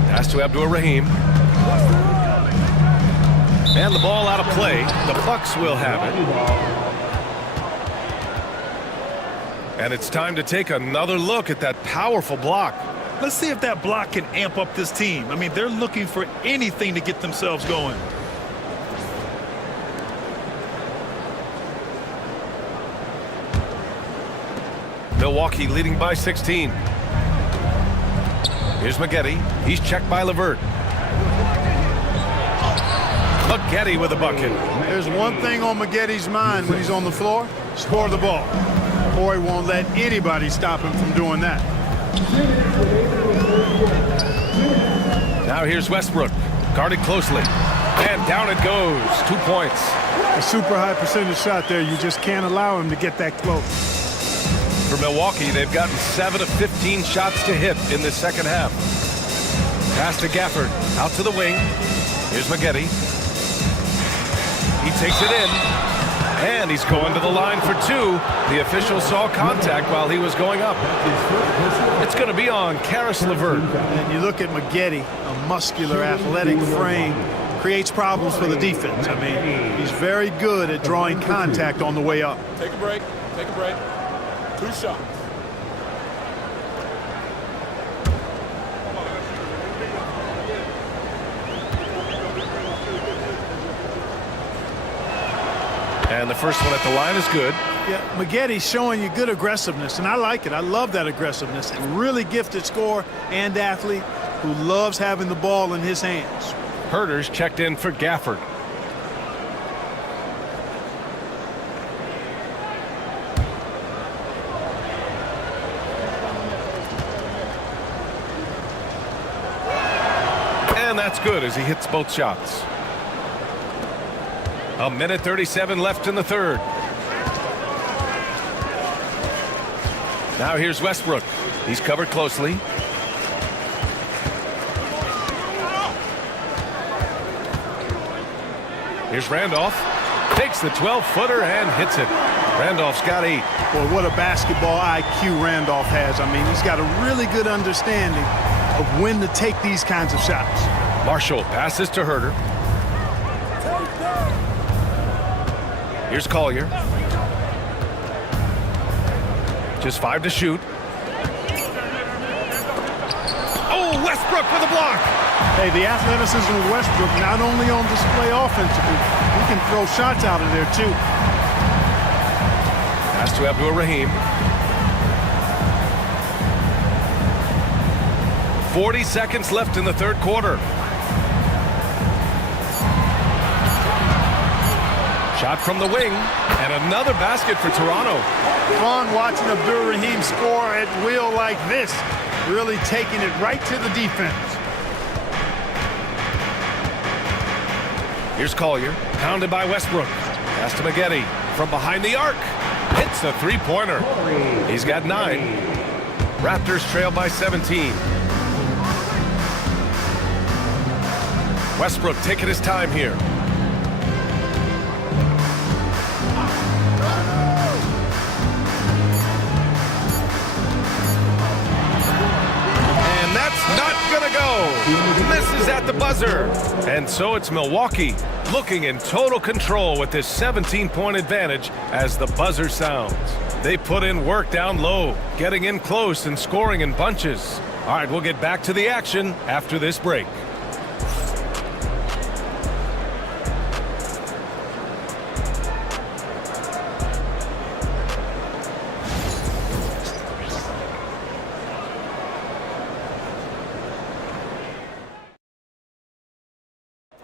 Pass to Abdul-Rahim. And the ball out of play. The Bucks will have it. And it's time to take another look at that powerful block. Let's see if that block can amp up this team. I mean, they're looking for anything to get themselves going. Milwaukee leading by 16. Here's Maggette. He's checked by LeVert. Maggette with a bucket. There's one thing on Maggette's mind when he's on the floor: score the ball. Boy won't let anybody stop him from doing that. Now here's Westbrook, guarded closely, and down it goes. 2 points. A super high percentage shot there. You just can't allow him to get that close. For Milwaukee, they've gotten 7 of 15 shots to hit in this second half. Pass to Gafford, out to the wing. Here's Maggette. He takes it in, and he's going to the line for 2. The official saw contact while he was going up. It's going to be on Karis LeVert. And you look at Maggette, a muscular, athletic frame, creates problems for the defense. I mean, he's very good at drawing contact on the way up. Take a break. Take a break. 2 shots. And the first one at the line is good. Yeah, Maggette's showing you good aggressiveness, and I like it. I love that aggressiveness. A really gifted scorer and athlete who loves having the ball in his hands. Herter's checked in for Gafford. And that's good as he hits both shots. 1:37 left in the third. Now here's Westbrook. He's covered closely. Here's Randolph. Takes the 12-footer and hits it. Randolph's got 8. Boy, what a basketball IQ Randolph has. I mean, he's got a really good understanding of when to take these kinds of shots. Marshall passes to Herter. Here's Collier. Just 5 to shoot. Oh, Westbrook with a block. Hey, the athleticism of Westbrook not only on display offensively, he can throw shots out of there too. Pass to Abdul Rahim. 40 seconds left in the third quarter. Shot from the wing, and another basket for Toronto. Fun watching Abdul Rahim score at will like this, really taking it right to the defense. Here's Collier, pounded by Westbrook. Pass to Maggette from behind the arc. Hits a three-pointer. He's got 9. Raptors trail by 17. Westbrook taking his time here. And that's not gonna go. Misses at the buzzer. And so it's Milwaukee looking in total control with this 17-point advantage as the buzzer sounds. They put in work down low, getting in close and scoring in bunches. All right, we'll get back to the action after this break.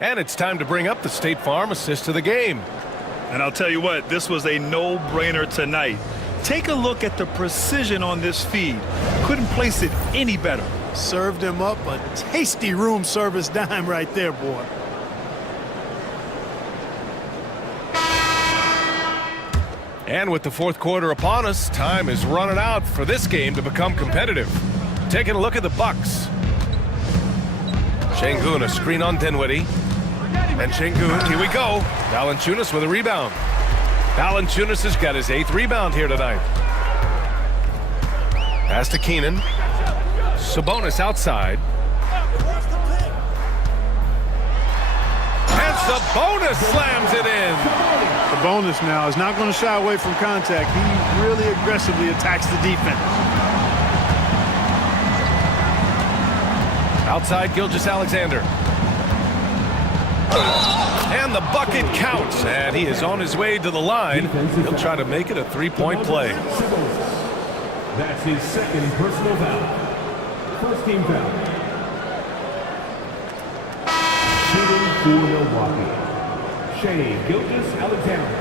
And it's time to bring up the State Farm assist of the game. And I'll tell you what, this was a no-brainer tonight. Take a look at the precision on this feed. Couldn't place it any better. Served him up a tasty room service dime right there, boy. And with the fourth quarter upon us, time is running out for this game to become competitive. Taking a look at the Bucks. Şengün, a screen on Dinwiddie. And Şengün, here we go. Valanciunas with a rebound. Valanciunas has got his 8th rebound here tonight. Pass to Keenan. Sabonis outside. And Sabonis slams it in. Sabonis now is not going to shy away from contact. He really aggressively attacks the defense. Outside Gilgeous-Alexander. And the bucket counts, and he is on his way to the line. He'll try to make it a three-point play. That's his second personal foul. First team foul. Shooting for Milwaukee, Shai Gilgeous-Alexander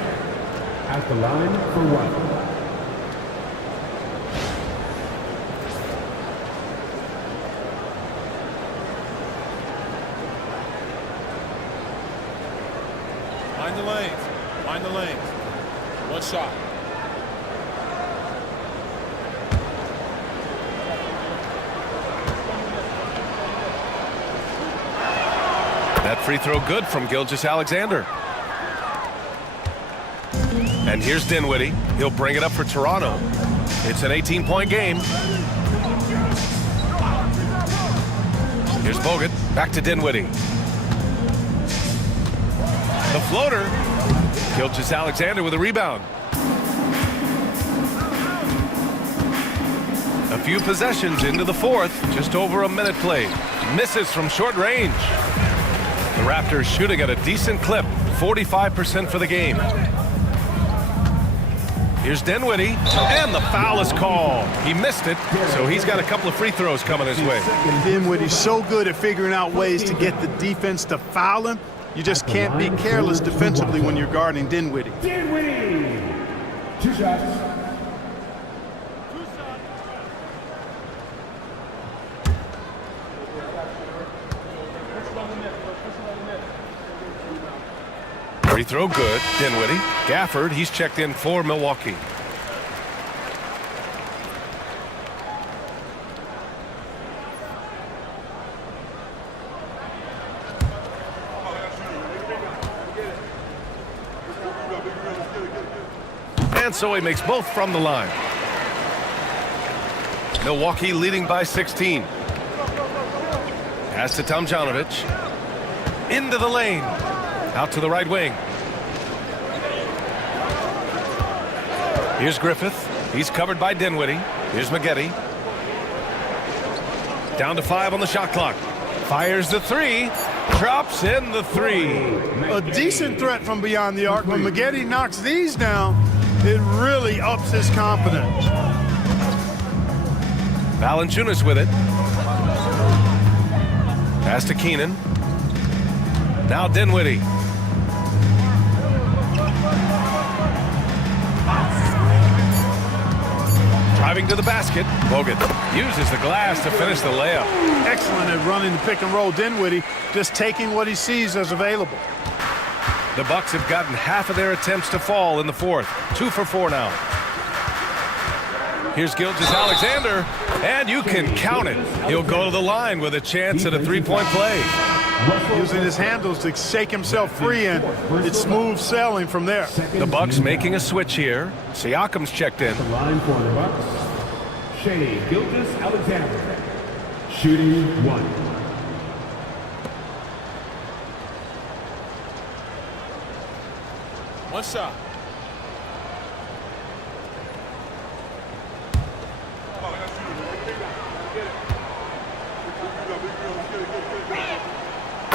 at the line for 1. Find the lanes. Find the lanes. One shot. That free throw good from Gilgeous-Alexander. And here's Dinwiddie. He'll bring it up for Toronto. It's an 18-point game. Here's Bogut. Back to Dinwiddie. The floater. Gilgeous-Alexander with a rebound. A few possessions into the fourth. Just over a minute played. Misses from short range. The Raptors shooting at a decent clip. 45% for the game. Here's Dinwiddie. And the foul is called. He missed it, so he's got a couple of free throws coming his way. Dinwiddie's so good at figuring out ways to get the defense to foul him. You just can't be careless defensively when you're guarding Dinwiddie. Dinwiddie! 2 shots. Free throw good. Dinwiddie. Gafford, he's checked in for Milwaukee. And so he makes both from the line. Milwaukee leading by 16. Pass to Tomjanovich. Into the lane. Out to the right wing. Here's Griffith. He's covered by Dinwiddie. Here's Maggette. Down to 5 on the shot clock. Fires the three. Drops in the three. A decent threat from beyond the arc. When Maggette knocks these down, it really ups his confidence. Valanciunas with it. Pass to Keenan. Now Dinwiddie. Driving to the basket. Bogut uses the glass to finish the layup. Excellent at running the pick and roll. Dinwiddie just taking what he sees as available. The Bucks have gotten half of their attempts to fall in the fourth. 2 for 4 now. Here's Gilgeous-Alexander, and you can count it. He'll go to the line with a chance at a three-point play. Using his handles to shake himself free, and it's smooth sailing from there. The Bucks making a switch here. Siakam's checked in. The line for the Bucks, Shai Gilgeous-Alexander, shooting 1. One shot.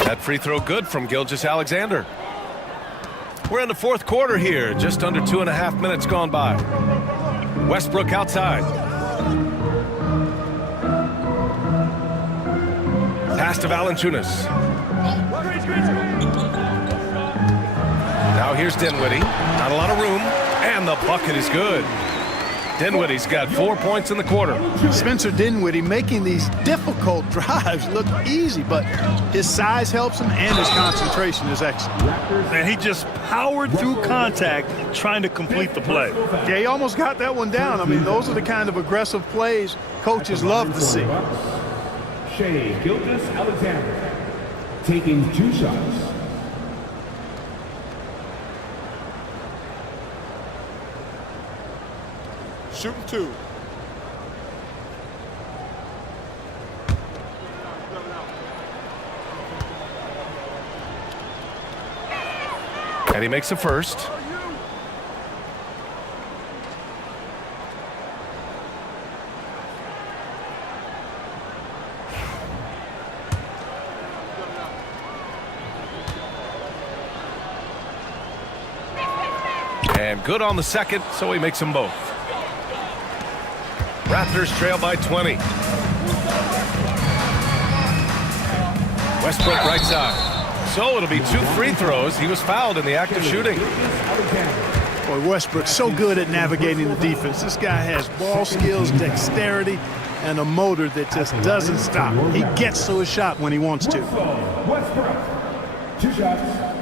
That free throw good from Gilgeous-Alexander. We're in the fourth quarter here. Just under 2.5 minutes gone by. Westbrook outside. Pass to Valanciunas. Now here's Dinwiddie. Not a lot of room. And the bucket is good. Dinwiddie's got 4 points in the quarter. Spencer Dinwiddie making these difficult drives look easy, but his size helps him and his concentration is excellent. And he just powered through contact trying to complete the play. Yeah, he almost got that one down. I mean, those are the kind of aggressive plays coaches love to see. Shai Gilgeous-Alexander taking 2 shots. Shooting 2. And he makes the first. And good on the second, so he makes them both. Raptors trail by 20. Westbrook right side. So it'll be 2 free throws. He was fouled in the act of shooting. Boy, Westbrook's so good at navigating the defense. This guy has ball skills, dexterity, and a motor that just doesn't stop. He gets to his shot when he wants to. Westbrook, 2 shots.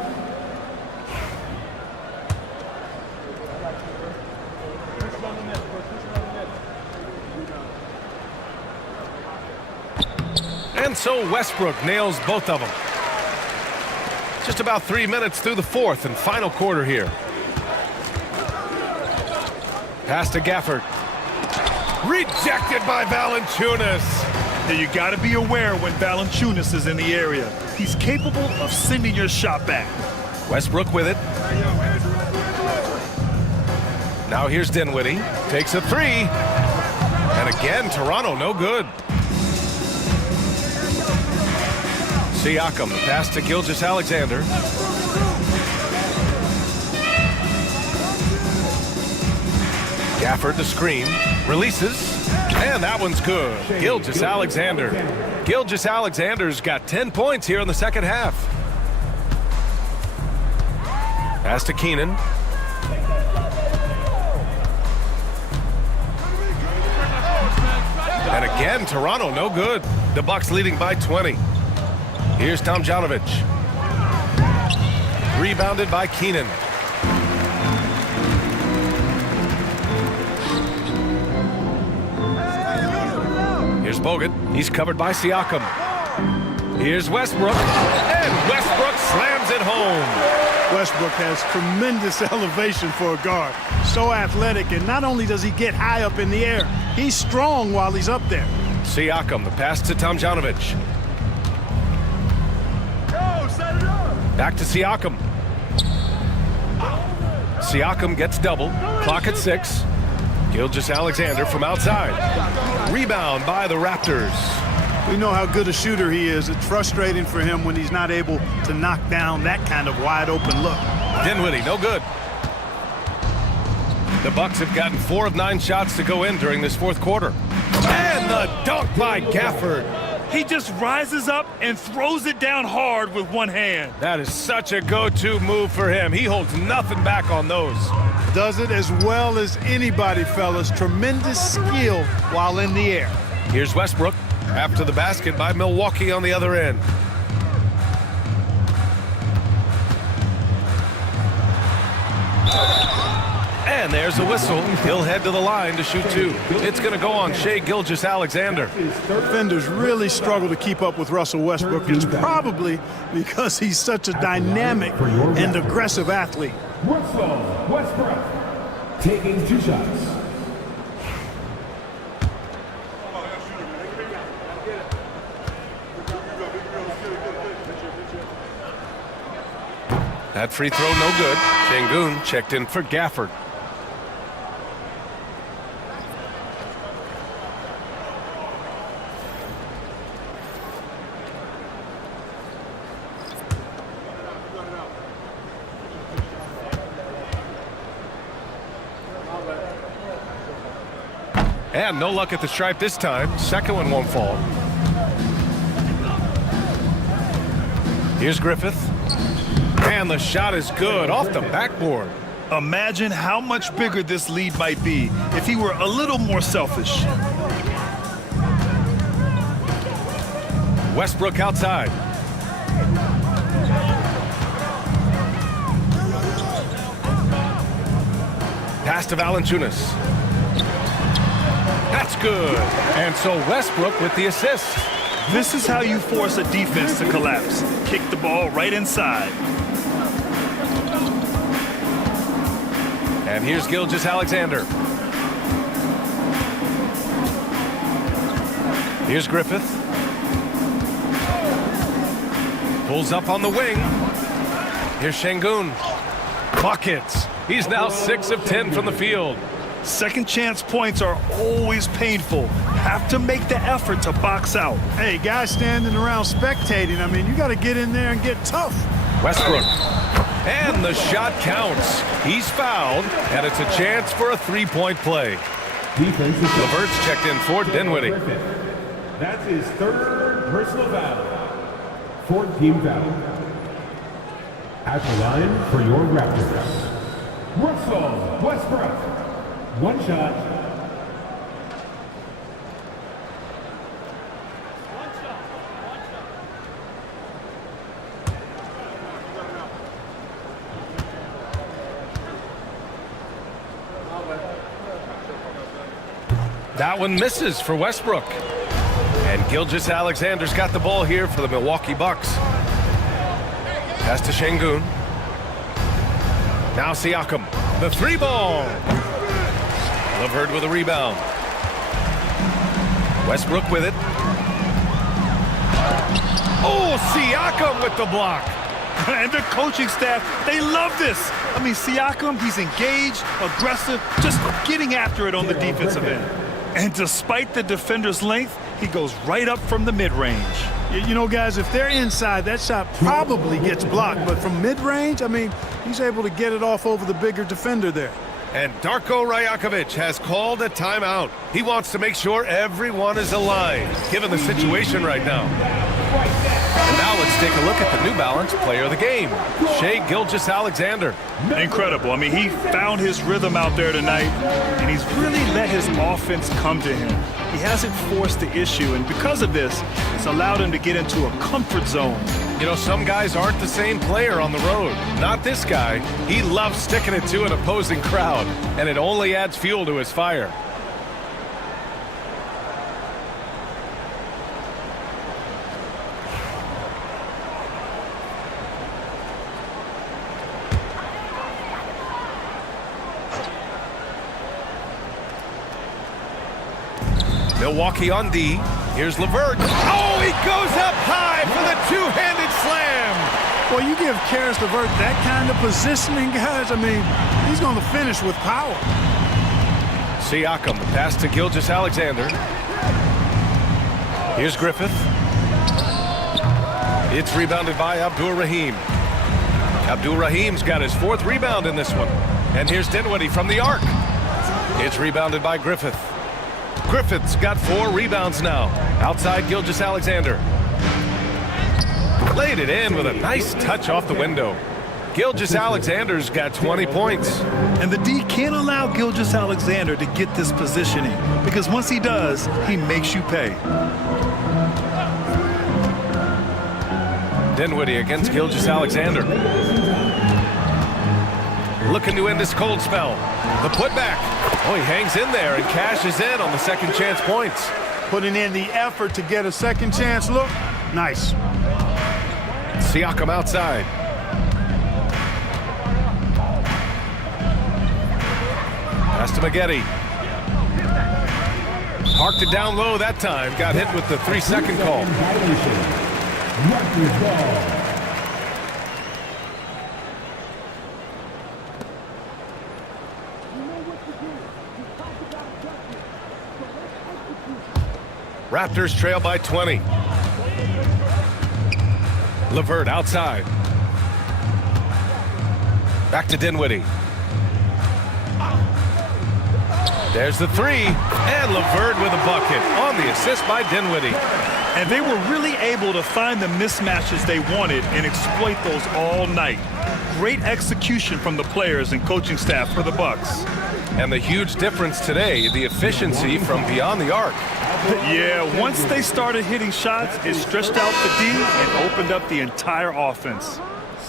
And so Westbrook nails both of them. Just about 3 minutes through the fourth and final quarter here. Pass to Gafford. Rejected by Valanciunas. And you got to be aware when Valanciunas is in the area. He's capable of sending your shot back. Westbrook with it. Now here's Dinwiddie. Takes a 3. And again, Toronto no good. Siakam, pass to Gilgeous-Alexander. Gafford the screen, releases, and that one's good. Gilgeous-Alexander. Gilgeous-Alexander's got 10 points here in the second half. Pass to Keenan. And again, Toronto no good. The Bucks leading by 20. Here's Tomjanovich. Rebounded by Keenan. Here's Bogut. He's covered by Siakam. Here's Westbrook. And Westbrook slams it home. Westbrook has tremendous elevation for a guard. So athletic, and not only does he get high up in the air, he's strong while he's up there. Siakam, the pass to Tomljanovic. Back to Siakam. Siakam gets double. Clock at 6. Gilgeous-Alexander from outside. Rebound by the Raptors. We know how good a shooter he is. It's frustrating for him when he's not able to knock down that kind of wide open look. Dinwiddie, no good. The Bucks have gotten 4 of 9 shots to go in during this fourth quarter. And the dunk by Gafford. He just rises up and throws it down hard with one hand. That is such a go-to move for him. He holds nothing back on those. Does it as well as anybody, fellas. Tremendous skill while in the air. Here's Westbrook after the basket by Milwaukee on the other end. And there's a whistle. He'll head to the line to shoot 2. It's going to go on Shai Gilgeous-Alexander. Defenders really struggle to keep up with Russell Westbrook. It's probably because he's such a dynamic and aggressive athlete. Russell Westbrook taking 2 shots. That free throw no good. Şengün checked in for Gafford. And no luck at the stripe this time. Second one won't fall. Here's Griffith. And the shot is good off the backboard. Imagine how much bigger this lead might be if he were a little more selfish. Westbrook outside. Pass to Valanciunas. That's good. And so Westbrook with the assist. This is how you force a defense to collapse. Kick the ball right inside. And here's Gilgeous-Alexander. Here's Griffith. Pulls up on the wing. Here's Şengün. Buckets. He's now 6 of 10 from the field. Second chance points are always painful. Have to make the effort to box out. Hey, guys standing around spectating, I mean, you got to get in there and get tough. Westbrook. And the shot counts. He's fouled, and it's a chance for a 3-point play. LeVert's checked in for Dinwiddie. That's his 3rd personal foul. 4th team foul. At the line for your Raptors, Russell Westbrook. 1 shot. That one misses for Westbrook. And Gilgeous-Alexander's got the ball here for the Milwaukee Bucks. Pass to Şengün. Now Siakam. The 3-ball. LeVert with a rebound. Westbrook with it. Oh, Siakam with the block. And the coaching staff, they love this. I mean, Siakam, he's engaged, aggressive, just getting after it on the defensive end. And despite the defender's length, he goes right up from the mid-range. You know, guys, if they're inside, that shot probably gets blocked. But from mid-range, I mean, he's able to get it off over the bigger defender there. And Darko Rajakovic has called a timeout. He wants to make sure everyone is aligned, given the situation right now. And now let's take a look at the New Balance player of the game, Shai Gilgeous-Alexander. Incredible. I mean, he found his rhythm out there tonight, and he's really let his offense come to him. He hasn't forced the issue, and because of this, it's allowed him to get into a comfort zone. You know, some guys aren't the same player on the road. Not this guy. He loves sticking it to an opposing crowd, and it only adds fuel to his fire. Milwaukee on D. Here's LeVert. Oh, he goes up high for the two-handed slam. Well, you give Karis LeVert that kind of positioning, guys. I mean, he's going to finish with power. Siakam, the pass to Gilgeous-Alexander. Here's Griffith. It's rebounded by Abdur-Rahim. Abdur-Rahim's got his 4th rebound in this one. And here's Dinwiddie from the arc. It's rebounded by Griffith. Griffith's got 4 rebounds now. Outside Gilgeous-Alexander. Laid it in with a nice touch off the window. Gilgeous-Alexander's got 20 points. And the D can't allow Gilgeous-Alexander to get this positioning, because once he does, he makes you pay. Dinwiddie against Gilgeous-Alexander. Looking to end this cold spell. The putback. Oh, he hangs in there and cashes in on the second chance points. Putting in the effort to get a second chance look. Nice. Siakam outside. Pass to Maggette. Parked it down low that time. Got hit with the 3-second call. Raptors trail by 20. LeVert outside. Back to Dinwiddie. There's the 3, and LeVert with a bucket on the assist by Dinwiddie. And they were really able to find the mismatches they wanted and exploit those all night. Great execution from the players and coaching staff for the Bucks. And the huge difference today, the efficiency from beyond the arc. Yeah, once they started hitting shots, it stretched out the D and opened up the entire offense.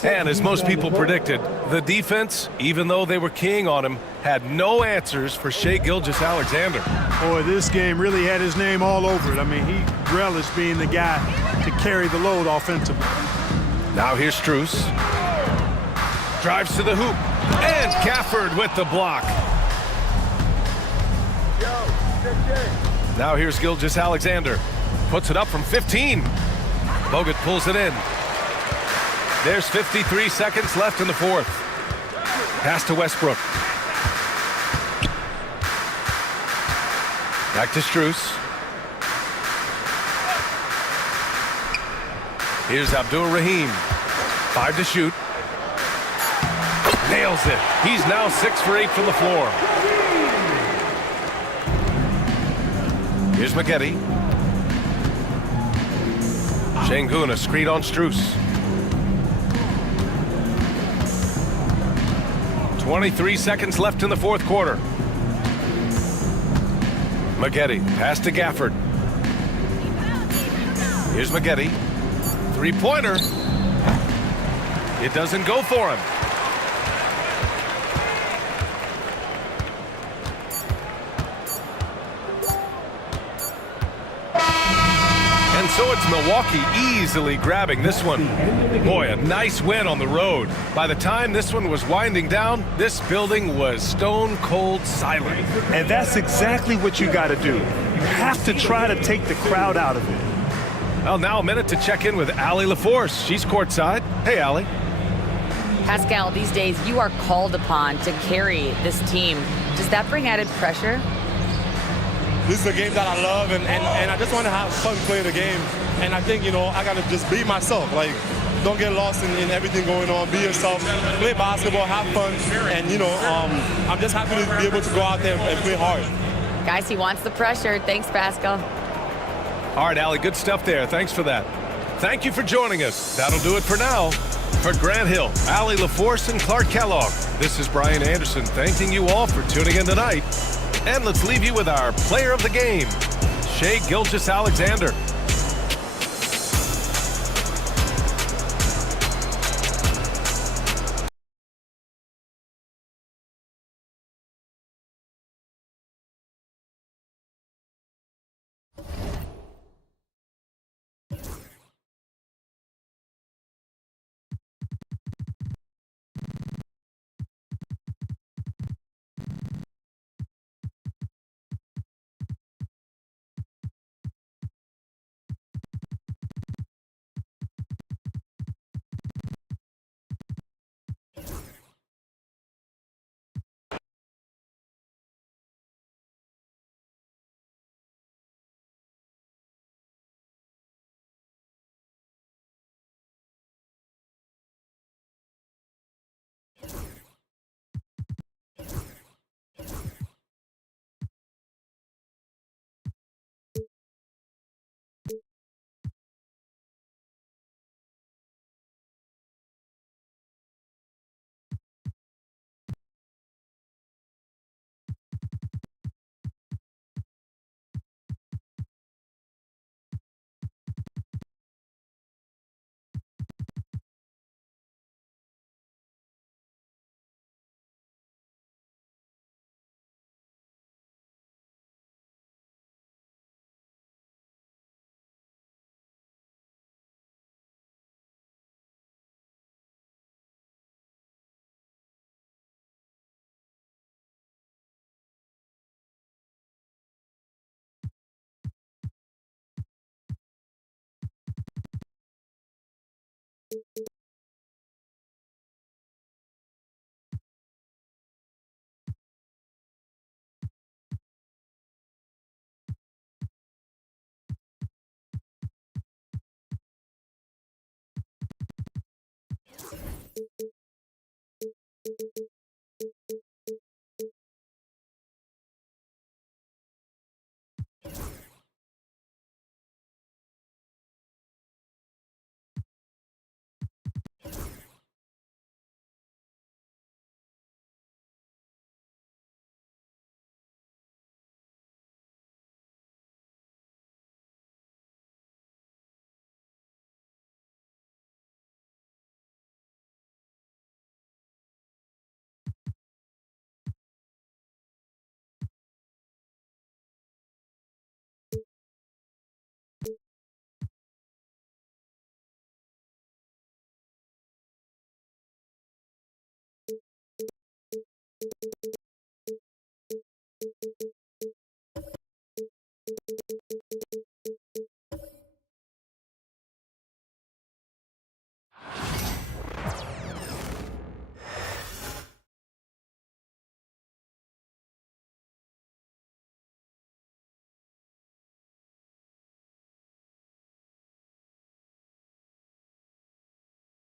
And as most people predicted, the defense, even though they were keying on him, had no answers for Shai Gilgeous-Alexander. Boy, this game really had his name all over it. I mean, he relished being the guy to carry the load offensively. Now here's Strus. Drives to the hoop. And Gafford with the block. Now here's Gilgeous-Alexander. Puts it up from 15. Bogut pulls it in. There's 53 seconds left in the 4th. Pass to Westbrook. Back to Strus. Here's Abdur-Rahim. 5 to shoot. Nails it. He's now 6 for 8 from the floor. Here's Maggette. Şengün, a screen on Strus. 23 seconds left in the 4th quarter. Maggette, pass to Gafford. Here's Maggette. 3-pointer. It doesn't go for him. And so it's Milwaukee easily grabbing this one. Boy, a nice win on the road. By the time this one was winding down, this building was stone cold silent. And that's exactly what you got to do. You have to try to take the crowd out of it. Well, now a minute to check in with Allie LaForce. She's courtside. Hey, Allie. Pascal, these days you are called upon to carry this team. Does that bring added pressure? This is a game that I love, and I just want to have fun playing the game. And I think, I got to just be myself. Like, don't get lost in everything going on. Be yourself. Play basketball, have fun. And, I'm just happy to be able to go out there and play hard. Guys, he wants the pressure. Thanks, Pascal. All right, Allie, good stuff there. Thanks for that. Thank you for joining us. That'll do it for now. For Grant Hill, Allie LaForce, and Clark Kellogg, this is Brian Anderson thanking you all for tuning in tonight. And let's leave you with our player of the game, Shai Gilgeous-Alexander.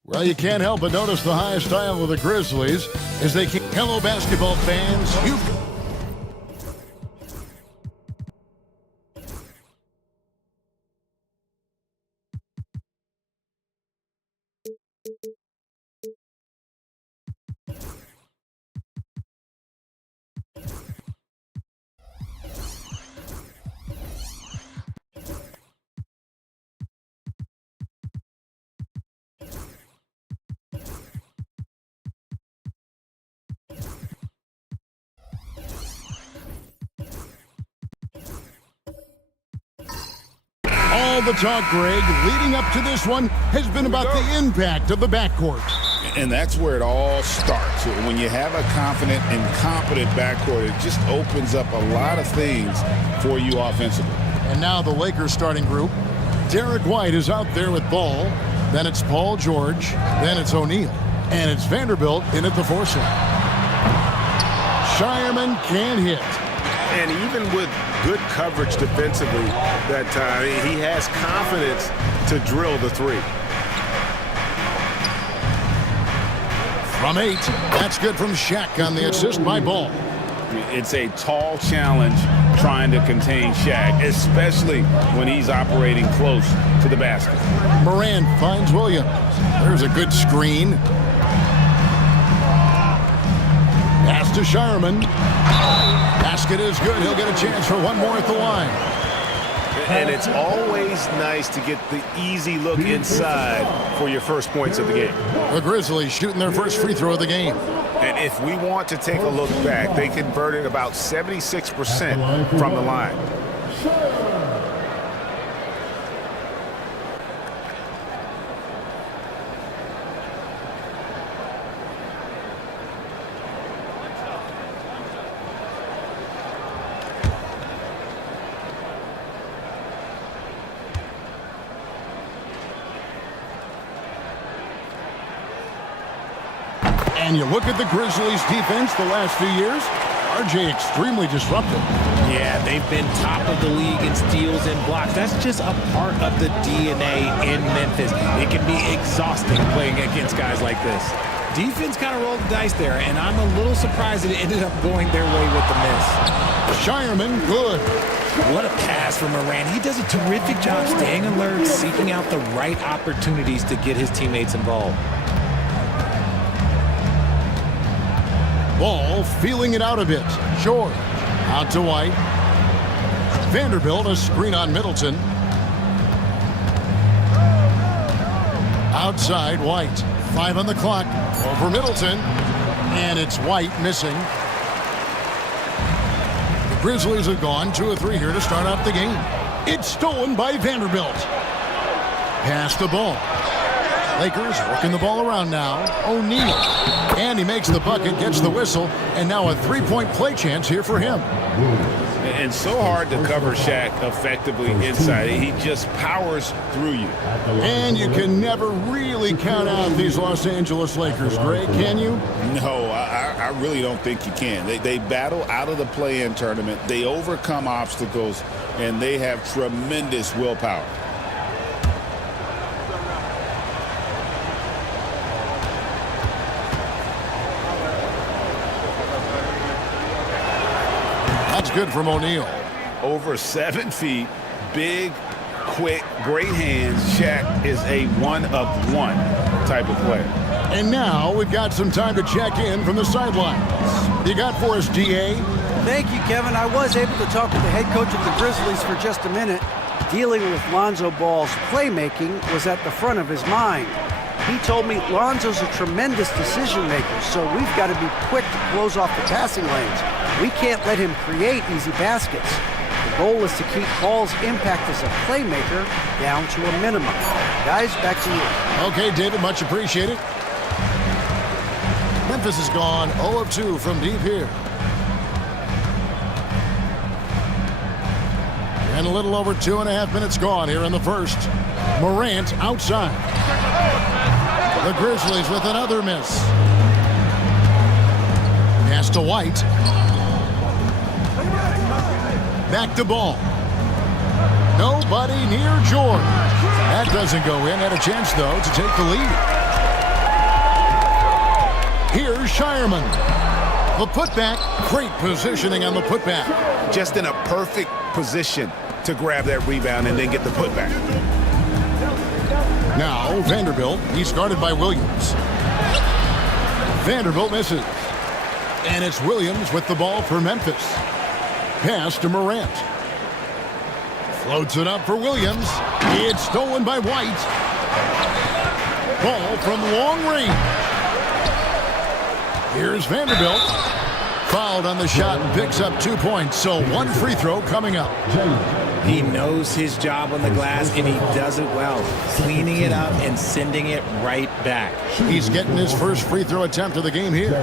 Well, you can't help but notice the high style of the Grizzlies as they keep. Hello, basketball fans. All the talk, Greg, leading up to this one has been about the impact of the backcourt. And that's where it all starts. When you have a confident and competent backcourt, it just opens up a lot of things for you offensively. And now the Lakers starting group. Derek White is out there with ball. Then it's Paul George. Then it's O'Neal. And it's Vanderbilt in at the force line. Shireman can't hit. And even with good coverage defensively that time, he has confidence to drill the three. From 8, that's good from Shaq on the assist by Ball. It's a tall challenge trying to contain Shaq, especially when he's operating close to the basket. Moran finds Williams. There's a good screen. Pass to Shireman. Basket is good. He'll get a chance for one more at the line. And it's always nice to get the easy look inside for your first points of the game. The Grizzlies shooting their first free throw of the game. And if we want to take a look back, they converted about 76% from the line. And you look at the Grizzlies defense the last few years, RJ extremely disruptive. Yeah, they've been top of the league in steals and blocks. That's just a part of the DNA in Memphis. It can be exhausting playing against guys like this. Defense kind of rolled the dice there, and I'm a little surprised that it ended up going their way with the miss. Shireman, good. What a pass from Moran. He does a terrific job staying alert, seeking out the right opportunities to get his teammates involved. Ball feeling it out a bit. Short. Out to White. Vanderbilt, a screen on Middleton. Outside, White. 5 on the clock. Over Middleton. And it's White missing. The Grizzlies have gone 2 of 3 here to start off the game. It's stolen by Vanderbilt. Pass the ball. Lakers working the ball around now. O'Neal. And he makes the bucket, gets the whistle, and now a 3-point play chance here for him. And so hard to cover Shaq effectively inside. He just powers through you. And you can never really count out these Los Angeles Lakers, Greg, can you? No, I really don't think you can. They battle out of the play-in tournament. They overcome obstacles, and they have tremendous willpower. That's good from O'Neal. Over 7 feet, big, quick, great hands. Shaq is a one-of-one type of player. And now we've got some time to check in from the sidelines. You got for us, DA? Thank you, Kevin. I was able to talk with the head coach of the Grizzlies for just a minute. Dealing with Lonzo Ball's playmaking was at the front of his mind. He told me Lonzo's a tremendous decision maker, so we've got to be quick to close off the passing lanes. We can't let him create easy baskets. The goal is to keep Ball's impact as a playmaker down to a minimum. Guys, back to you. Okay, David, much appreciated. Memphis has gone 0 of 2 from deep here. And a little over 2.5 minutes gone here in the first. Morant outside. The Grizzlies with another miss. Pass to White. Back to Ball. Nobody near George. That doesn't go in. Had a chance, though, to take the lead. Here's Shireman. The putback. Great positioning on the putback. Just in a perfect position to grab that rebound and then get the putback. Now Vanderbilt. He's guarded by Williams. Vanderbilt misses. And it's Williams with the ball for Memphis. Pass to Morant. Floats it up for Williams. It's stolen by White. Ball from long range. Here's Vanderbilt. Fouled on the shot and picks up 2 points. So one free throw coming up. He knows his job on the glass, and he does it well. Cleaning it up and sending it right back. He's getting his first free throw attempt of the game here.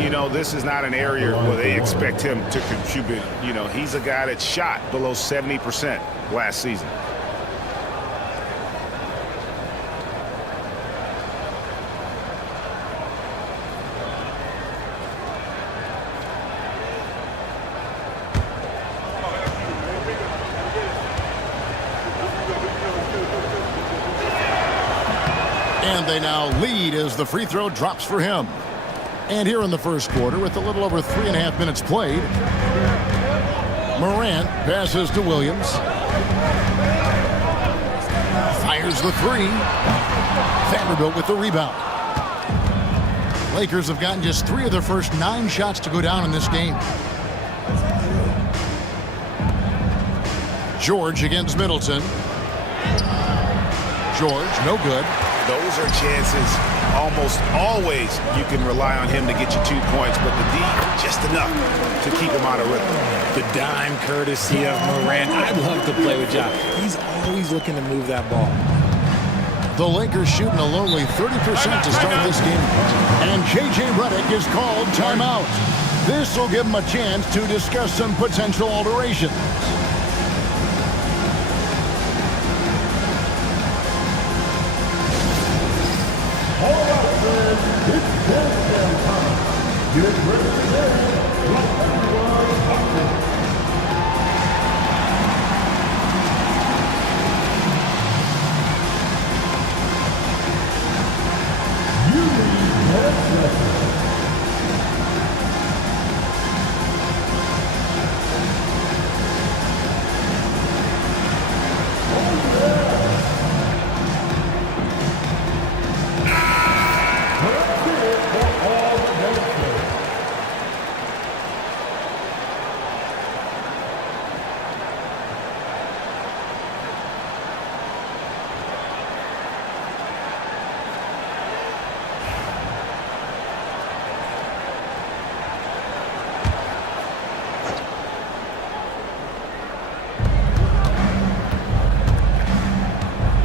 You know, this is not an area where they expect him to contribute. You know, he's a guy that shot below 70% last season. And they now lead as the free throw drops for him. And here in the first quarter, with a little over 3.5 minutes played, Morant passes to Williams. Fires the three. Vanderbilt with the rebound. Lakers have gotten just 3 of their first 9 shots to go down in this game. George against Middleton. George, no good. Those are chances almost always you can rely on him to get you 2 points, but the D, just enough to keep him out of rhythm. The dime courtesy of Morant. I'd love to play with Ja. He's always looking to move that ball. The Lakers shooting a lonely 30% to start this game. And J.J. Redick is called timeout. This will give him a chance to discuss some potential alterations.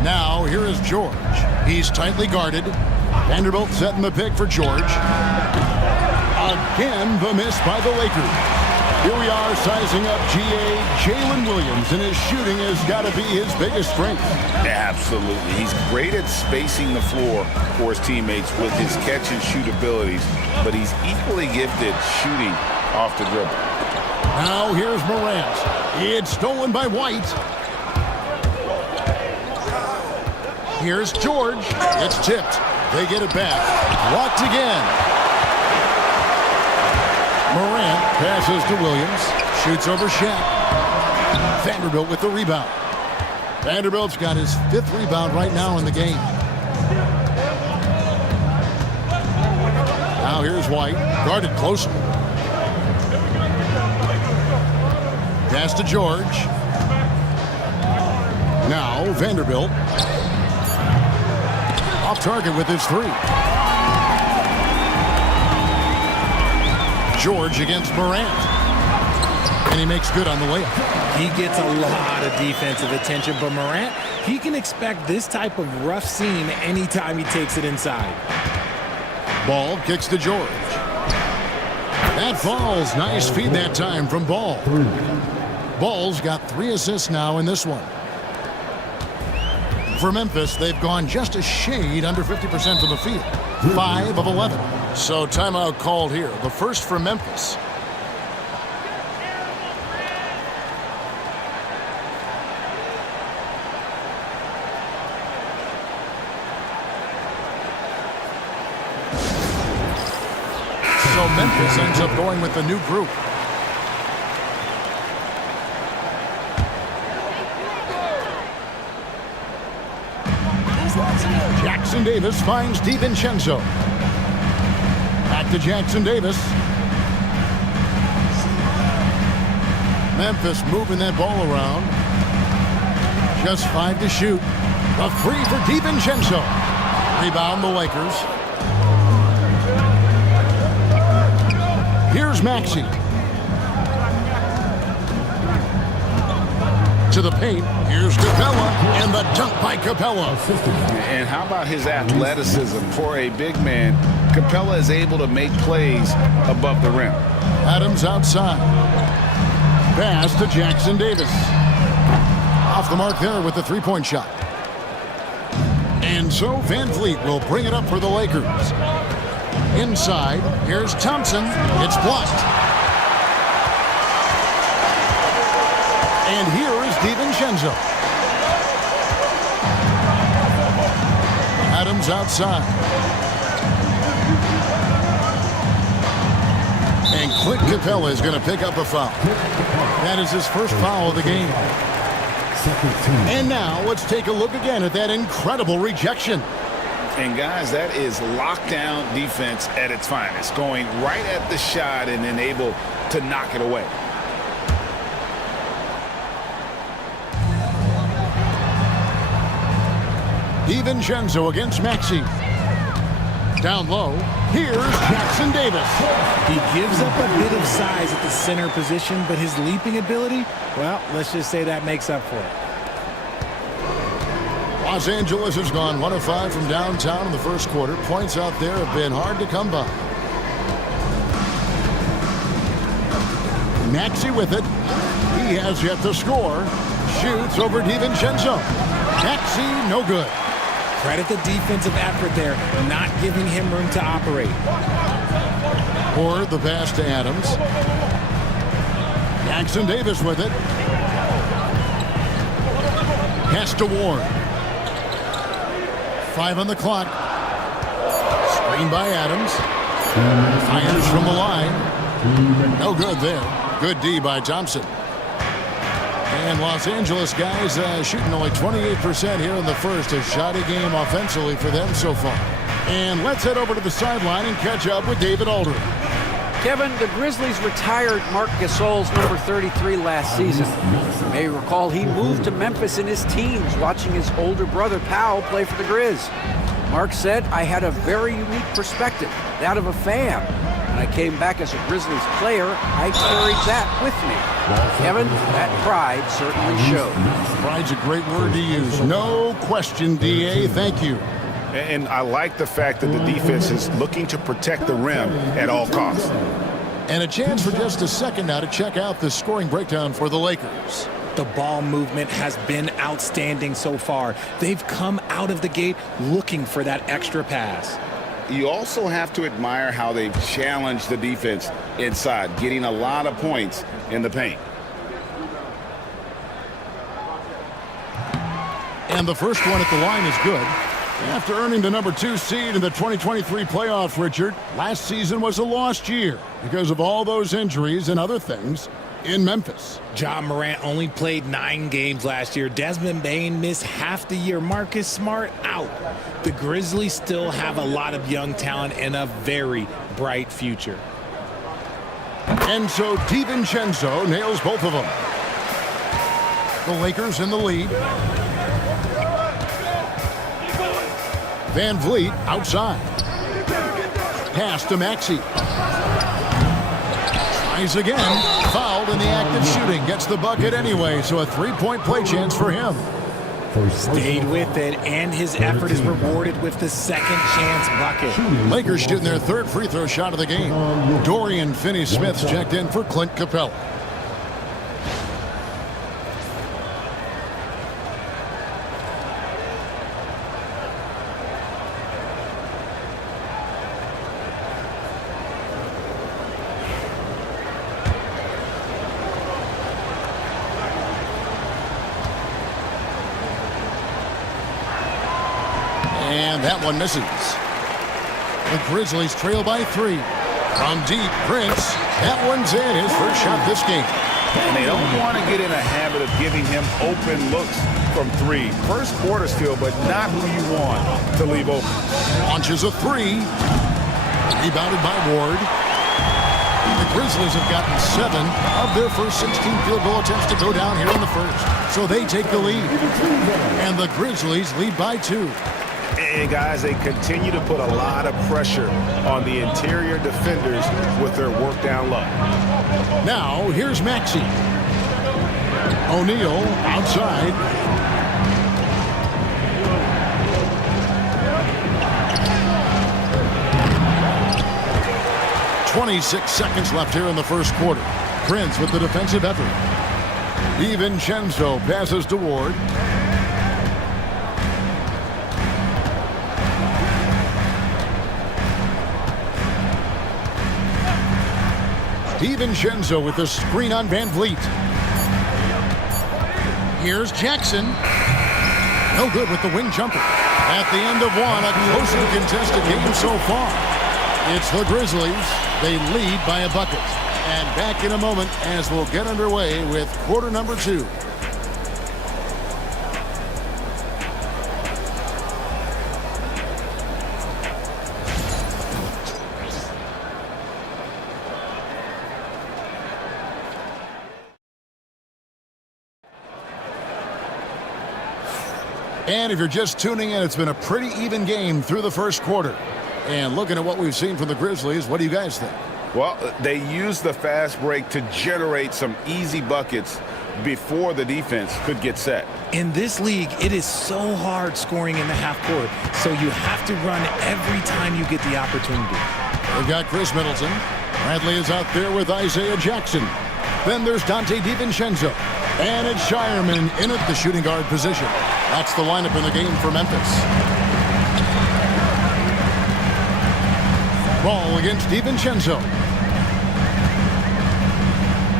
Now, here is George. He's tightly guarded. Vanderbilt setting the pick for George. Again, the miss by the Lakers. Here we are sizing up GA Jalen Williams, and his shooting has got to be his biggest strength. Absolutely. He's great at spacing the floor for his teammates with his catch and shoot abilities, but he's equally gifted shooting off the dribble. Now, here's Morant. It's stolen by White. Here's George. It's tipped. They get it back. Blocked again. Morant passes to Williams. Shoots over Shaq. Vanderbilt with the rebound. Vanderbilt's got his 5th rebound right now in the game. Now here's White. Guarded closer. Pass to George. Now Vanderbilt. Off target with his 3. George against Morant. And he makes good on the layup. He gets a lot of defensive attention, but Morant, he can expect this type of rough seam anytime he takes it inside. Ball kicks to George. That falls. Nice feed that time from Ball. Ball's got 3 assists now in this one. For Memphis, they've gone just a shade under 50% from the field. 5 of 11. So timeout called here. The first for Memphis. So Memphis ends up going with the new group. Jackson Davis finds DiVincenzo. Back to Jackson Davis. Memphis moving that ball around. Just 5 to shoot. A 3 for DiVincenzo. Rebound the Lakers. Here's Maxey. To the paint. Here's Capella, and the dunk by Capella. And how about his athleticism for a big man? Capella is able to make plays above the rim. Adams outside. Pass to Jackson Davis. Off the mark there with the three-point shot. And so Van Vliet will bring it up for the Lakers. Inside, here's Thompson. It's blocked. And here is DiVincenzo. Adams outside. And Clint Capella is going to pick up a foul. That is his first foul of the game. And now let's take a look again at that incredible rejection. And guys, that is lockdown defense at its finest. Going right at the shot and then able to knock it away. DiVincenzo against Maxey. Down low, here's Jackson Davis. He gives up a bit of size at the center position, but his leaping ability, well, let's just say that makes up for it. Los Angeles has gone 1 of 5 from downtown in the first quarter. Points out there have been hard to come by. Maxey with it. He has yet to score. Shoots over DiVincenzo. Maxey, no good. Credit the defensive effort there, not giving him room to operate. Or the pass to Adams. Jackson Davis with it. Pass to Ward. 5 on the clock. Screen by Adams. Fires from the line. No good there. Good D by Thompson. And Los Angeles guys shooting only 28% here in the first. A shoddy game offensively for them so far. And let's head over to the sideline and catch up with David Aldridge. Kevin, the Grizzlies retired Marc Gasol's number 33 last season. You may recall he moved to Memphis in his teens, watching his older brother Powell play for the Grizz. Marc said, "I had a very unique perspective, that of a fan. When I came back as a Grizzlies player, I carried that with me." Kevin, that pride certainly showed. Pride's a great word to use. No question, DA. Thank you. And I like the fact that the defense is looking to protect the rim at all costs. And a chance for just a second now to check out the scoring breakdown for the Lakers. The ball movement has been outstanding so far. They've come out of the gate looking for that extra pass. You also have to admire how they've challenged the defense inside, getting a lot of points in the paint. And the first one at the line is good. After earning the number 2 seed in the 2023 playoffs, Richard, last season was a lost year because of all those injuries and other things in Memphis. Ja Morant only played 9 games last year. Desmond Bane missed half the year. Marcus Smart out. The Grizzlies still have a lot of young talent and a very bright future. And so DiVincenzo nails both of them. The Lakers in the lead. Van Vliet outside. Pass to Maxey. Tries again. Fouled in the act of shooting. Gets the bucket anyway, so a 3-point play chance for him. Stayed with it, and his effort is rewarded with the second chance bucket. Lakers shooting their third free throw shot of the game. Dorian Finney-Smith's checked in for Clint Capella. And that one misses. The Grizzlies trail by 3. From deep, Prince. That one's in, his first shot this game. And they don't want to get in a habit of giving him open looks from 3. First quarter still, but not who you want to leave open. Launches a 3. Rebounded by Ward. The Grizzlies have gotten 7 of their first 16 field goal attempts to go down here in the first. So they take the lead. And the Grizzlies lead by 2. And guys, they continue to put a lot of pressure on the interior defenders with their work down low. Now, here's Maxey. O'Neal outside. .26 seconds left here in the first quarter. Prince with the defensive effort. DiVincenzo passes to Ward. DiVincenzo with the screen on Van Vliet. Here's Jackson. No good with the wing jumper. At the end of one, a closely contested game so far. It's the Grizzlies. They lead by a bucket. And back in a moment as we'll get underway with quarter number 2. And if you're just tuning in, it's been a pretty even game through the first quarter. And looking at what we've seen from the Grizzlies, what do you guys think? Well, they used the fast break to generate some easy buckets before the defense could get set. In this league, it is so hard scoring in the half court, so you have to run every time you get the opportunity. They've got Chris Middleton. Bradley is out there with Isaiah Jackson. Then there's Donte DiVincenzo. And it's Shireman in at the shooting guard position. That's the lineup in the game for Memphis. Ball against DiVincenzo.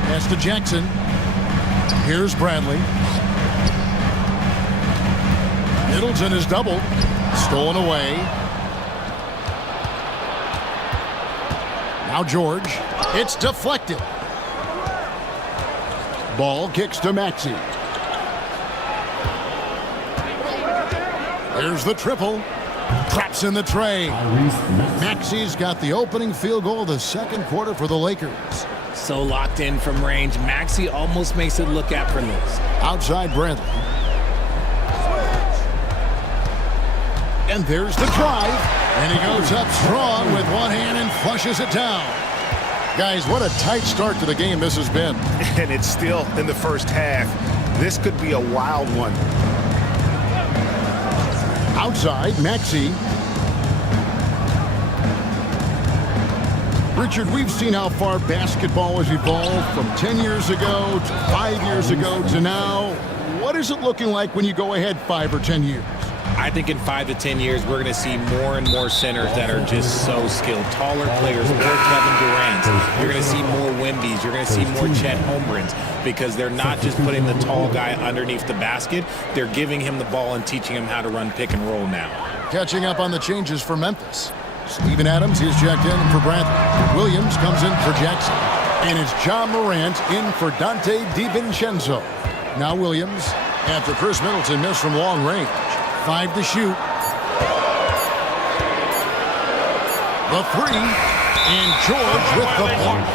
Pass to Jackson. Here's Bradley. Middleton is doubled. Stolen away. Now George. It's deflected. Ball kicks to Maxey. There's the triple. Traps in the tray. Maxey's got the opening field goal of the second quarter for the Lakers. So locked in from range, Maxey almost makes it look effortless. Outside Bradley. And there's the drive. And he goes up strong with one hand and flushes it down. Guys, what a tight start to the game this has been. And it's still in the first half. This could be a wild one. Outside, Maxey. Richard, we've seen how far basketball has evolved from 10 years ago to 5 years ago to now. What is it looking like when you go ahead 5 or 10 years? I think in 5 to 10 years, we're going to see more and more centers that are just so skilled. Taller players, more Kevin Durant's. You're going to see more Wemby's. You're going to see more Chet Holmgrens because they're not just putting the tall guy underneath the basket. They're giving him the ball and teaching him how to run pick and roll now. Catching up on the changes for Memphis. Steven Adams is checked in for Bradley. Williams comes in for Jackson. And it's John Morant in for Donte DiVincenzo. Now Williams, after Chris Middleton missed from long range. 5 to shoot. The 3. And George with the block.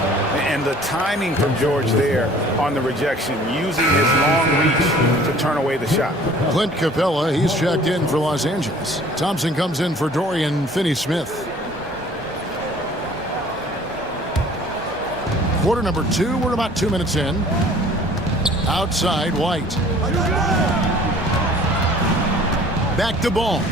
And the timing from George there on the rejection, using his long reach to turn away the shot. Clint Capella, he's checked in for Los Angeles. Thompson comes in for Dorian Finney-Smith. Quarter number 2, we're about 2 minutes in. Outside, White. Back to ball.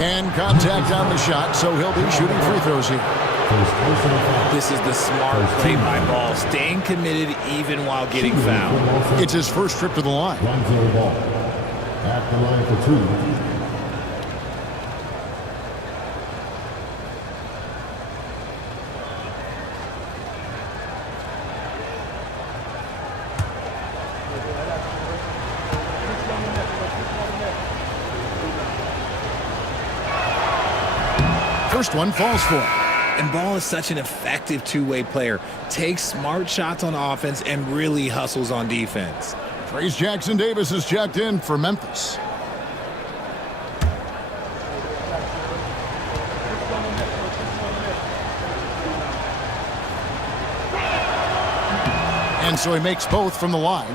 And contact on the shot, so he'll be shooting free throws here. This is the smart play by Ball, staying committed even while getting fouled. It's his first trip to the line. 1-0 ball. At the line for 2. First one falls for him. And Ball is such an effective two-way player. Takes smart shots on offense and really hustles on defense. Trayce Jackson-Davis is checked in for Memphis. And so he makes both from the line.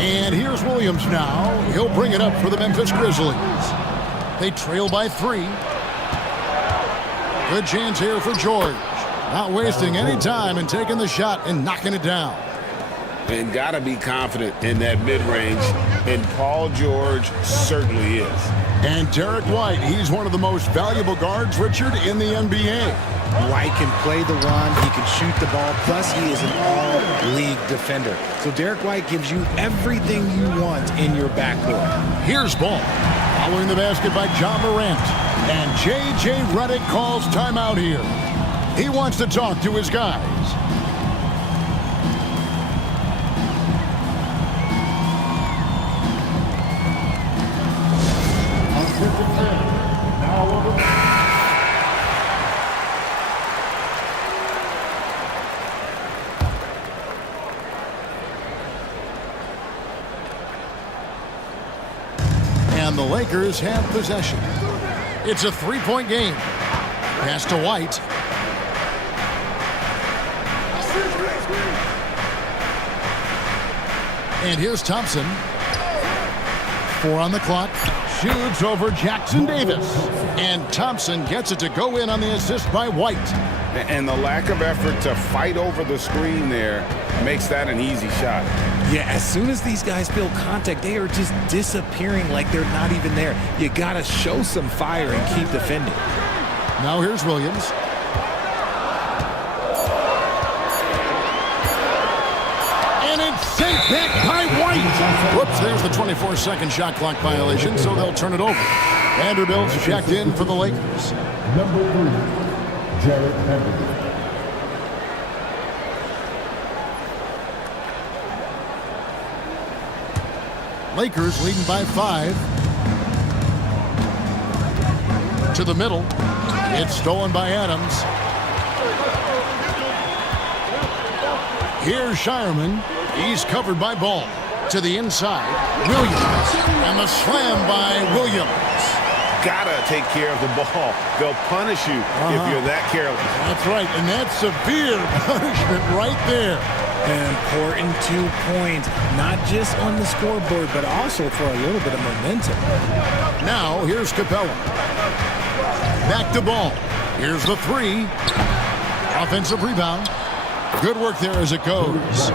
And here's Williams now. He'll bring it up for the Memphis Grizzlies. They trail by 3. Good chance here for George. Not wasting any time and taking the shot and knocking it down. And got to be confident in that mid-range. And Paul George certainly is. And Derek White, he's one of the most valuable guards, Richard, in the NBA. White can play the one, he can shoot the ball, plus he is an all-league defender. So Derek White gives you everything you want in your backcourt. Here's Ball. Following the basket by John Morant. And J.J. Redick calls timeout here. He wants to talk to his guys. And the Lakers have possession. It's a three-point game. Pass to White. And here's Thompson. 4 on the clock. Shoots over Jackson-Davis. And Thompson gets it to go in on the assist by White. And the lack of effort to fight over the screen there makes that an easy shot. Yeah, as soon as these guys feel contact, they are just disappearing like they're not even there. You got to show some fire and keep defending. Now here's Williams. And it's sent back by White. Whoops, there's the 24-second shot clock violation, so they'll turn it over. Vanderbilt's checked in for the Lakers. Number 3, Jarrett Vanderbilt. Lakers leading by 5. To the middle. It's stolen by Adams. Here's Shireman. He's covered by Ball. To the inside. Williams. And the slam by Williams. Gotta take care of the ball. They'll punish you if you're that careless. That's right, and that's severe punishment right there. An important 2 points, not just on the scoreboard, but also for a little bit of momentum. Now, here's Capella. Back to Ball. Here's the 3. Offensive rebound. Good work there as it goes.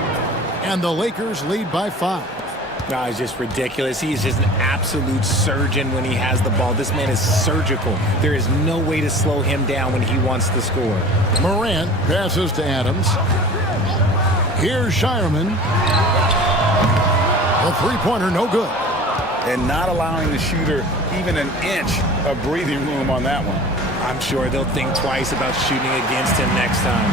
And the Lakers lead by 5. No, it's just ridiculous. He is just an absolute surgeon when he has the ball. This man is surgical. There is no way to slow him down when he wants to score. Morant passes to Adams. Here's Shireman. The three-pointer, no good. And not allowing the shooter even an inch of breathing room on that one. I'm sure they'll think twice about shooting against him next time.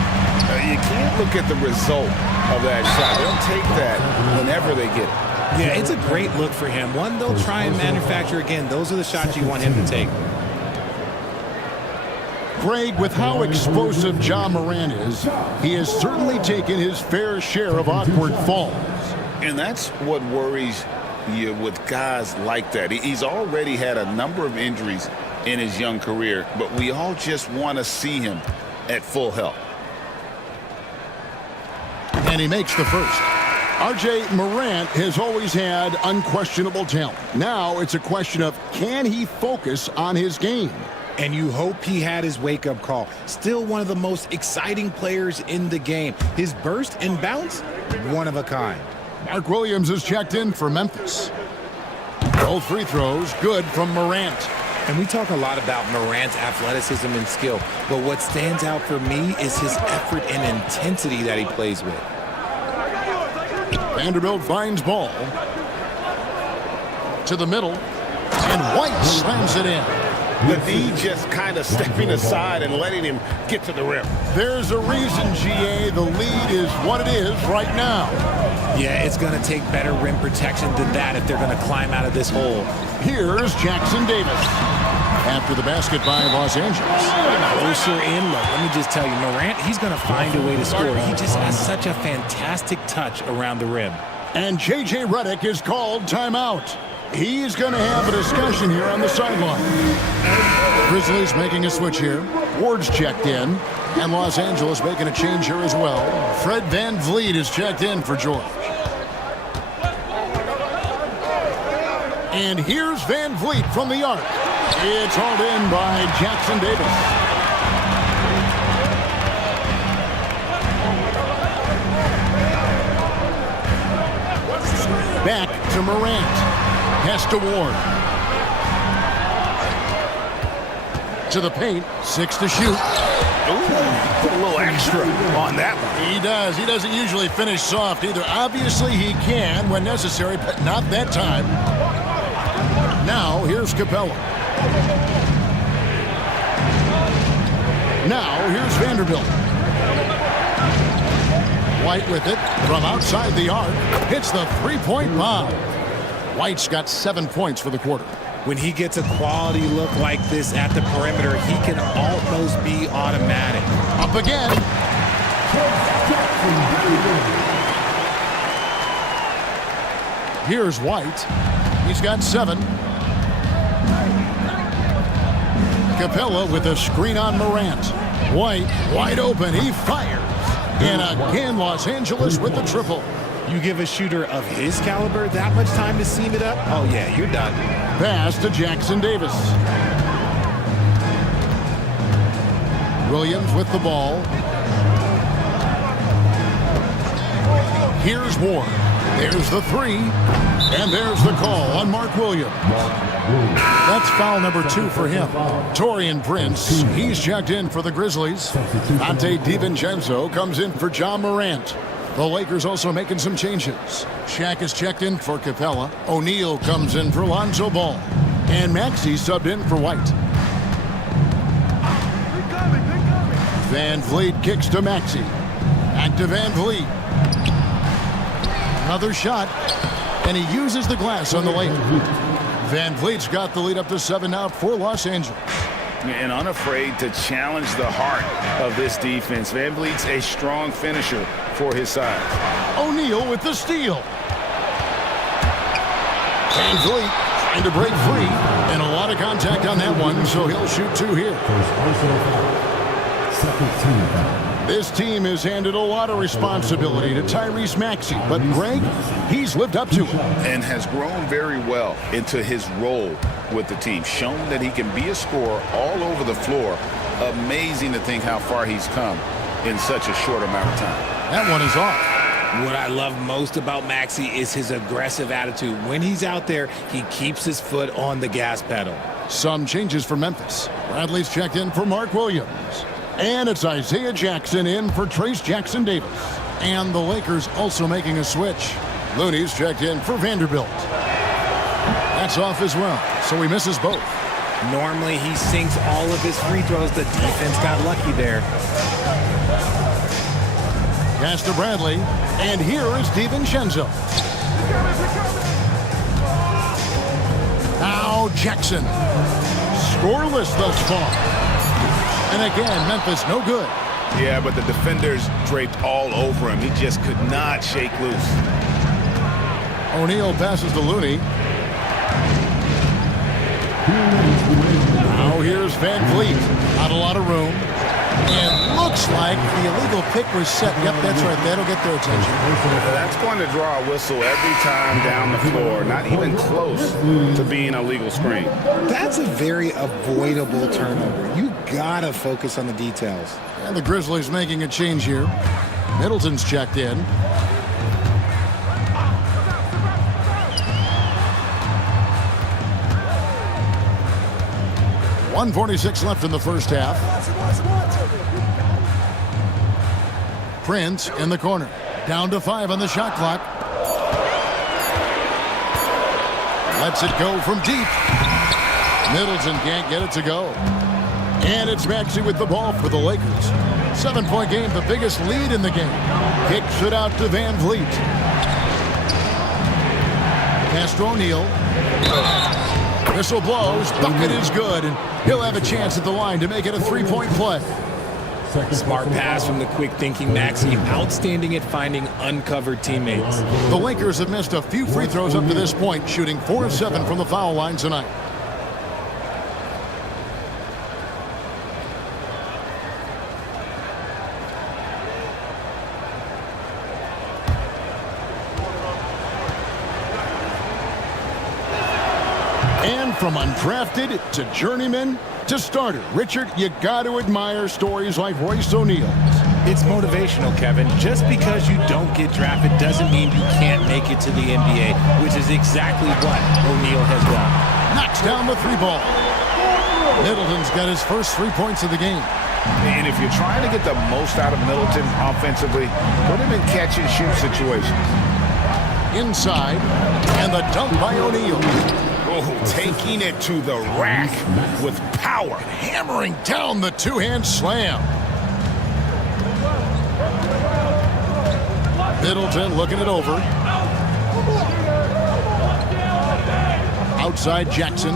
You can't look at the result of that shot. They'll take that whenever they get it. Yeah, it's a great look for him. One they'll try and manufacture again. Those are the shots you want him to take. Greg, with how explosive John Morant is, he has certainly taken his fair share of awkward falls. And that's what worries you with guys like that. He's already had a number of injuries in his young career, but we all just want to see him at full health. And he makes the first. R.J. Morant has always had unquestionable talent. Now it's a question of, can he focus on his game? And you hope he had his wake-up call. Still one of the most exciting players in the game. His burst and bounce, one of a kind. Mark Williams is checked in for Memphis. Both free throws good from Morant. And we talk a lot about Morant's athleticism and skill, but what stands out for me is his effort and intensity that he plays with. Vanderbilt finds ball to the middle, and White slams it in. The D just kind of stepping aside and letting him get to the rim. There's a reason, GA, the lead is what it is right now. Yeah, it's going to take better rim protection than that if they're going to climb out of this hole. Here's Jackson Davis. After the basket by Los Angeles. Closer in look. Let me just tell you, Morant, he's going to find a way to score. He just has such a fantastic touch around the rim. And J.J. Redick is called timeout. He's going to have a discussion here on the sideline. Grizzlies making a switch here. Ward's checked in. And Los Angeles making a change here as well. Fred VanVleet is checked in for George. And here's VanVleet from the arc. It's hauled in by Jackson Davis. Back to Morant. Pass to Ward. To the paint. 6 to shoot. Ooh, put a little extra on that one. He does. He doesn't usually finish soft either. Obviously, he can when necessary, but not that time. Now, here's Capella. Now, here's Vanderbilt. White with it from outside the arc. Hits the three-point bomb. White's got 7 points for the quarter. When he gets a quality look like this at the perimeter, he can almost be automatic. Up again. Here's White. He's got 7. Capella with a screen on Morant. White wide open. He fires. And again, Los Angeles with the triple. You give a shooter of his caliber that much time to seam it up? Oh, yeah, you're done. Pass to Jackson Davis. Williams with the ball. Here's Ward. There's the 3. And there's the call on Mark Williams. That's foul number 2 for him. Taurean Prince, he's checked in for the Grizzlies. Dante DiVincenzo comes in for John Morant. The Lakers also making some changes. Shaq is checked in for Capella. O'Neal comes in for Lonzo Ball. And Maxey subbed in for White. VanVleet kicks to Maxey. Back to VanVleet. Another shot. And he uses the glass on the layup. VanVleet's got the lead up to 7 now for Los Angeles. And unafraid to challenge the heart of this defense. VanVleet's a strong finisher for his size. O'Neal with the steal. VanVleet trying to break free. And a lot of contact on that one, so he'll shoot 2 here. This team has handed a lot of responsibility to Tyrese Maxey, but Greg, he's lived up to it. And has grown very well into his role with the team. Shown that he can be a scorer all over the floor. Amazing to think how far he's come in such a short amount of time. That one is off. What I love most about Maxey is his aggressive attitude. When he's out there, he keeps his foot on the gas pedal. Some changes for Memphis. Bradley's checked in for Mark Williams. And it's Isaiah Jackson in for Trace Jackson Davis. And the Lakers also making a switch. Looney's checked in for Vanderbilt. That's off as well, so he misses both. Normally he sinks all of his free throws. The defense got lucky there. Pass to Bradley, and here is DiVincenzo. Now Jackson. Scoreless thus far. And again, Memphis no good. Yeah, but the defenders draped all over him. He just could not shake loose. O'Neal passes to Looney. Now here's VanVleet. Not a lot of room. And looks like the illegal pick was set. Yep, that's right. That'll get their attention. That's going to draw a whistle every time down the floor. Not even close to being a legal screen. That's a very avoidable turnover. You gotta focus on the details. And the Grizzlies making a change here. Middleton's checked in. .146 left in the first half. Prince in the corner. Down to 5 on the shot clock. Lets it go from deep. Middleton can't get it to go. And it's Maxey with the ball for the Lakers. 7-point game, the biggest lead in the game. Kicks it out to Van Vliet. Pass to O'Neal. Whistle blows. Bucket is good. And he'll have a chance at the line to make it a 3-point play. Smart pass from the quick-thinking Maxey. Outstanding at finding uncovered teammates. The Lakers have missed a few free throws up to this point, shooting 4 of 7 from the foul line tonight. And from undrafted to journeyman to starter, Richard, you got to admire stories like Royce O'Neal. It's motivational, Kevin. Just because you don't get drafted doesn't mean you can't make it to the NBA, which is exactly what O'Neal has done. Knocks down the 3-ball. Middleton's got his first 3 points of the game. And if you're trying to get the most out of Middleton offensively, put him in catch-and-shoot situations. Inside, and the dunk by O'Neal. Oh, taking it to the rack with power. Hammering down the two-hand slam. Middleton looking it over. Outside Jackson.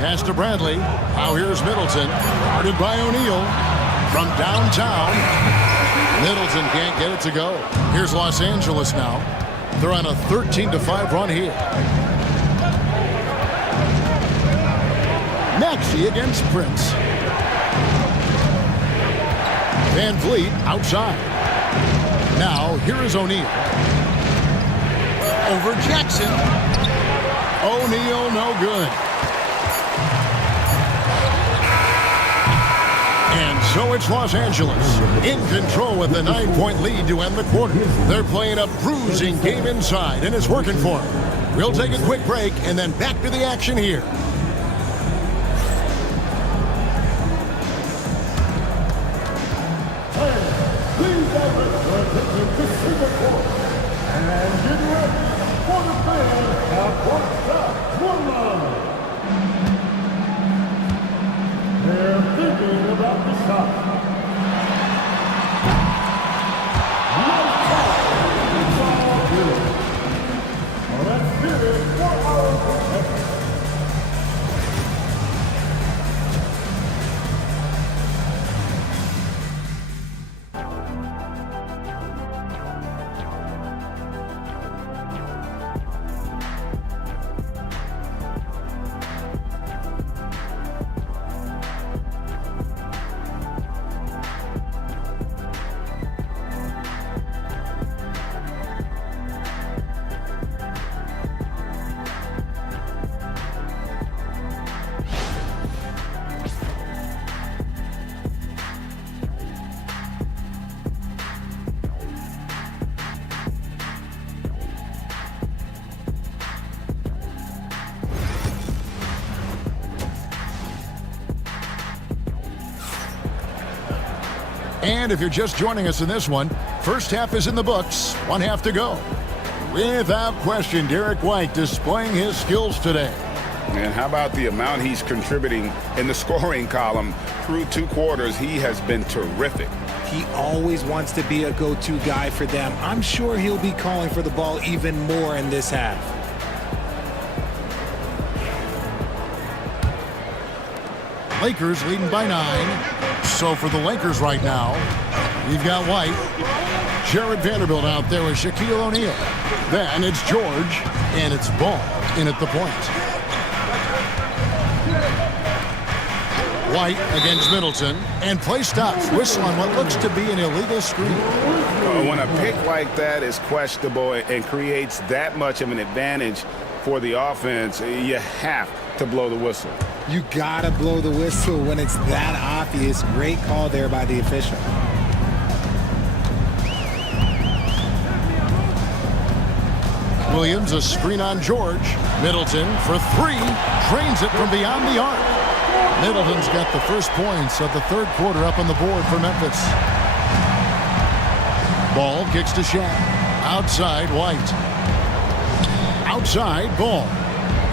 Pass to Bradley. Now here's Middleton. Guarded by O'Neal. From downtown. Middleton can't get it to go. Here's Los Angeles now. They're on a 13-5 run here. Maxey against Prince. Van Vliet outside. Now here is O'Neal. Over Jackson. O'Neal no good. And so it's Los Angeles in control with the 9-point lead to end the quarter. They're playing a bruising game inside, and it's working for them. We'll take a quick break and then back to the action here. And get ready for the fans at Courtside Woodland. They're thinking about the shot. No foul. It's all good. Well, let's hear it for our contestants. And if you're just joining us in this one, first half is in the books, 1 half to go. Without question, Derek White displaying his skills today. And how about the amount he's contributing in the scoring column through 2 quarters? He has been terrific. He always wants to be a go-to guy for them. I'm sure he'll be calling for the ball even more in this half. Lakers leading by 9. So for the Lakers right now, we've got White. Jared Vanderbilt out there with Shaquille O'Neal. Then it's George, and it's Ball in at the point. White against Middleton, and play stops. Whistle on what looks to be an illegal screen. When a pick like that is questionable and creates that much of an advantage for the offense, you have to blow the whistle. You gotta blow the whistle when it's that obvious. Great call there by the official. Williams, a screen on George. Middleton for three, drains it from beyond the arc. Middleton's got the first points of the third quarter up on the board for Memphis. Ball kicks to Shaq. Outside, White. Outside, Ball.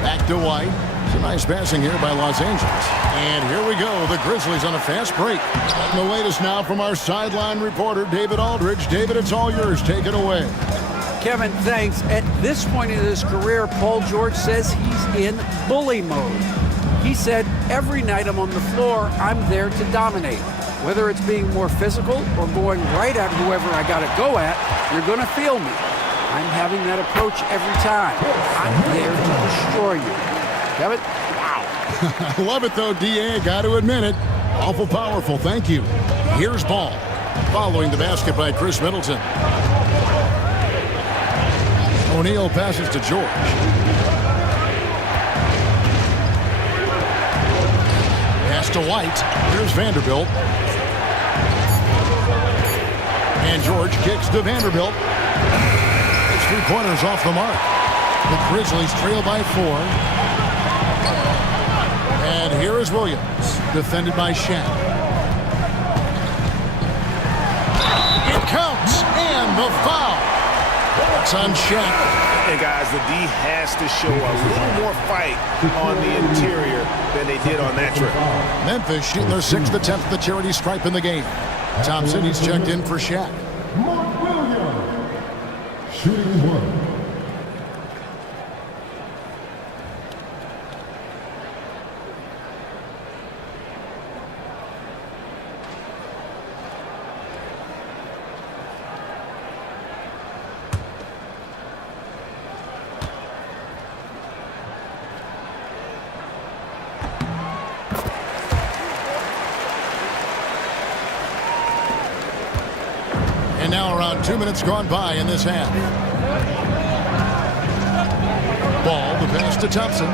Back to White. Some nice passing here by Los Angeles. And here we go. The Grizzlies on a fast break. And the latest now from our sideline reporter, David Aldridge. David, it's all yours. Take it away. Kevin, thanks. At this point in his career, Paul George says he's in bully mode. He said, every night I'm on the floor, I'm there to dominate. Whether it's being more physical or going right at whoever I got to go at, you're going to feel me. I'm having that approach every time. I'm there to destroy you. Kevin? Wow. I love it, though, D.A. Got to admit it. Awful powerful. Thank you. Here's Ball. Following the basket by Chris Middleton. O'Neal passes to George. Pass to White. Here's Vanderbilt. And George kicks to Vanderbilt. It's 3 pointers off the mark. The Grizzlies trail by 4. And here is Williams, defended by Shaq. It counts, and the foul. It's on Shaq. Hey, guys, the D has to show a little more fight on the interior than they did on that trip. Memphis shooting their 6th attempt at the charity stripe in the game. Thompson, he's checked in for Shaq. Mark Williams, shooting 1. And now around 2 minutes gone by in this half. Ball, the pass to Thompson.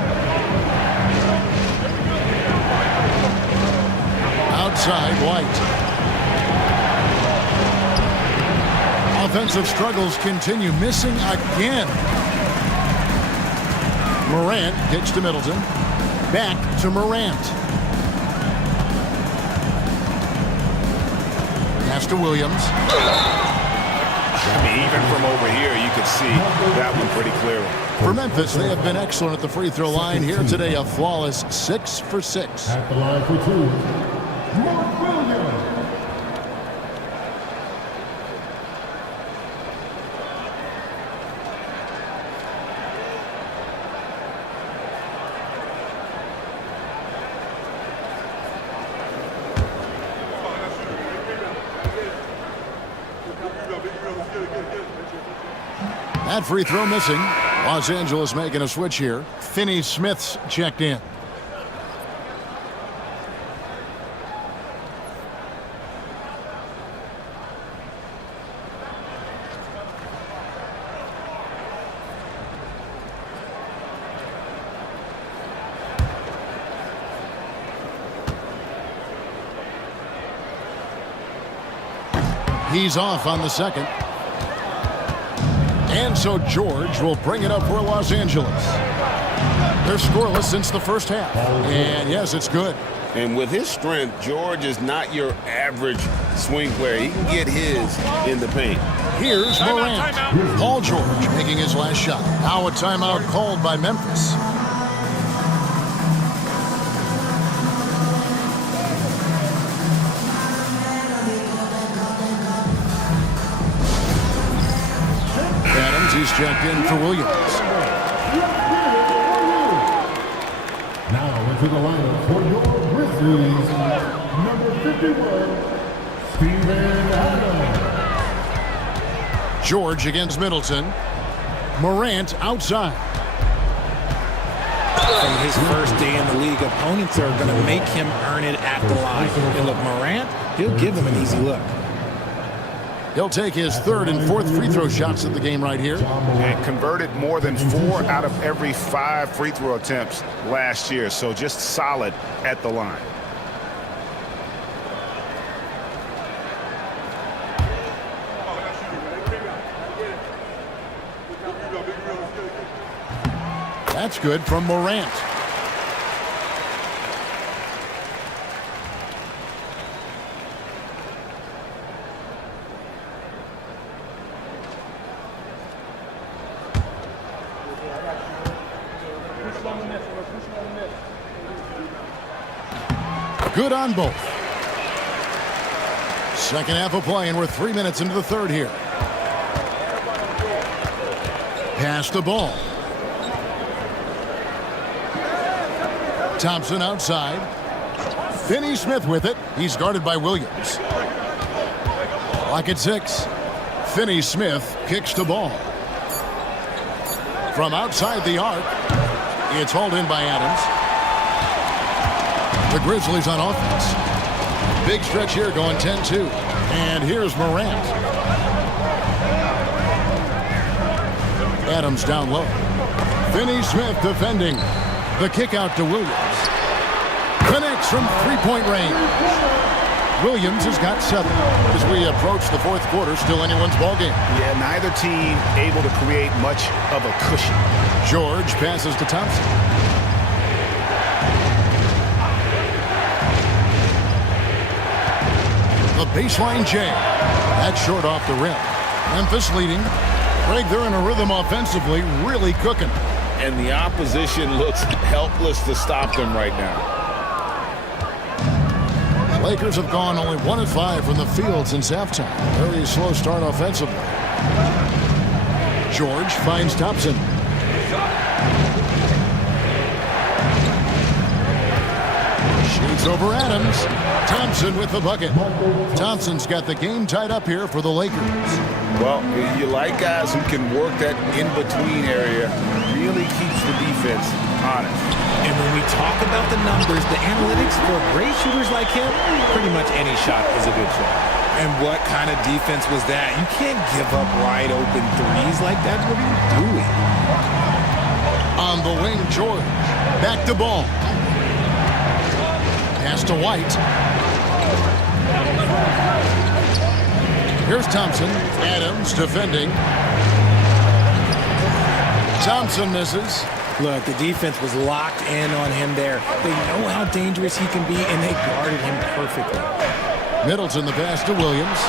Outside, White. Offensive struggles continue, missing again. Morant gets to Middleton. Back to Morant. Pass to Williams. I mean, even from over here, you could see that one pretty clearly. For Memphis, they have been excellent at the free throw line here today. A flawless 6 for 6. At the line for 2, Mark Williams. That free throw missing. Los Angeles making a switch here. Finney Smith's checked in. He's off on the second. And so George will bring it up for Los Angeles. They're scoreless since the first half. And yes, it's good. And with his strength, George is not your average swing player. He can get his in the paint. Here's Morant. Paul George making his last shot. Now a timeout called by Memphis. He's checked in for Williams. Now into the lineup for your Grizzlies, number 51, Steven Adams. George against Middleton. Morant outside. from his first day in the league. Opponents are going to make him earn it at the line. And look, Morant, he'll give him an easy look. He'll take his third and fourth free throw shots of the game right here. And converted more than 4 out of every 5 free throw attempts last year. So just solid at the line. That's good from Morant. Good on both. Second half of play, and we're 3 minutes into the third here. Pass the ball. Thompson outside. Finney Smith with it. He's guarded by Williams. Clock at 6. Finney Smith kicks the ball. From outside the arc, it's hauled in by Adams. The Grizzlies on offense. Big stretch here going 10-2. And here's Morant. Adams down low. Finney Smith defending. The kick out to Williams. Connects from three-point range. Williams has got 7. As we approach the fourth quarter, still anyone's ballgame. Yeah, neither team able to create much of a cushion. George passes to Thompson. The baseline J. That's short off the rim. Memphis leading. Greg, they're in a rhythm offensively, really cooking. And the opposition looks helpless to stop them right now. Lakers have gone only 1 of 5 from the field since halftime. Very slow start offensively. George finds Thompson. Shoots over Adams. Thompson with the bucket. Thompson's got the game tied up here for the Lakers. Well, you like guys who can work that in-between area. Really keeps the defense honest. And when we talk about the numbers, the analytics for great shooters like him, pretty much any shot is a good shot. And what kind of defense was that? You can't give up wide open threes like that. What are you doing? On the wing, George. Back to ball. Pass to White. Here's Thompson. Adams defending. Thompson misses. Look, the defense was locked in on him there. They know how dangerous he can be, and they guarded him perfectly. Middleton the pass to Williams.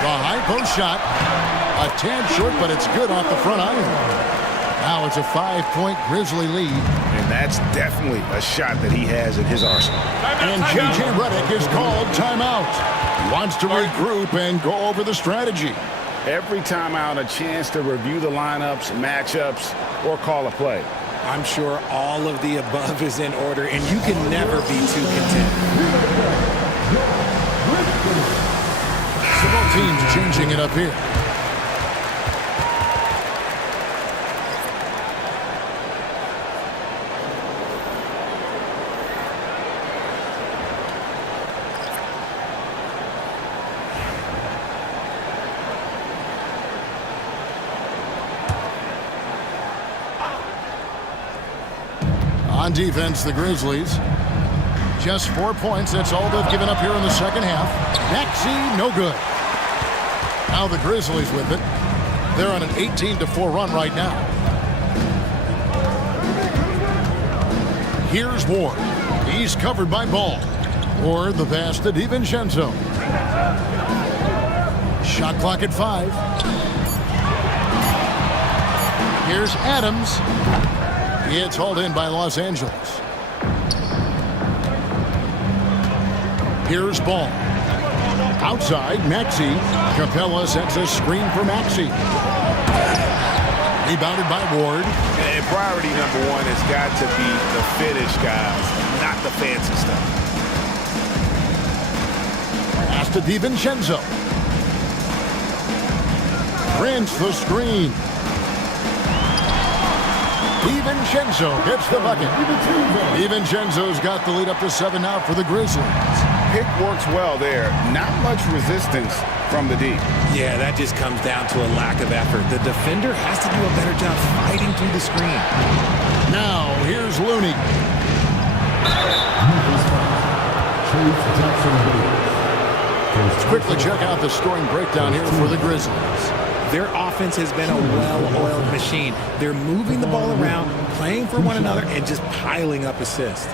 The high post shot. A tad short, but it's good off the front iron. Now it's a 5-point Grizzly lead. And that's definitely a shot that he has in his arsenal. And J.J. Redick is called timeout. He wants to regroup and go over the strategy. Every timeout, a chance to review the lineups, matchups, or call a play. I'm sure all of the above is in order, and you can never be too content. So both teams changing it up here. On defense, the Grizzlies. Just 4 points. That's all they've given up here in the second half. Maxey, no good. Now the Grizzlies with it. They're on an 18-4 run right now. Here's Ward. He's covered by Ball. Ward the pass to DiVincenzo. Shot clock at 5. Here's Adams. It's hauled in by Los Angeles. Here's Ball. Outside, Maxey. Capella sets a screen for Maxey. Rebounded by Ward. And priority number 1 has got to be the finish, guys, not the fancy stuff. Pass to DiVincenzo. Prince the screen. DiVincenzo gets the bucket. DiVincenzo's got the lead up to 7 now for the Grizzlies. Pick works well there. Not much resistance from the D. Yeah, that just comes down to a lack of effort. The defender has to do a better job fighting through the screen. Now, here's Looney. Let's quickly check out the scoring breakdown here for the Grizzlies. Their offense has been a well-oiled machine. They're moving the ball around, playing for one another, and just piling up assists.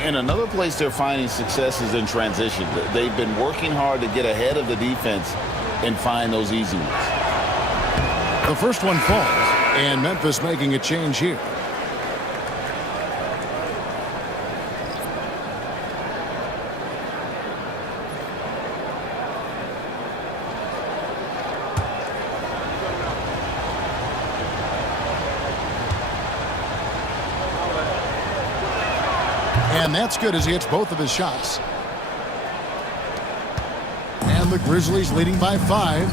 And another place they're finding success is in transition. They've been working hard to get ahead of the defense and find those easy ones. The first one falls, and Memphis making a change here. And that's good as he hits both of his shots. And the Grizzlies leading by 5.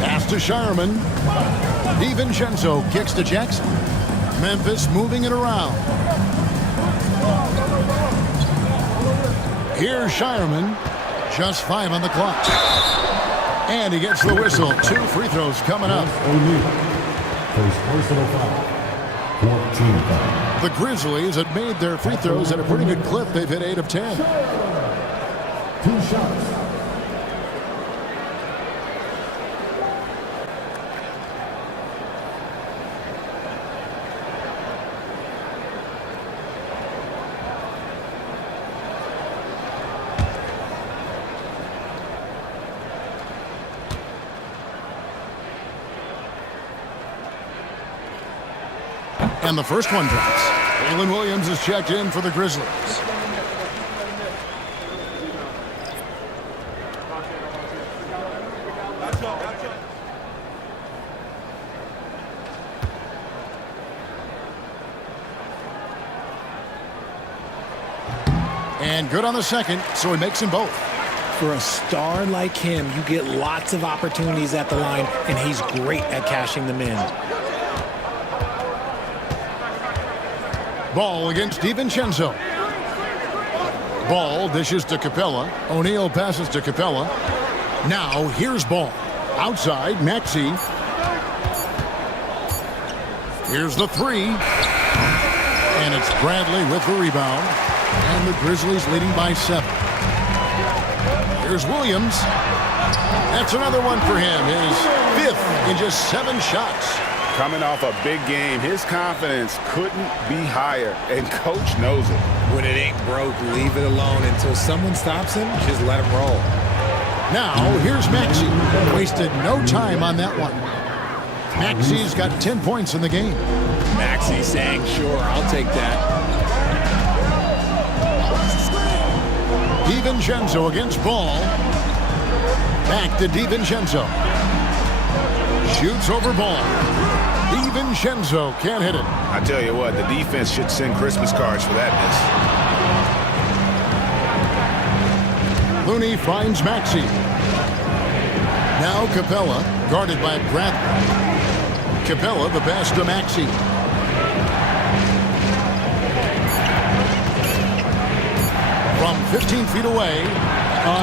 Pass to Shireman. DiVincenzo kicks to Jackson. Memphis moving it around. Here's Shireman. Just 5 on the clock. And he gets the whistle. 2 free throws coming up. First personal foul. 14 foul. The Grizzlies had made their free throws at a pretty good clip. They've hit 8 of 10. 2 shots. And the first one drops. Jalen Williams is checked in for the Grizzlies. And good on the second, so he makes them both. For a star like him, you get lots of opportunities at the line, and he's great at cashing them in. Ball against DiVincenzo. Ball dishes to Capella. O'Neal passes to Capella. Now here's Ball. Outside, Maxey. Here's the 3. And it's Bradley with the rebound. And the Grizzlies leading by 7. Here's Williams. That's another one for him. His 5th in just 7 shots. Coming off a big game, his confidence couldn't be higher, and coach knows it. When it ain't broke, leave it alone until someone stops him. Just let him roll. Now, here's Maxey. Wasted no time on that one. Maxey's got 10 points in the game. Maxey saying, sure, I'll take that. DiVincenzo against Ball. Back to DiVincenzo. Shoots over Ball. DiVincenzo can't hit it. I tell you what, the defense should send Christmas cards for that miss. Looney finds Maxey. Now Capella, guarded by Bradley. Capella, the pass to Maxey. From 15 feet away,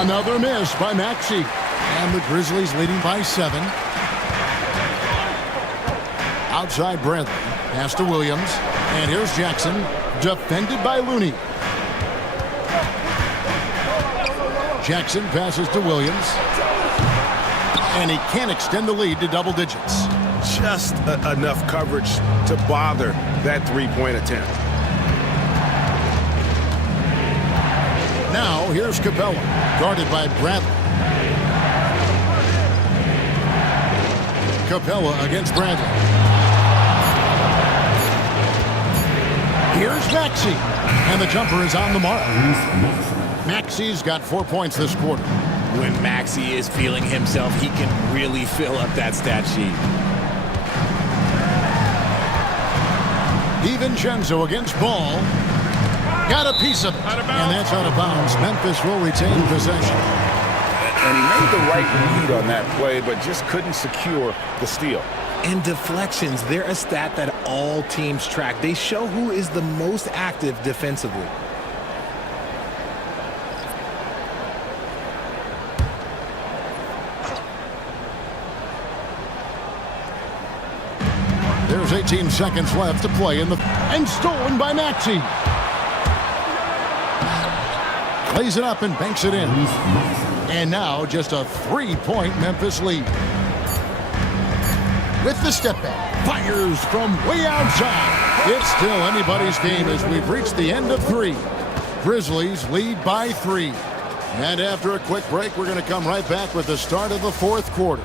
another miss by Maxey. And the Grizzlies leading by 7. Outside Bradley. Pass to Williams. And here's Jackson. Defended by Looney. Jackson passes to Williams. And he can't extend the lead to double digits. Just enough coverage to bother that three-point attempt. Now here's Capella. Guarded by Bradley. Capella against Bradley. Here's Maxey. And the jumper is on the mark. Maxey's got 4 points this quarter. When Maxey is feeling himself, he can really fill up that stat sheet. DiVincenzo against Ball. Got a piece of it. And that's out of bounds. Memphis will retain possession. And he made the right read on that play, but just couldn't secure the steal. And deflections, they're a stat that all teams track. They show who is the most active defensively. There's 18 seconds left to play in the... And stolen by Maxey. Plays it up and banks it in. And now just a 3-point Memphis lead. With the step back, fires from way outside. It's still anybody's game as we've reached the end of 3. Grizzlies lead by 3. And after a quick break, we're going to come right back with the start of the 4th quarter.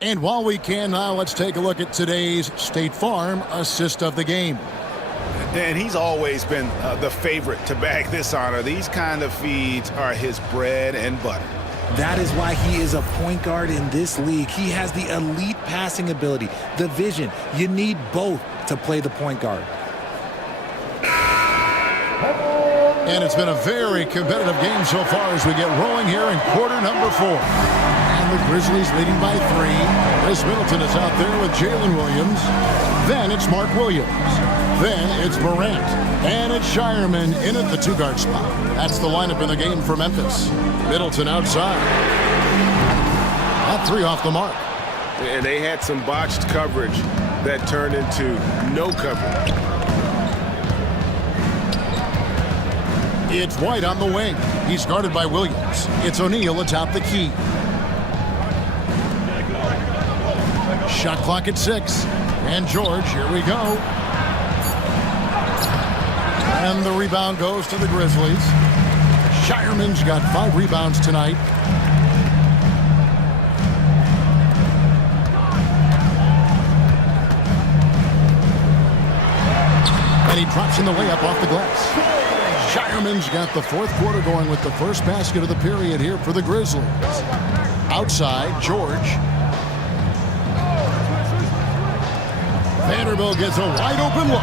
And while we can now, let's take a look at today's State Farm assist of the game. And he's always been the favorite to bag this honor. These kind of feeds are his bread and butter. That is why he is a point guard in this league. He has the elite passing ability, the vision. You need both to play the point guard. And it's been a very competitive game so far as we get rolling here in quarter number 4. The Grizzlies leading by 3. Chris Middleton is out there with Jalen Williams. Then it's Mark Williams. Then it's Morant. And it's Shireman in at the 2-guard spot. That's the lineup in the game for Memphis. Middleton outside. That 3 off the mark. And they had some botched coverage that turned into no coverage. It's White on the wing. He's guarded by Williams. It's O'Neal atop the key. Shot clock at 6. And George, here we go. And the rebound goes to the Grizzlies. Shireman's got 5 rebounds tonight. And he drops in the layup off the glass. Shireman's got the 4th quarter going with the first basket of the period here for the Grizzlies. Outside, George. Vanderbilt gets a wide-open look.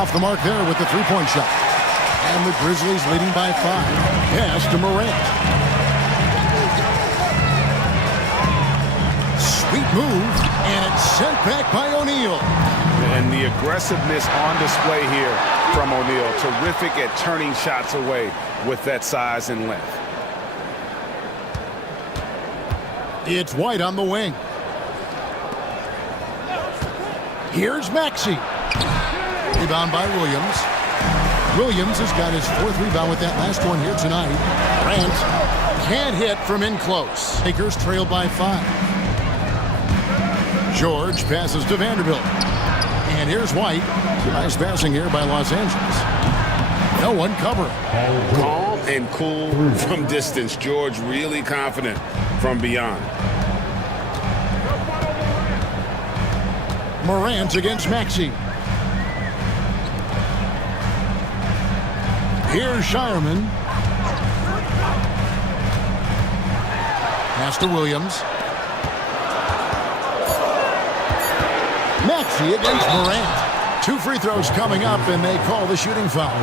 Off the mark there with the 3-point shot. And the Grizzlies leading by 5. Pass to Morant. Sweet move, and it's sent back by O'Neal. And the aggressiveness on display here from O'Neal. Terrific at turning shots away with that size and length. It's White on the wing. Here's Maxey. Rebound by Williams. Williams has got his 4th rebound with that last one here tonight. Grant can't hit from in close. Lakers trail by 5. George passes to Vanderbilt. And here's White. Nice passing here by Los Angeles. No one covering. Calm and cool from distance. George really confident from beyond. Morant against Maxey. Here's Shireman. Pass to Williams. Maxey against Morant. 2 free throws coming up, and they call the shooting foul.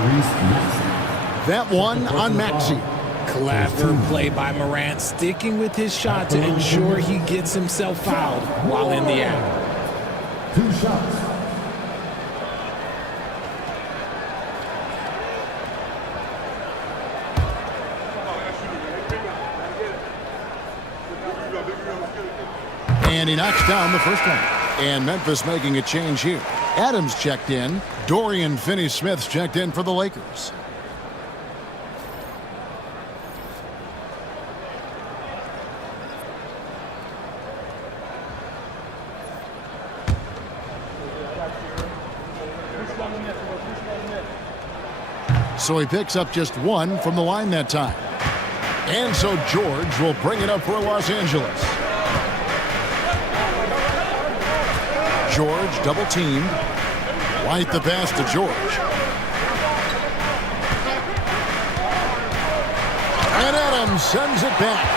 That one on Maxey. Clever play by Morant, sticking with his shot to ensure he gets himself fouled while in the act. 2 shots. And he knocks down the first one. And Memphis making a change here. Adams checked in. Dorian Finney-Smith's checked in for the Lakers. So he picks up just 1 from the line that time. And so George will bring it up for Los Angeles. George double teamed. White the pass to George. And Adams sends it back.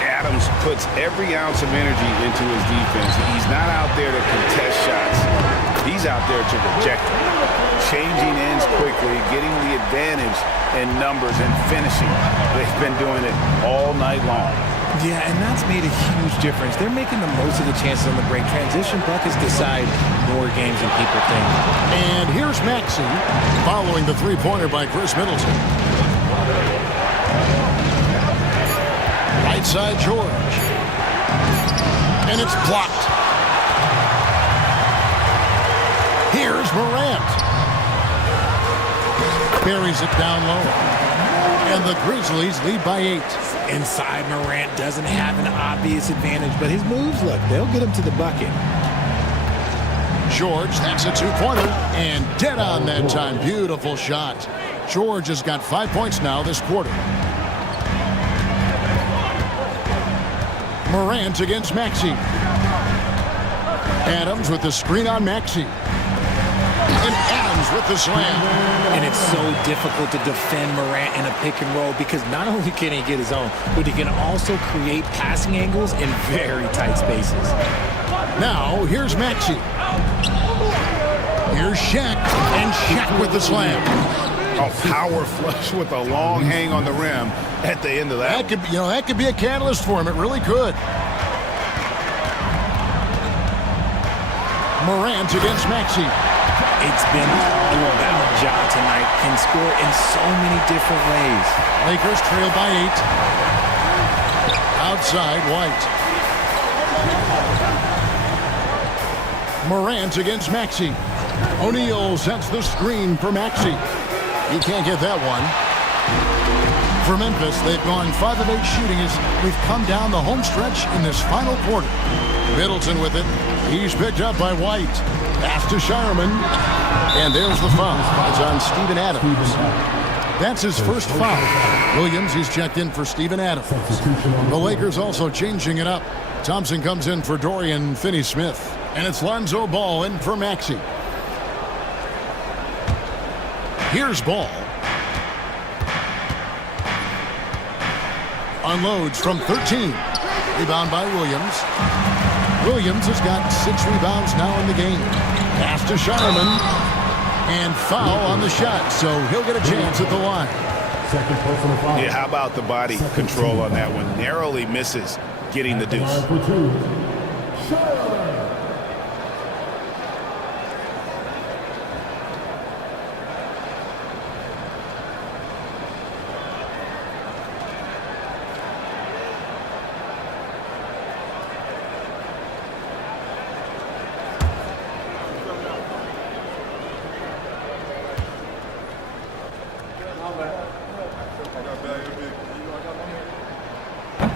Adams puts every ounce of energy into his defense. He's not out there to contest shots. He's out there to reject them. Changing ends quickly, getting the advantage in numbers and finishing. They've been doing it all night long. Yeah, and that's made a huge difference. They're making the most of the chances on the break. Transition buckets decide more games than people think. And here's Maxey following the three-pointer by Chris Middleton. Right side George. And it's blocked. Here's Morant. Buries it down low. And the Grizzlies lead by 8. Inside, Morant doesn't have an obvious advantage, but his moves, look, they'll get him to the bucket. George, that's a two-pointer, and dead on that time. Beautiful shot. George has got 5 points now this quarter. Morant against Maxey. Adams with the screen on Maxey. And Adams with the slam. And it's so difficult to defend Morant in a pick and roll because not only can he get his own, but he can also create passing angles in very tight spaces. Now, here's Maxey. Here's Shaq, and Shaq with the slam. A power flush with a long hang on the rim at the end of that. That could be a catalyst for him. It really could. Morant against Maxey. It's been all about Ja tonight. Can score in so many different ways. Lakers trail by 8. Outside, White. Morant against Maxey. O'Neal sets the screen for Maxey. He can't get that one. For Memphis, they've gone 5 of 8 shooting as we've come down the home stretch in this final quarter. Middleton with it. He's picked up by White. Pass to Shireman. And there's the foul. It's on Steven Adams. That's his first foul. Williams, he's checked in for Steven Adams. The Lakers also changing it up. Thompson comes in for Dorian Finney-Smith. And it's Lonzo Ball in for Maxey. Here's Ball. Unloads from 13. Rebound by Williams. Williams has got 6 rebounds now in the game. Pass to Shireman. And foul on the shot, so he'll get a chance at the line. Yeah, how about the body control on that one? Narrowly misses getting the deuce.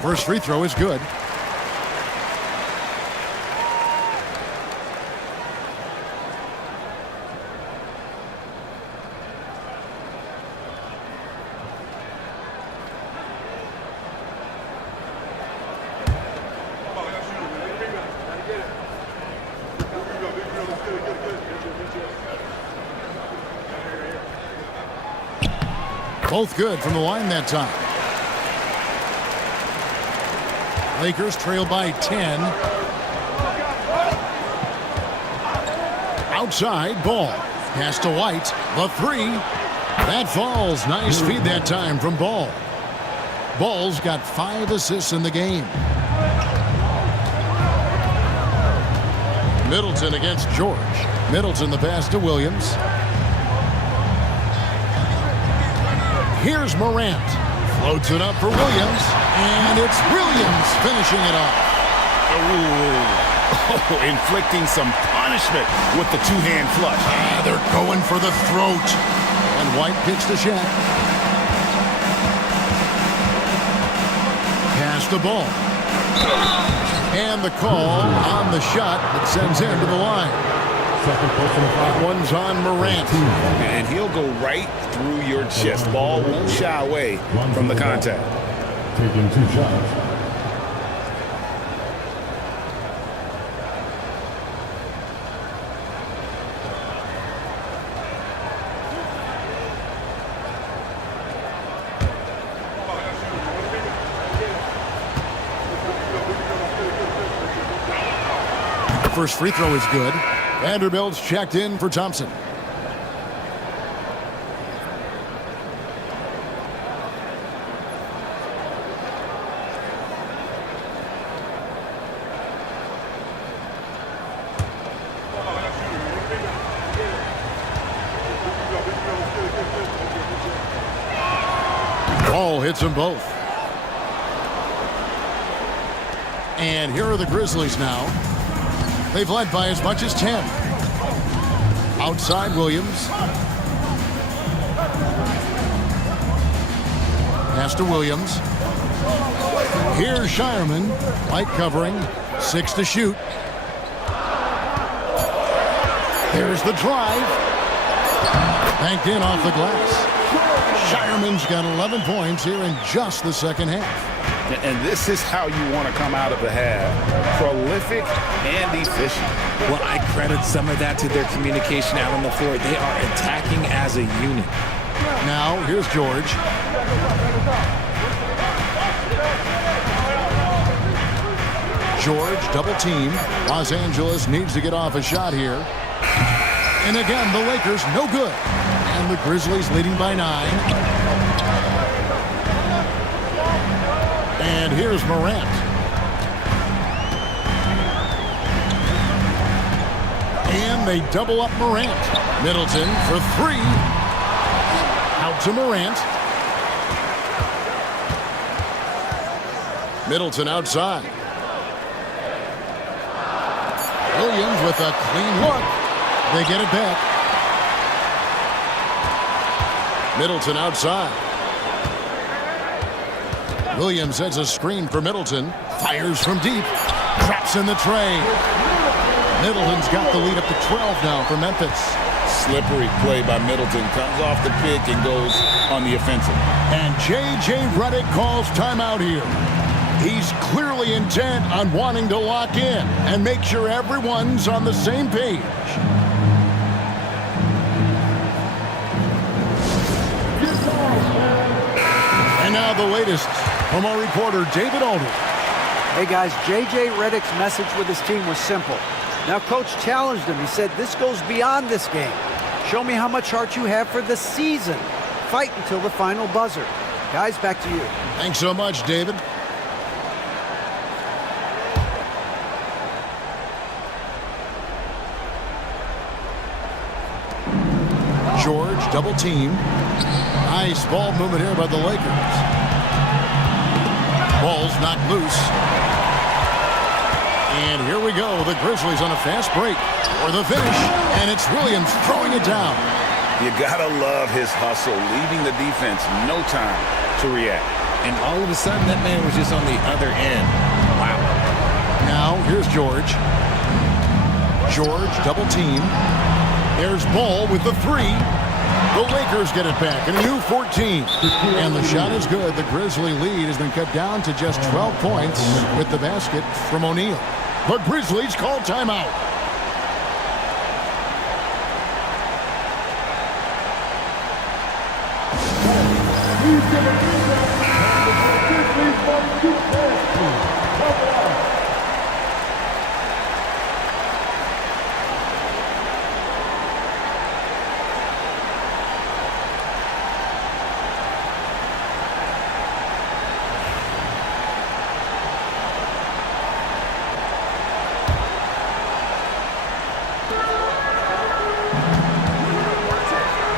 First free throw is good. Both good from the line that time. Lakers trail by 10. Outside, Ball. Pass to White. The 3. That falls. Nice feed that time from Ball. Ball's got 5 assists in the game. Middleton against George. Middleton the pass to Williams. Here's Morant. Floats it up for Williams. And it's Williams finishing it off. Oh, inflicting some punishment with the two-hand flush. They're going for the throat. And White kicks to Shaq. Pass the ball. And the call on the shot that sends him to the line. That one's on Morant. And he'll go right through your chest. Ball won't shy away from the contact. Taking 2 shots. First free throw is good. Vanderbilt's checked in for Thompson. Ball hits them both. And here are the Grizzlies now. They've led by as much as 10. Outside Williams. Pass to Williams. Here's Shireman. Light covering. 6 to shoot. There's the drive. Banked in off the glass. Shireman's got 11 points here in just the second half. And this is how you want to come out of the half. Prolific and efficient. Well, I credit some of that to their communication out on the floor. They are attacking as a unit. Now, here's George. George, double team. Los Angeles needs to get off a shot here. And again, the Lakers, no good. And the Grizzlies leading by 9. And here's Morant. And they double up Morant. Middleton for 3. Out to Morant. Middleton outside. Williams with a clean look. They get it back. Middleton outside. Williams sets a screen for Middleton. Fires from deep. Traps in the tray. Middleton's got the lead up to 12 now for Memphis. Slippery play by Middleton. Comes off the pick and goes on the offensive. And J.J. Redick calls timeout here. He's clearly intent on wanting to lock in and make sure everyone's on the same page. And now the latest from our reporter, David Aldridge. Hey, guys, J.J. Redick's message with his team was simple. Now, Coach challenged him. He said, this goes beyond this game. Show me how much heart you have for the season. Fight until the final buzzer. Guys, back to you. Thanks so much, David. George, double team. Nice ball movement here by the Lakers. Ball's knocked loose. And here we go. The Grizzlies on a fast break for the finish. And it's Williams throwing it down. You gotta love his hustle, leaving the defense no time to react. And all of a sudden, that man was just on the other end. Wow. Now, here's George. George, double team. There's Ball with the 3. The Lakers get it back in a new 14. And the shot is good. The Grizzly lead has been cut down to just 12 points with the basket from O'Neal. The Grizzlies call timeout.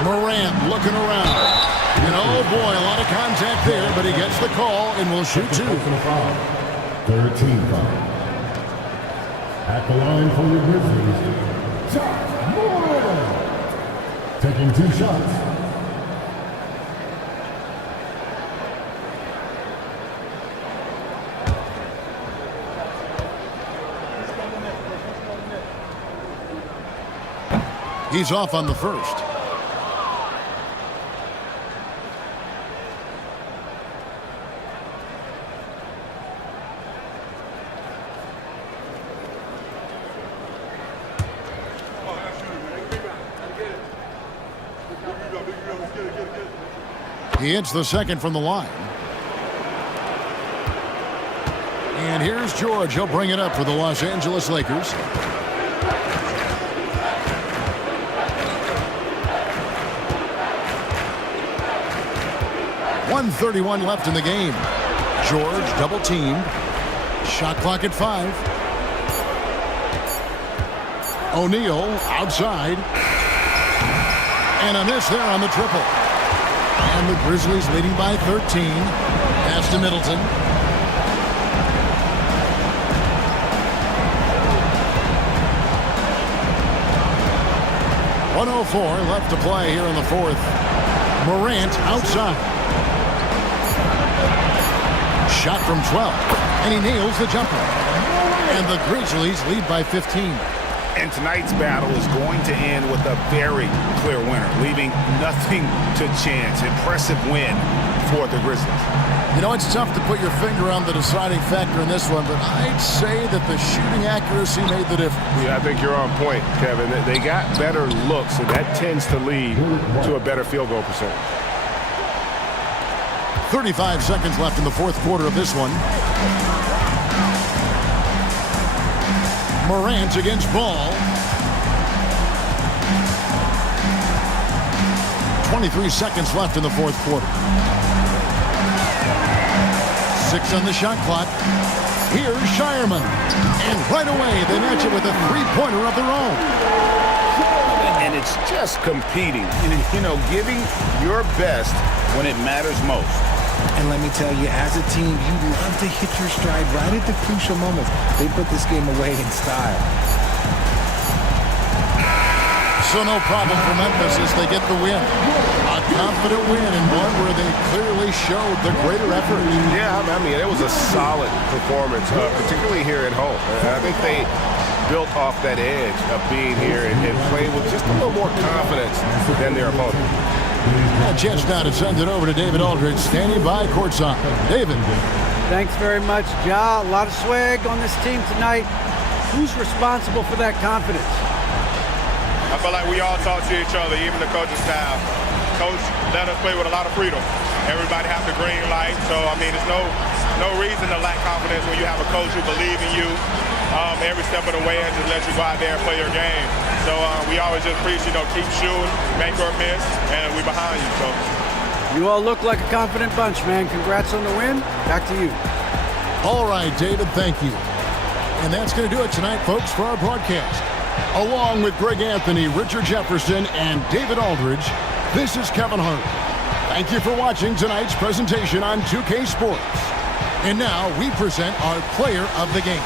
Morant looking around. And oh boy, a lot of contact there, but he gets the call and will shoot 2. 13 foul. At the line for the Grizzlies, Josh Morant. Taking 2 shots. He's off on the first. He hits the second from the line. And here's George. He'll bring it up for the Los Angeles Lakers. .131 left in the game. George double teamed. Shot clock at 5. O'Neal outside. And a miss there on the triple. And the Grizzlies leading by 13. Pass to Middleton. .104 left to play here in the fourth. Morant outside. Shot from 12. And he nails the jumper. And the Grizzlies lead by 15. And tonight's battle is going to end with a very clear winner, leaving nothing to chance. Impressive win for the Grizzlies. You know, it's tough to put your finger on the deciding factor in this one, but I'd say that the shooting accuracy made the difference. Yeah, I think you're on point, Kevin. They got better looks, and that tends to lead to a better field goal percentage. 35 seconds left in the fourth quarter of this one. Morant against Ball. 23 seconds left in the fourth quarter. 6 on the shot clock. Here's Shireman. And right away, they match it with a three-pointer of their own. And it's just competing, you know, giving your best when it matters most. And let me tell you, as a team, you love to hit your stride right at the crucial moments. They put this game away in style. So no problem for Memphis as they get the win. A confident win and one where they clearly showed the greater effort. Yeah, I mean, it was a solid performance, particularly here at home. I think they built off that edge of being here and playing with just a little more confidence than their opponent. A chance now to send it over to David Aldridge, standing by courtside. David. Thanks very much, Ja. A lot of swag on this team tonight. Who's responsible for that confidence? I feel like we all talk to each other, even the coaching staff. Coach let us play with a lot of freedom. Everybody has the green light, so I mean, there's no reason to lack confidence when you have a coach who believes in you every step of the way and just let you go out there and play your game. So we always just preach, you know, keep shooting, make or miss, and we behind you. So you all look like a confident bunch, man. Congrats on the win. Back to you. All right, David, thank you. And that's going to do it tonight, folks, for our broadcast. Along with Greg Anthony, Richard Jefferson, and David Aldridge, this is Kevin Hart. Thank you for watching tonight's presentation on 2K Sports. And now we present our player of the game.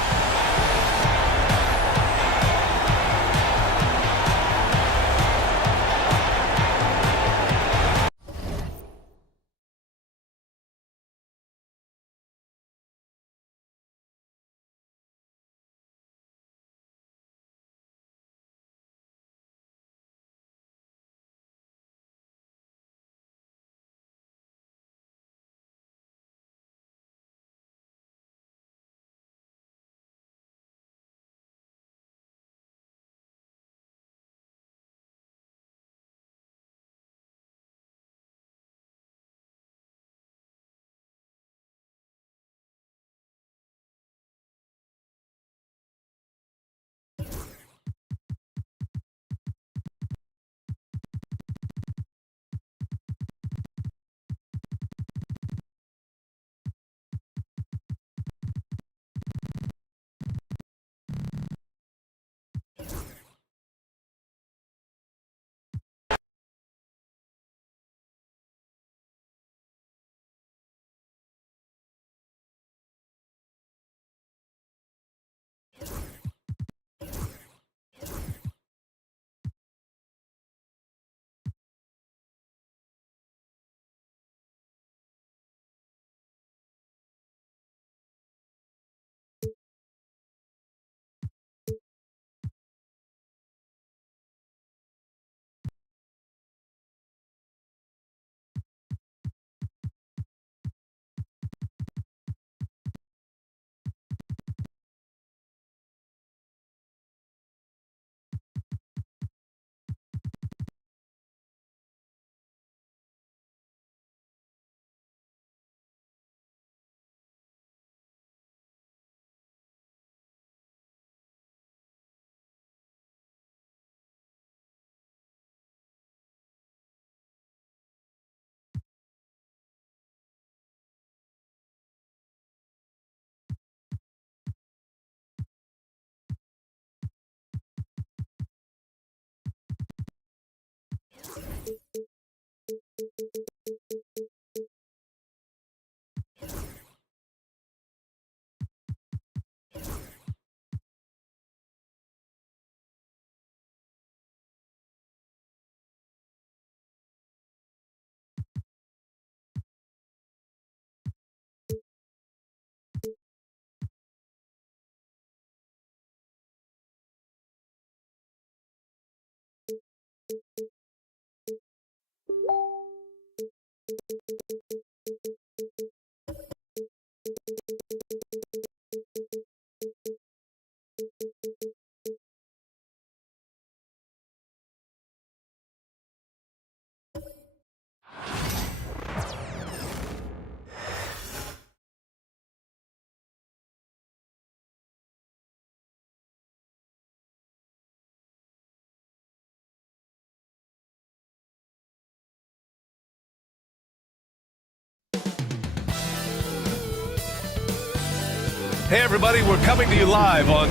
Hey, everybody, we're coming to you live on...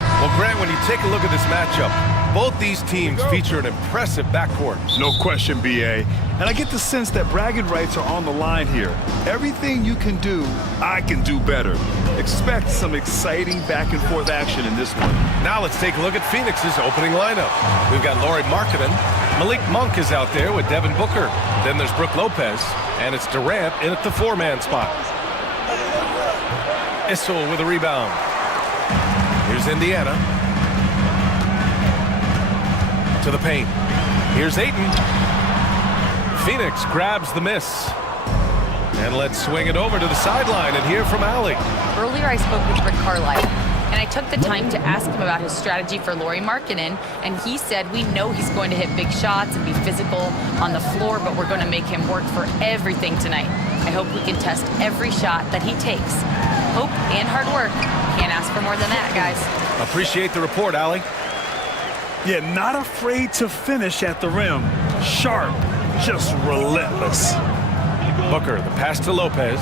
Well, Grant, when you take a look at this matchup, both these teams feature an impressive backcourt. No question, BA. And I get the sense that bragging rights are on the line here. Everything you can do, I can do better. Expect some exciting back-and-forth action in this one. Now let's take a look at Phoenix's opening lineup. We've got Lauri Markkanen. Malik Monk is out there with Devin Booker. Then there's Brook Lopez, and it's Durant in at the four-man spot. Issel with a rebound. Here's Indiana. To the paint. Here's Ayton. Phoenix grabs the miss. And let's swing it over to the sideline and hear from Allie. Earlier I spoke with Rick Carlisle, and I took the time to ask him about his strategy for Lauri Markkanen, and he said, we know he's going to hit big shots and be physical on the floor, but we're going to make him work for everything tonight. I hope we can test every shot that he takes. Hope and hard work. Can't ask for more than that, guys. Appreciate the report, Allie. Yeah, not afraid to finish at the rim. Sharp, just relentless. Booker, the pass to Lopez.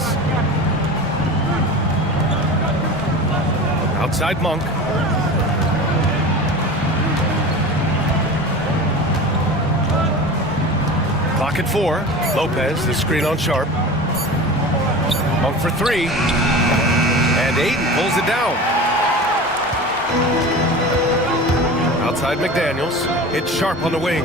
Outside Monk. Clock at 4. Lopez, the screen on Sharp. Monk for 3. And Ayton pulls it down. Outside McDaniels. It's Sharp on the wing.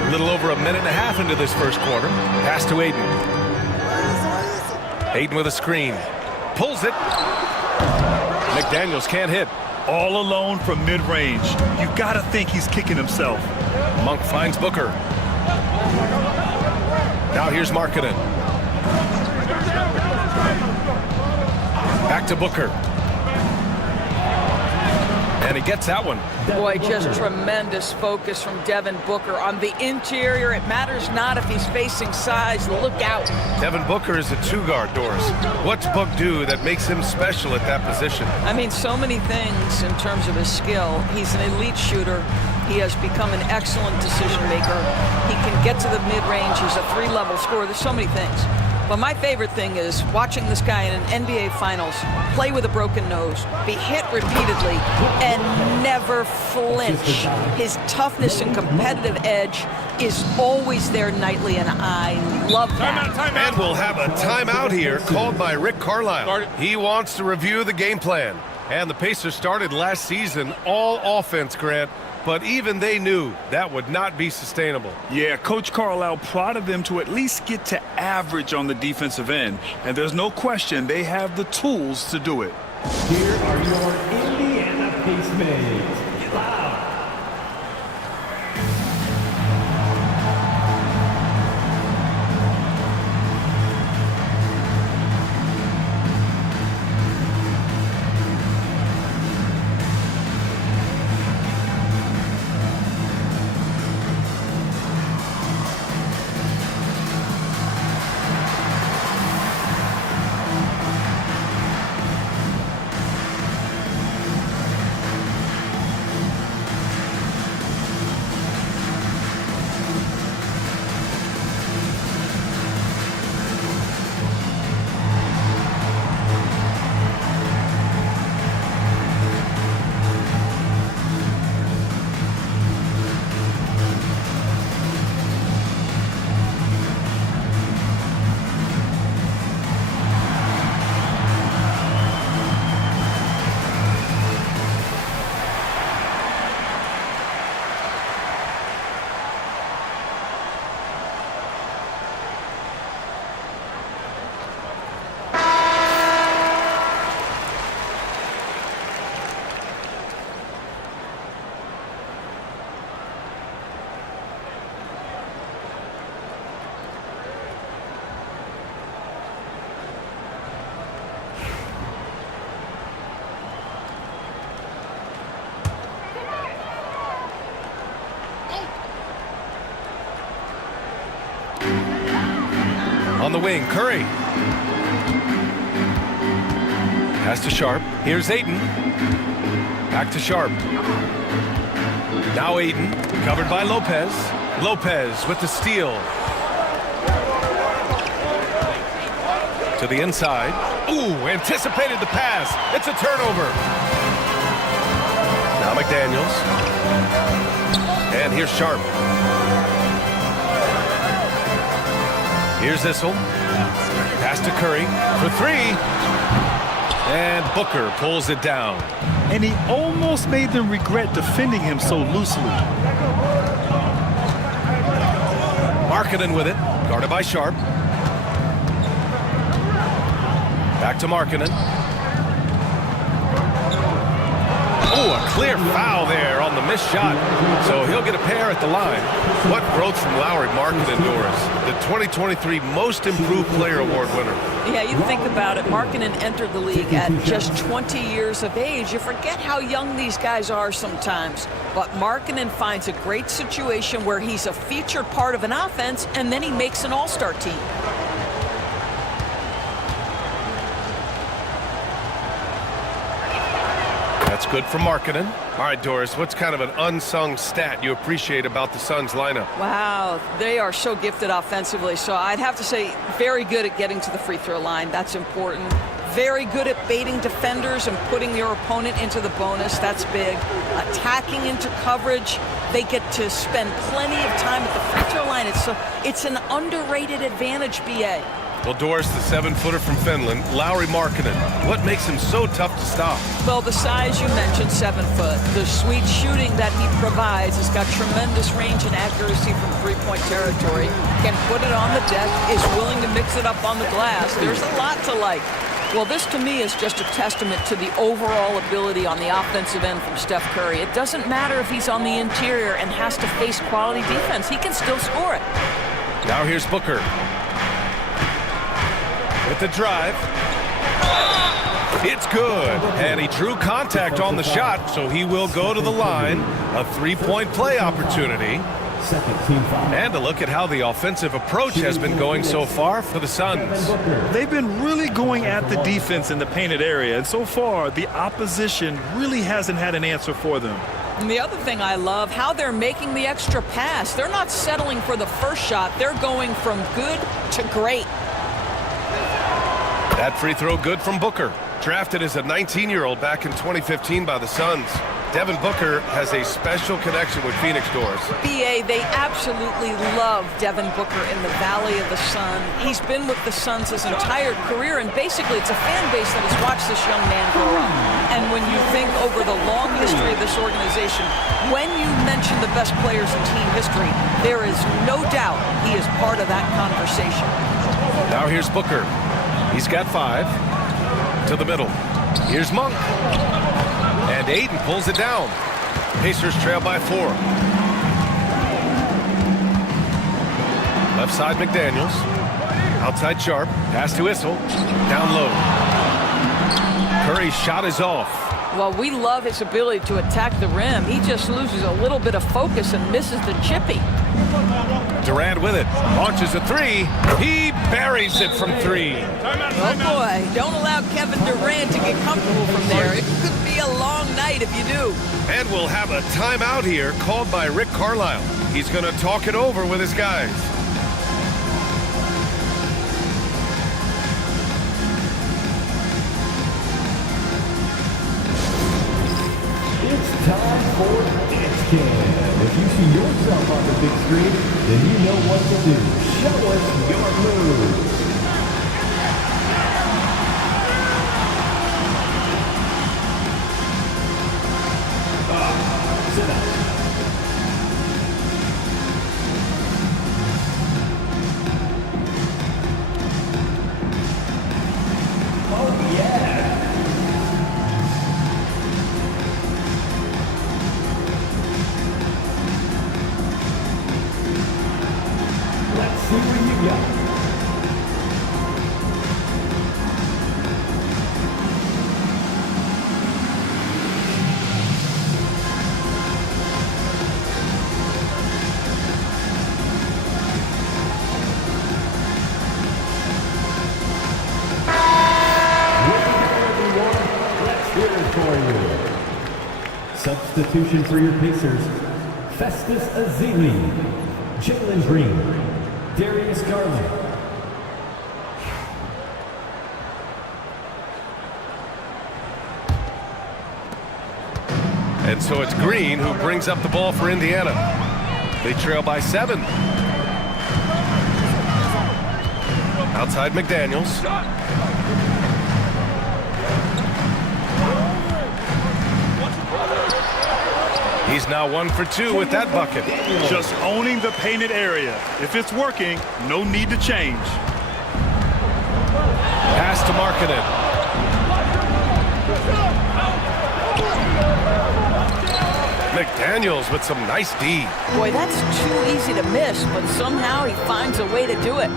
A little over a minute and a half into this first quarter. Pass to Ayton. Ayton with a screen. Pulls it. McDaniels can't hit. All alone from mid-range. You've got to think he's kicking himself. Monk finds Booker. Now here's Markkanen. Back to Booker. And he gets that one. Boy, just tremendous focus from Devin Booker on the interior. It matters not if he's facing size. Look out. Devin Booker is a two-guard, Doris. What's Book do that makes him special at that position? I mean, so many things in terms of his skill. He's an elite shooter. He has become an excellent decision maker. He can get to the mid-range. He's a three-level scorer. There's so many things. But my favorite thing is watching this guy in an NBA Finals play with a broken nose, be hit repeatedly, and never flinch. His toughness and competitive edge is always there nightly, and I love that. Timeout. And we'll have a timeout here called by Rick Carlisle. He wants to review the game plan. And the Pacers started last season all offense, Grant. But even they knew that would not be sustainable. Yeah, Coach Carlisle prodded them to at least get to average on the defensive end. And there's no question they have the tools to do it. Here are your Indiana Pacemates. Get loud. On the wing, Curry. Pass to Sharp. Here's Ayton. Back to Sharp. Now Ayton, covered by Lopez. Lopez with the steal. To the inside. Ooh, anticipated the pass. It's a turnover. Now McDaniels. And here's Sharp. Here's Issel. Pass to Curry for three. And Booker pulls it down. And he almost made them regret defending him so loosely. Markkanen with it, guarded by Sharp. Back to Markkanen. Oh, a clear foul there on the missed shot. So he'll get a pair at the line. What growth from Lauri Markkanen, Doris? The 2023 Most Improved Player Award winner. Yeah, you think about it. Markkanen entered the league at just 20 years of age. You forget how young these guys are sometimes. But Markkanen finds a great situation where he's a featured part of an offense, and then he makes an all-star team. That's good for Markkanen. All right, Doris, what's kind of an unsung stat you appreciate about the Suns lineup? Wow, they are so gifted offensively. So I'd have to say very good at getting to the free throw line. That's important. Very good at baiting defenders and putting your opponent into the bonus. That's big. Attacking into coverage. They get to spend plenty of time at the free throw line. It's an underrated advantage, BA. Well, Doris, the 7-footer from Finland, Lauri Markkanen. What makes him so tough to stop? Well, the size you mentioned, 7 foot. The sweet shooting that he provides has got tremendous range and accuracy from three-point territory. Can put it on the deck, is willing to mix it up on the glass. There's a lot to like. Well, this to me is just a testament to the overall ability on the offensive end from Steph Curry. It doesn't matter if he's on the interior and has to face quality defense. He can still score it. Now here's Booker. With the drive. It's good. And he drew contact on the shot, so he will go to the line. A three-point play opportunity. And a look at how the offensive approach has been going so far for the Suns. They've been really going at the defense in the painted area, and so far the opposition really hasn't had an answer for them. And the other thing I love, how they're making the extra pass. They're not settling for the first shot. They're going from good to great. That free throw good from Booker. Drafted as a 19-year-old back in 2015 by the Suns. Devin Booker has a special connection with Phoenix, Doris. BA, they absolutely love Devin Booker in the Valley of the Sun. He's been with the Suns his entire career, and basically it's a fan base that has watched this young man grow up. And when you think over the long history of this organization, when you mention the best players in team history, there is no doubt he is part of that conversation. Now here's Booker. He's got 5. To the middle. Here's Monk. And Ayton pulls it down. Pacers trail by 4. Left side McDaniels. Outside Sharp. Pass to Issel. Down low. Curry's shot is off. Well, we love his ability to attack the rim. He just loses a little bit of focus and misses the chippy. Durant with it. Launches a 3. He buries it from 3. Oh, boy. Don't allow Kevin Durant to get comfortable from there. It could be a long night if you do. And we'll have a timeout here called by Rick Carlisle. He's going to talk it over with his guys. It's time for Dance Cam. If you see yourself on the big screen, then you know what to do. Show us your moves. Sit down. Oh, yeah. See what you got. substitution for your Pacers, Festus Ezeli, Jalen Green, Darius Garland. And so it's Green who brings up the ball for Indiana. They trail by 7. Outside McDaniels. He's now 1 for 2 with that bucket. Just owning the painted area. If it's working, no need to change. Pass to Markkanen. McDaniels with some nice D. Boy, that's too easy to miss, but somehow he finds a way to do it.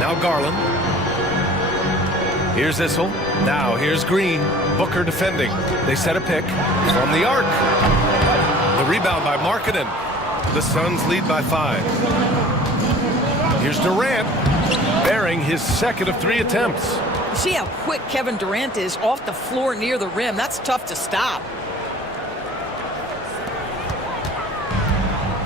Now Garland. Here's Issel. Now here's Green. Booker defending. They set a pick from the arc. The rebound by Markkanen. The Suns lead by 5. Here's Durant, bearing his second of 3 attempts. You see how quick Kevin Durant is off the floor near the rim. That's tough to stop.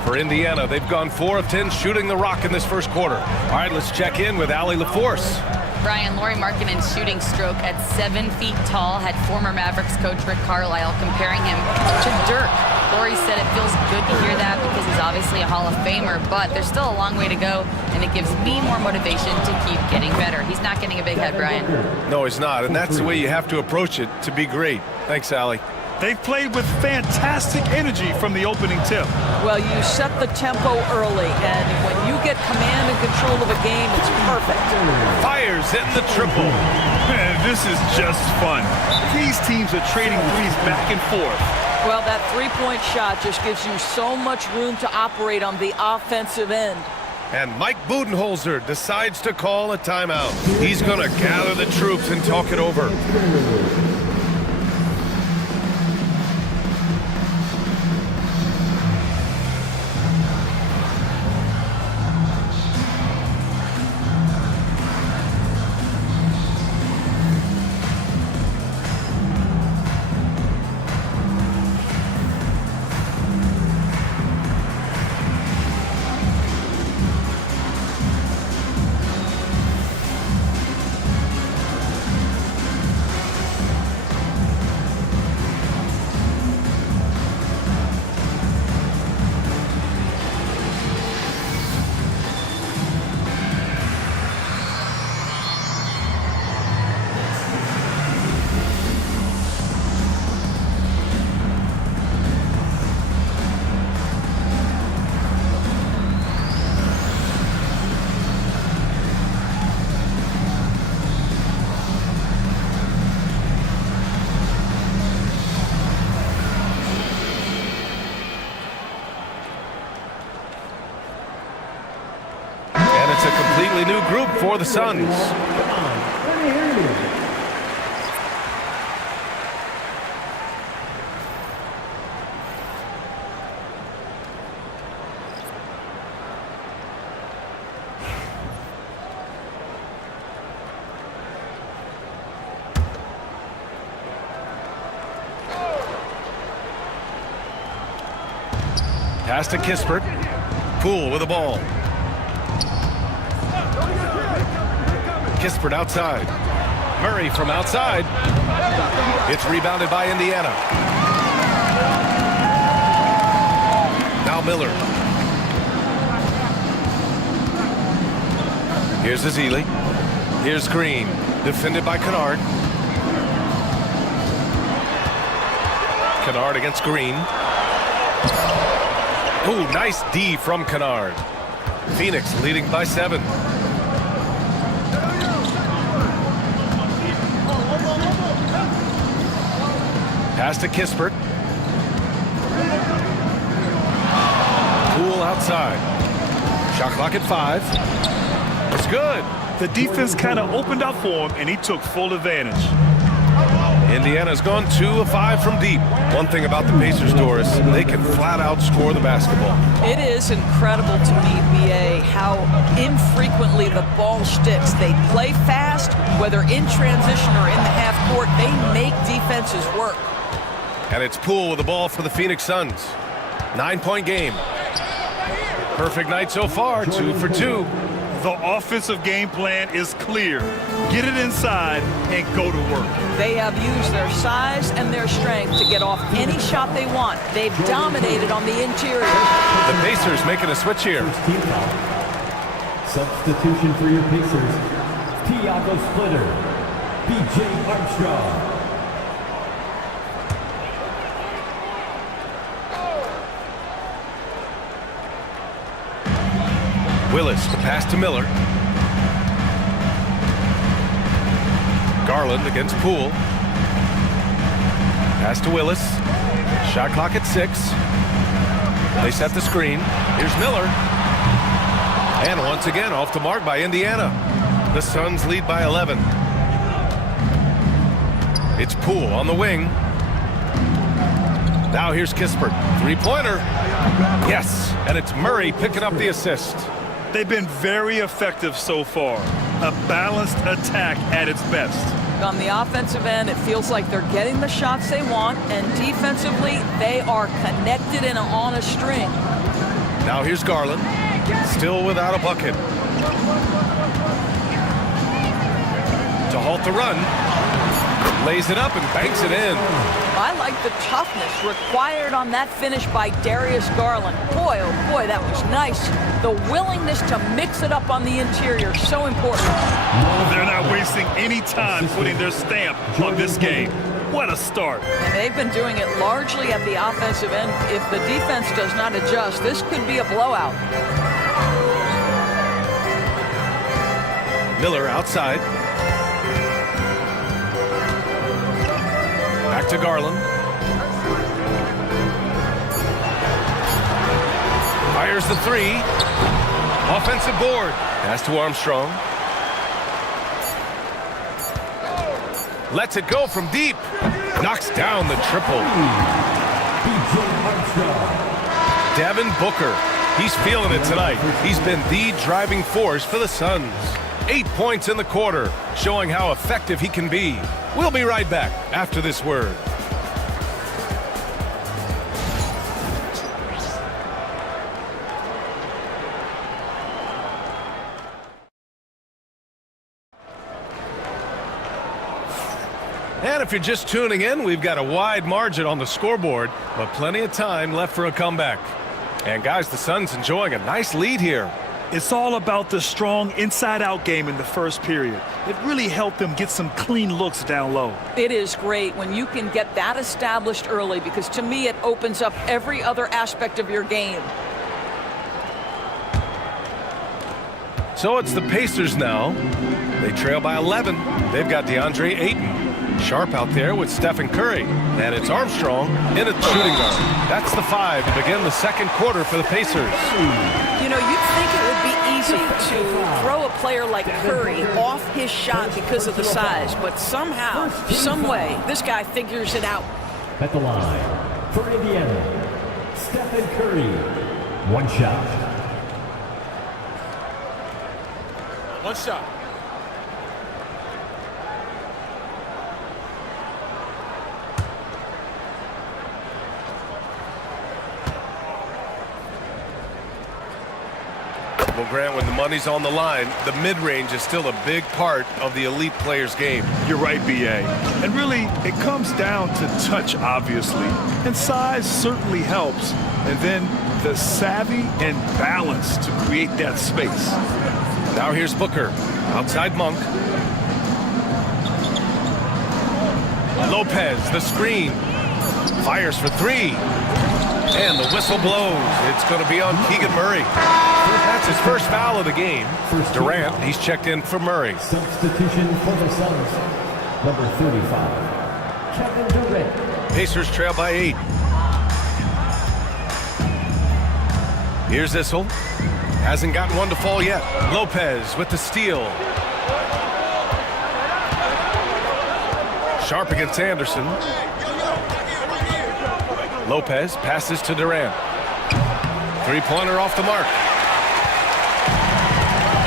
For Indiana, they've gone 4 of 10 shooting the rock in this first quarter. All right, let's check in with Allie LaForce. Brian, Lauri Markkanen's shooting stroke at 7 feet tall had former Mavericks coach Rick Carlisle comparing him to Dirk. Lauri said it feels good to hear that because he's obviously a Hall of Famer, but there's still a long way to go, and it gives me more motivation to keep getting better. He's not getting a big head, Brian. No, he's not, and that's the way you have to approach it to be great. Thanks, Allie. They've played with fantastic energy from the opening tip. Well, you set the tempo early, and when you get command and control of a game, it's perfect. Fires in the triple. Man, this is just fun. These teams are trading threes back and forth. Well, that three-point shot just gives you so much room to operate on the offensive end. And Mike Budenholzer decides to call a timeout. He's going to gather the troops and talk it over. It's a completely new group for the Suns. Pass to Kispert. Poole with the ball. Kispert outside. Murray from outside. It's rebounded by Indiana. Now Miller. Here's Ezeli. Here's Green. Defended by Kennard. Kennard against Green. Ooh, nice D from Kennard. Phoenix leading by 7. Pass to Kispert. Poole outside. Shot clock at 5. It's good. The defense kind of opened up for him, and he took full advantage. Indiana's gone 2 of 5 from deep. One thing about the Pacers, Doris, they can flat out score the basketball. It is incredible to me, BA, how infrequently the ball sticks. They play fast, whether in transition or in the half court. They make defenses work. And it's Poole with the ball for the Phoenix Suns. 9-point game. Perfect night so far, 2 for 2. The offensive game plan is clear. Get it inside and go to work. They have used their size and their strength to get off any shot they want. They've dominated on the interior. The Pacers making a switch here. Substitution for your Pacers. Tiago Splitter. B.J. Armstrong. Willis, the pass to Miller. Garland against Poole. Pass to Willis. Shot clock at 6. They set the screen. Here's Miller. And once again, off the mark by Indiana. The Suns lead by 11. It's Poole on the wing. Now here's Kispert. Three-pointer. Yes, and it's Murray picking up the assist. They've been very effective so far. A balanced attack at its best. On the offensive end, it feels like they're getting the shots they want, and defensively, they are connected and on a string. Now here's Garland, still without a bucket. To halt the run, lays it up and banks it in. I like the toughness required on that finish by Darius Garland. Boy, oh boy, that was nice. The willingness to mix it up on the interior, so important. They're not wasting any time putting their stamp on this game. What a start. And they've been doing it largely at the offensive end. If the defense does not adjust, this could be a blowout. Miller outside. Back to Garland. Fires the 3. Offensive board. Pass to Armstrong. Lets it go from deep. Knocks down the triple. Devin Booker. He's feeling it tonight. He's been the driving force for the Suns. 8 points in the quarter, showing how effective he can be. We'll be right back after this word. And if you're just tuning in, we've got a wide margin on the scoreboard, but plenty of time left for a comeback. And guys, the Suns enjoying a nice lead here. It's all about the strong inside-out game in the first period. It really helped them get some clean looks down low. It is great when you can get that established early, because to me it opens up every other aspect of your game. So it's the Pacers now. They trail by 11. They've got DeAndre Ayton. Sharp out there with Stephen Curry. And it's Armstrong in at shooting guard. That's the 5 to begin the second quarter for the Pacers. You know, you'd think it would be easy to throw a player like Curry off his shot because of the size, but somehow, some way, this guy figures it out. At the line for Indiana, Stephen Curry. One shot. One shot. Well, Grant, when the money's on the line, the mid-range is still a big part of the elite player's game. You're right, B.A. And really, it comes down to touch, obviously. And size certainly helps. And then the savvy and balance to create that space. Now here's Booker. Outside Monk. Lopez, the screen. Fires for 3. And the whistle blows. It's going to be on Keegan Murray. That's his first foul of the game. Durant, he's checked in for Murray. Substitution for the Suns, number 35, Kevin Durant. Pacers trail by 8. Here's Issel. Hasn't gotten one to fall yet. Lopez with the steal. Sharp against Anderson. Lopez passes to Durant. Three-pointer off the mark.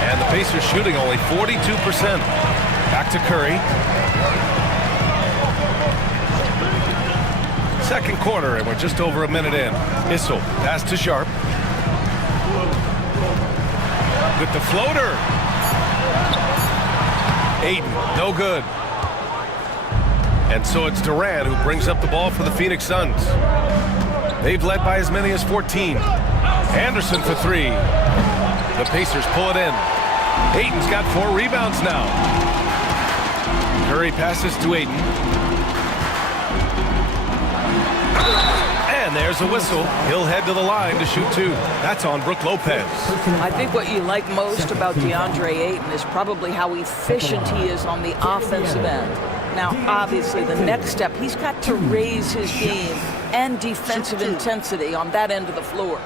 And the Pacers shooting only 42%. Back to Curry. Second quarter, and we're just over a minute in. Issel, pass to Sharp. With the floater. Ayton, no good. And so it's Durant who brings up the ball for the Phoenix Suns. They've led by as many as 14. Anderson for three. The Pacers pull it in. Ayton's got 4 rebounds now. Curry passes to Ayton. And there's a whistle. He'll head to the line to shoot 2. That's on Brook Lopez. I think what you like most about DeAndre Ayton is probably how efficient he is on the offensive end. Now, obviously, the next step, he's got to raise his game and defensive intensity on that end of the floor.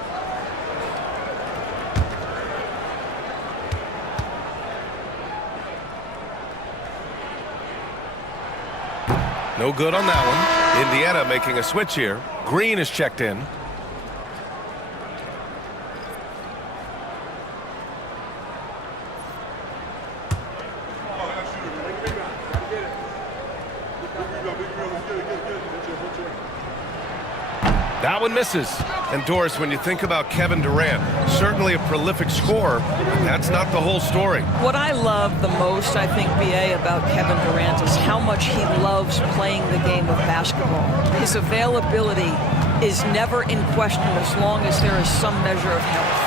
No good on that one. Indiana making a switch here. Green is checked in. That one misses. And Doris, when you think about Kevin Durant, certainly a prolific scorer, but that's not the whole story. What I love the most, I think, BA, about Kevin Durant is how much he loves playing the game of basketball. His availability is never in question as long as there is some measure of health.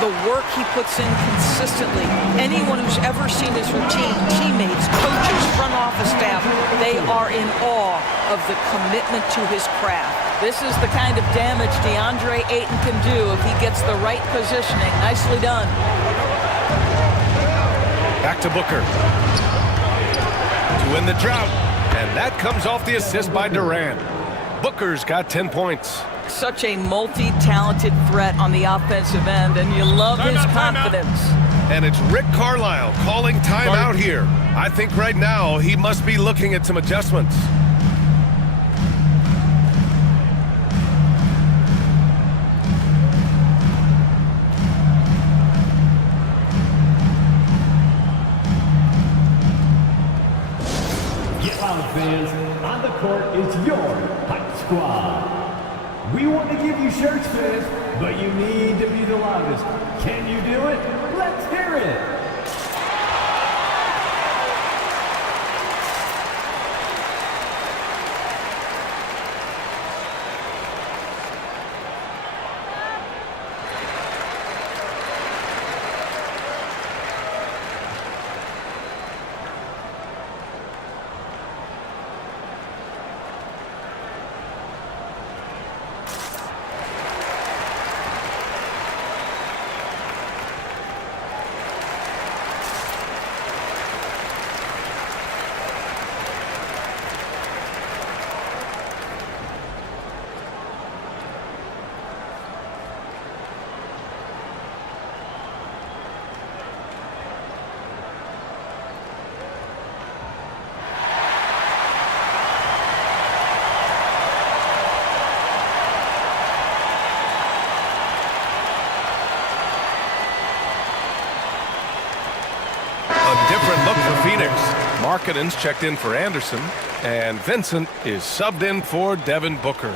The work he puts in consistently. Anyone who's ever seen his routine, teammates, coaches, front office staff, they are in awe of the commitment to his craft. This is the kind of damage DeAndre Ayton can do if he gets the right positioning. Nicely done. Back to Booker. To win the drought. And that comes off the assist by Durant. Booker's got 10 points. Such a multi-talented threat on the offensive end, and you love his confidence. And it's Rick Carlisle calling timeout here. I think right now he must be looking at some adjustments. Get loud, fans. On the court is your Hype Squad. We want to give you shirts, fans, but you need to be the loudest. Can you do it? Let's hear it. Different look for Phoenix. Markkanen's checked in for Anderson, and Vincent is subbed in for Devin Booker.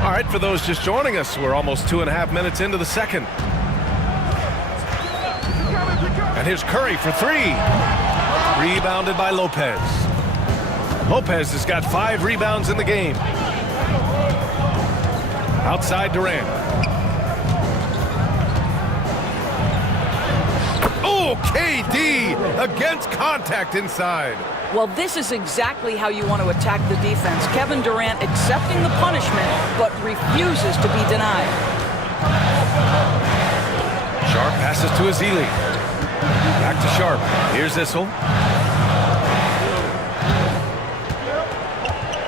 All right, for those just joining us, we're almost 2.5 minutes into the second. And here's Curry for three. Rebounded by Lopez. Lopez has got 5 rebounds in the game. Outside Durant. Oh, KD against contact inside. Well, this is exactly how you want to attack the defense. Kevin Durant accepting the punishment, but refuses to be denied. Sharp passes to Ezeli. Back to Sharp. Here's Issel.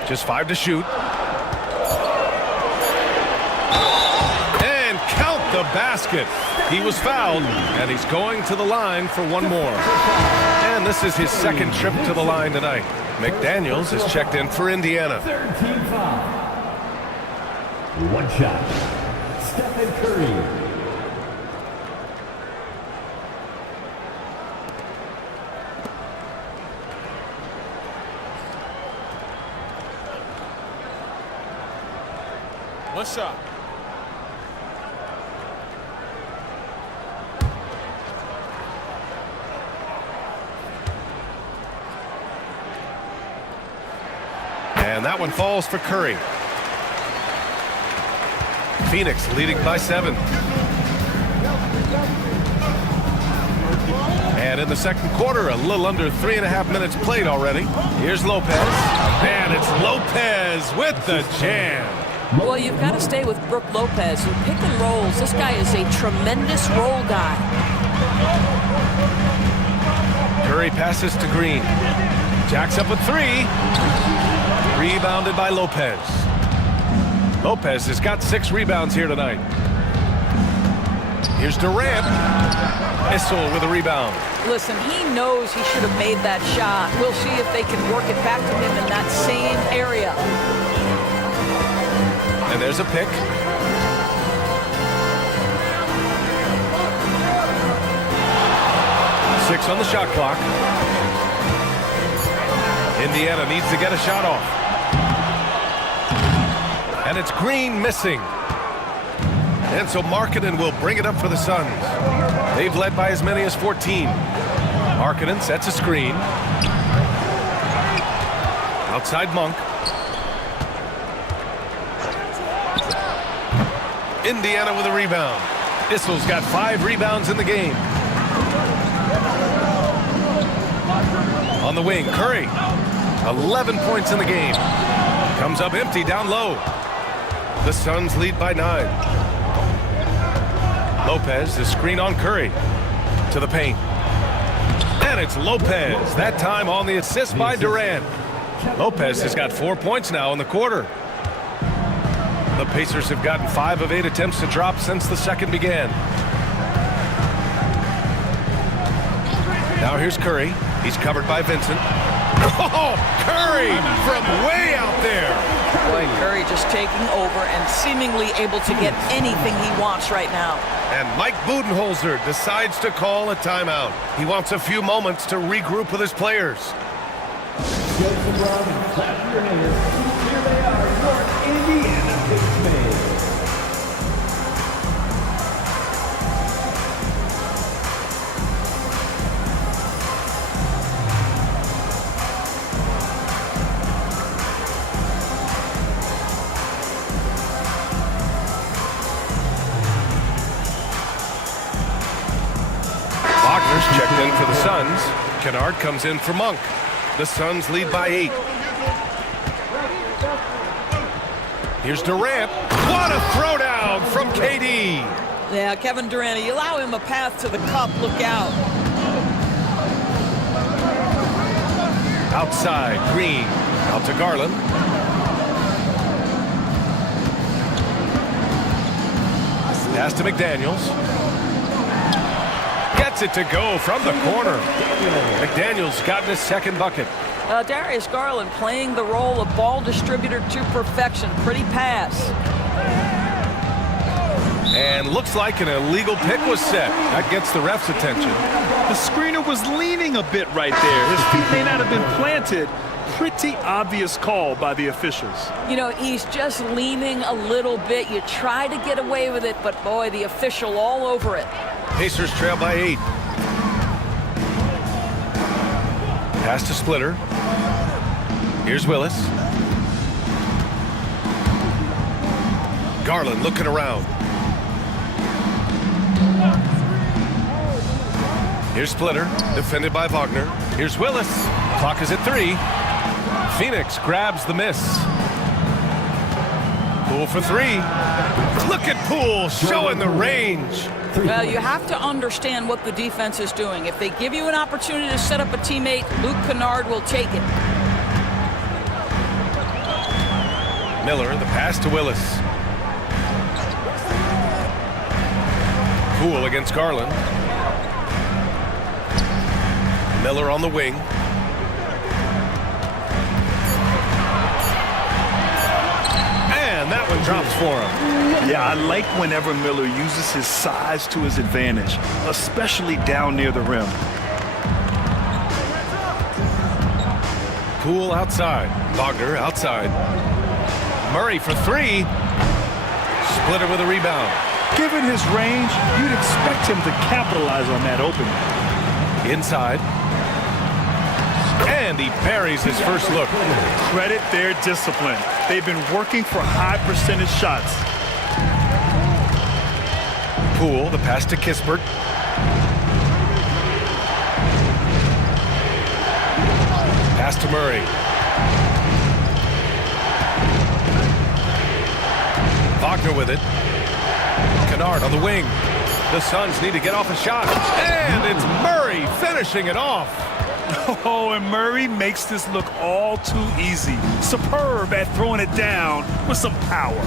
Just 5 to shoot. And count the basket. He was fouled, and he's going to the line for one more. And this is his second trip to the line tonight. McDaniels is checked in for Indiana. Third team foul. One shot. Stephen Curry. One shot. And that one falls for Curry. Phoenix leading by 7. And in the second quarter, a little under 3.5 minutes played already. Here's Lopez. And it's Lopez with the jam. Well, you've got to stay with Brook Lopez. In pick and rolls, this guy is a tremendous roll guy. Curry passes to Green. Jacks up a 3. Rebounded by Lopez. Lopez has got 6 rebounds here tonight. Here's Durant. Issel with a rebound. Listen, he knows he should have made that shot. We'll see if they can work it back to him in that same area. And there's a pick. Six on the shot clock. Indiana needs to get a shot off. And it's Green missing. And so Markkanen will bring it up for the Suns. They've led by as many as 14. Markkanen sets a screen. Outside Monk. Indiana with a rebound. Issel's got 5 rebounds in the game. On the wing, Curry. 11 points in the game. Comes up empty down low. The Suns lead by 9. Lopez, the screen on Curry. To the paint. And it's Lopez. That time on the assist by Durant. Lopez has got 4 points now in the quarter. The Pacers have gotten 5 of 8 attempts to drop since the second began. Now here's Curry. He's covered by Vincent. Oh, Curry from way out there. Boy, Curry just taking over and seemingly able to get anything he wants right now. And Mike Budenholzer decides to call a timeout. He wants a few moments to regroup with his players. Joseph Brown and clap your hands. Here they are, North Indiana Pacers. Wagner's checked in for the Suns. Kennard comes in for Monk. The Suns lead by 8. Here's Durant. What a throwdown from KD. Yeah, Kevin Durant, you allow him a path to the cup, look out. Outside, Green. Out to Garland. Pass to McDaniels. Gets it to go from the corner. McDaniels gotten his second bucket. Darius Garland playing the role of ball distributor to perfection. Pretty pass. And looks like an illegal pick was set. That gets the ref's attention. The screener was leaning a bit right there. His feet may not have been planted. Pretty obvious call by the officials. You know, he's just leaning a little bit. You try to get away with it, but boy, the official all over it. Pacers trail by 8. Pass to Splitter. Here's Willis. Garland looking around. Here's Splitter, defended by Wagner. Here's Willis. Clock is at 3. Phoenix grabs the miss. Poole for three. Look at Poole showing the range. Well, you have to understand what the defense is doing. If they give you an opportunity to set up a teammate, Luke Kennard will take it. Miller, the pass to Willis. Poole against Garland. Miller on the wing. And that one drops for him. Yeah, I like whenever Miller uses his size to his advantage, especially down near the rim. Poole outside. Wagner outside. Murray for three. Splitter with a rebound. Given his range, you'd expect him to capitalize on that opening. Inside. And he buries his first look. Credit their discipline. They've been working for high percentage shots. Poole, the pass to Kispert. Pass to Murray. Wagner with it. Kennard on the wing. The Suns need to get off a shot. And it's Murray finishing it off. Oh, and Murray makes this look all too easy. Superb at throwing it down with some power.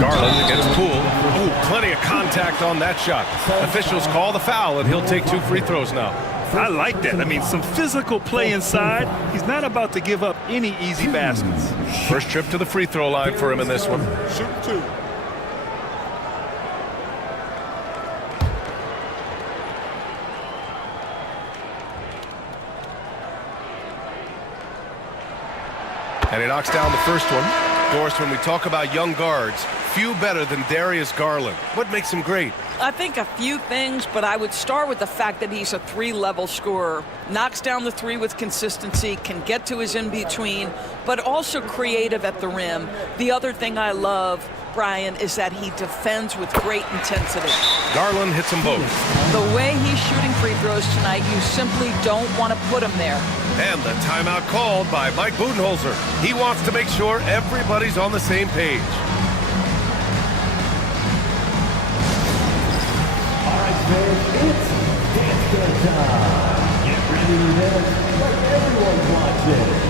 Garland against Poole. Oh, plenty of contact on that shot. Officials call the foul, and he'll take 2 free throws now. I like that. I mean, some physical play inside. He's not about to give up any easy baskets. First trip to the free throw line for him in this one. Shoot 2. And he knocks down the first one. Doris, when we talk about young guards, few better than Darius Garland. What makes him great? I think a few things, but I would start with the fact that he's a 3-level scorer. Knocks down the 3 with consistency, can get to his in-between, but also creative at the rim. The other thing I love, Brian, is that he defends with great intensity. Garland hits them both. The way he's shooting free throws tonight, you simply don't want to put him there. And the timeout called by Mike Budenholzer. He wants to make sure everybody's on the same page. All right, fans, it's dance time. Get ready to dance like everyone's watching.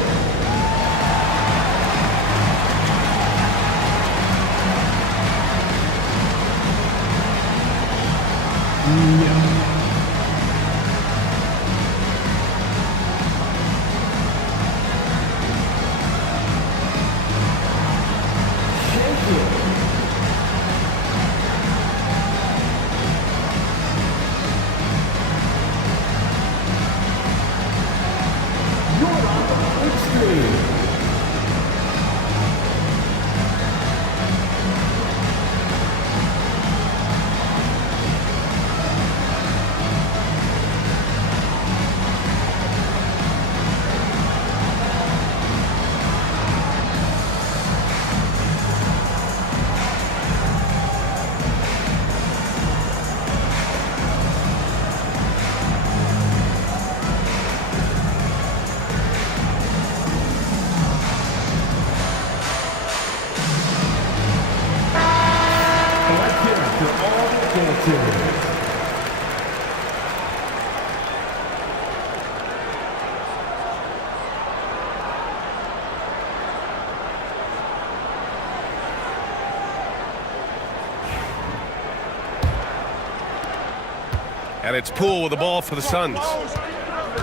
And it's Poole with the ball for the Suns.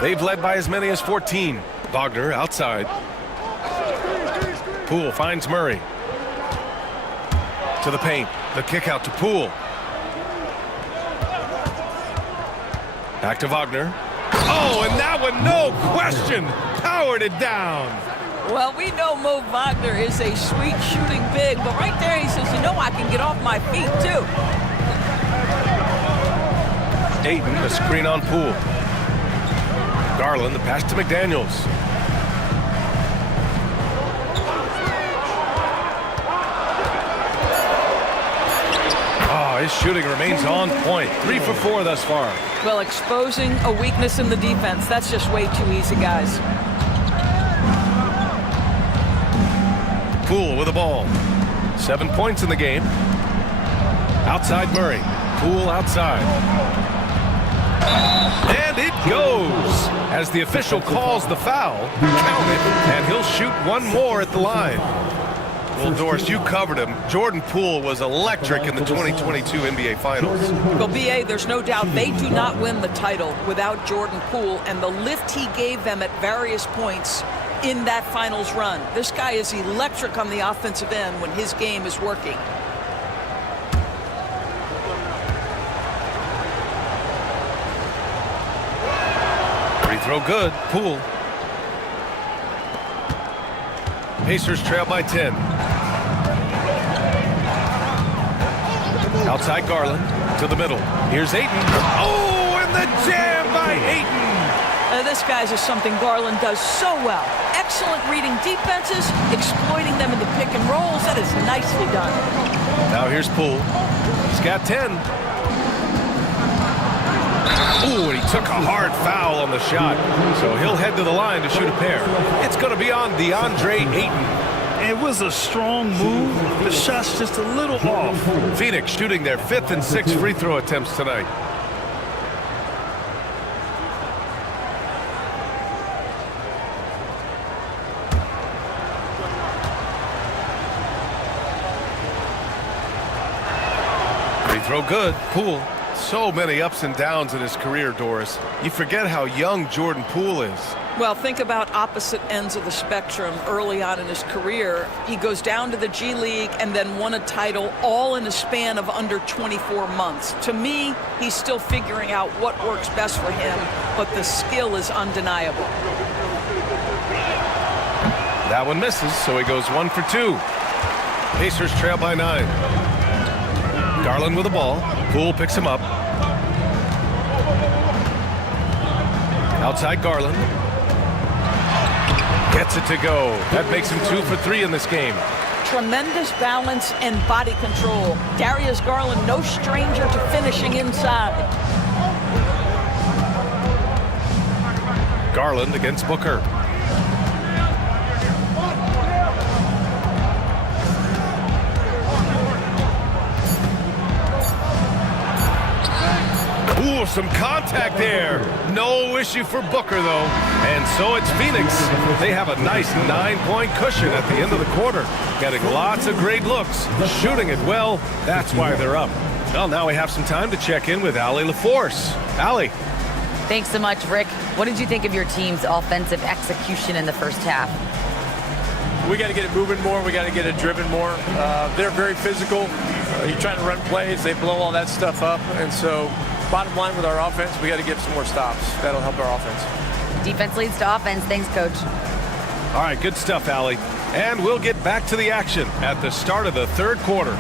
They've led by as many as 14. Wagner outside. Poole finds Murray. To the paint. The kick out to Poole. Back to Wagner. Oh, and that one, no question, powered it down. Well, we know Mo Wagner is a sweet shooting big, but right there he says, you know, I can get off my feet too. Ayton, the screen on Poole. Garland, the pass to McDaniels. Oh, his shooting remains on point. 3 for 4 thus far. Well, exposing a weakness in the defense, that's just way too easy, guys. Poole with the ball. 7 points in the game. Outside Murray. Poole outside. And it goes as the official calls the foul. Count it, and he'll shoot one more at the line. Well, Doris, you covered him. Jordan Poole was electric in the 2022 NBA Finals. Well, B.A., there's no doubt they do not win the title without Jordan Poole and the lift he gave them at various points in that finals run. This guy is electric on the offensive end when his game is working. Free throw good. Poole. Pacers trail by 10. Outside Garland to the middle. Here's Ayton. Oh, and the jam by Ayton. This, guys, is something Garland does so well. Excellent reading defenses, exploiting them in the pick and rolls. That is nicely done. Now here's Poole. He's got 10. Ooh, and he took a hard foul on the shot. So he'll head to the line to shoot a pair. It's going to be on DeAndre Ayton. It was a strong move. The shot's just a little off. Phoenix shooting their 5th and 6th free throw attempts tonight. Free throw good. Poole. So many ups and downs in his career, Doris. You forget how young Jordan Poole is. Well, think about opposite ends of the spectrum early on in his career. He goes down to the G League and then won a title all in a span of under 24 months. To me, he's still figuring out what works best for him, but the skill is undeniable. That one misses, so he goes 1 for 2. Pacers trail by 9. Garland with the ball. Poole picks him up. Outside Garland. Gets it to go. That makes him 2 for 3 in this game. Tremendous balance and body control. Darius Garland, no stranger to finishing inside. Garland against Booker. Ooh, some contact there. No issue for Booker, though. And so it's Phoenix. They have a nice 9-point cushion at the end of the quarter. Getting lots of great looks. Shooting it well. That's why they're up. Well, now we have some time to check in with Allie LaForce. Allie. Thanks so much, Rick. What did you think of your team's offensive execution in the first half? We got to get it moving more. We got to get it driven more. They're very physical. You're trying to run plays. They blow all that stuff up. And so bottom line with our offense, we got to get some more stops. That'll help our offense. Defense leads to offense. Thanks, Coach. All right, good stuff, Allie. And we'll get back to the action at the start of the third quarter.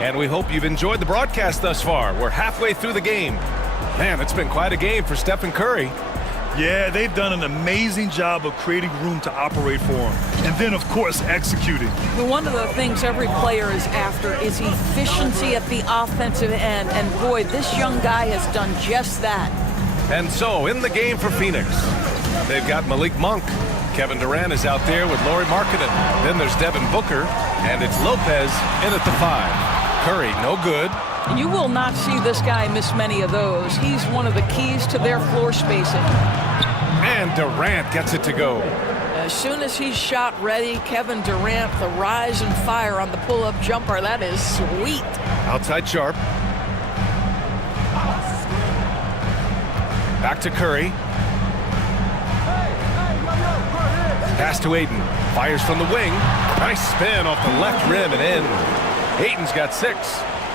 And we hope you've enjoyed the broadcast thus far. We're halfway through the game. Man, it's been quite a game for Stephen Curry. Yeah, they've done an amazing job of creating room to operate for him. And then, of course, executing. One of the things every player is after is efficiency at the offensive end. And boy, this young guy has done just that. And so, in the game for Phoenix, they've got Malik Monk. Kevin Durant is out there with Lauri Markkanen. Then there's Devin Booker, and it's Lopez in at the 5. Curry, no good. You will not see this guy miss many of those. He's one of the keys to their floor spacing. And Durant gets it to go. As soon as he's shot ready, Kevin Durant, the rise and fire on the pull-up jumper, that is sweet. Outside Sharp. Back to Curry. Pass to Ayton. Fires from the wing. Nice spin off the left rim and in. Ayton's got 6.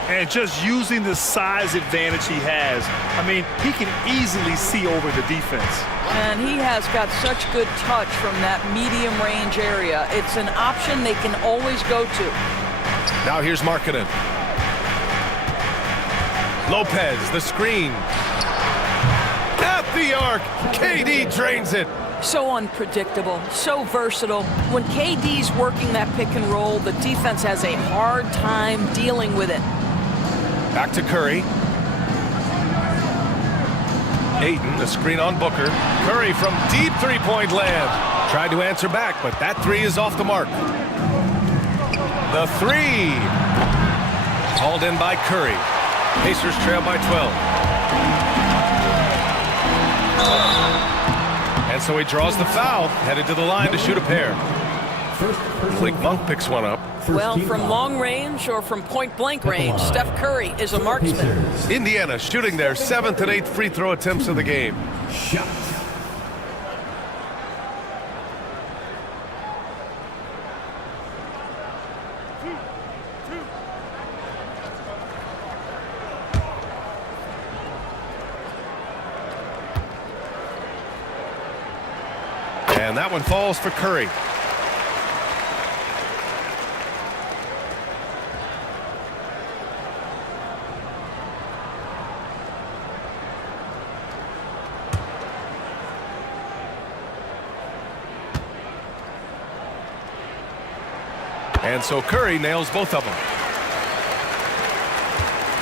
And just using the size advantage he has, I mean, he can easily see over the defense. And he has got such good touch from that medium range area. It's an option they can always go to. Now here's Markkanen. Lopez, the screen. At the arc, KD drains it. So unpredictable, so versatile. When KD's working that pick and roll, the defense has a hard time dealing with it. Back to Curry. Ayton, the screen on Booker. Curry from deep three-point land. Tried to answer back, but that 3 is off the mark. The 3. Called in by Curry. Pacers trail by 12. And so he draws the foul, headed to the line to shoot a pair. Malik Monk picks one up. Well, from long range or from point-blank range, Steph Curry is a marksman. Indiana shooting their 7th and 8th free throw attempts of the game. And that one falls for Curry. And so Curry nails both of them.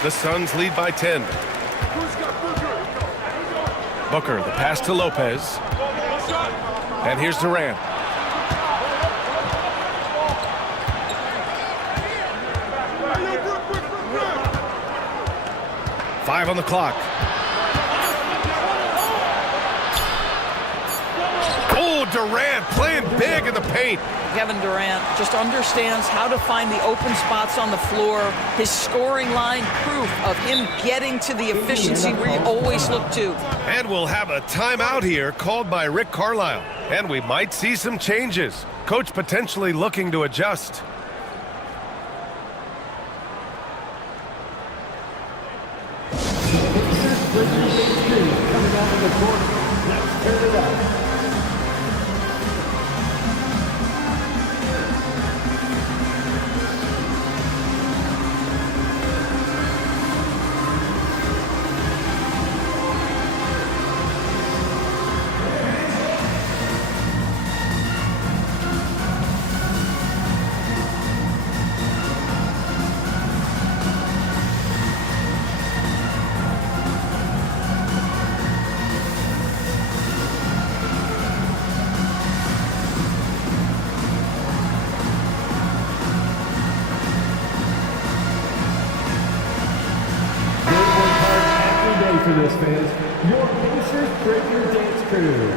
The Suns lead by 10. Booker, the pass to Lopez. And here's Durant. Five on the clock. Oh, Durant playing big in the paint. Kevin Durant just understands how to find the open spots on the floor. His scoring line, proof of him getting to the efficiency we always look to. And we'll have a timeout here called by Rick Carlisle. And we might see some changes. Coach potentially looking to adjust. Coming out of the court. Let's turn it up. For this, fans, your Pacers Breaker Dance Crew.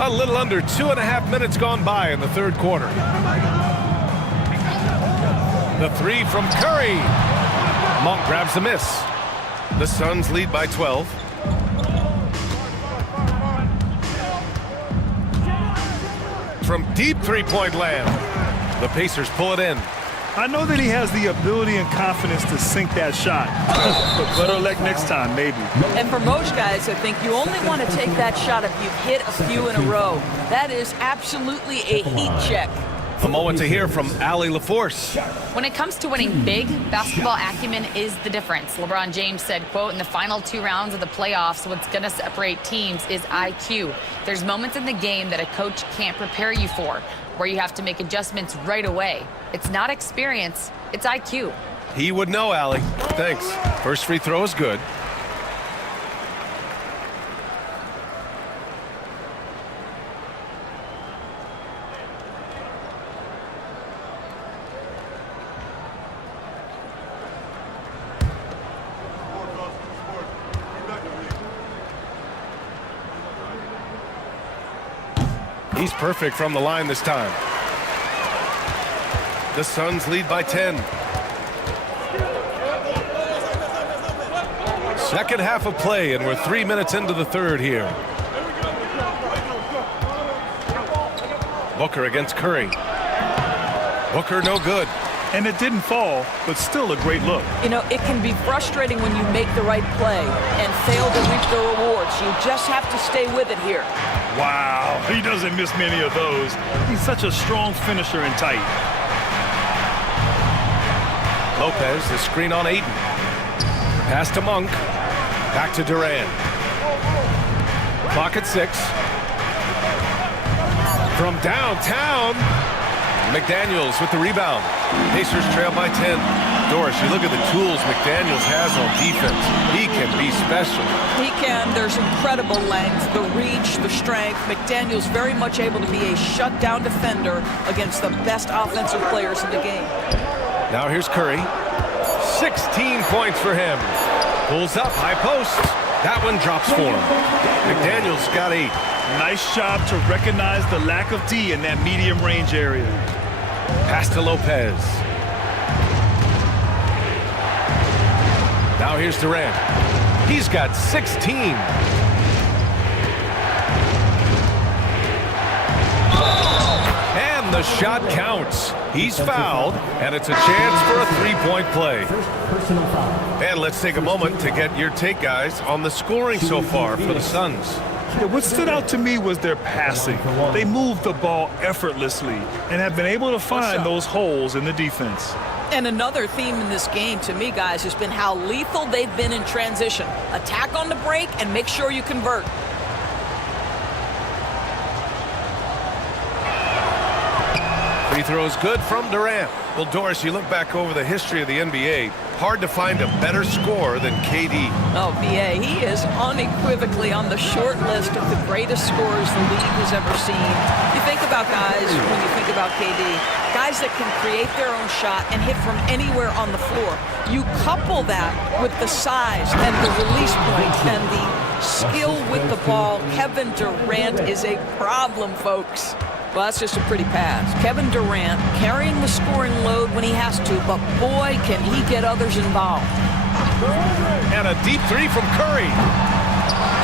A little under 2.5 minutes gone by in the third quarter. The 3 from Curry. Monk grabs the miss. The Suns lead by 12. From deep three-point land, the Pacers pull it in. I know that he has the ability and confidence to sink that shot. But better luck next time, maybe. And for most guys, I think you only want to take that shot if you've hit a few in a row. That is absolutely a heat check. A moment to hear from Allie LaForce. When it comes to winning big, basketball acumen is the difference. LeBron James said, quote, in the final 2 rounds of the playoffs, what's going to separate teams is IQ. There's moments in the game that a coach can't prepare you for, where you have to make adjustments right away. It's not experience, it's IQ. He would know, Allie. Thanks. First free throw is good. He's perfect from the line this time. The Suns lead by 10. Second half of play, and we're 3 minutes into the third here. Booker against Curry. Booker no good. And it didn't fall, but still a great look. You know, it can be frustrating when you make the right play and fail to reap the rewards. You just have to stay with it here. Wow, he doesn't miss many of those. He's such a strong finisher and tight. Lopez, the screen on Ayton. Pass to Monk. Back to Durant. Clock at 6. From downtown, McDaniels with the rebound. Pacers trail by 10. Doris, you look at the tools McDaniels has on defense. He can be special. He can. There's incredible length, the reach, the strength. McDaniels very much able to be a shutdown defender against the best offensive players in the game. Now here's Curry. 16 points for him. Pulls up, high post. That one drops for him. McDaniels got 8. Nice job to recognize the lack of D in that medium range area. Pass to Lopez. Now here's Durant. He's got 16. And the shot counts. He's fouled, and it's a chance for a three-point play. And let's take a moment to get your take, guys, on the scoring so far for the Suns. Yeah, what stood out to me was their passing. They moved the ball effortlessly and have been able to find those holes in the defense. And another theme in this game to me, guys, has been how lethal they've been in transition. Attack on the break and make sure you convert. Free throw is good from Durant. Well, Doris, you look back over the history of the NBA, hard to find a better scorer than KD. Oh, B.A., he is unequivocally on the short list of the greatest scorers the league has ever seen. You think about guys, when you think about KD, guys that can create their own shot and hit from anywhere on the floor. You couple that with the size and the release point and the skill with the ball. Kevin Durant is a problem, folks. Well, that's just a pretty pass. Kevin Durant carrying the scoring load when he has to, but boy, can he get others involved. And a deep three from Curry.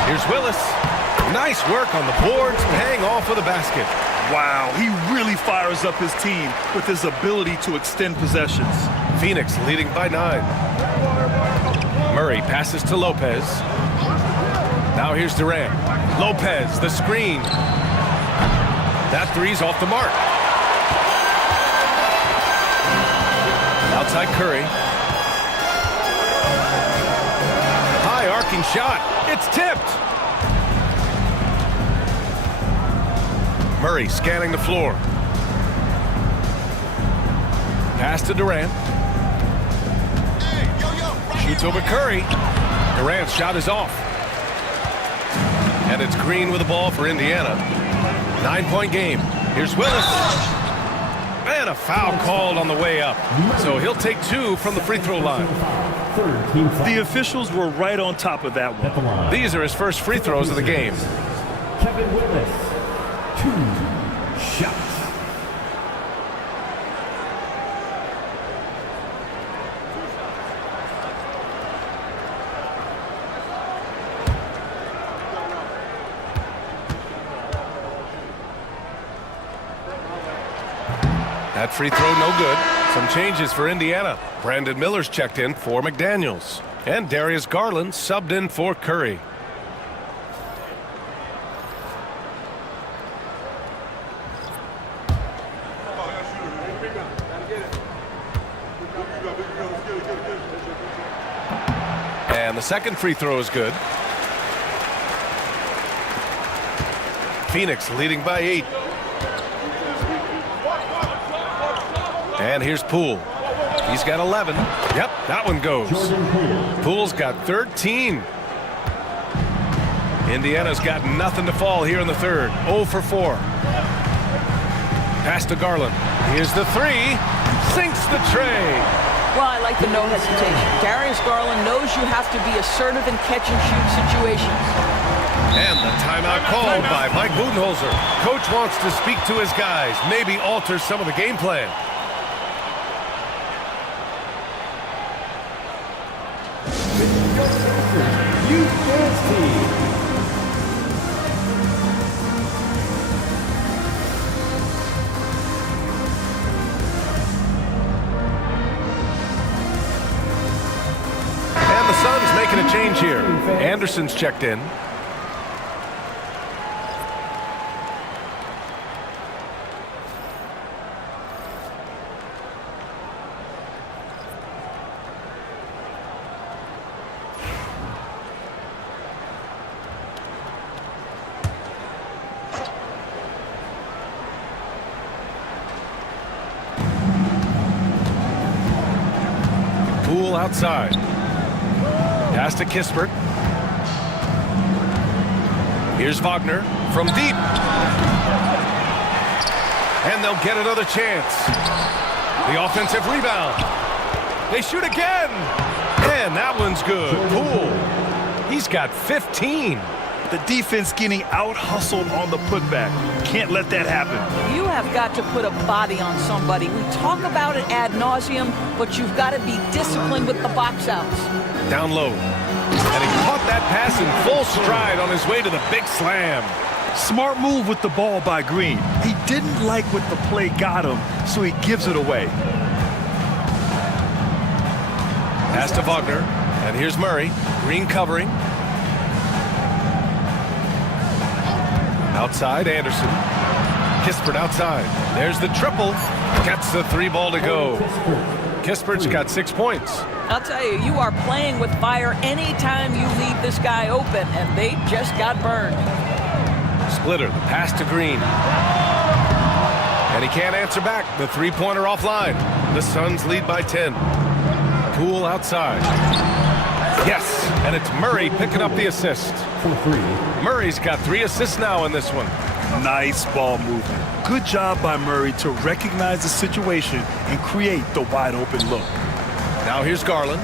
Here's Willis. Nice work on the boards, paying off with a basket. Wow, he really fires up his team with his ability to extend possessions. Phoenix leading by 9. Murray passes to Lopez. Now here's Durant. Lopez, the screen. That three's off the mark. Outside Curry. High arcing shot. It's tipped. Murray scanning the floor. Pass to Durant. Shoots over Curry. Durant's shot is off. And it's Green with the ball for Indiana. 9-point game. Here's Willis. And a foul called on the way up. So he'll take 2 from the free throw line. The officials were right on top of that one. These are his first free throws of the game. Kevin Willis, 2 shots. That free throw no good. Some changes for Indiana. Brandon Miller's checked in for McDaniels. And Darius Garland subbed in for Curry. And the second free throw is good. Phoenix leading by 8. And here's Poole. He's got 11. Yep, that one goes. Poole's got 13. Indiana's got nothing to fall here in the third. 0 for 4. Pass to Garland. Here's the 3. Sinks the tray. Well, I like the no hesitation. Darius Garland knows you have to be assertive in catch-and-shoot situations. And the timeout called by Mike Budenholzer. Coach wants to speak to his guys, maybe alter some of the game plan. Youth Dance Team. And the Suns making a change here. Anderson's checked in. Poole outside. Pass to Kispert. Here's Wagner from deep. And they'll get another chance. The offensive rebound. They shoot again. And that one's good. Poole. He's got 15. The defense getting out-hustled on the putback. Can't let that happen. You have got to put a body on somebody. We talk about it ad nauseum, but you've got to be disciplined with the box outs. Down low. And he caught that pass in full stride on his way to the big slam. Smart move with the ball by Green. He didn't like what the play got him, so he gives it away. Pass to Wagner. And here's Murray. Green covering. Outside, Anderson. Kispert outside. There's the triple. Gets the 3 ball to go. Kispert's got 6 points. I'll tell you, you are playing with fire anytime you leave this guy open, and they just got burned. Splitter, the pass to Green. And he can't answer back. The 3-pointer offline. The Suns lead by 10. Poole outside. Yes, and it's Murray picking up the assist. Murray's got 3 assists now in this one. Nice ball movement. Good job by Murray to recognize the situation and create the wide open look. Now here's Garland.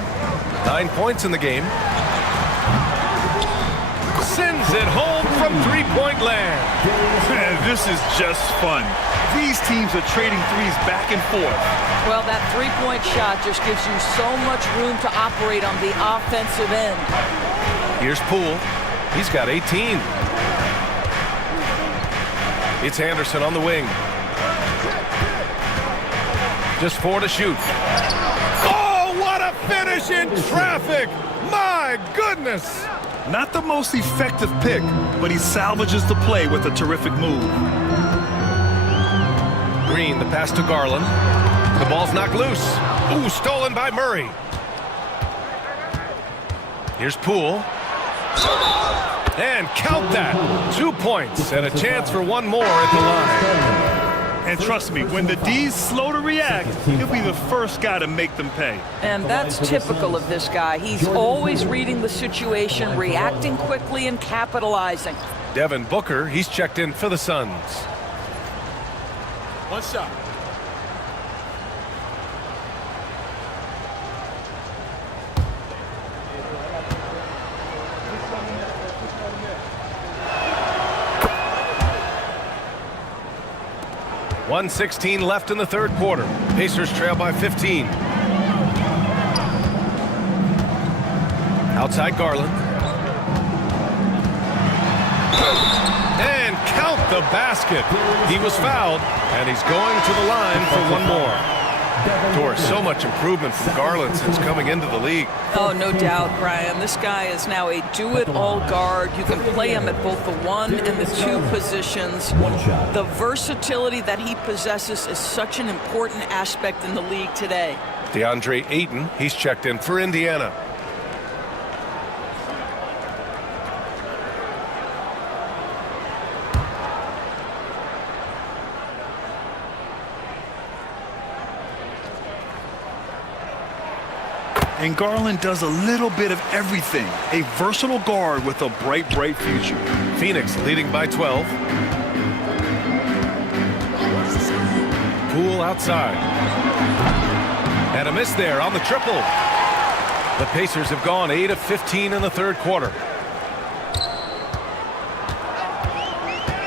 9 points in the game. Sends it home from 3-point land. Man, this is just fun. These teams are trading threes back and forth. Well, that 3-point shot just gives you so much room to operate on the offensive end. Here's Poole. He's got 18. It's Anderson on the wing. Just 4 to shoot. Oh, what a finish in traffic! My goodness! Not the most effective pick, but he salvages the play with a terrific move. Green, the pass to Garland. The ball's knocked loose. Ooh, stolen by Murray. Here's Poole. And count that. 2 points and a chance for one more at the line. And trust me, when the D's slow to react, he'll be the first guy to make them pay. And that's typical of this guy. He's always reading the situation, reacting quickly, and capitalizing. Devin Booker, he's checked in for the Suns. One shot. .116 left in the third quarter. Pacers trail by 15. Outside Garland. And count the basket. He was fouled, and he's going to the line for one more. Doris, so much improvement from Garland since coming into the league. Oh, no doubt, Brian. This guy is now a do-it-all guard. You can play him at both the 1 and the 2 positions. The versatility that he possesses is such an important aspect in the league today. DeAndre Ayton, he's checked in for Indiana. And Garland does a little bit of everything. A versatile guard with a bright, bright future. Phoenix leading by 12. Poole outside. And a miss there on the triple. The Pacers have gone 8 of 15 in the third quarter.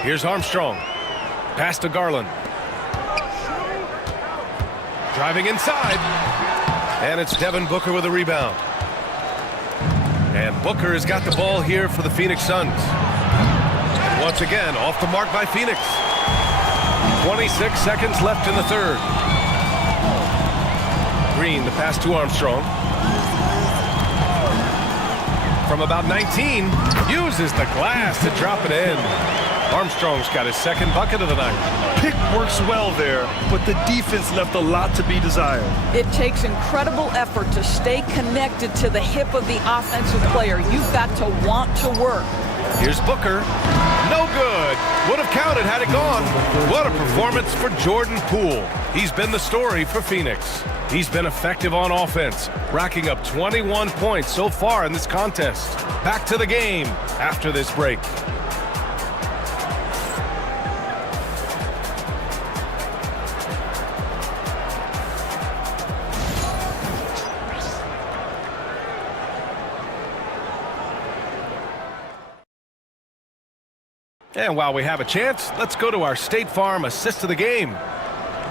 Here's Armstrong. Pass to Garland. Driving inside. And it's Devin Booker with a rebound. And Booker has got the ball here for the Phoenix Suns. And once again, off the mark by Phoenix. 26 seconds left in the third. Green, the pass to Armstrong. From about 19, uses the glass to drop it in. Armstrong's got his second bucket of the night. Pick works well there, but the defense left a lot to be desired. It takes incredible effort to stay connected to the hip of the offensive player. You've got to want to work. Here's Booker. No good. Would have counted had it gone. What a performance for Jordan Poole. He's been the story for Phoenix. He's been effective on offense, racking up 21 points so far in this contest. Back to the game after this break. And while we have a chance, let's go to our State Farm assist of the game.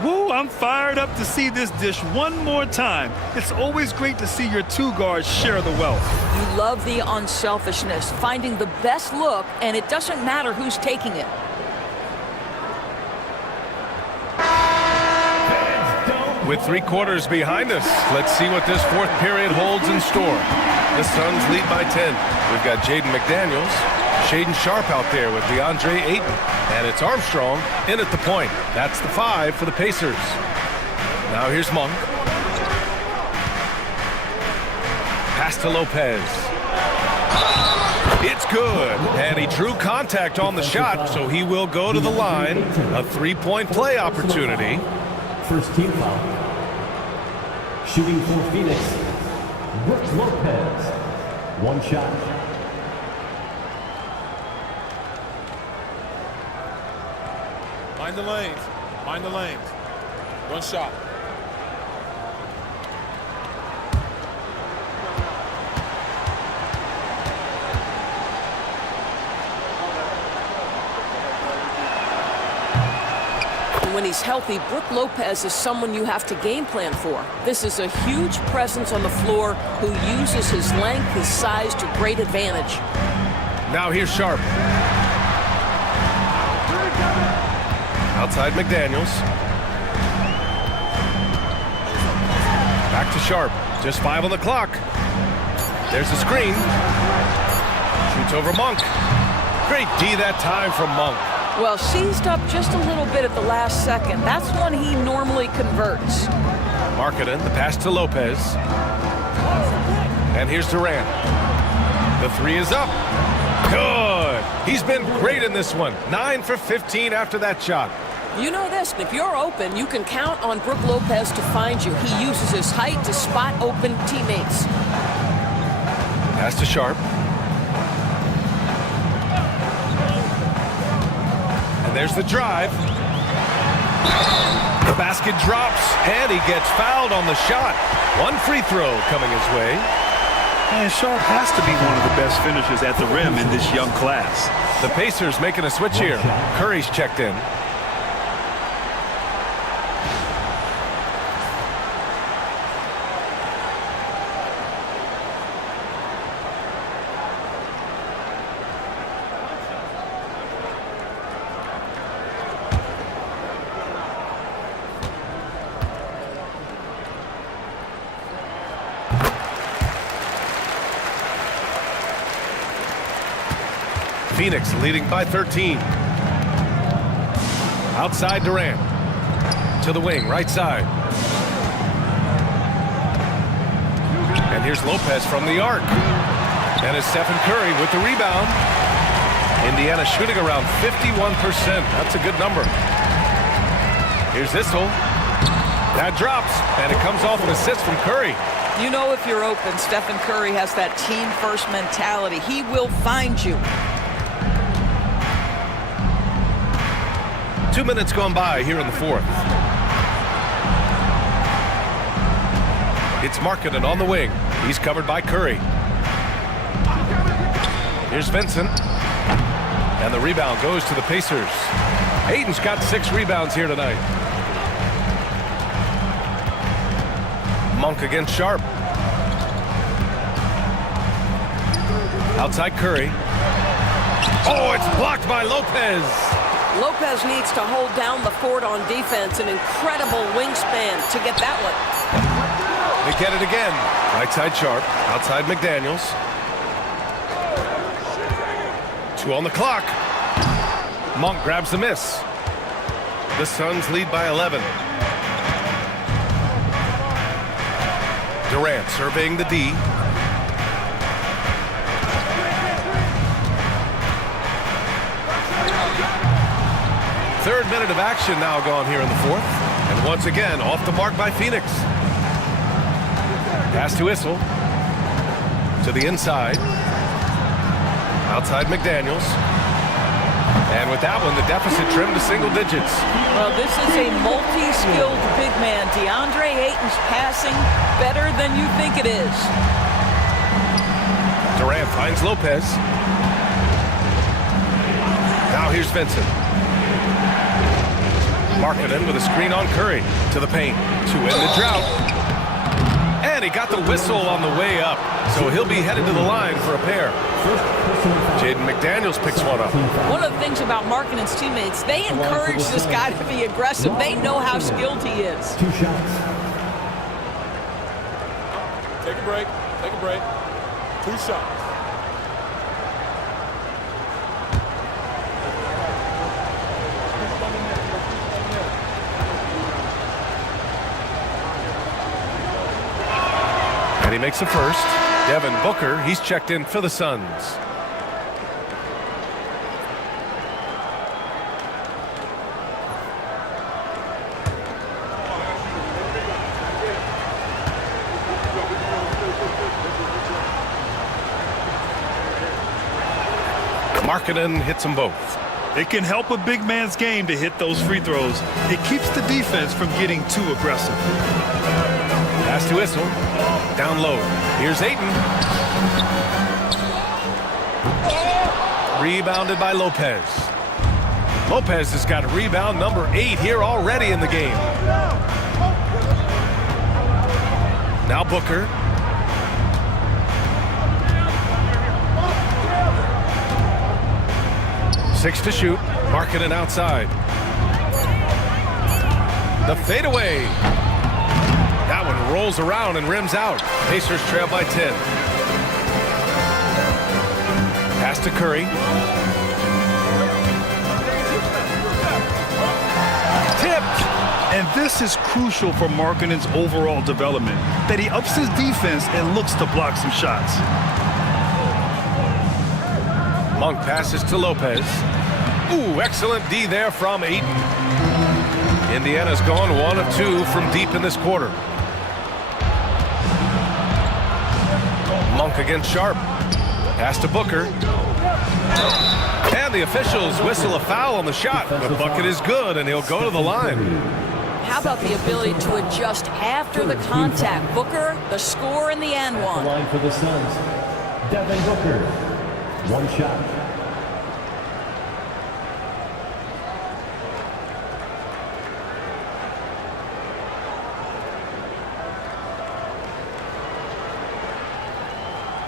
Woo, I'm fired up to see this dish one more time. It's always great to see your two guards share the wealth. You love the unselfishness, finding the best look, and it doesn't matter who's taking it. With 3 quarters behind us, let's see what this fourth period holds in store. The Suns lead by 10. We've got Jaden McDaniels, Shaedon Sharpe out there with DeAndre Ayton. And it's Armstrong in at the point. That's the 5 for the Pacers. Now here's Monk. Pass to Lopez. It's good. And he drew contact on the shot, so he will go to the line. A 3-point play opportunity. First team foul. Shooting for Phoenix, Brook Lopez. 1 shot. Mind the lanes. Mind the lanes. 1 shot. When he's healthy, Brook Lopez is someone you have to game plan for. This is a huge presence on the floor who uses his length, his size to great advantage. Now here's Sharpe. Outside McDaniels. Back to Sharpe. Just 5 on the clock. There's the screen. Shoots over Monk. Great D that time from Monk. Well, seized up just a little bit at the last second. That's when he normally converts. Markkanen, the pass to Lopez. And here's Durant. The 3 is up. Good. He's been great in this one. 9 for 15 after that shot. You know this, if you're open, you can count on Brook Lopez to find you. He uses his height to spot open teammates. Pass to Sharpe. And there's the drive. The basket drops, and he gets fouled on the shot. 1 free throw coming his way. And Sharpe has to be one of the best finishers at the rim in this young class. The Pacers making a switch here. Curry's checked in. Phoenix leading by 13. Outside Durant. To the wing, right side. And here's Lopez from the arc. And it's Stephen Curry with the rebound. Indiana shooting around 51%. That's a good number. Here's Issel. That drops, and it comes off an assist from Curry. You know if you're open, Stephen Curry has that team-first mentality. He will find you. 2 minutes gone by here in the fourth. It's Markkanen on the wing. He's covered by Curry. Here's Vincent. And the rebound goes to the Pacers. Ayton's got 6 rebounds here tonight. Monk against Sharp. Outside Curry. Oh, it's blocked by Lopez. Lopez needs to hold down the fort on defense. An incredible wingspan to get that one. They get it again. Right side Sharp. Outside McDaniels. 2 on the clock. Monk grabs the miss. The Suns lead by 11. Durant surveying the D. Third minute of action now gone here in the fourth. And once again, off the mark by Phoenix. Pass to Issel. To the inside. Outside McDaniels. And with that one, the deficit trimmed to single digits. Well, this is a multi-skilled big man. DeAndre Ayton's passing better than you think it is. Durant finds Lopez. Now here's Vincent. Markkanen with a screen on Curry. To the paint. To end the drought. And he got the whistle on the way up. So he'll be headed to the line for a pair. Jaden McDaniels picks one up. One of the things about Markkanen's teammates, they encourage this guy to be aggressive. They know how skilled he is. 2 shots. Take a break. Take a break. 2 shots. And he makes the first. Devin Booker, he's checked in for the Suns. Markkanen hits them both. It can help a big man's game to hit those free throws. It keeps the defense from getting too aggressive. Pass to Issel. Down low. Here's Ayton. Rebounded by Lopez. Lopez has got rebound number 8 here already in the game. Now Booker. Six to shoot. Markkanen outside. The fadeaway. That one rolls around and rims out. Pacers trail by 10. Pass to Curry. Tipped. And this is crucial for Markkanen's overall development, that he ups his defense and looks to block some shots. Monk passes to Lopez. Ooh, excellent D there from Ayton. Indiana's gone 1 of 2 from deep in this quarter. Monk against Sharp. Pass to Booker. And the officials whistle a foul on the shot. The bucket is good, and he'll go to the line. How about the ability to adjust after the contact? Booker, the score in the and one. The line for the Suns. Devin Booker. 1 shot.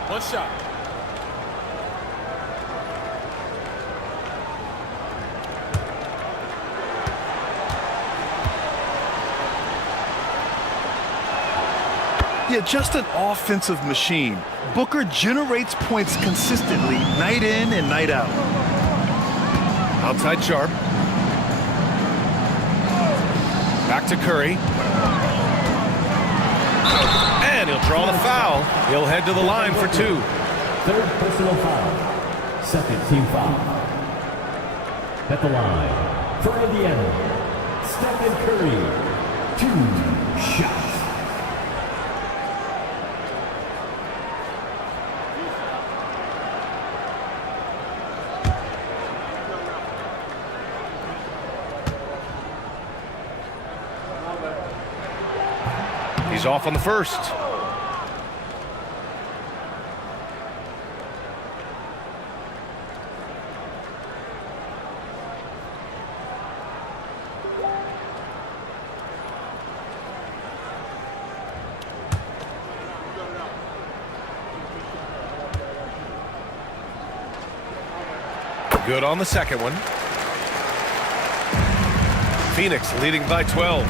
One shot. Yeah, just an offensive machine. Booker generates points consistently, night in and night out. Outside Sharp. Back to Curry. And he'll draw the foul. He'll head to the line for 2. Third personal foul. Second team foul. At the line for Indiana, Stephen Curry. 2 shots. He's off on the first. Good on the second one. Phoenix leading by 12.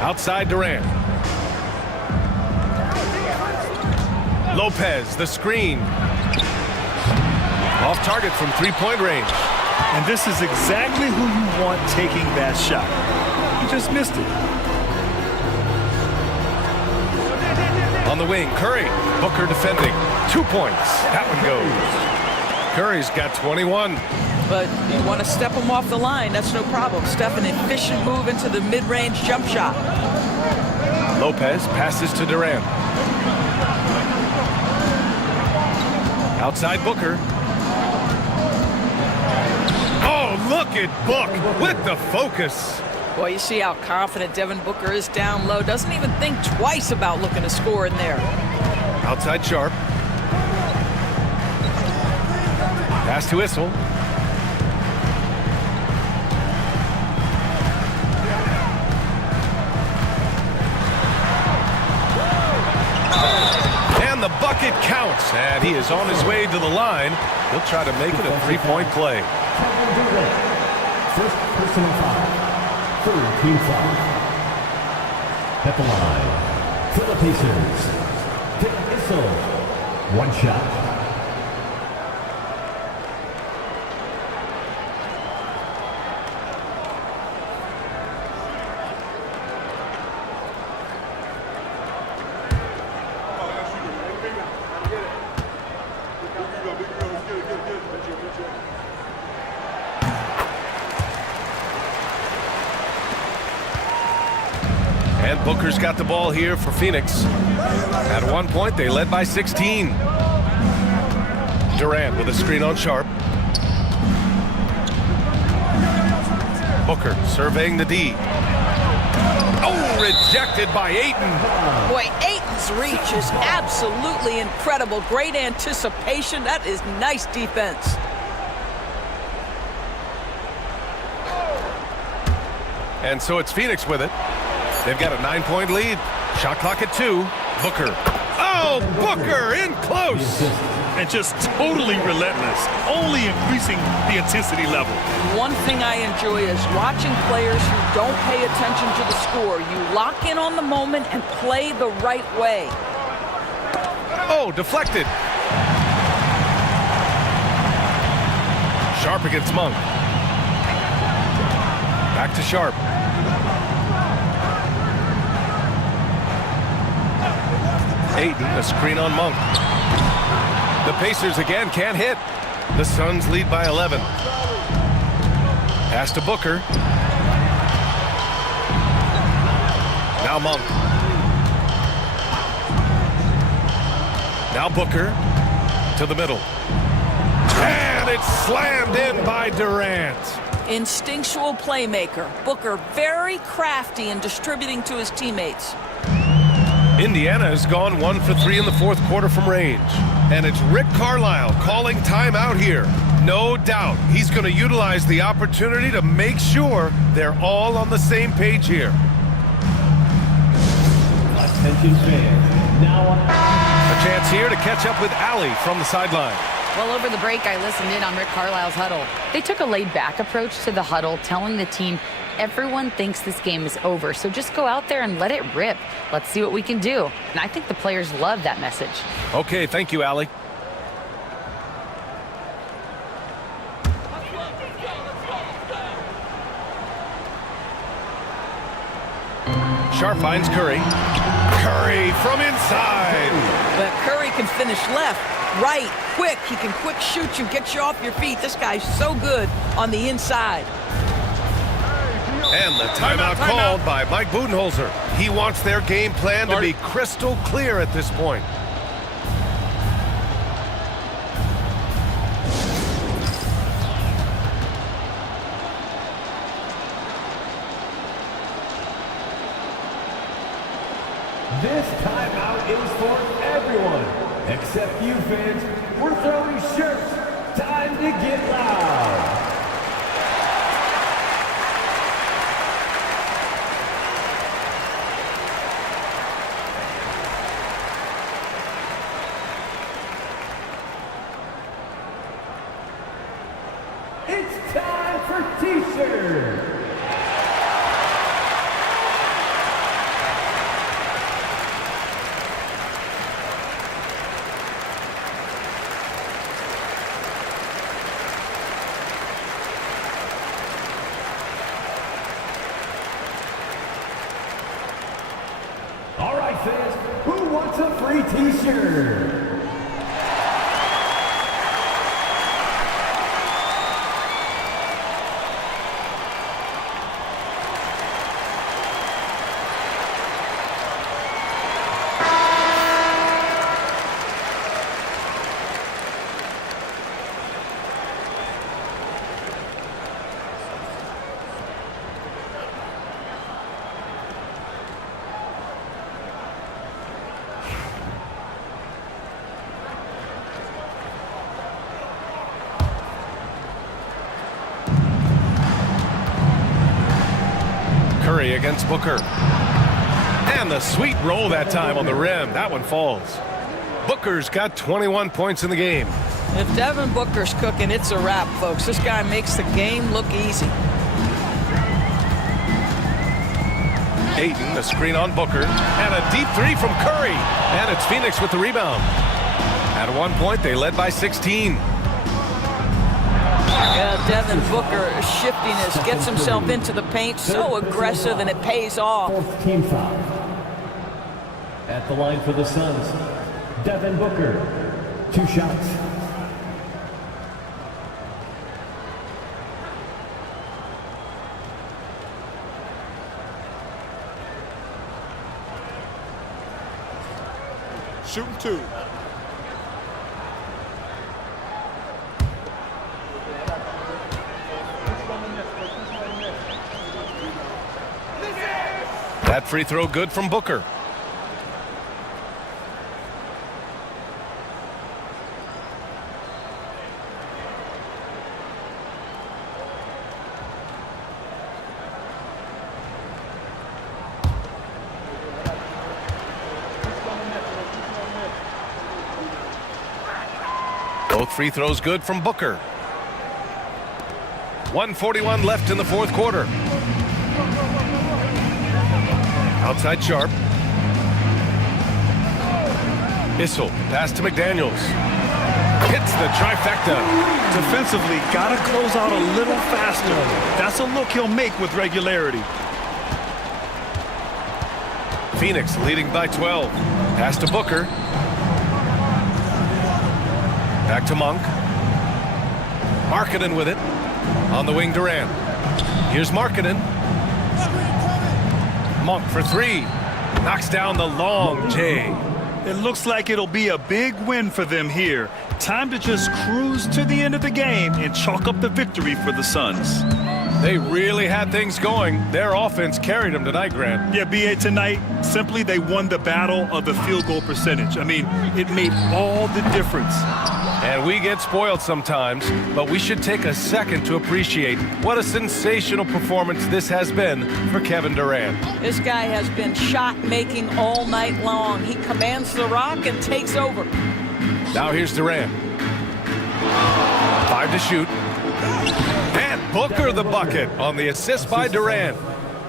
Outside Durant. Lopez, the screen. Off target from three-point range. And this is exactly who you want taking that shot. He just missed it. On the wing, Curry. Booker defending. 2 points. That one goes. Curry's got 21. But you want to step him off the line, that's no problem. Step an efficient move into the mid-range jump shot. Lopez passes to Durant. Outside Booker. Oh, look at Book with the focus. Boy, you see how confident Devin Booker is down low. Doesn't even think twice about looking to score in there. Outside Sharp. Pass to Issel. And the bucket counts. And he is on his way to the line. He'll try to make it a three-point play. First personal foul. Third team foul. At the line, for the Pacers, Devin Issel. One shot. And Booker's got the ball here for Phoenix. At one point, they led by 16. Durant with a screen on Sharp. Booker surveying the D. Oh, rejected by Ayton. Boy, Ayton's reach is absolutely incredible. Great anticipation. That is nice defense. And so it's Phoenix with it. They've got a 9-point lead. Shot clock at 2. Booker. Oh, Booker in close. And just totally relentless, only increasing the intensity level. One thing I enjoy is watching players who don't pay attention to the score. You lock in on the moment and play the right way. Oh, deflected. Sharp against Monk. Back to Sharp. Ayton, a screen on Monk. The Pacers again can't hit. The Suns lead by 11. Pass to Booker. Now Monk. Now Booker to the middle. And it's slammed in by Durant. Instinctual playmaker. Booker very crafty in distributing to his teammates. Indiana has gone 1 for 3 in the fourth quarter from range. And it's Rick Carlisle calling timeout here. No doubt he's going to utilize the opportunity to make sure they're all on the same page here. Attention fans. Now a chance here to catch up with Allie from the sideline. Well, over the break, I listened in on Rick Carlisle's huddle. They took a laid-back approach to the huddle, telling the team everyone thinks this game is over, so just go out there and let it rip. Let's see what we can do. And I think the players love that message. Okay, thank you, Allie. Sharp finds Curry. Curry from inside. But Curry can finish left, right, quick. He can quick shoot you, get you off your feet. This guy's so good on the inside. And the timeout called by Mike Budenholzer. He wants their game plan to be crystal clear at this point. This timeout is for everyone, except you fans. We're throwing shirts. Time to get loud. It's time for T-shirt. All right, fans, who wants a free T-shirt? Curry against Booker. And the sweet roll that time on the rim. That one falls. Booker's got 21 points in the game. If Devin Booker's cooking, it's a wrap, folks. This guy makes the game look easy. Ayton, a screen on Booker. And a deep three from Curry. And it's Phoenix with the rebound. At one point, they led by 16. Yeah, Devin Booker shiftiness gets himself into the paint, so aggressive, and it pays off. Fourth team foul. At the line for the Suns, Devin Booker. 2 shots. Shooting 2. That free throw good from Booker. Both free throws good from Booker. 1:41 left in the fourth quarter. Outside Sharp. Issel, pass to McDaniels. Hits the trifecta. Defensively, got to close out a little faster. That's a look he'll make with regularity. Phoenix leading by 12. Pass to Booker. Back to Monk. Markkanen with it. On the wing, Durant. Here's Markkanen. Monk for 3. Knocks down the long J. It looks like it'll be a big win for them here. Time to just cruise to the end of the game and chalk up the victory for the Suns. They really had things going. Their offense carried them tonight, Grant. Yeah, B.A., tonight, simply they won the battle of the field goal percentage. I mean, it made all the difference. And we get spoiled sometimes, but we should take a second to appreciate what a sensational performance this has been for Kevin Durant. This guy has been shot-making all night long. He commands the rock and takes over. Now here's Durant. 5 to shoot. And Booker the bucket on the assist by Durant.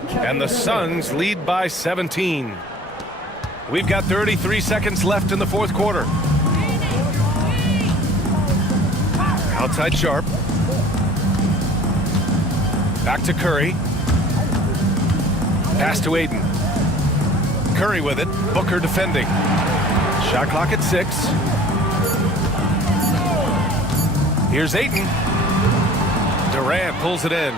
And the Suns lead by 17. We've got 33 seconds left in the fourth quarter. Outside Sharp. Back to Curry. Pass to Ayton. Curry with it. Booker defending. Shot clock at 6. Here's Ayton. Durant pulls it in.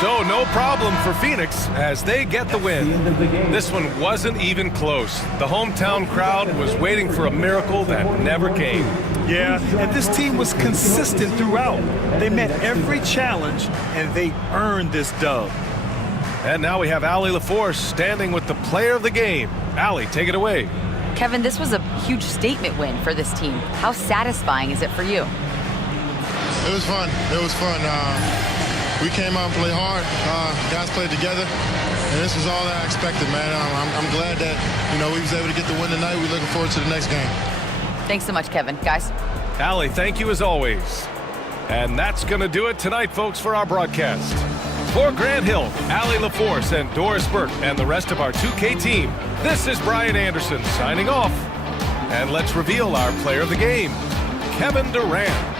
So no problem for Phoenix as they get the win. This one wasn't even close. The hometown crowd was waiting for a miracle that never came. Yeah, and this team was consistent throughout. They met every challenge, and they earned this dub. And now we have Allie LaForce standing with the player of the game. Allie, take it away. Kevin, this was a huge statement win for this team. How satisfying is it for you? It was fun. We came out and played hard. Guys played together. And this is all that I expected, man. I'm glad that, we was able to get the win tonight. We're looking forward to the next game. Thanks so much, Kevin. Guys. Allie, thank you as always. And that's going to do it tonight, folks, for our broadcast. For Grant Hill, Allie LaForce, and Doris Burke, and the rest of our 2K team, this is Brian Anderson signing off. And let's reveal our player of the game, Kevin Durant.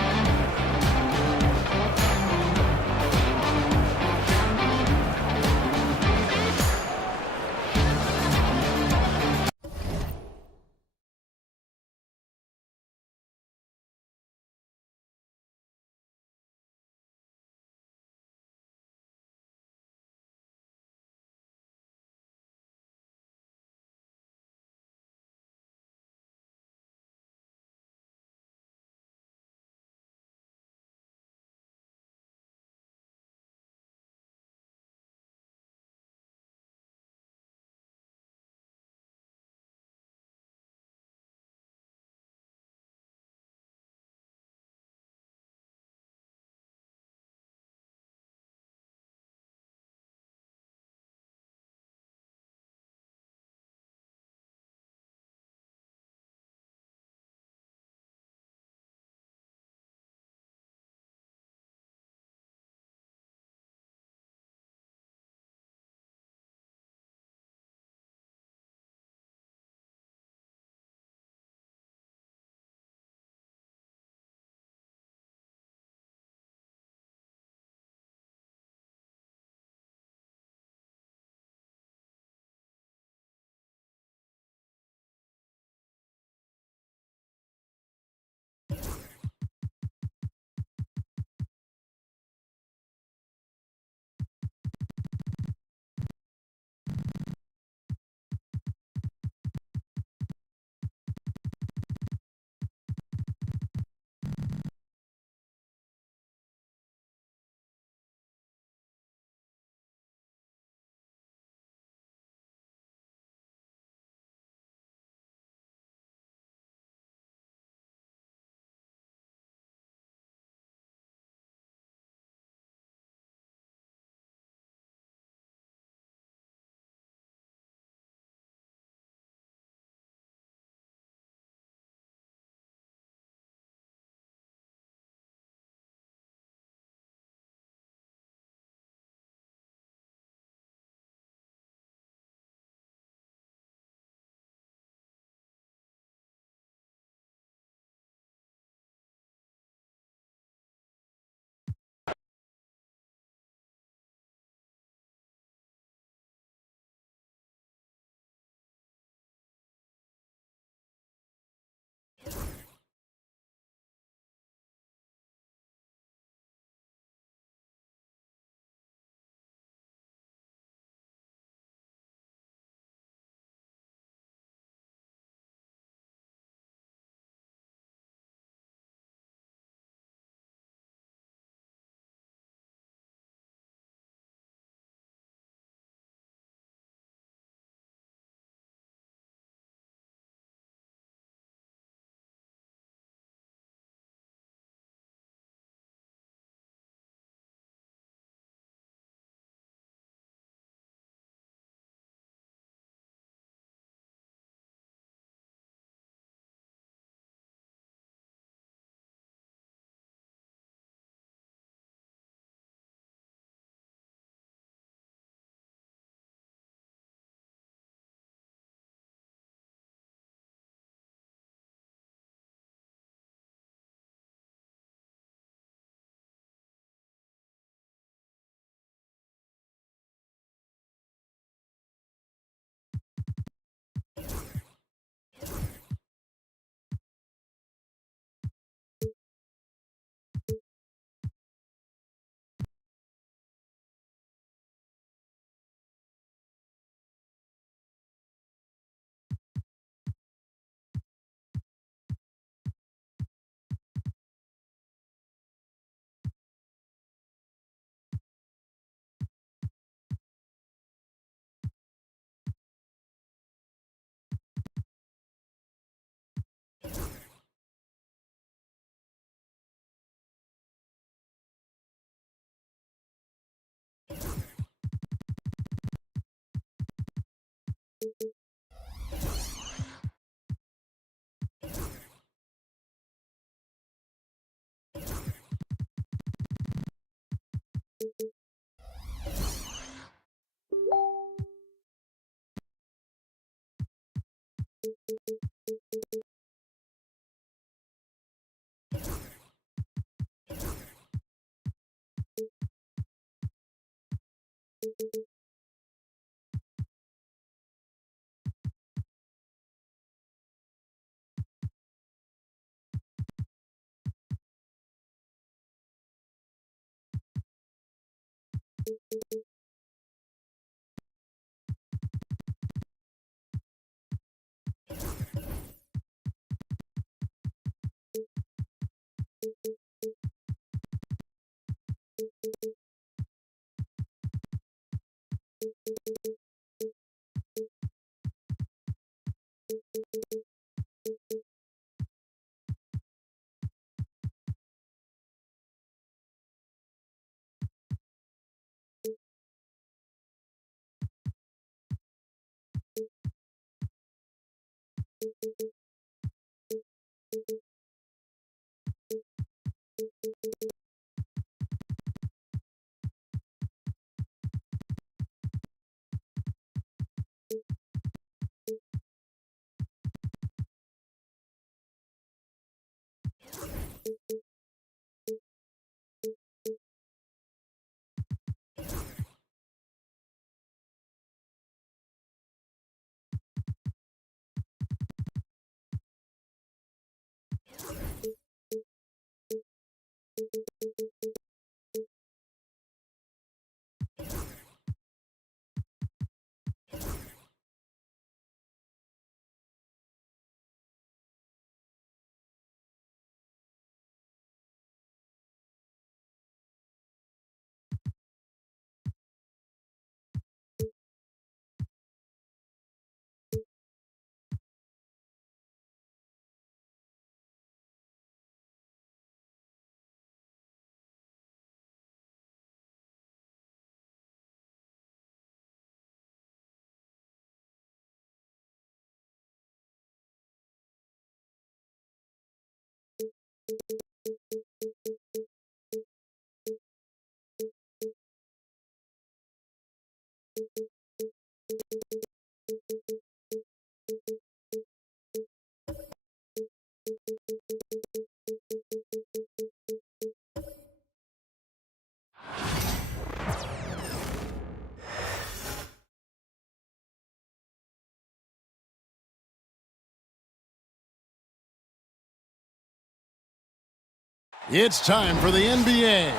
It's time for the NBA,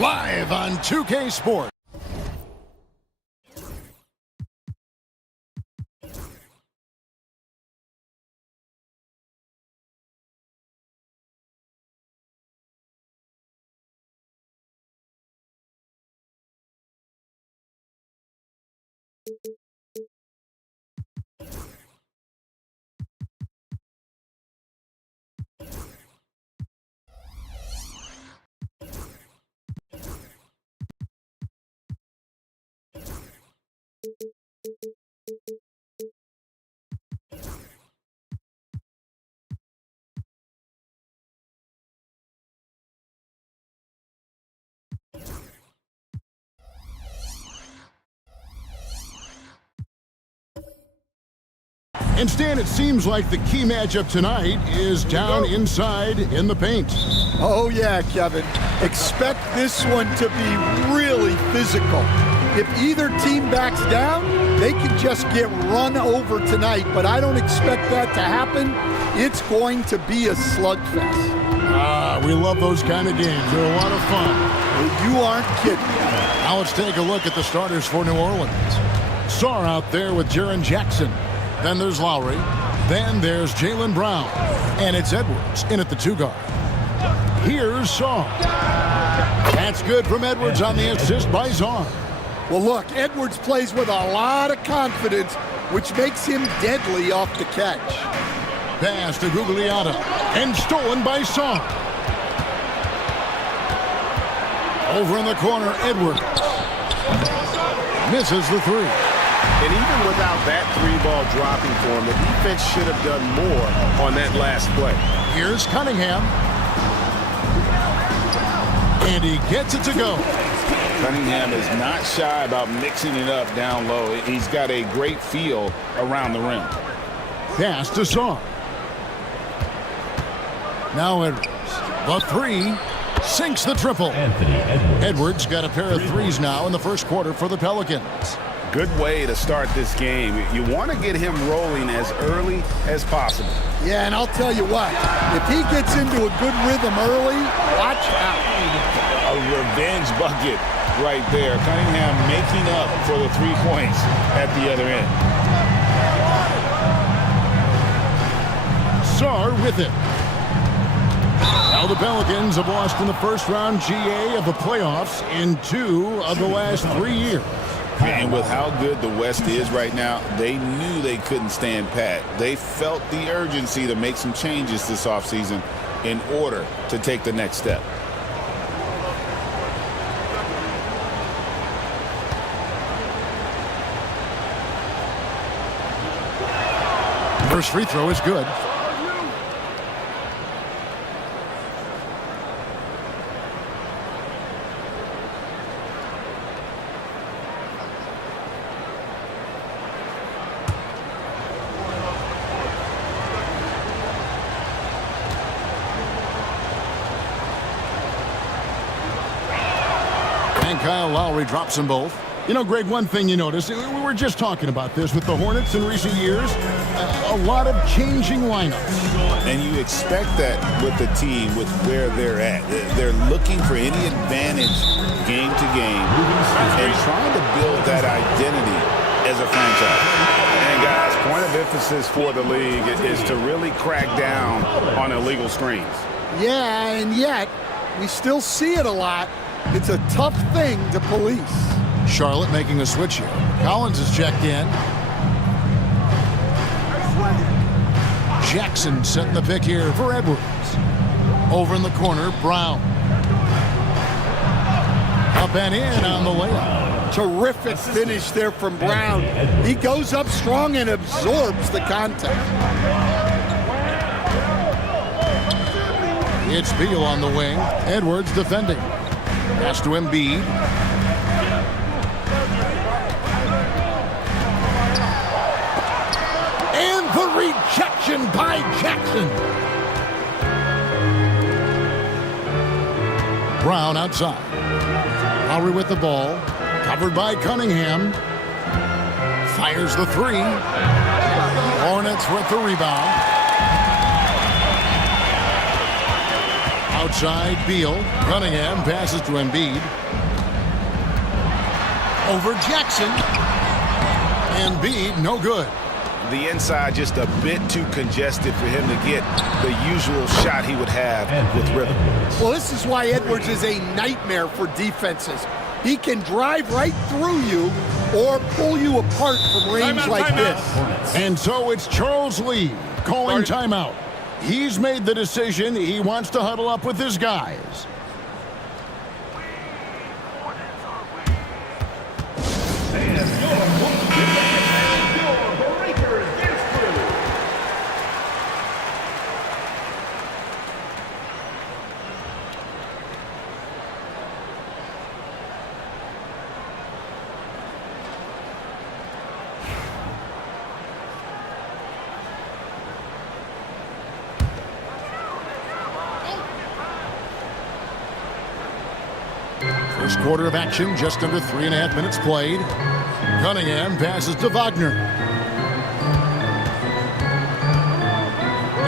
live on 2K Sports. Instead, it seems like the key matchup tonight is down inside in the paint. Oh, yeah, Kevin. Expect this one to be really physical. If either team backs down, they can just get run over tonight, but I don't expect that to happen. It's going to be a slugfest. We love those kind of games. They're a lot of fun. Well, you aren't kidding. Now let's take a look at the starters for New Orleans. Sarr out there with Jaren Jackson. Then there's Lowry. Then there's Jaylen Brown. And it's Edwards in at the 2 guard. Here's Sarr. That's good from Edwards on the assist by Sarr. Well, look, Edwards plays with a lot of confidence, which makes him deadly off the catch. Pass to Gugliotta. And stolen by Sarr. Over in the corner, Edwards. Misses the 3. And even without that 3-ball dropping for him, the defense should have done more on that last play. Here's Cunningham. And he gets it to go. Cunningham is not shy about mixing it up down low. He's got a great feel around the rim. Pass to Sarr. Now Edwards. The three. Sinks the triple. Edwards got a pair of threes now in the first quarter for the Pelicans. Good way to start this game. You want to get him rolling as early as possible. Yeah, and I'll tell you what, if he gets into a good rhythm early, watch out. A revenge bucket right there. Cunningham making up for the 3 points at the other end. Sarr with it. Now the Pelicans have lost in the first round GA of the playoffs in 2 of the last 3 years. And with how good the West is right now, they knew they couldn't stand pat. They felt the urgency to make some changes this offseason in order to take the next step. First free throw is good. And Kyle Lowry drops them both. You know, Greg, one thing you notice, we were just talking about this with the Hornets in recent years, a lot of changing lineups. And you expect that with the team, with where they're at. They're looking for any advantage game to game and trying to build that identity as a franchise. And guys, point of emphasis for the league is to really crack down on illegal screens. Yeah, and yet we still see it a lot. It's a tough thing to police. Charlotte making a switch here. Collins is checked in. Jackson setting the pick here for Edwards. Over in the corner, Brown. Up and in on the layup. Terrific finish there from Brown. He goes up strong and absorbs the contact. It's Beal on the wing. Edwards defending. Pass to Embiid. And the rejection by Jackson. Brown outside. Lowry with the ball. Covered by Cunningham. Fires the three. Hornets with the rebound. Outside, Beal. Cunningham passes to Embiid. Over Jackson. Embiid, no good. The inside just a bit too congested for him to get the usual shot he would have with rhythm. Well, this is why Edwards is a nightmare for defenses. He can drive right through you or pull you apart from range like this. And so it's Charles Lee calling timeout. He's made the decision. He wants to huddle up with his guys. First quarter of action, just under 3.5 minutes played. Cunningham passes to Wagner.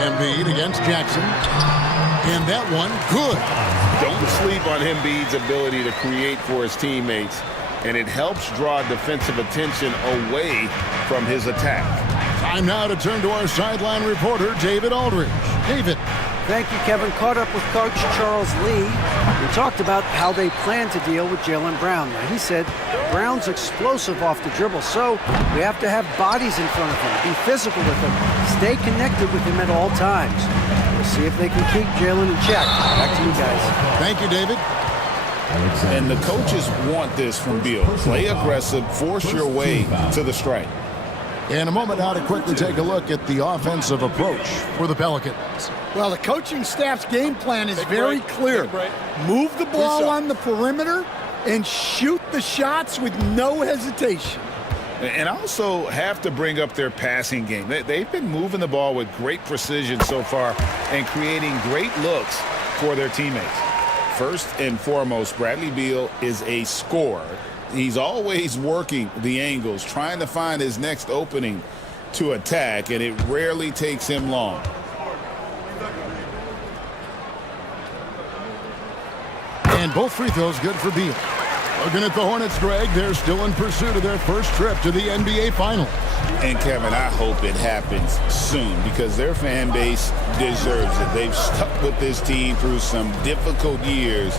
Embiid against Jackson. And that one, good. Don't sleep on Embiid's ability to create for his teammates, and it helps draw defensive attention away from his attack. Time now to turn to our sideline reporter, David Aldridge. David. Thank you, Kevin. Caught up with Coach Charles Lee. We talked about how they plan to deal with Jaylen Brown. Now, he said Brown's explosive off the dribble, so we have to have bodies in front of him, be physical with him, stay connected with him at all times. We'll see if they can keep Jaylen in check. Back to you guys. Thank you, David. And the coaches want this from Beal. Play aggressive, force your way to the strike. In a moment now to quickly take a look at the offensive approach for the Pelicans. Well, the coaching staff's game plan is very clear. Move the ball on the perimeter and shoot the shots with no hesitation. And also have to bring up their passing game. They've been moving the ball with great precision so far and creating great looks for their teammates. First and foremost, Bradley Beal is a scorer. He's always working the angles, trying to find his next opening to attack, and it rarely takes him long. And both free throws good for Beal. Looking at the Hornets, Greg, they're still in pursuit of their first trip to the NBA Finals. And, Kevin, I hope it happens soon because their fan base deserves it. They've stuck with this team through some difficult years.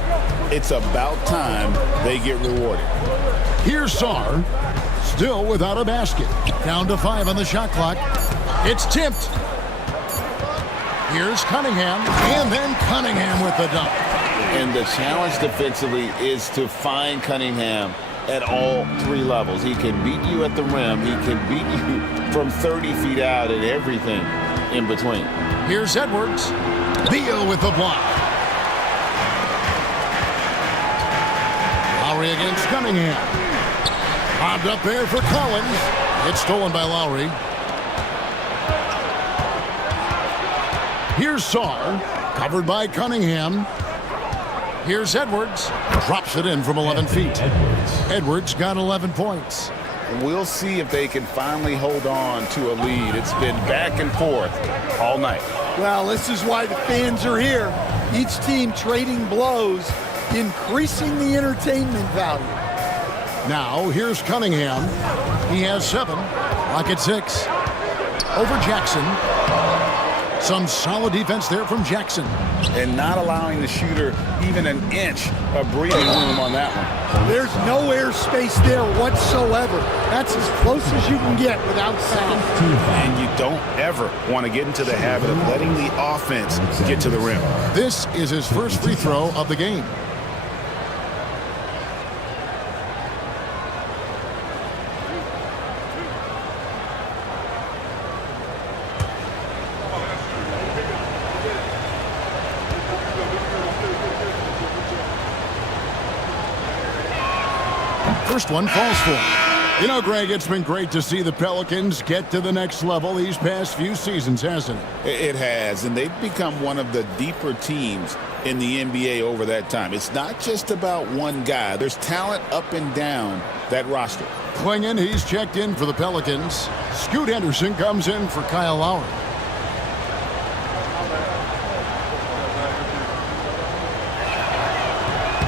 It's about time they get rewarded. Here's Sarr, still without a basket. Down to 5 on the shot clock. It's tipped. Here's Cunningham, and then Cunningham with the dunk. And the challenge defensively is to find Cunningham at all 3 levels. He can beat you at the rim. He can beat you from 30 feet out and everything in between. Here's Edwards. Beal with the block. Lowry against Cunningham. Bobbed up there for Collins. It's stolen by Lowry. Here's Sarr. Covered by Cunningham. Here's Edwards. Drops it in from 11 feet. Edwards got 11 points. We'll see if they can finally hold on to a lead. It's been back and forth all night. Well, this is why the fans are here. Each team trading blows, increasing the entertainment value. Now, here's Cunningham. He has 7. Rocket 6. Over Jackson. Some solid defense there from Jackson. And not allowing the shooter even an inch of breathing room on that one. There's no air space there whatsoever. That's as close as you can get without foul. And you don't ever want to get into the habit of letting the offense get to the rim. This is his first free throw of the game. First one falls for him. You know, Greg, it's been great to see the Pelicans get to the next level these past few seasons, hasn't it? It has, and they've become one of the deeper teams in the NBA over that time. It's not just about one guy. There's talent up and down that roster. Clingan, he's checked in for the Pelicans. Scoot Henderson comes in for Kyle Lowry.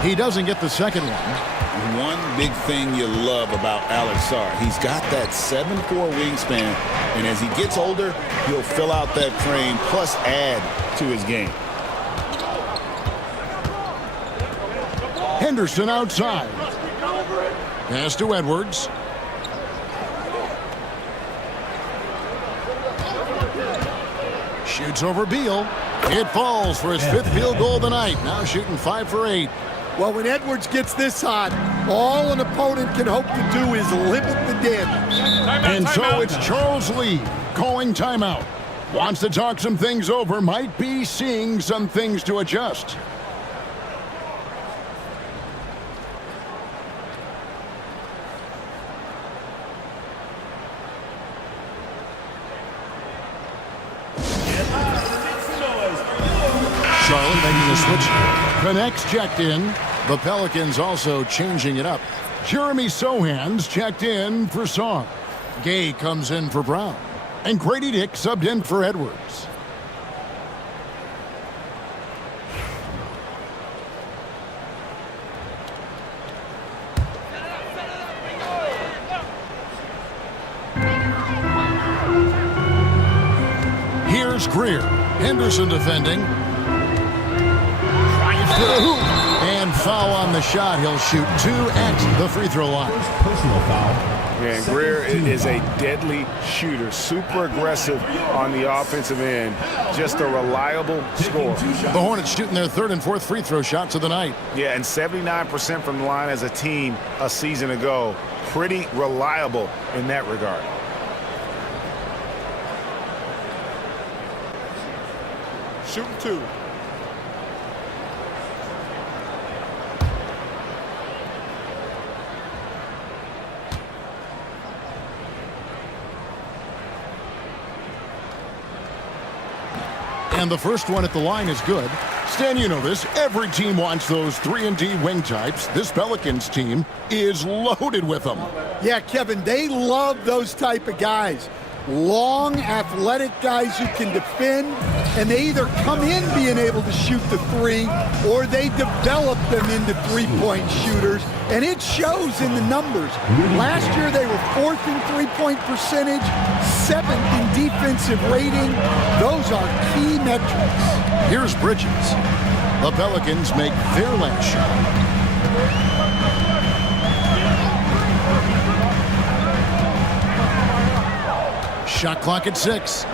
He doesn't get the second one. One big thing you love about Alex Sarr, he's got that 7'4" wingspan, and as he gets older, he'll fill out that frame plus add to his game. Henderson outside. Pass to Edwards. Shoots over Beal. It falls for his 5th field goal of the night. Now shooting 5 for 8. Well, when Edwards gets this hot, all an opponent can hope to do is limit the damage. And so it's Charles Lee calling timeout. Wants to talk some things over, might be seeing some things to adjust. Charlotte making a switch. Connects checked in. The Pelicans also changing it up. Jeremy Sohan's checked in for Sarr. Gay comes in for Brown. And Grady Dick subbed in for Edwards. Here's Greer. Henderson defending. Drives to the hoop and Foul on the shot. He'll shoot 2 at the free throw line. Personal foul. And Greer is a deadly shooter, super aggressive on the offensive end, just a reliable scorer. The Hornets shooting their 3rd and 4th free throw shots of the night. Yeah, and 79% from the line as a team a season ago. Pretty reliable in that regard. Shooting 2. And the first one at the line is good. Stan, you know this. Every team wants those 3-and-D wing types. This Pelicans team is loaded with them. Yeah, Kevin, they love those type of guys. Long, athletic guys who can defend, and they either come in being able to shoot the 3, or they develop them into three-point shooters, and it shows in the numbers. Last year they were 4th in three-point percentage, 7th in defensive rating. Those are key metrics. Here's Bridges. The Pelicans make their last shot. Shot clock at 6.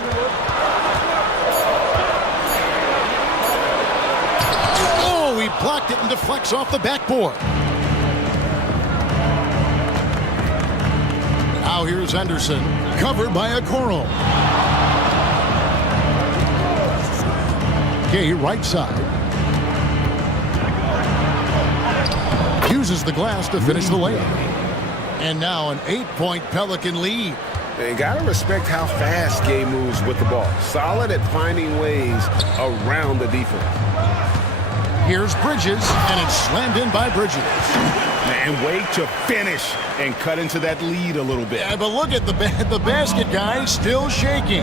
Oh, he blocked it and deflects off the backboard. Now here's Henderson, covered by Okoro. Gay right side. Uses the glass to finish the layup. And now an 8-point Pelican lead. You got to respect how fast Gay moves with the ball. Solid at finding ways around the defense. Here's Bridges, and it's slammed in by Bridges. And way to finish and cut into that lead a little bit. Yeah, but look at the basket guy still shaking.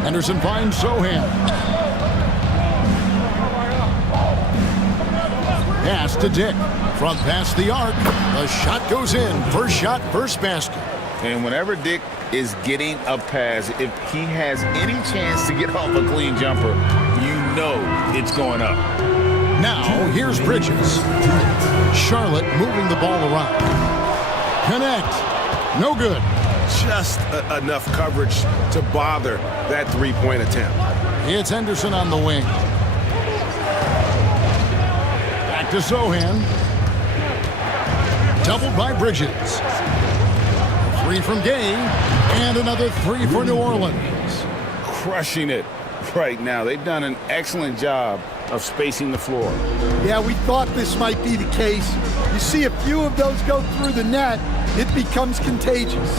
Henderson finds Sohan. Pass to Dick. From past the arc. The shot goes in. First shot, first basket. And whenever Dick is getting a pass, if he has any chance to get off a clean jumper, you know it's going up. Now, here's Bridges. Charlotte moving the ball around. Connect. No good. Just enough coverage to bother that three-point attempt. It's Henderson on the wing. Back to Sohan. Doubled by Bridges. 3 from Gay, and another 3 for New Orleans. Crushing it right now. They've done an excellent job of spacing the floor. Yeah, we thought this might be the case. You see a few of those go through the net, it becomes contagious.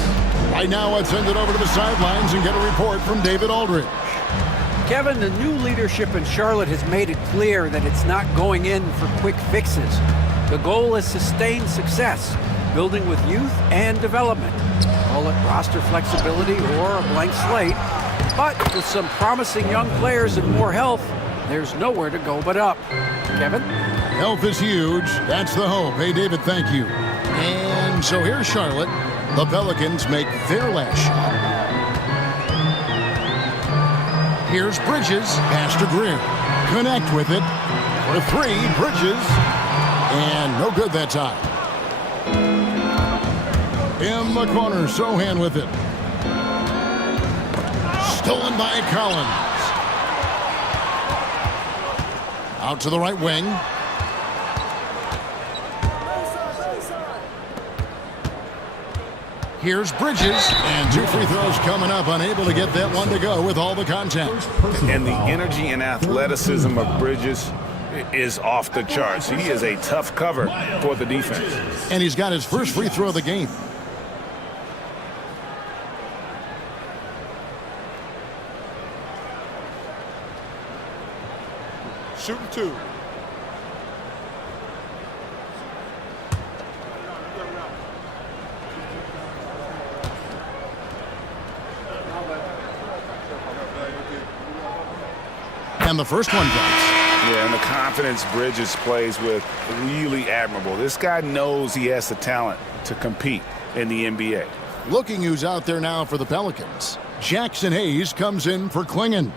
Right now, let's send it over to the sidelines and get a report from David Aldridge. Kevin, the new leadership in Charlotte has made it clear that it's not going in for quick fixes. The goal is sustained success, building with youth and development. Call it roster flexibility or a blank slate. But with some promising young players and more health, there's nowhere to go but up. Kevin? Health is huge. That's the hope. Hey, David, thank you. And so here's Charlotte. The Pelicans make their last shot. Here's Bridges. Pass to Greer. Connect with it. For 3, Bridges. And no good that time. In the corner, Sohan with it. Stolen by Collins. Out to the right wing. Here's Bridges, and 2 free throws coming up, unable to get that one to go with all the contact. And the energy and athleticism of Bridges is off the charts. He is a tough cover for the defense. And he's got his first free throw of the game. Shooting 2. And the first one drops. Yeah, and the confidence Bridges plays with, really admirable. This guy knows he has the talent to compete in the NBA. Looking who's out there now for the Pelicans. Jackson Hayes comes in for Klingon.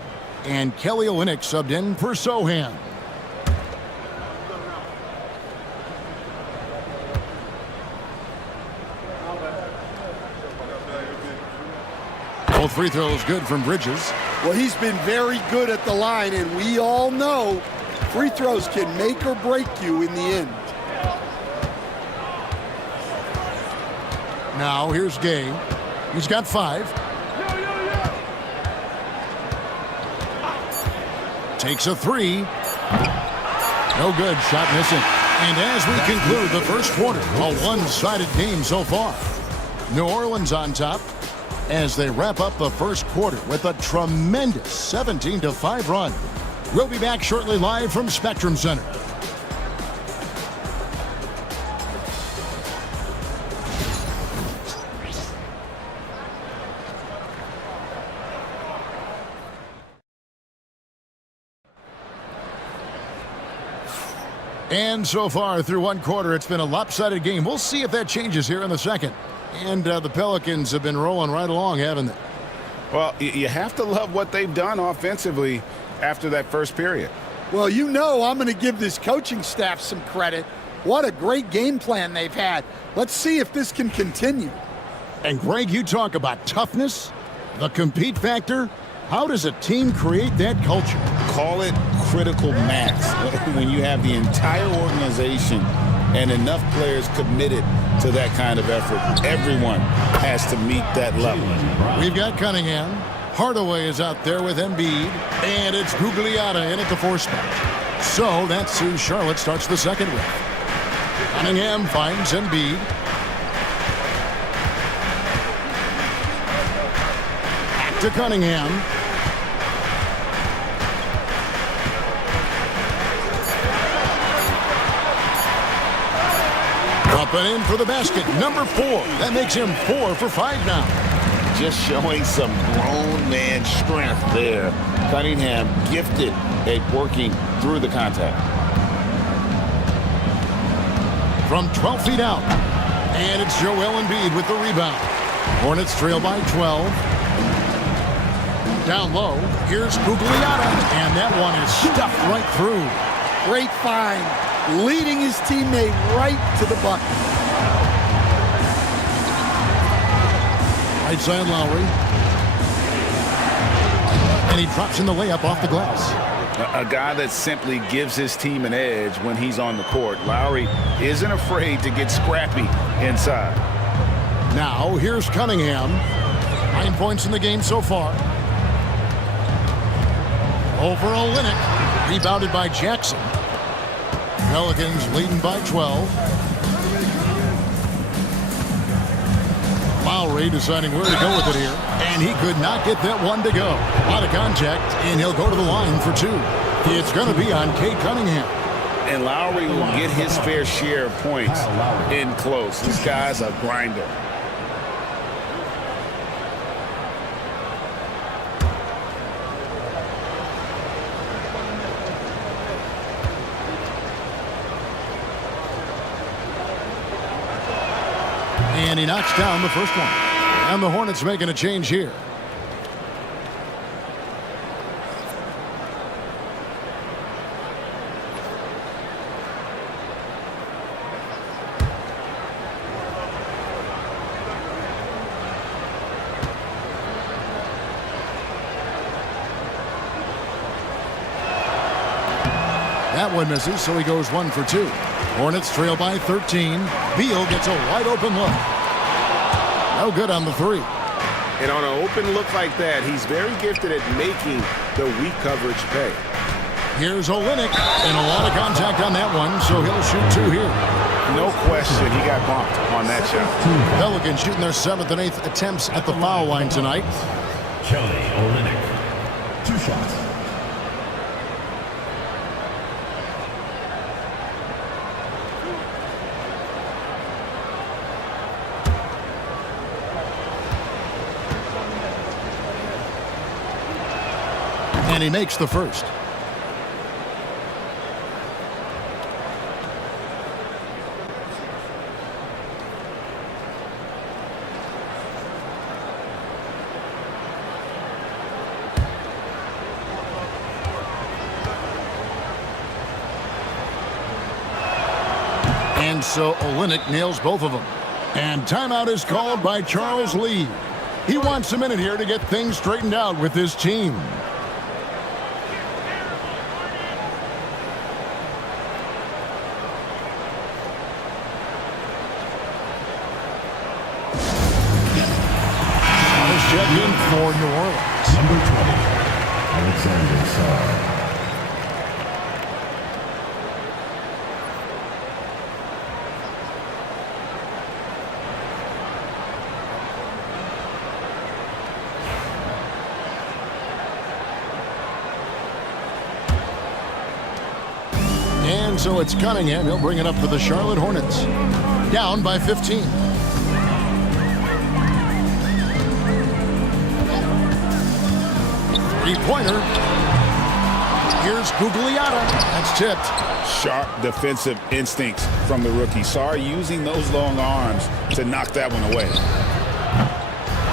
And Kelly Olynyk subbed in for Sohan. Both free throws good from Bridges. Well, he's been very good at the line, and we all know free throws can make or break you in the end. Now here's Gay. He's got 5. Takes a 3. No good. Shot missing. And as we conclude the first quarter, a one-sided game so far. New Orleans on top as they wrap up the first quarter with a tremendous 17-5 run. We'll be back shortly live from Spectrum Center. And so far through one quarter, it's been a lopsided game. We'll see if that changes here in the second. And the Pelicans have been rolling right along, haven't they? Well, you have to love what they've done offensively after that first period. Well, you know I'm going to give this coaching staff some credit. What a great game plan they've had. Let's see if this can continue. And Greg, you talk about toughness, the compete factor. How does a team create that culture? Call it critical mass. When you have the entire organization and enough players committed to that kind of effort, everyone has to meet that level. We've got Cunningham. Hardaway is out there with Embiid. And it's Gugliotta in at the 4 spot. So that's who Charlotte starts the second with. Cunningham finds Embiid. Back to Cunningham. Up and in for the basket, number 4. That makes him 4 for 5 now. Just showing some grown man strength there. Cunningham gifted at working through the contact. From 12 feet out. And it's Joel Embiid with the rebound. Hornets trail by 12. Down low, here's Gugliotta. And that one is stuffed right through. Great find. Leading his teammate right to the bucket. Right side Lowry. And he drops in the layup off the glass. A guy that simply gives his team an edge when he's on the court. Lowry isn't afraid to get scrappy inside. Now here's Cunningham. 9 points in the game so far. Over Olynyk. Rebounded by Jackson. Pelicans leading by 12. Lowry deciding where to go with it here. And he could not get that one to go. A lot of contact, and he'll go to the line for 2. It's going to be on Cade Cunningham. And Lowry will get his fair share of points in close. This guy's a grinder. And he knocks down the first one. And the Hornets making a change here. That one misses, so he goes 1 for 2. Hornets trail by 13. Beal gets a wide open look. No good on the 3. And on an open look like that, he's very gifted at making the weak coverage pay. Here's Olynyk, and a lot of contact on that one, so he'll shoot 2 here. No question, he got bumped on that shot. Pelicans shooting their 7th and 8th attempts at the foul line tonight. Kelly Olynyk, 2 shots. And he makes the first. And so Olynyk nails both of them. And timeout is called by Charles Lee. He wants a minute here to get things straightened out with his team. Check in for New Orleans. Number 20, Alexander Sarr. And so it's Cunningham. He'll bring it up for the Charlotte Hornets. Down by 15. Three-pointer. Here's Gugliotta. That's tipped. Sharp defensive instincts from the rookie. Sarr using those long arms to knock that one away.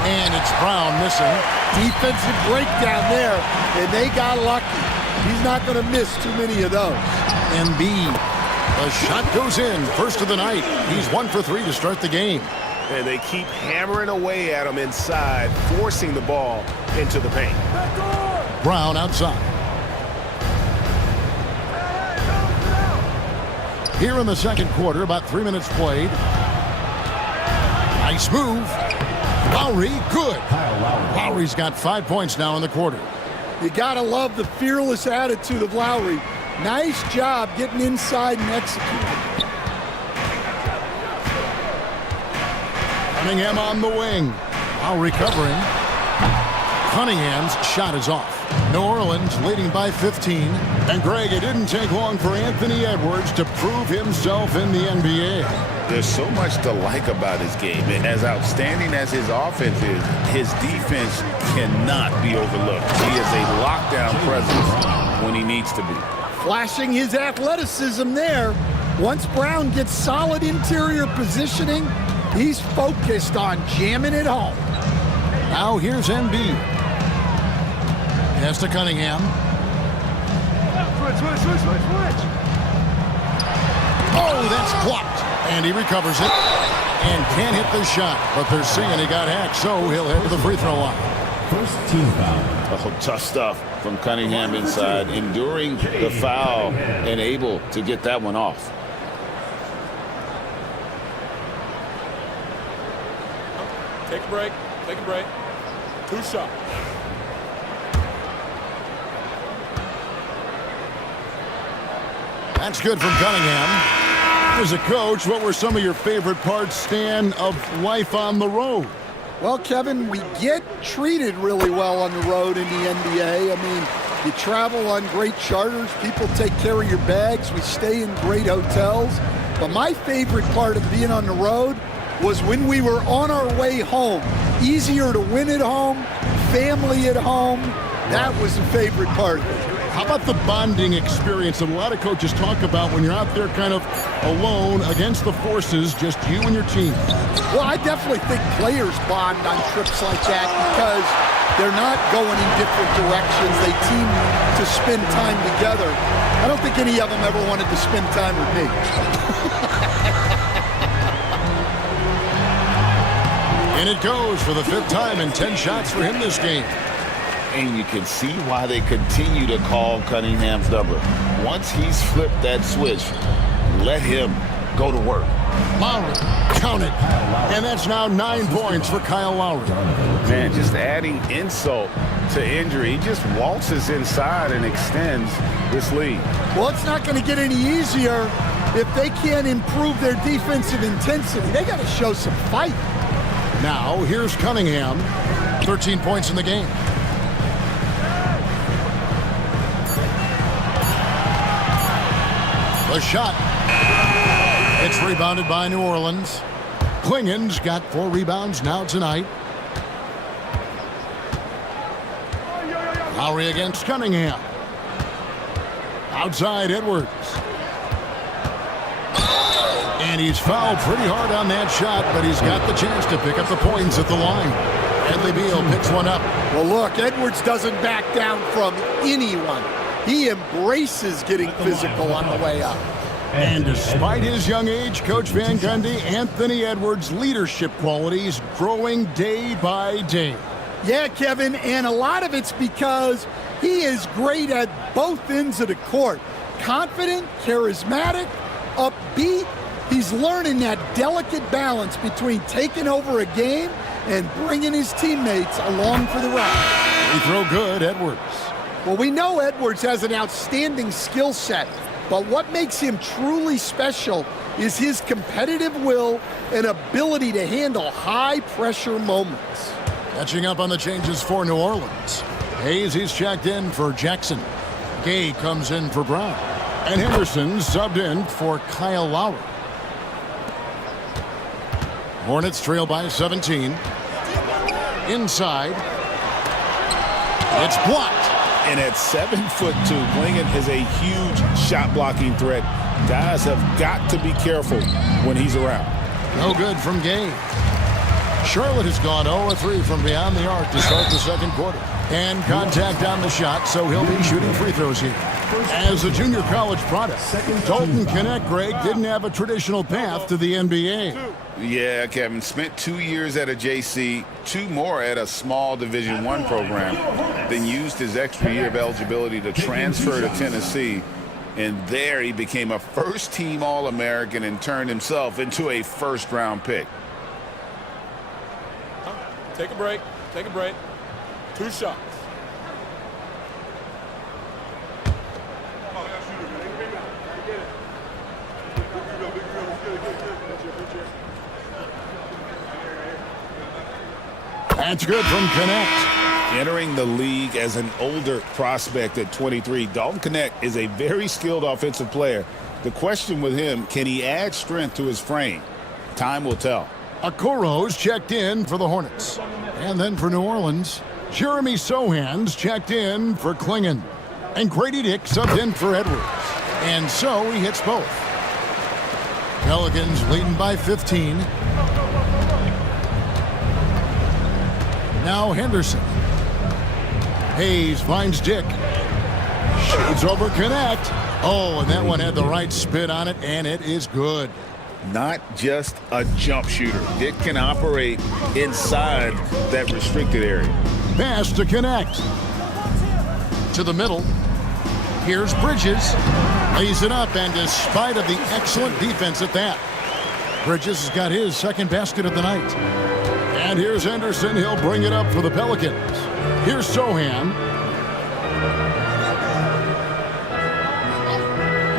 And it's Brown missing. Defensive breakdown there, and they got lucky. He's not going to miss too many of those. Embiid. The shot goes in. First of the night. He's 1 for 3 to start the game. And they keep hammering away at him inside, forcing the ball into the paint. Brown outside. Here in the second quarter, about 3 minutes played. Nice move. Lowry, good. Lowry's got 5 points now in the quarter. You got to love the fearless attitude of Lowry. Nice job getting inside and executing. Cunningham on the wing. Lowry covering. Cunningham's shot is off. New Orleans leading by 15. And Greg, it didn't take long for Anthony Edwards to prove himself in the NBA. There's so much to like about his game. And as outstanding as his offense is, his defense cannot be overlooked. He is a lockdown presence when he needs to be. Flashing his athleticism there. Once Brown gets solid interior positioning, he's focused on jamming it home. Now here's Embiid. Pass to Cunningham. Switch. Oh, that's blocked. And he recovers it. And can't hit the shot. But they're saying he got hacked, so he'll head to the free throw line. First team foul. Oh, tough stuff from Cunningham inside, enduring the foul and able to get that one off. Take a break. Take a break. 2 shots. That's good from Cunningham. As a coach, what were some of your favorite parts, Stan, of life on the road? Well, Kevin, we get treated really well on the road in the NBA. I mean, you travel on great charters. People take care of your bags. We stay in great hotels. But my favorite part of being on the road was when we were on our way home. Easier to win at home, family at home. That was the favorite part of it. How about the bonding experience that a lot of coaches talk about when you're out there kind of alone against the forces, just you and your team? Well, I definitely think players bond on trips like that because they're not going in different directions. They team to spend time together. I don't think any of them ever wanted to spend time with me. And it goes for the 5th time and 10 shots for him this game. And you can see why they continue to call Cunningham's number. Once he's flipped that switch, let him go to work. Lowry, count it. And that's now 9 points for Kyle Lowry. Man, just adding insult to injury. He just waltzes inside and extends this lead. Well, it's not going to get any easier if they can't improve their defensive intensity. They got to show some fight. Now, here's Cunningham. 13 points in the game. The shot. It's rebounded by New Orleans. Clingan's got 4 rebounds now tonight. Lowry against Cunningham. Outside Edwards. And he's fouled pretty hard on that shot, but he's got the chance to pick up the points at the line. Bradley Beal picks one up. Well, look, Edwards doesn't back down from anyone. He embraces getting physical on the way up. And despite his young age, Coach Van Gundy, Anthony Edwards' leadership qualities growing day by day. Yeah, Kevin, and a lot of it's because he is great at both ends of the court. Confident, charismatic, upbeat. He's learning that delicate balance between taking over a game and bringing his teammates along for the ride. Free throw good, Edwards. Well, we know Edwards has an outstanding skill set, but what makes him truly special is his competitive will and ability to handle high-pressure moments. Catching up on the changes for New Orleans. Hayes, he's checked in for Jackson. Gay comes in for Brown. And Henderson subbed in for Kyle Lowry. Hornets trail by 17. Inside. It's blocked. And at 7'2", Clingan is a huge shot blocking threat. Guys have got to be careful when he's around. No good from Gay. Charlotte has gone 0-3 from beyond the arc to start the second quarter. And contact on the shot, so he'll be shooting free throws here. As a junior college product, Dalton Knecht, Greg, didn't have a traditional path to the NBA. Yeah, Kevin, spent 2 years at a JC, 2 more at a small Division I program, then used his extra year of eligibility to transfer to Tennessee. And there he became a first-team All-American and turned himself into a first-round pick. Take a break. Take a break. 2 shots. That's good from Knecht. Entering the league as an older prospect at 23, Dalton Knecht is a very skilled offensive player. The question with him, can he add strength to his frame? Time will tell. Okoro's checked in for the Hornets. And then for New Orleans, Jeremy Sohan's checked in for Clingan. And Grady Dick subbed in for Edwards. And so he hits both. Pelicans leading by 15. Now Henderson. Hayes finds Dick. Shoots over Knecht. Oh, and that one had the right spin on it, and it is good. Not just a jump shooter. Dick can operate inside that restricted area. Pass to Knecht. To the middle. Here's Bridges. Lays it up, and despite of the excellent defense at that, Bridges has got his second basket of the night. And here's Henderson. He'll bring it up for the Pelicans. Here's Sohan.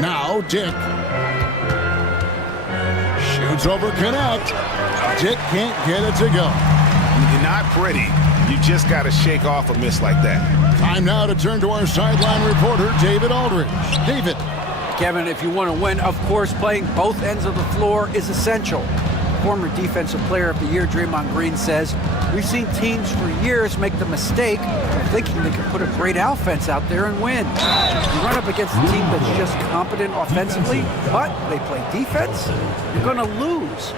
Now Dick. Shoots over Knecht. Dick can't get it to go. You're not pretty. You just got to shake off a miss like that. Time now to turn to our sideline reporter, David Aldridge. David. Kevin, if you want to win, of course, playing both ends of the floor is essential. Former Defensive Player of the Year Draymond Green says, we've seen teams for years make the mistake of thinking they can put a great offense out there and win. You run up against a team that's just competent offensively, but they play defense, you're going to lose.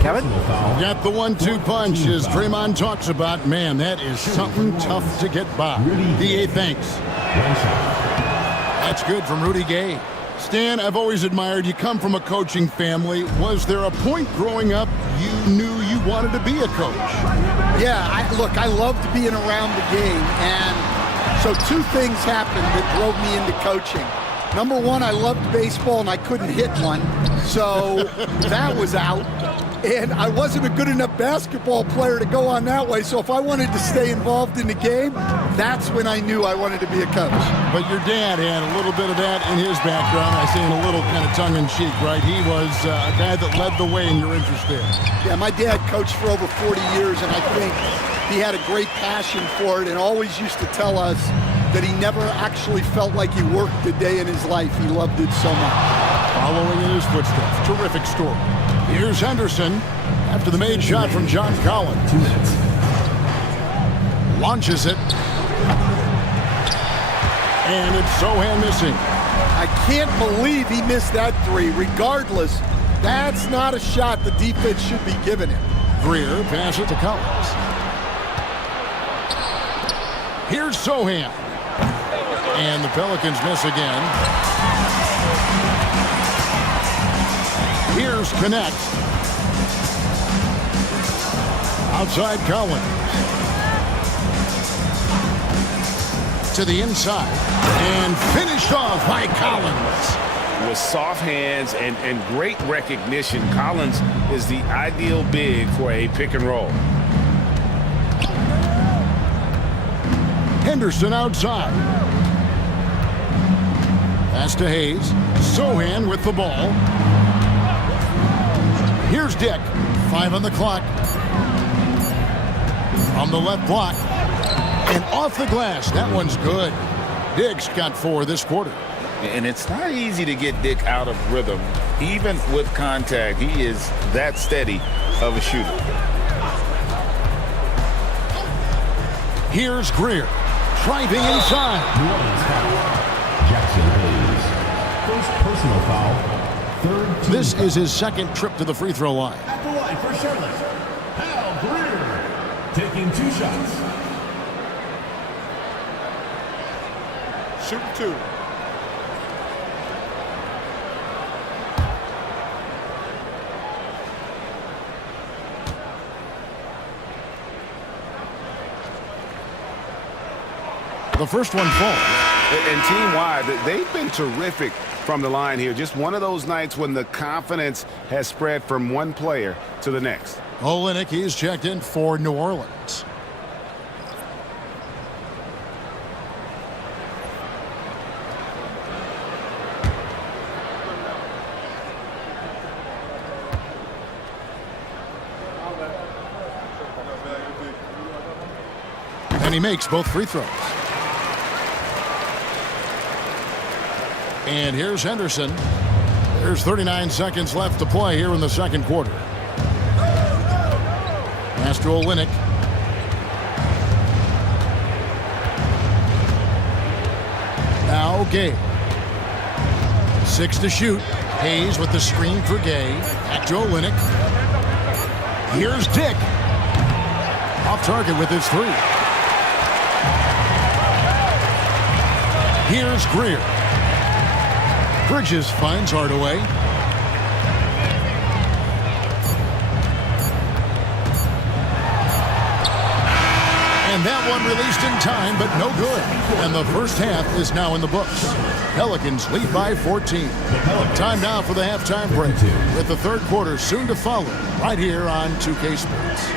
Kevin? Got the 1-2 punch as Draymond talks about. Man, that is something tough to get by. DA, thanks. That's good from Rudy Gay. Stan, I've always admired you. Come from a coaching family. Was there a point growing up you knew you wanted to be a coach? Yeah, I loved being around the game, and so 2 things happened that drove me into coaching. Number 1, I loved baseball, and I couldn't hit one, so that was out. And I wasn't a good enough basketball player to go on that way, so if I wanted to stay involved in the game, that's when I knew I wanted to be a coach. But your dad had a little bit of that in his background. I say in a little kind of tongue-in-cheek, right? He was a guy that led the way in your interest there. Yeah, my dad coached for over 40 years, and I think he had a great passion for it and always used to tell us that he never actually felt like he worked a day in his life. He loved it so much. Following in his footsteps. Terrific story. Here's Henderson after the made shot from John Collins. Launches it. And it's Sohan missing. I can't believe he missed that 3. Regardless, that's not a shot the defense should be giving him. Greer passes it to Collins. Here's Sohan. And the Pelicans miss again. Here's Connect. Outside Collins. To the inside. And finished off by Collins. With soft hands and great recognition, Collins is the ideal big for a pick and roll. Henderson outside. Pass to Hayes. Sohan with the ball. Here's Dick. 5 on the clock. On the left block. And off the glass. That one's good. Dick's got 4 this quarter. And it's not easy to get Dick out of rhythm. Even with contact, he is that steady of a shooter. Here's Greer. Driving inside. Jackson Hayes. First personal foul. Third team This is his second trip to the free throw line. At the line for Charlotte, Hal Greer. Taking 2 shots. Shoot 2. The first one falls. And team-wide, they've been terrific from the line here. Just one of those nights when the confidence has spread from one player to the next. Olynyk, he's checked in for New Orleans. And he makes both free throws. And here's Henderson. There's 39 seconds left to play here in the second quarter. Pass to Olynyk. Now Gay. 6 to shoot. Hayes with the screen for Gay. Back to Olynyk. Here's Dick. Off target with his 3. Here's Greer. Bridges finds Hardaway. And that one released in time, but no good. And the first half is now in the books. Pelicans lead by 14. Time now for the halftime break, with the third quarter soon to follow, right here on 2K Sports.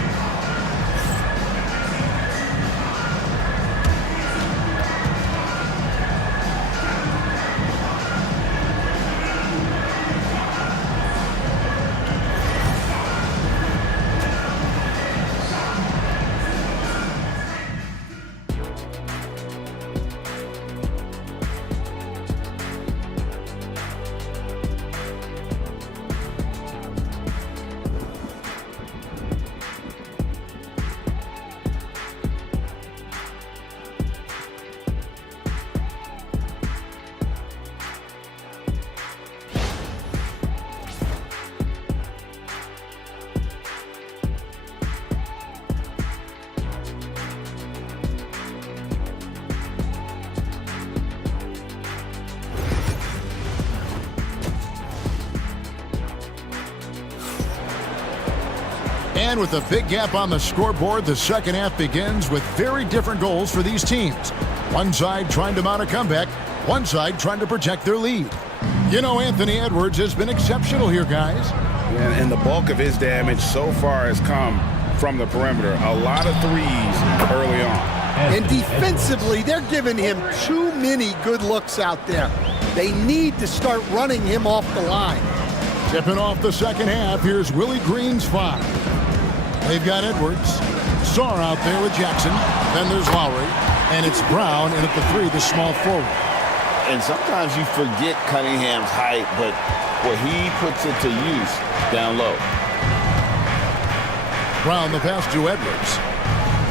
And with a big gap on the scoreboard, the second half begins with very different goals for these teams. One side trying to mount a comeback, one side trying to protect their lead. You know, Anthony Edwards has been exceptional here, guys. And the bulk of his damage so far has come from the perimeter. A lot of threes early on. And defensively, they're giving him too many good looks out there. They need to start running him off the line. Tipping off the second half, here's Willie Green's 5. They've got Edwards. Sarr out there with Jackson. Then there's Lowry. And it's Brown in at the 3, the small forward. And sometimes you forget Cunningham's height, but where he puts it to use down low. Brown the pass to Edwards.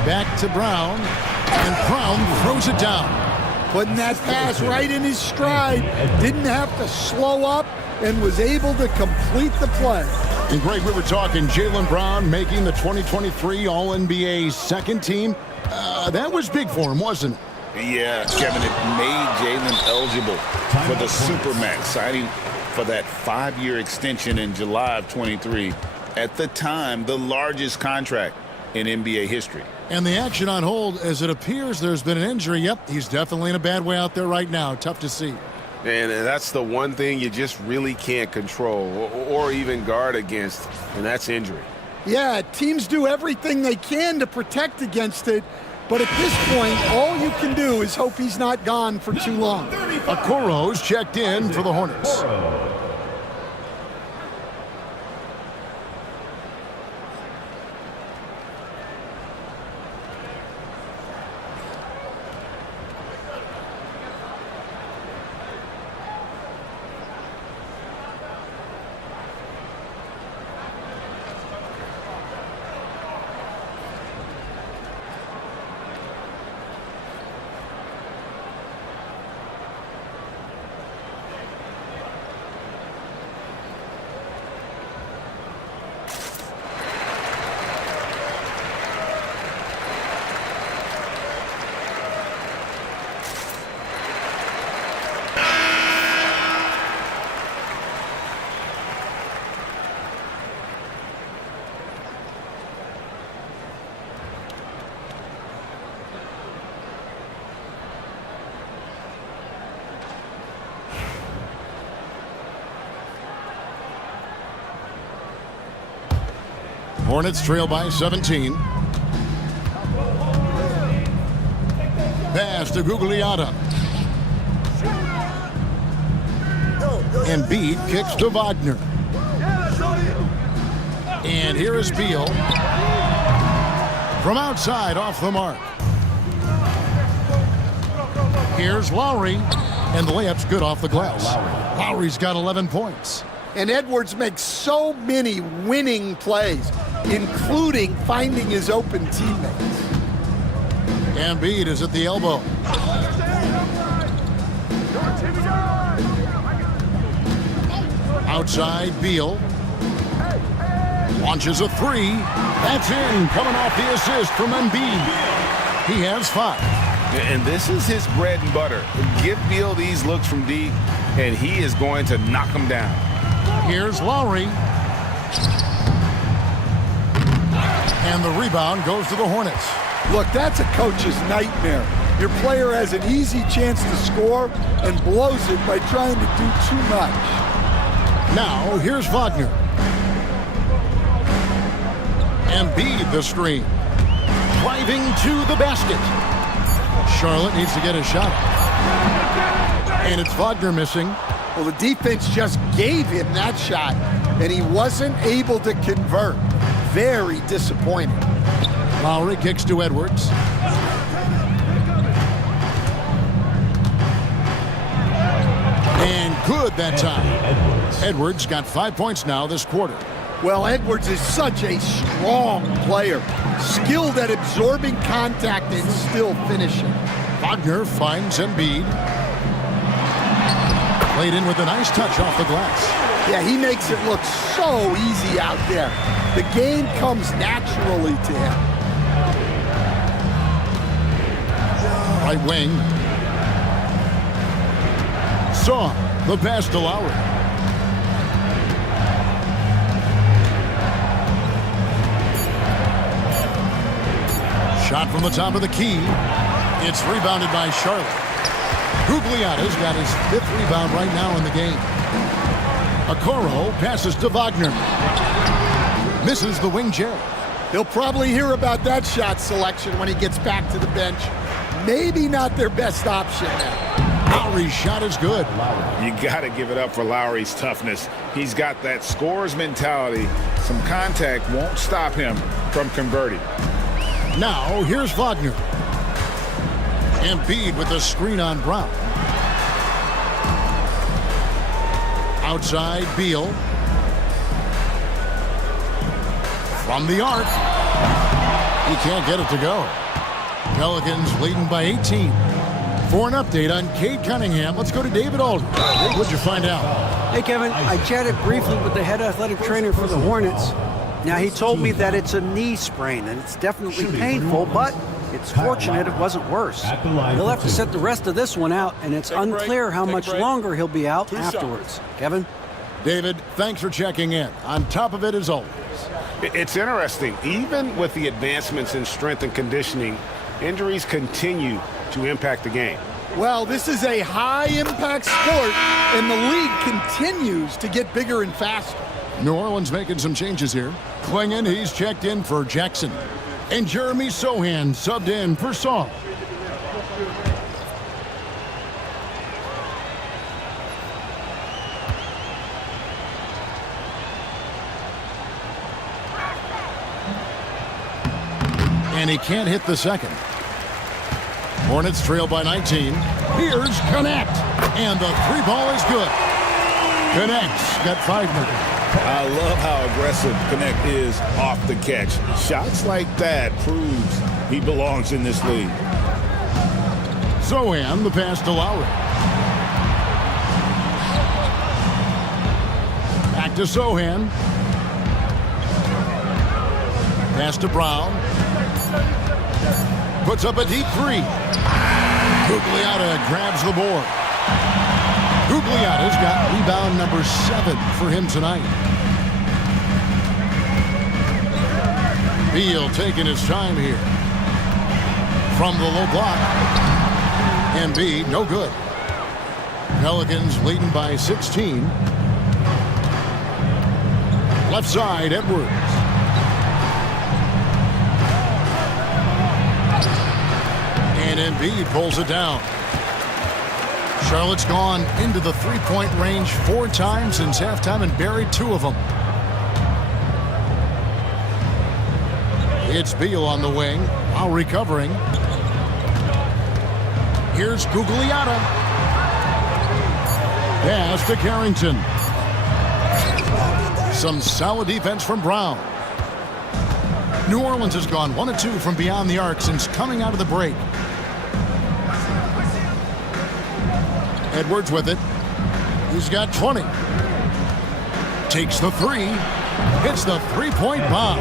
Back to Brown. And Brown throws it down. Putting that pass right in his stride. Didn't have to slow up and was able to complete the play. And Greg, we were talking Jaylen Brown making the 2023 All-NBA second team. That was big for him, wasn't it? Yeah, Kevin, it made Jaylen eligible for the Supermax, signing for that 5-year extension in July of 23. At the time, the largest contract in NBA history. And the action on hold, as it appears there's been an injury. Yep, he's definitely in a bad way out there right now. Tough to see. And that's the one thing you just really can't control or even guard against, and that's injury. Yeah, teams do everything they can to protect against it, but at this point, all you can do is hope he's not gone for too long. Okoro's checked in for the Hornets. Hornets trail by 17. Pass to Gugliotta. Embiid kicks to Wagner. And here is Beal. From outside, off the mark. Here's Lowry. And the layup's good off the glass. Lowry's got 11 points. And Edwards makes so many winning plays, including finding his open teammates. Embiid is at the elbow. Outside, Beal. Launches a three. That's in, coming off the assist from Embiid. He has 5. And this is his bread and butter. Give Beal these looks from deep, and he is going to knock them down. Here's Lowry. And the rebound goes to the Hornets. Look, that's a coach's nightmare. Your player has an easy chance to score and blows it by trying to do too much. Now, here's Wagner. Embiid the screen. Driving to the basket. Charlotte needs to get a shot. And it's Wagner missing. Well, the defense just gave him that shot, and he wasn't able to convert. Very disappointing. Lowry kicks to Edwards. And good that time. Edwards got 5 points now this quarter. Well, Edwards is such a strong player. Skilled at absorbing contact and still finishing. Wagner finds Embiid. Played in with a nice touch off the glass. Yeah, he makes it look so easy out there. The game comes naturally to him. Right wing. Saw the pass to Lowry. Shot from the top of the key. It's rebounded by Charlotte. Gugliotta's got his 5th rebound right now in the game. Okoro passes to Wagner. Misses the wing J. He'll probably hear about that shot selection when he gets back to the bench. Maybe not their best option now. Lowry's shot is good. You got to give it up for Lowry's toughness. He's got that scorer's mentality. Some contact won't stop him from converting. Now, here's Wagner. Embiid with the screen on Brown. Outside, Beal. From the arc. He can't get it to go. Pelicans leading by 18. For an update on Cade Cunningham, let's go to David Aldridge. What'd you find out? Hey, Kevin, I chatted briefly with the head athletic trainer for the Hornets. Now, he told me that it's a knee sprain, and it's definitely painful, but it's fortunate it wasn't worse. He'll have to sit the rest of this one out, and it's unclear how much longer he'll be out afterwards. Kevin? David, thanks for checking in. On top of it as always. It's interesting. Even with the advancements in strength and conditioning, injuries continue to impact the game. Well, this is a high-impact sport, and the league continues to get bigger and faster. New Orleans making some changes here. Clingan, he's checked in for Jackson. And Jeremy Sohan subbed in for Saul. And he can't hit the second. Hornets trail by 19. Here's Connect. And the three ball is good. Connect's got 5 minutes. I love how aggressive Connect is off the catch. Shots like that proves he belongs in this league. Sohan, the pass to Lowry. Back to Sohan. Pass to Brown. Puts up a deep 3. Gugliotta grabs the board. Gugliotta's got rebound number 7 for him tonight. Beal taking his time here. From the low block. Embiid, no good. Pelicans leading by 16. Left side, Edwards. And Embiid pulls it down. Charlotte's gone into the three-point range 4 times since halftime and buried 2 of them. It's Beal on the wing while recovering. Here's Gugliotta. Pass to Carrington. Some solid defense from Brown. New Orleans has gone 1 of 2 from beyond the arc since coming out of the break. Edwards with it. He's got 20. Takes the 3. Hits the three-point bomb.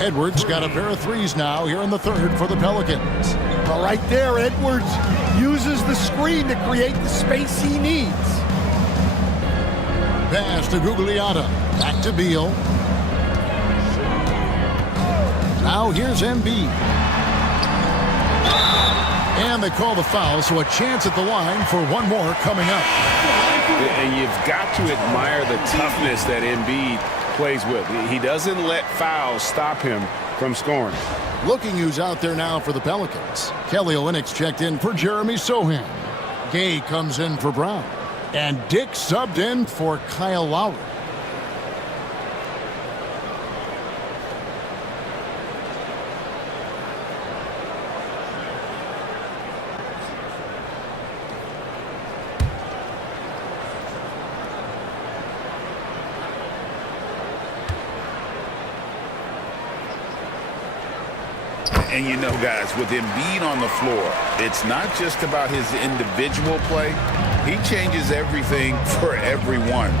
Edwards got a pair of 3s now here in the third for the Pelicans. Well, right there, Edwards uses the screen to create the space he needs. Pass to Gugliotta. Back to Beal. Now here's Embiid. And they call the foul, so a chance at the line for one more coming up. And you've got to admire the toughness that Embiid plays with. He doesn't let fouls stop him from scoring. Looking who's out there now for the Pelicans. Kelly Olynyk checked in for Jeremy Sohan. Gay comes in for Brown. And Dick subbed in for Kyle Lowry. And you know, guys, with Embiid on the floor, it's not just about his individual play. He changes everything for everyone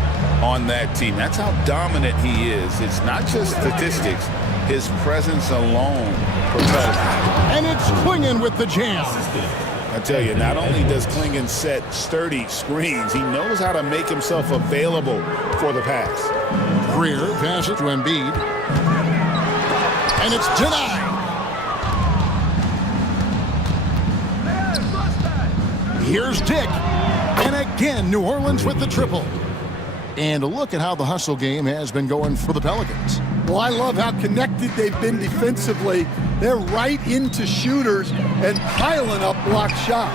on that team. That's how dominant he is. It's not just statistics. His presence alone propels him. And it's Clingan with the jam. I tell you, not only does Clingan set sturdy screens, he knows how to make himself available for the pass. Greer passes to Embiid. And it's denied. Here's Dick. And again, New Orleans with the triple. And look at how the hustle game has been going for the Pelicans. Well, I love how connected they've been defensively. They're right into shooters and piling up block shots.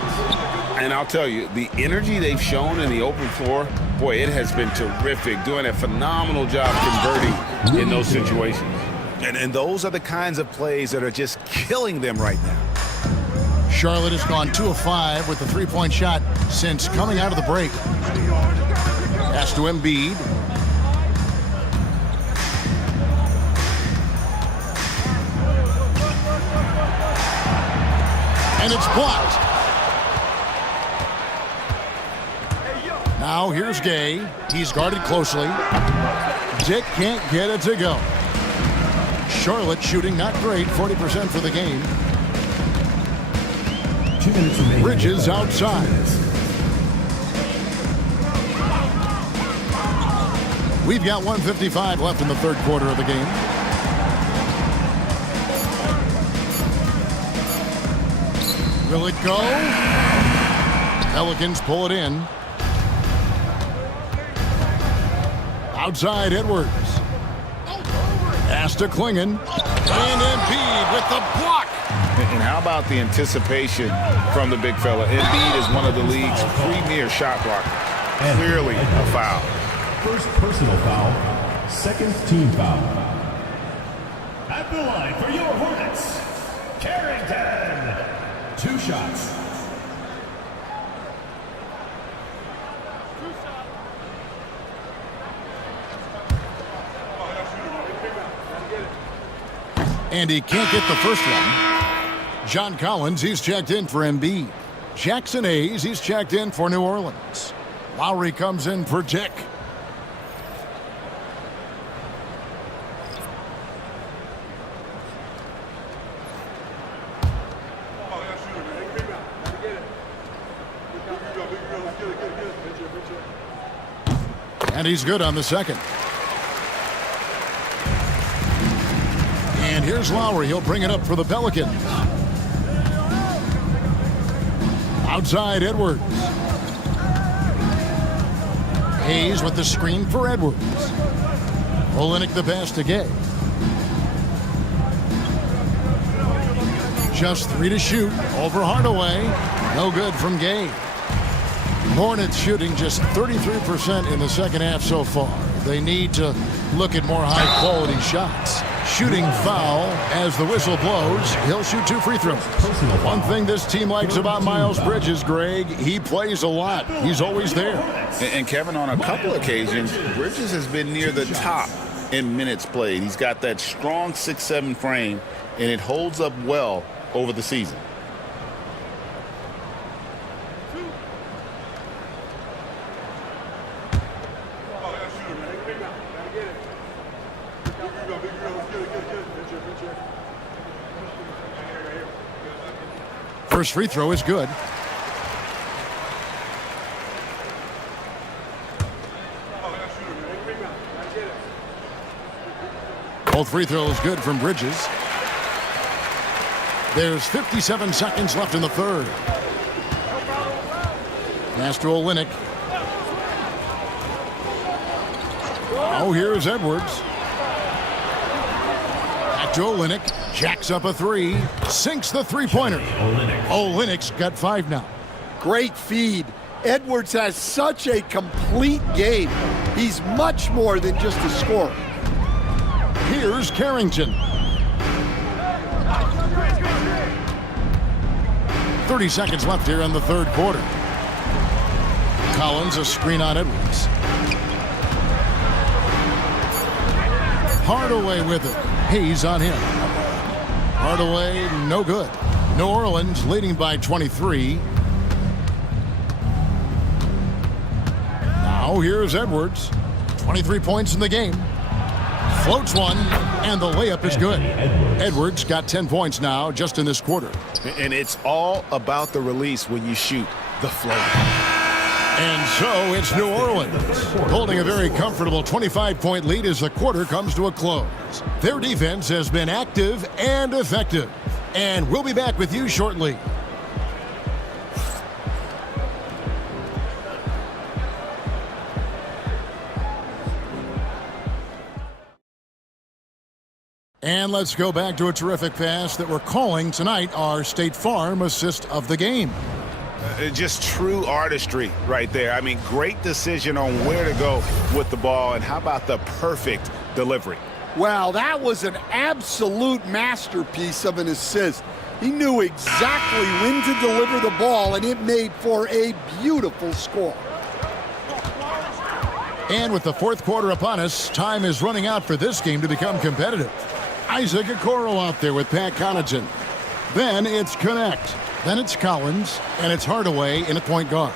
And I'll tell you, the energy they've shown in the open floor, boy, it has been terrific, doing a phenomenal job converting in those situations. And those are the kinds of plays that are just killing them right now. Charlotte has gone 2 of 5 with the three-point shot since coming out of the break. Pass to Embiid. And it's blocked. Now here's Gay. He's guarded closely. Dick can't get it to go. Charlotte shooting not great, 40% for the game. Bridges outside. We've got 1:55 left in the third quarter of the game. Will it go? Pelicans pull it in. Outside Edwards. Pass to Klingon. And Embiid with the block. And how about the anticipation from the big fella? Embiid is one of the league's premier shot blockers. Clearly a foul. First personal foul, second team foul. At the line for your Hornets, Carrington. 2 shots. And he can't get the first one. John Collins, he's checked in for Embiid. Jackson Hayes, he's checked in for New Orleans. Lowry comes in for Dick. And he's good on the second. And here's Lowry. He'll bring it up for the Pelicans. Outside Edwards. Hayes with the screen for Edwards. Olynyk the pass to Gay. Just 3 to shoot. Over Hardaway. No good from Gay. Hornets shooting just 33% in the second half so far. They need to look at more high-quality shots. Shooting foul as the whistle blows. He'll shoot 2 free throws. One thing this team likes about Miles Bridges, Greg, he plays a lot. He's always there. And Kevin, on a couple occasions, Bridges has been near the top in minutes played. He's got that strong 6'7" frame, and it holds up well over the season. First free throw is good. Both free throws good from Bridges. There's 57 seconds left in the third. Pass to Olynyk. Oh, here's Edwards. Back to Olynyk. Jacks up a 3. Sinks the three-pointer. Olynyk's got 5 now. Great feed. Edwards has such a complete game. He's much more than just a scorer. Here's Carrington. 30 seconds left here in the third quarter. Collins, a screen on Edwards. Hardaway with it. Hayes on him. Hardaway, no good. New Orleans leading by 23. Now here's Edwards. 23 points in the game. Floats one, and the layup is good. Edwards got 10 points now just in this quarter. And it's all about the release when you shoot the floater. And so it's New Orleans holding a very comfortable 25-point lead as the quarter comes to a close. Their defense has been active and effective. And we'll be back with you shortly. And let's go back to a terrific pass that we're calling tonight our State Farm assist of the game. Just true artistry right there. I mean, great decision on where to go with the ball, and how about the perfect delivery? Well, that was an absolute masterpiece of an assist. He knew exactly when to deliver the ball, and it made for a beautiful score. And with the fourth quarter upon us, time is running out for this game to become competitive. Isaac Okoro out there with Pat Connaughton. Then it's Connect. Then it's Collins, and it's Hardaway in at point guard.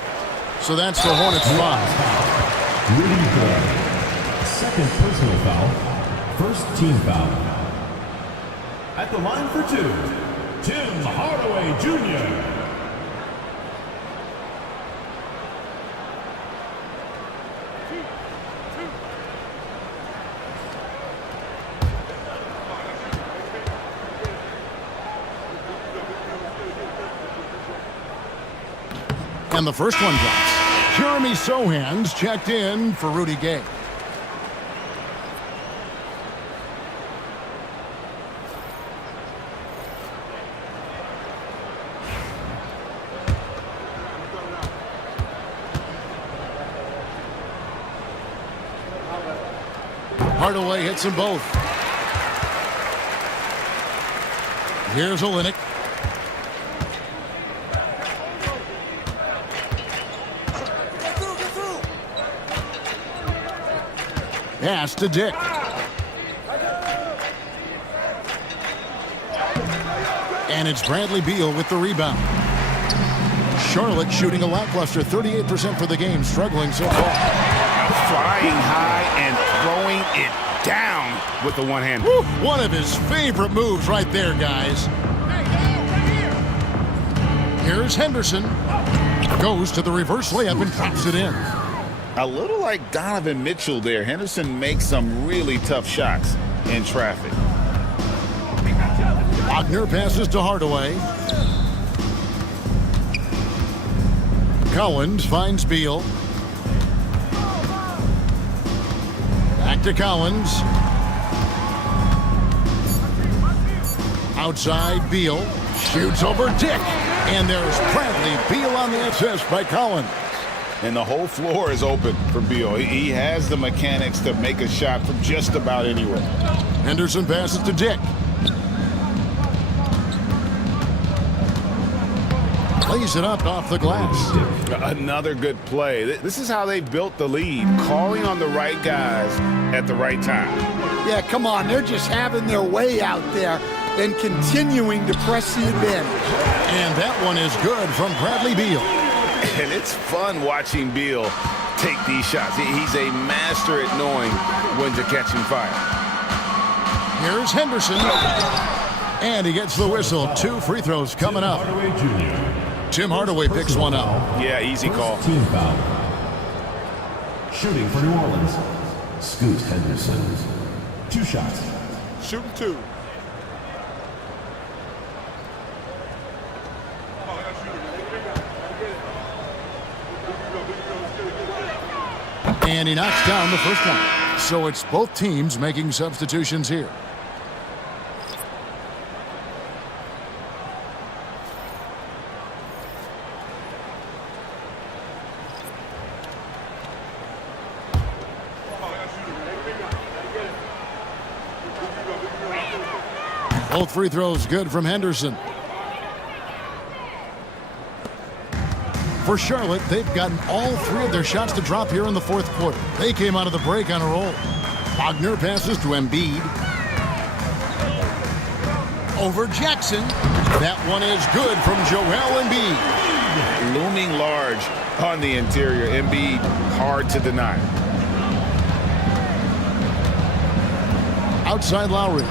So that's the Hornets 5. Rudy Gay. Second personal foul. First team foul. At the line for 2, Tim Hardaway Jr. And the first one drops. Jeremy Sohan's checked in for Rudy Gay. Hardaway hits them both. Here's Olynyk. Pass to Dick. And it's Bradley Beal with the rebound. Charlotte shooting a lackluster 38% for the game, struggling so far. Flying high and throwing it down with the one hand. One of his favorite moves right there, guys. Here's Henderson. Goes to the reverse layup and drops it in. A little like Donovan Mitchell there. Henderson makes some really tough shots in traffic. Wagner passes to Hardaway. Collins finds Beal. Back to Collins. Outside Beal. Shoots over Dick. And there's Bradley Beal on the assist by Collins. And the whole floor is open for Beal. He has the mechanics to make a shot from just about anywhere. Henderson passes to Dick. Plays it up off the glass. Another good play. This is how they built the lead, calling on the right guys at the right time. Yeah, come on. They're just having their way out there and continuing to press the advantage. And that one is good from Bradley Beal. And it's fun watching Beal take these shots. He's a master at knowing when to catch and fire. Here's Henderson. And he gets the whistle. 2 free throws coming up. Tim Hardaway picks one up. Yeah, easy call. Team foul. Shooting for New Orleans, Scoot Henderson. 2 shots. Shooting 2. And he knocks down the first one. So it's both teams making substitutions here. Both free throws good from Henderson. For Charlotte, they've gotten all 3 of their shots to drop here in the fourth quarter. They came out of the break on a roll. Wagner passes to Embiid. Over Jackson. That one is good from Joel Embiid. Looming large on the interior. Embiid hard to deny. Outside Lowry.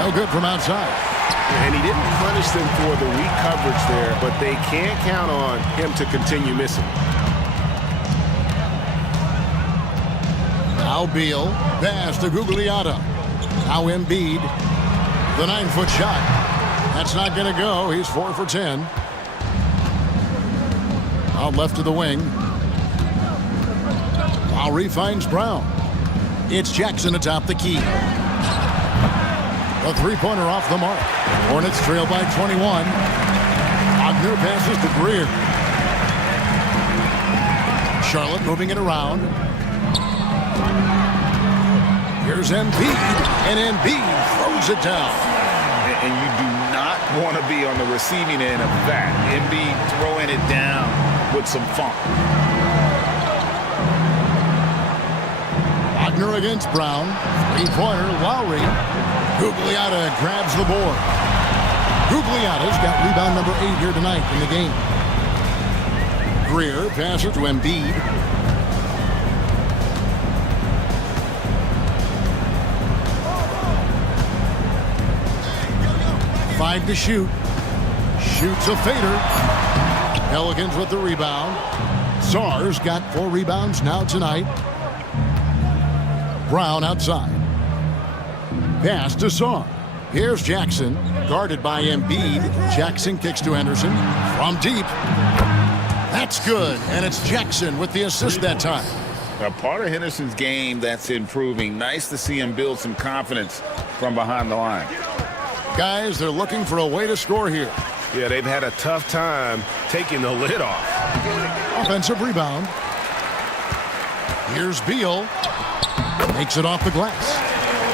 No good from outside. And he didn't punish them for the weak coverage there, but they can't count on him to continue missing. Now Beal. Pass to Gugliotta. Now Embiid. The 9-foot shot. That's not going to go. He's 4 for 10. Out left to the wing. Lowry finds Brown. It's Jackson atop the key. A 3-pointer off the mark. Hornets trail by 21. Wagner passes to Greer. Charlotte moving it around. Here's Embiid. And Embiid throws it down. And you do not want to be on the receiving end of that. Embiid throwing it down with some funk. Wagner against Brown. 3-pointer, Lowry. Gugliotta grabs the board. Gugliotta's got rebound number 8 here tonight in the game. Greer passes to Embiid. Five to shoot. Shoots a fader. Pelicans with the rebound. Sarr's got 4 rebounds now tonight. Brown outside. Pass to Sarr. Here's Jackson, guarded by Embiid. Jackson kicks to Henderson from deep. That's good, and it's Jackson with the assist that time. A part of Henderson's game that's improving. Nice to see him build some confidence from behind the line. Guys, they're looking for a way to score here. Yeah, they've had a tough time taking the lid off. Offensive rebound. Here's Beal. Makes it off the glass.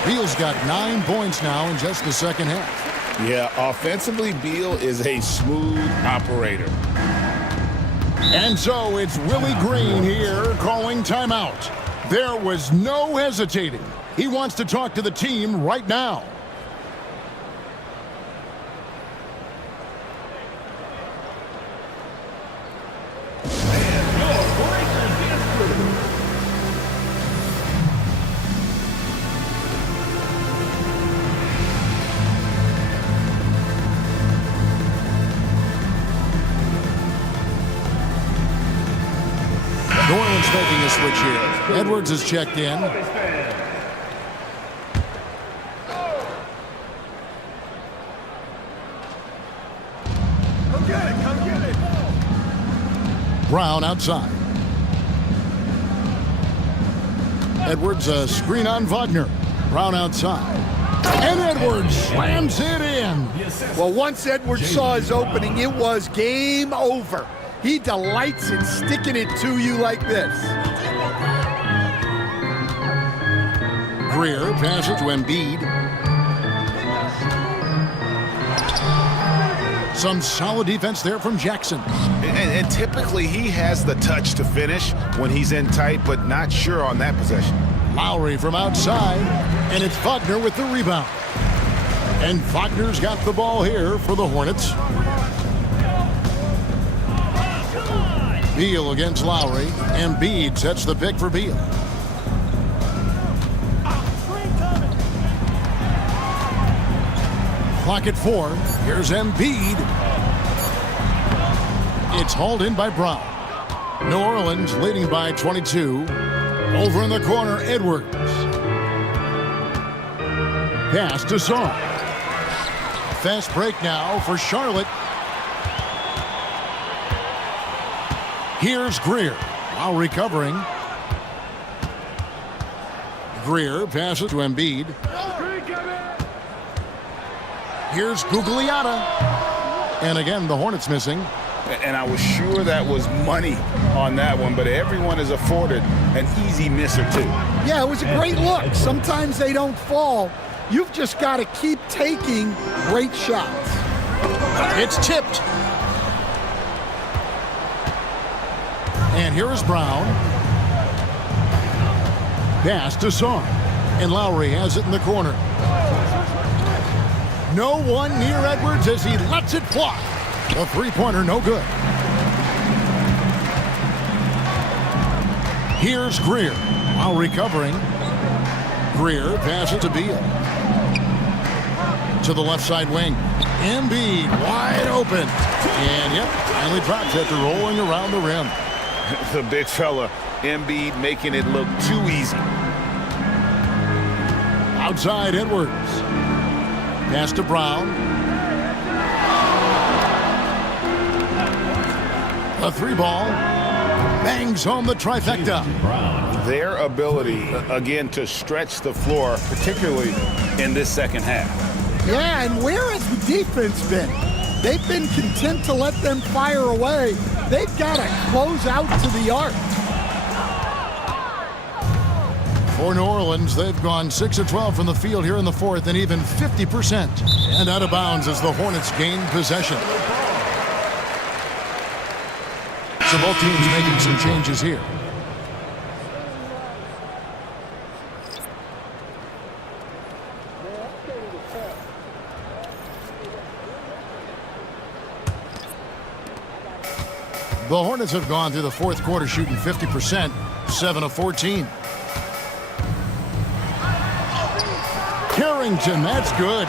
Beal's got 9 points now in just the second half. Yeah, offensively, Beal is a smooth operator. And so it's Willie Green here calling timeout. There was no hesitating. He wants to talk to the team right now. New Orleans making a switch here. Edwards is checked in. Come get it, come get it. Brown outside. Edwards a screen on Wagner. Brown outside. And Edwards slams it in. Well, once Edwards saw his opening, it was game over. He delights in sticking it to you like this. Greer passes to Embiid. Some solid defense there from Jackson. And typically he has the touch to finish when he's in tight, but not sure on that possession. Lowry from outside, and it's Wagner with the rebound. And Wagner's got the ball here for the Hornets. Beal against Lowry. Embiid sets the pick for Beal. Clock at 4. Here's Embiid. It's hauled in by Brown. New Orleans leading by 22. Over in the corner, Edwards. Pass to Song. Fast break now for Charlotte. Here's Greer. Lowry covering. Greer passes to Embiid. Here's Gugliotta. And again, the Hornets missing. And I was sure that was money on that one, but everyone is afforded an easy miss or two. Yeah, it was a great look. Sometimes they don't fall. You've just got to keep taking great shots. It's tipped. And here is Brown. Pass to Song. And Lowry has it in the corner. No one near Edwards as he lets it fly. The three-pointer no good. Here's Greer. Lowry covering. Greer passes to Beal. To the left side wing. Embiid wide open. And yep, finally drops after rolling around the rim. The big fella, Embiid, making it look too easy. Outside Edwards. Pass to Brown. A three ball. Bangs home the trifecta. Their ability, again, to stretch the floor, particularly in this second half. Yeah, and where has the defense been? They've been content to let them fire away. They've got to close out to the arc. For New Orleans, they've gone 6 of 12 from the field here in the fourth and even 50%. And out of bounds as the Hornets gain possession. So both teams making some changes here. The Hornets have gone through the fourth quarter shooting 50%, 7 of 14. Carrington, that's good.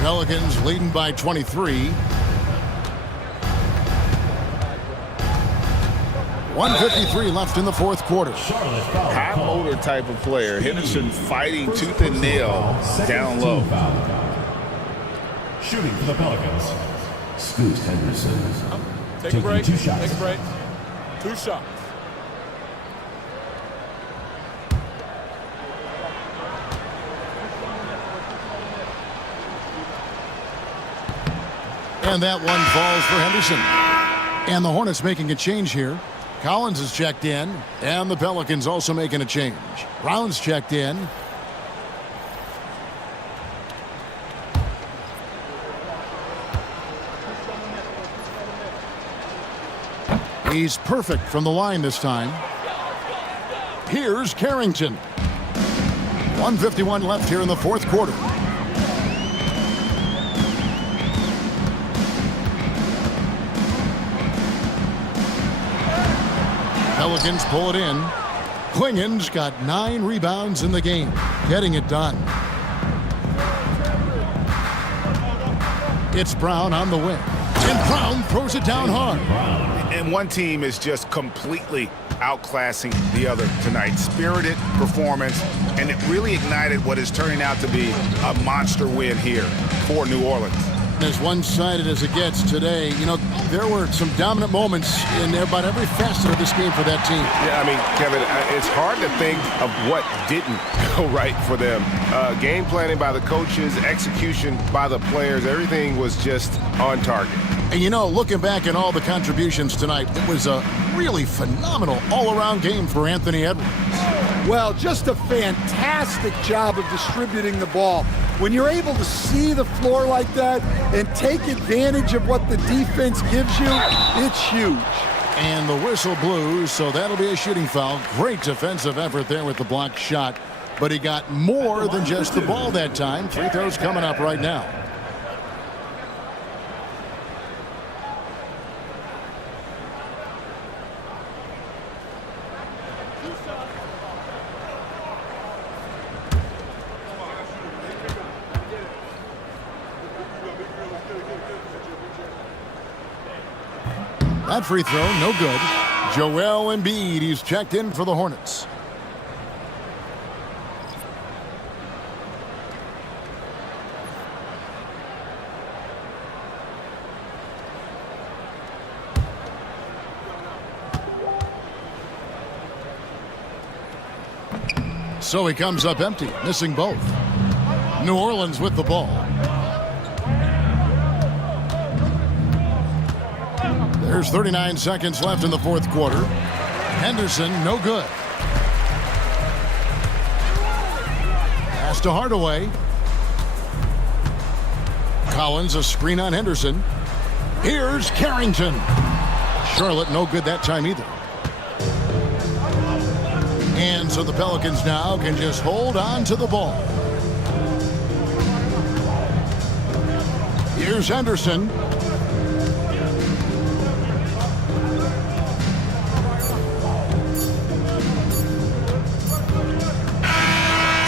Pelicans leading by 23. 1:53 left in the fourth quarter. High motor type of player. Henderson fighting tooth and nail down low. Shooting for the Pelicans, Scoot Henderson. Take a break. Take a break. 2 shots. And that one falls for Henderson. And the Hornets making a change here. Collins is checked in, and the Pelicans also making a change. Brown's checked in. He's perfect from the line this time. Here's Carrington. 1:51 left here in the fourth quarter. Pelicans pull it in. Klingen's got 9 rebounds in the game, getting it done. It's Brown on the wing. And Brown throws it down hard. And one team is just completely outclassing the other tonight. Spirited performance, and it really ignited what is turning out to be a monster win here for New Orleans. As one-sided as it gets today, you know, there were some dominant moments in about every facet of this game for that team. Yeah, I mean, Kevin, it's hard to think of what didn't go right for them. Game planning by the coaches, execution by the players, everything was just on target. And you know, looking back at all the contributions tonight, it was a really phenomenal all-around game for Anthony Edwards. Well, just a fantastic job of distributing the ball. When you're able to see the floor like that and take advantage of what the defense gives you, it's huge. And the whistle blew, so that'll be a shooting foul. Great defensive effort there with the blocked shot. But he got more than just the ball that time. Free throws coming up right now. That free throw, no good. Joel Embiid, he's checked in for the Hornets. So he comes up empty, missing both. New Orleans with the ball. There's 39 seconds left in the fourth quarter. Henderson, no good. Pass to Hardaway. Collins, a screen on Henderson. Here's Carrington. Charlotte, no good that time either. And so the Pelicans now can just hold on to the ball. Here's Henderson.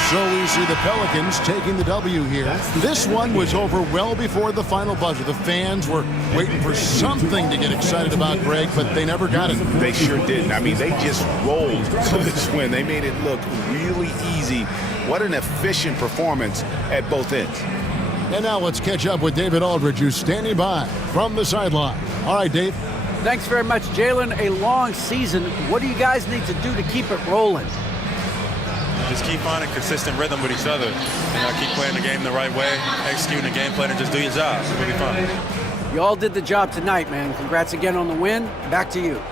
So we see the Pelicans taking the W here. This one was over well before the final buzzer. The fans were waiting for something to get excited about, Greg, but they never got it. They sure didn't. I mean, they just rolled to this win. They made it look really easy. What an efficient performance at both ends. And now let's catch up with David Aldridge, who's standing by from the sideline. All right, Dave. Thanks very much, Jalen. A long season. What do you guys need to do to keep it rolling? Just keep finding consistent rhythm with each other and keep playing the game the right way, executing the game plan, and just do your job. It'll be fun. You all did the job tonight, man. Congrats again on the win. Back to you.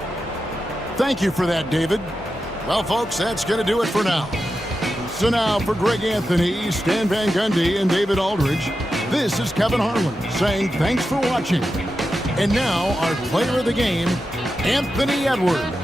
Thank you for that, David. Well, folks, that's going to do it for now. So now for Greg Anthony, Stan Van Gundy, and David Aldridge, this is Kevin Harlan saying thanks for watching. And now our player of the game, Anthony Edwards.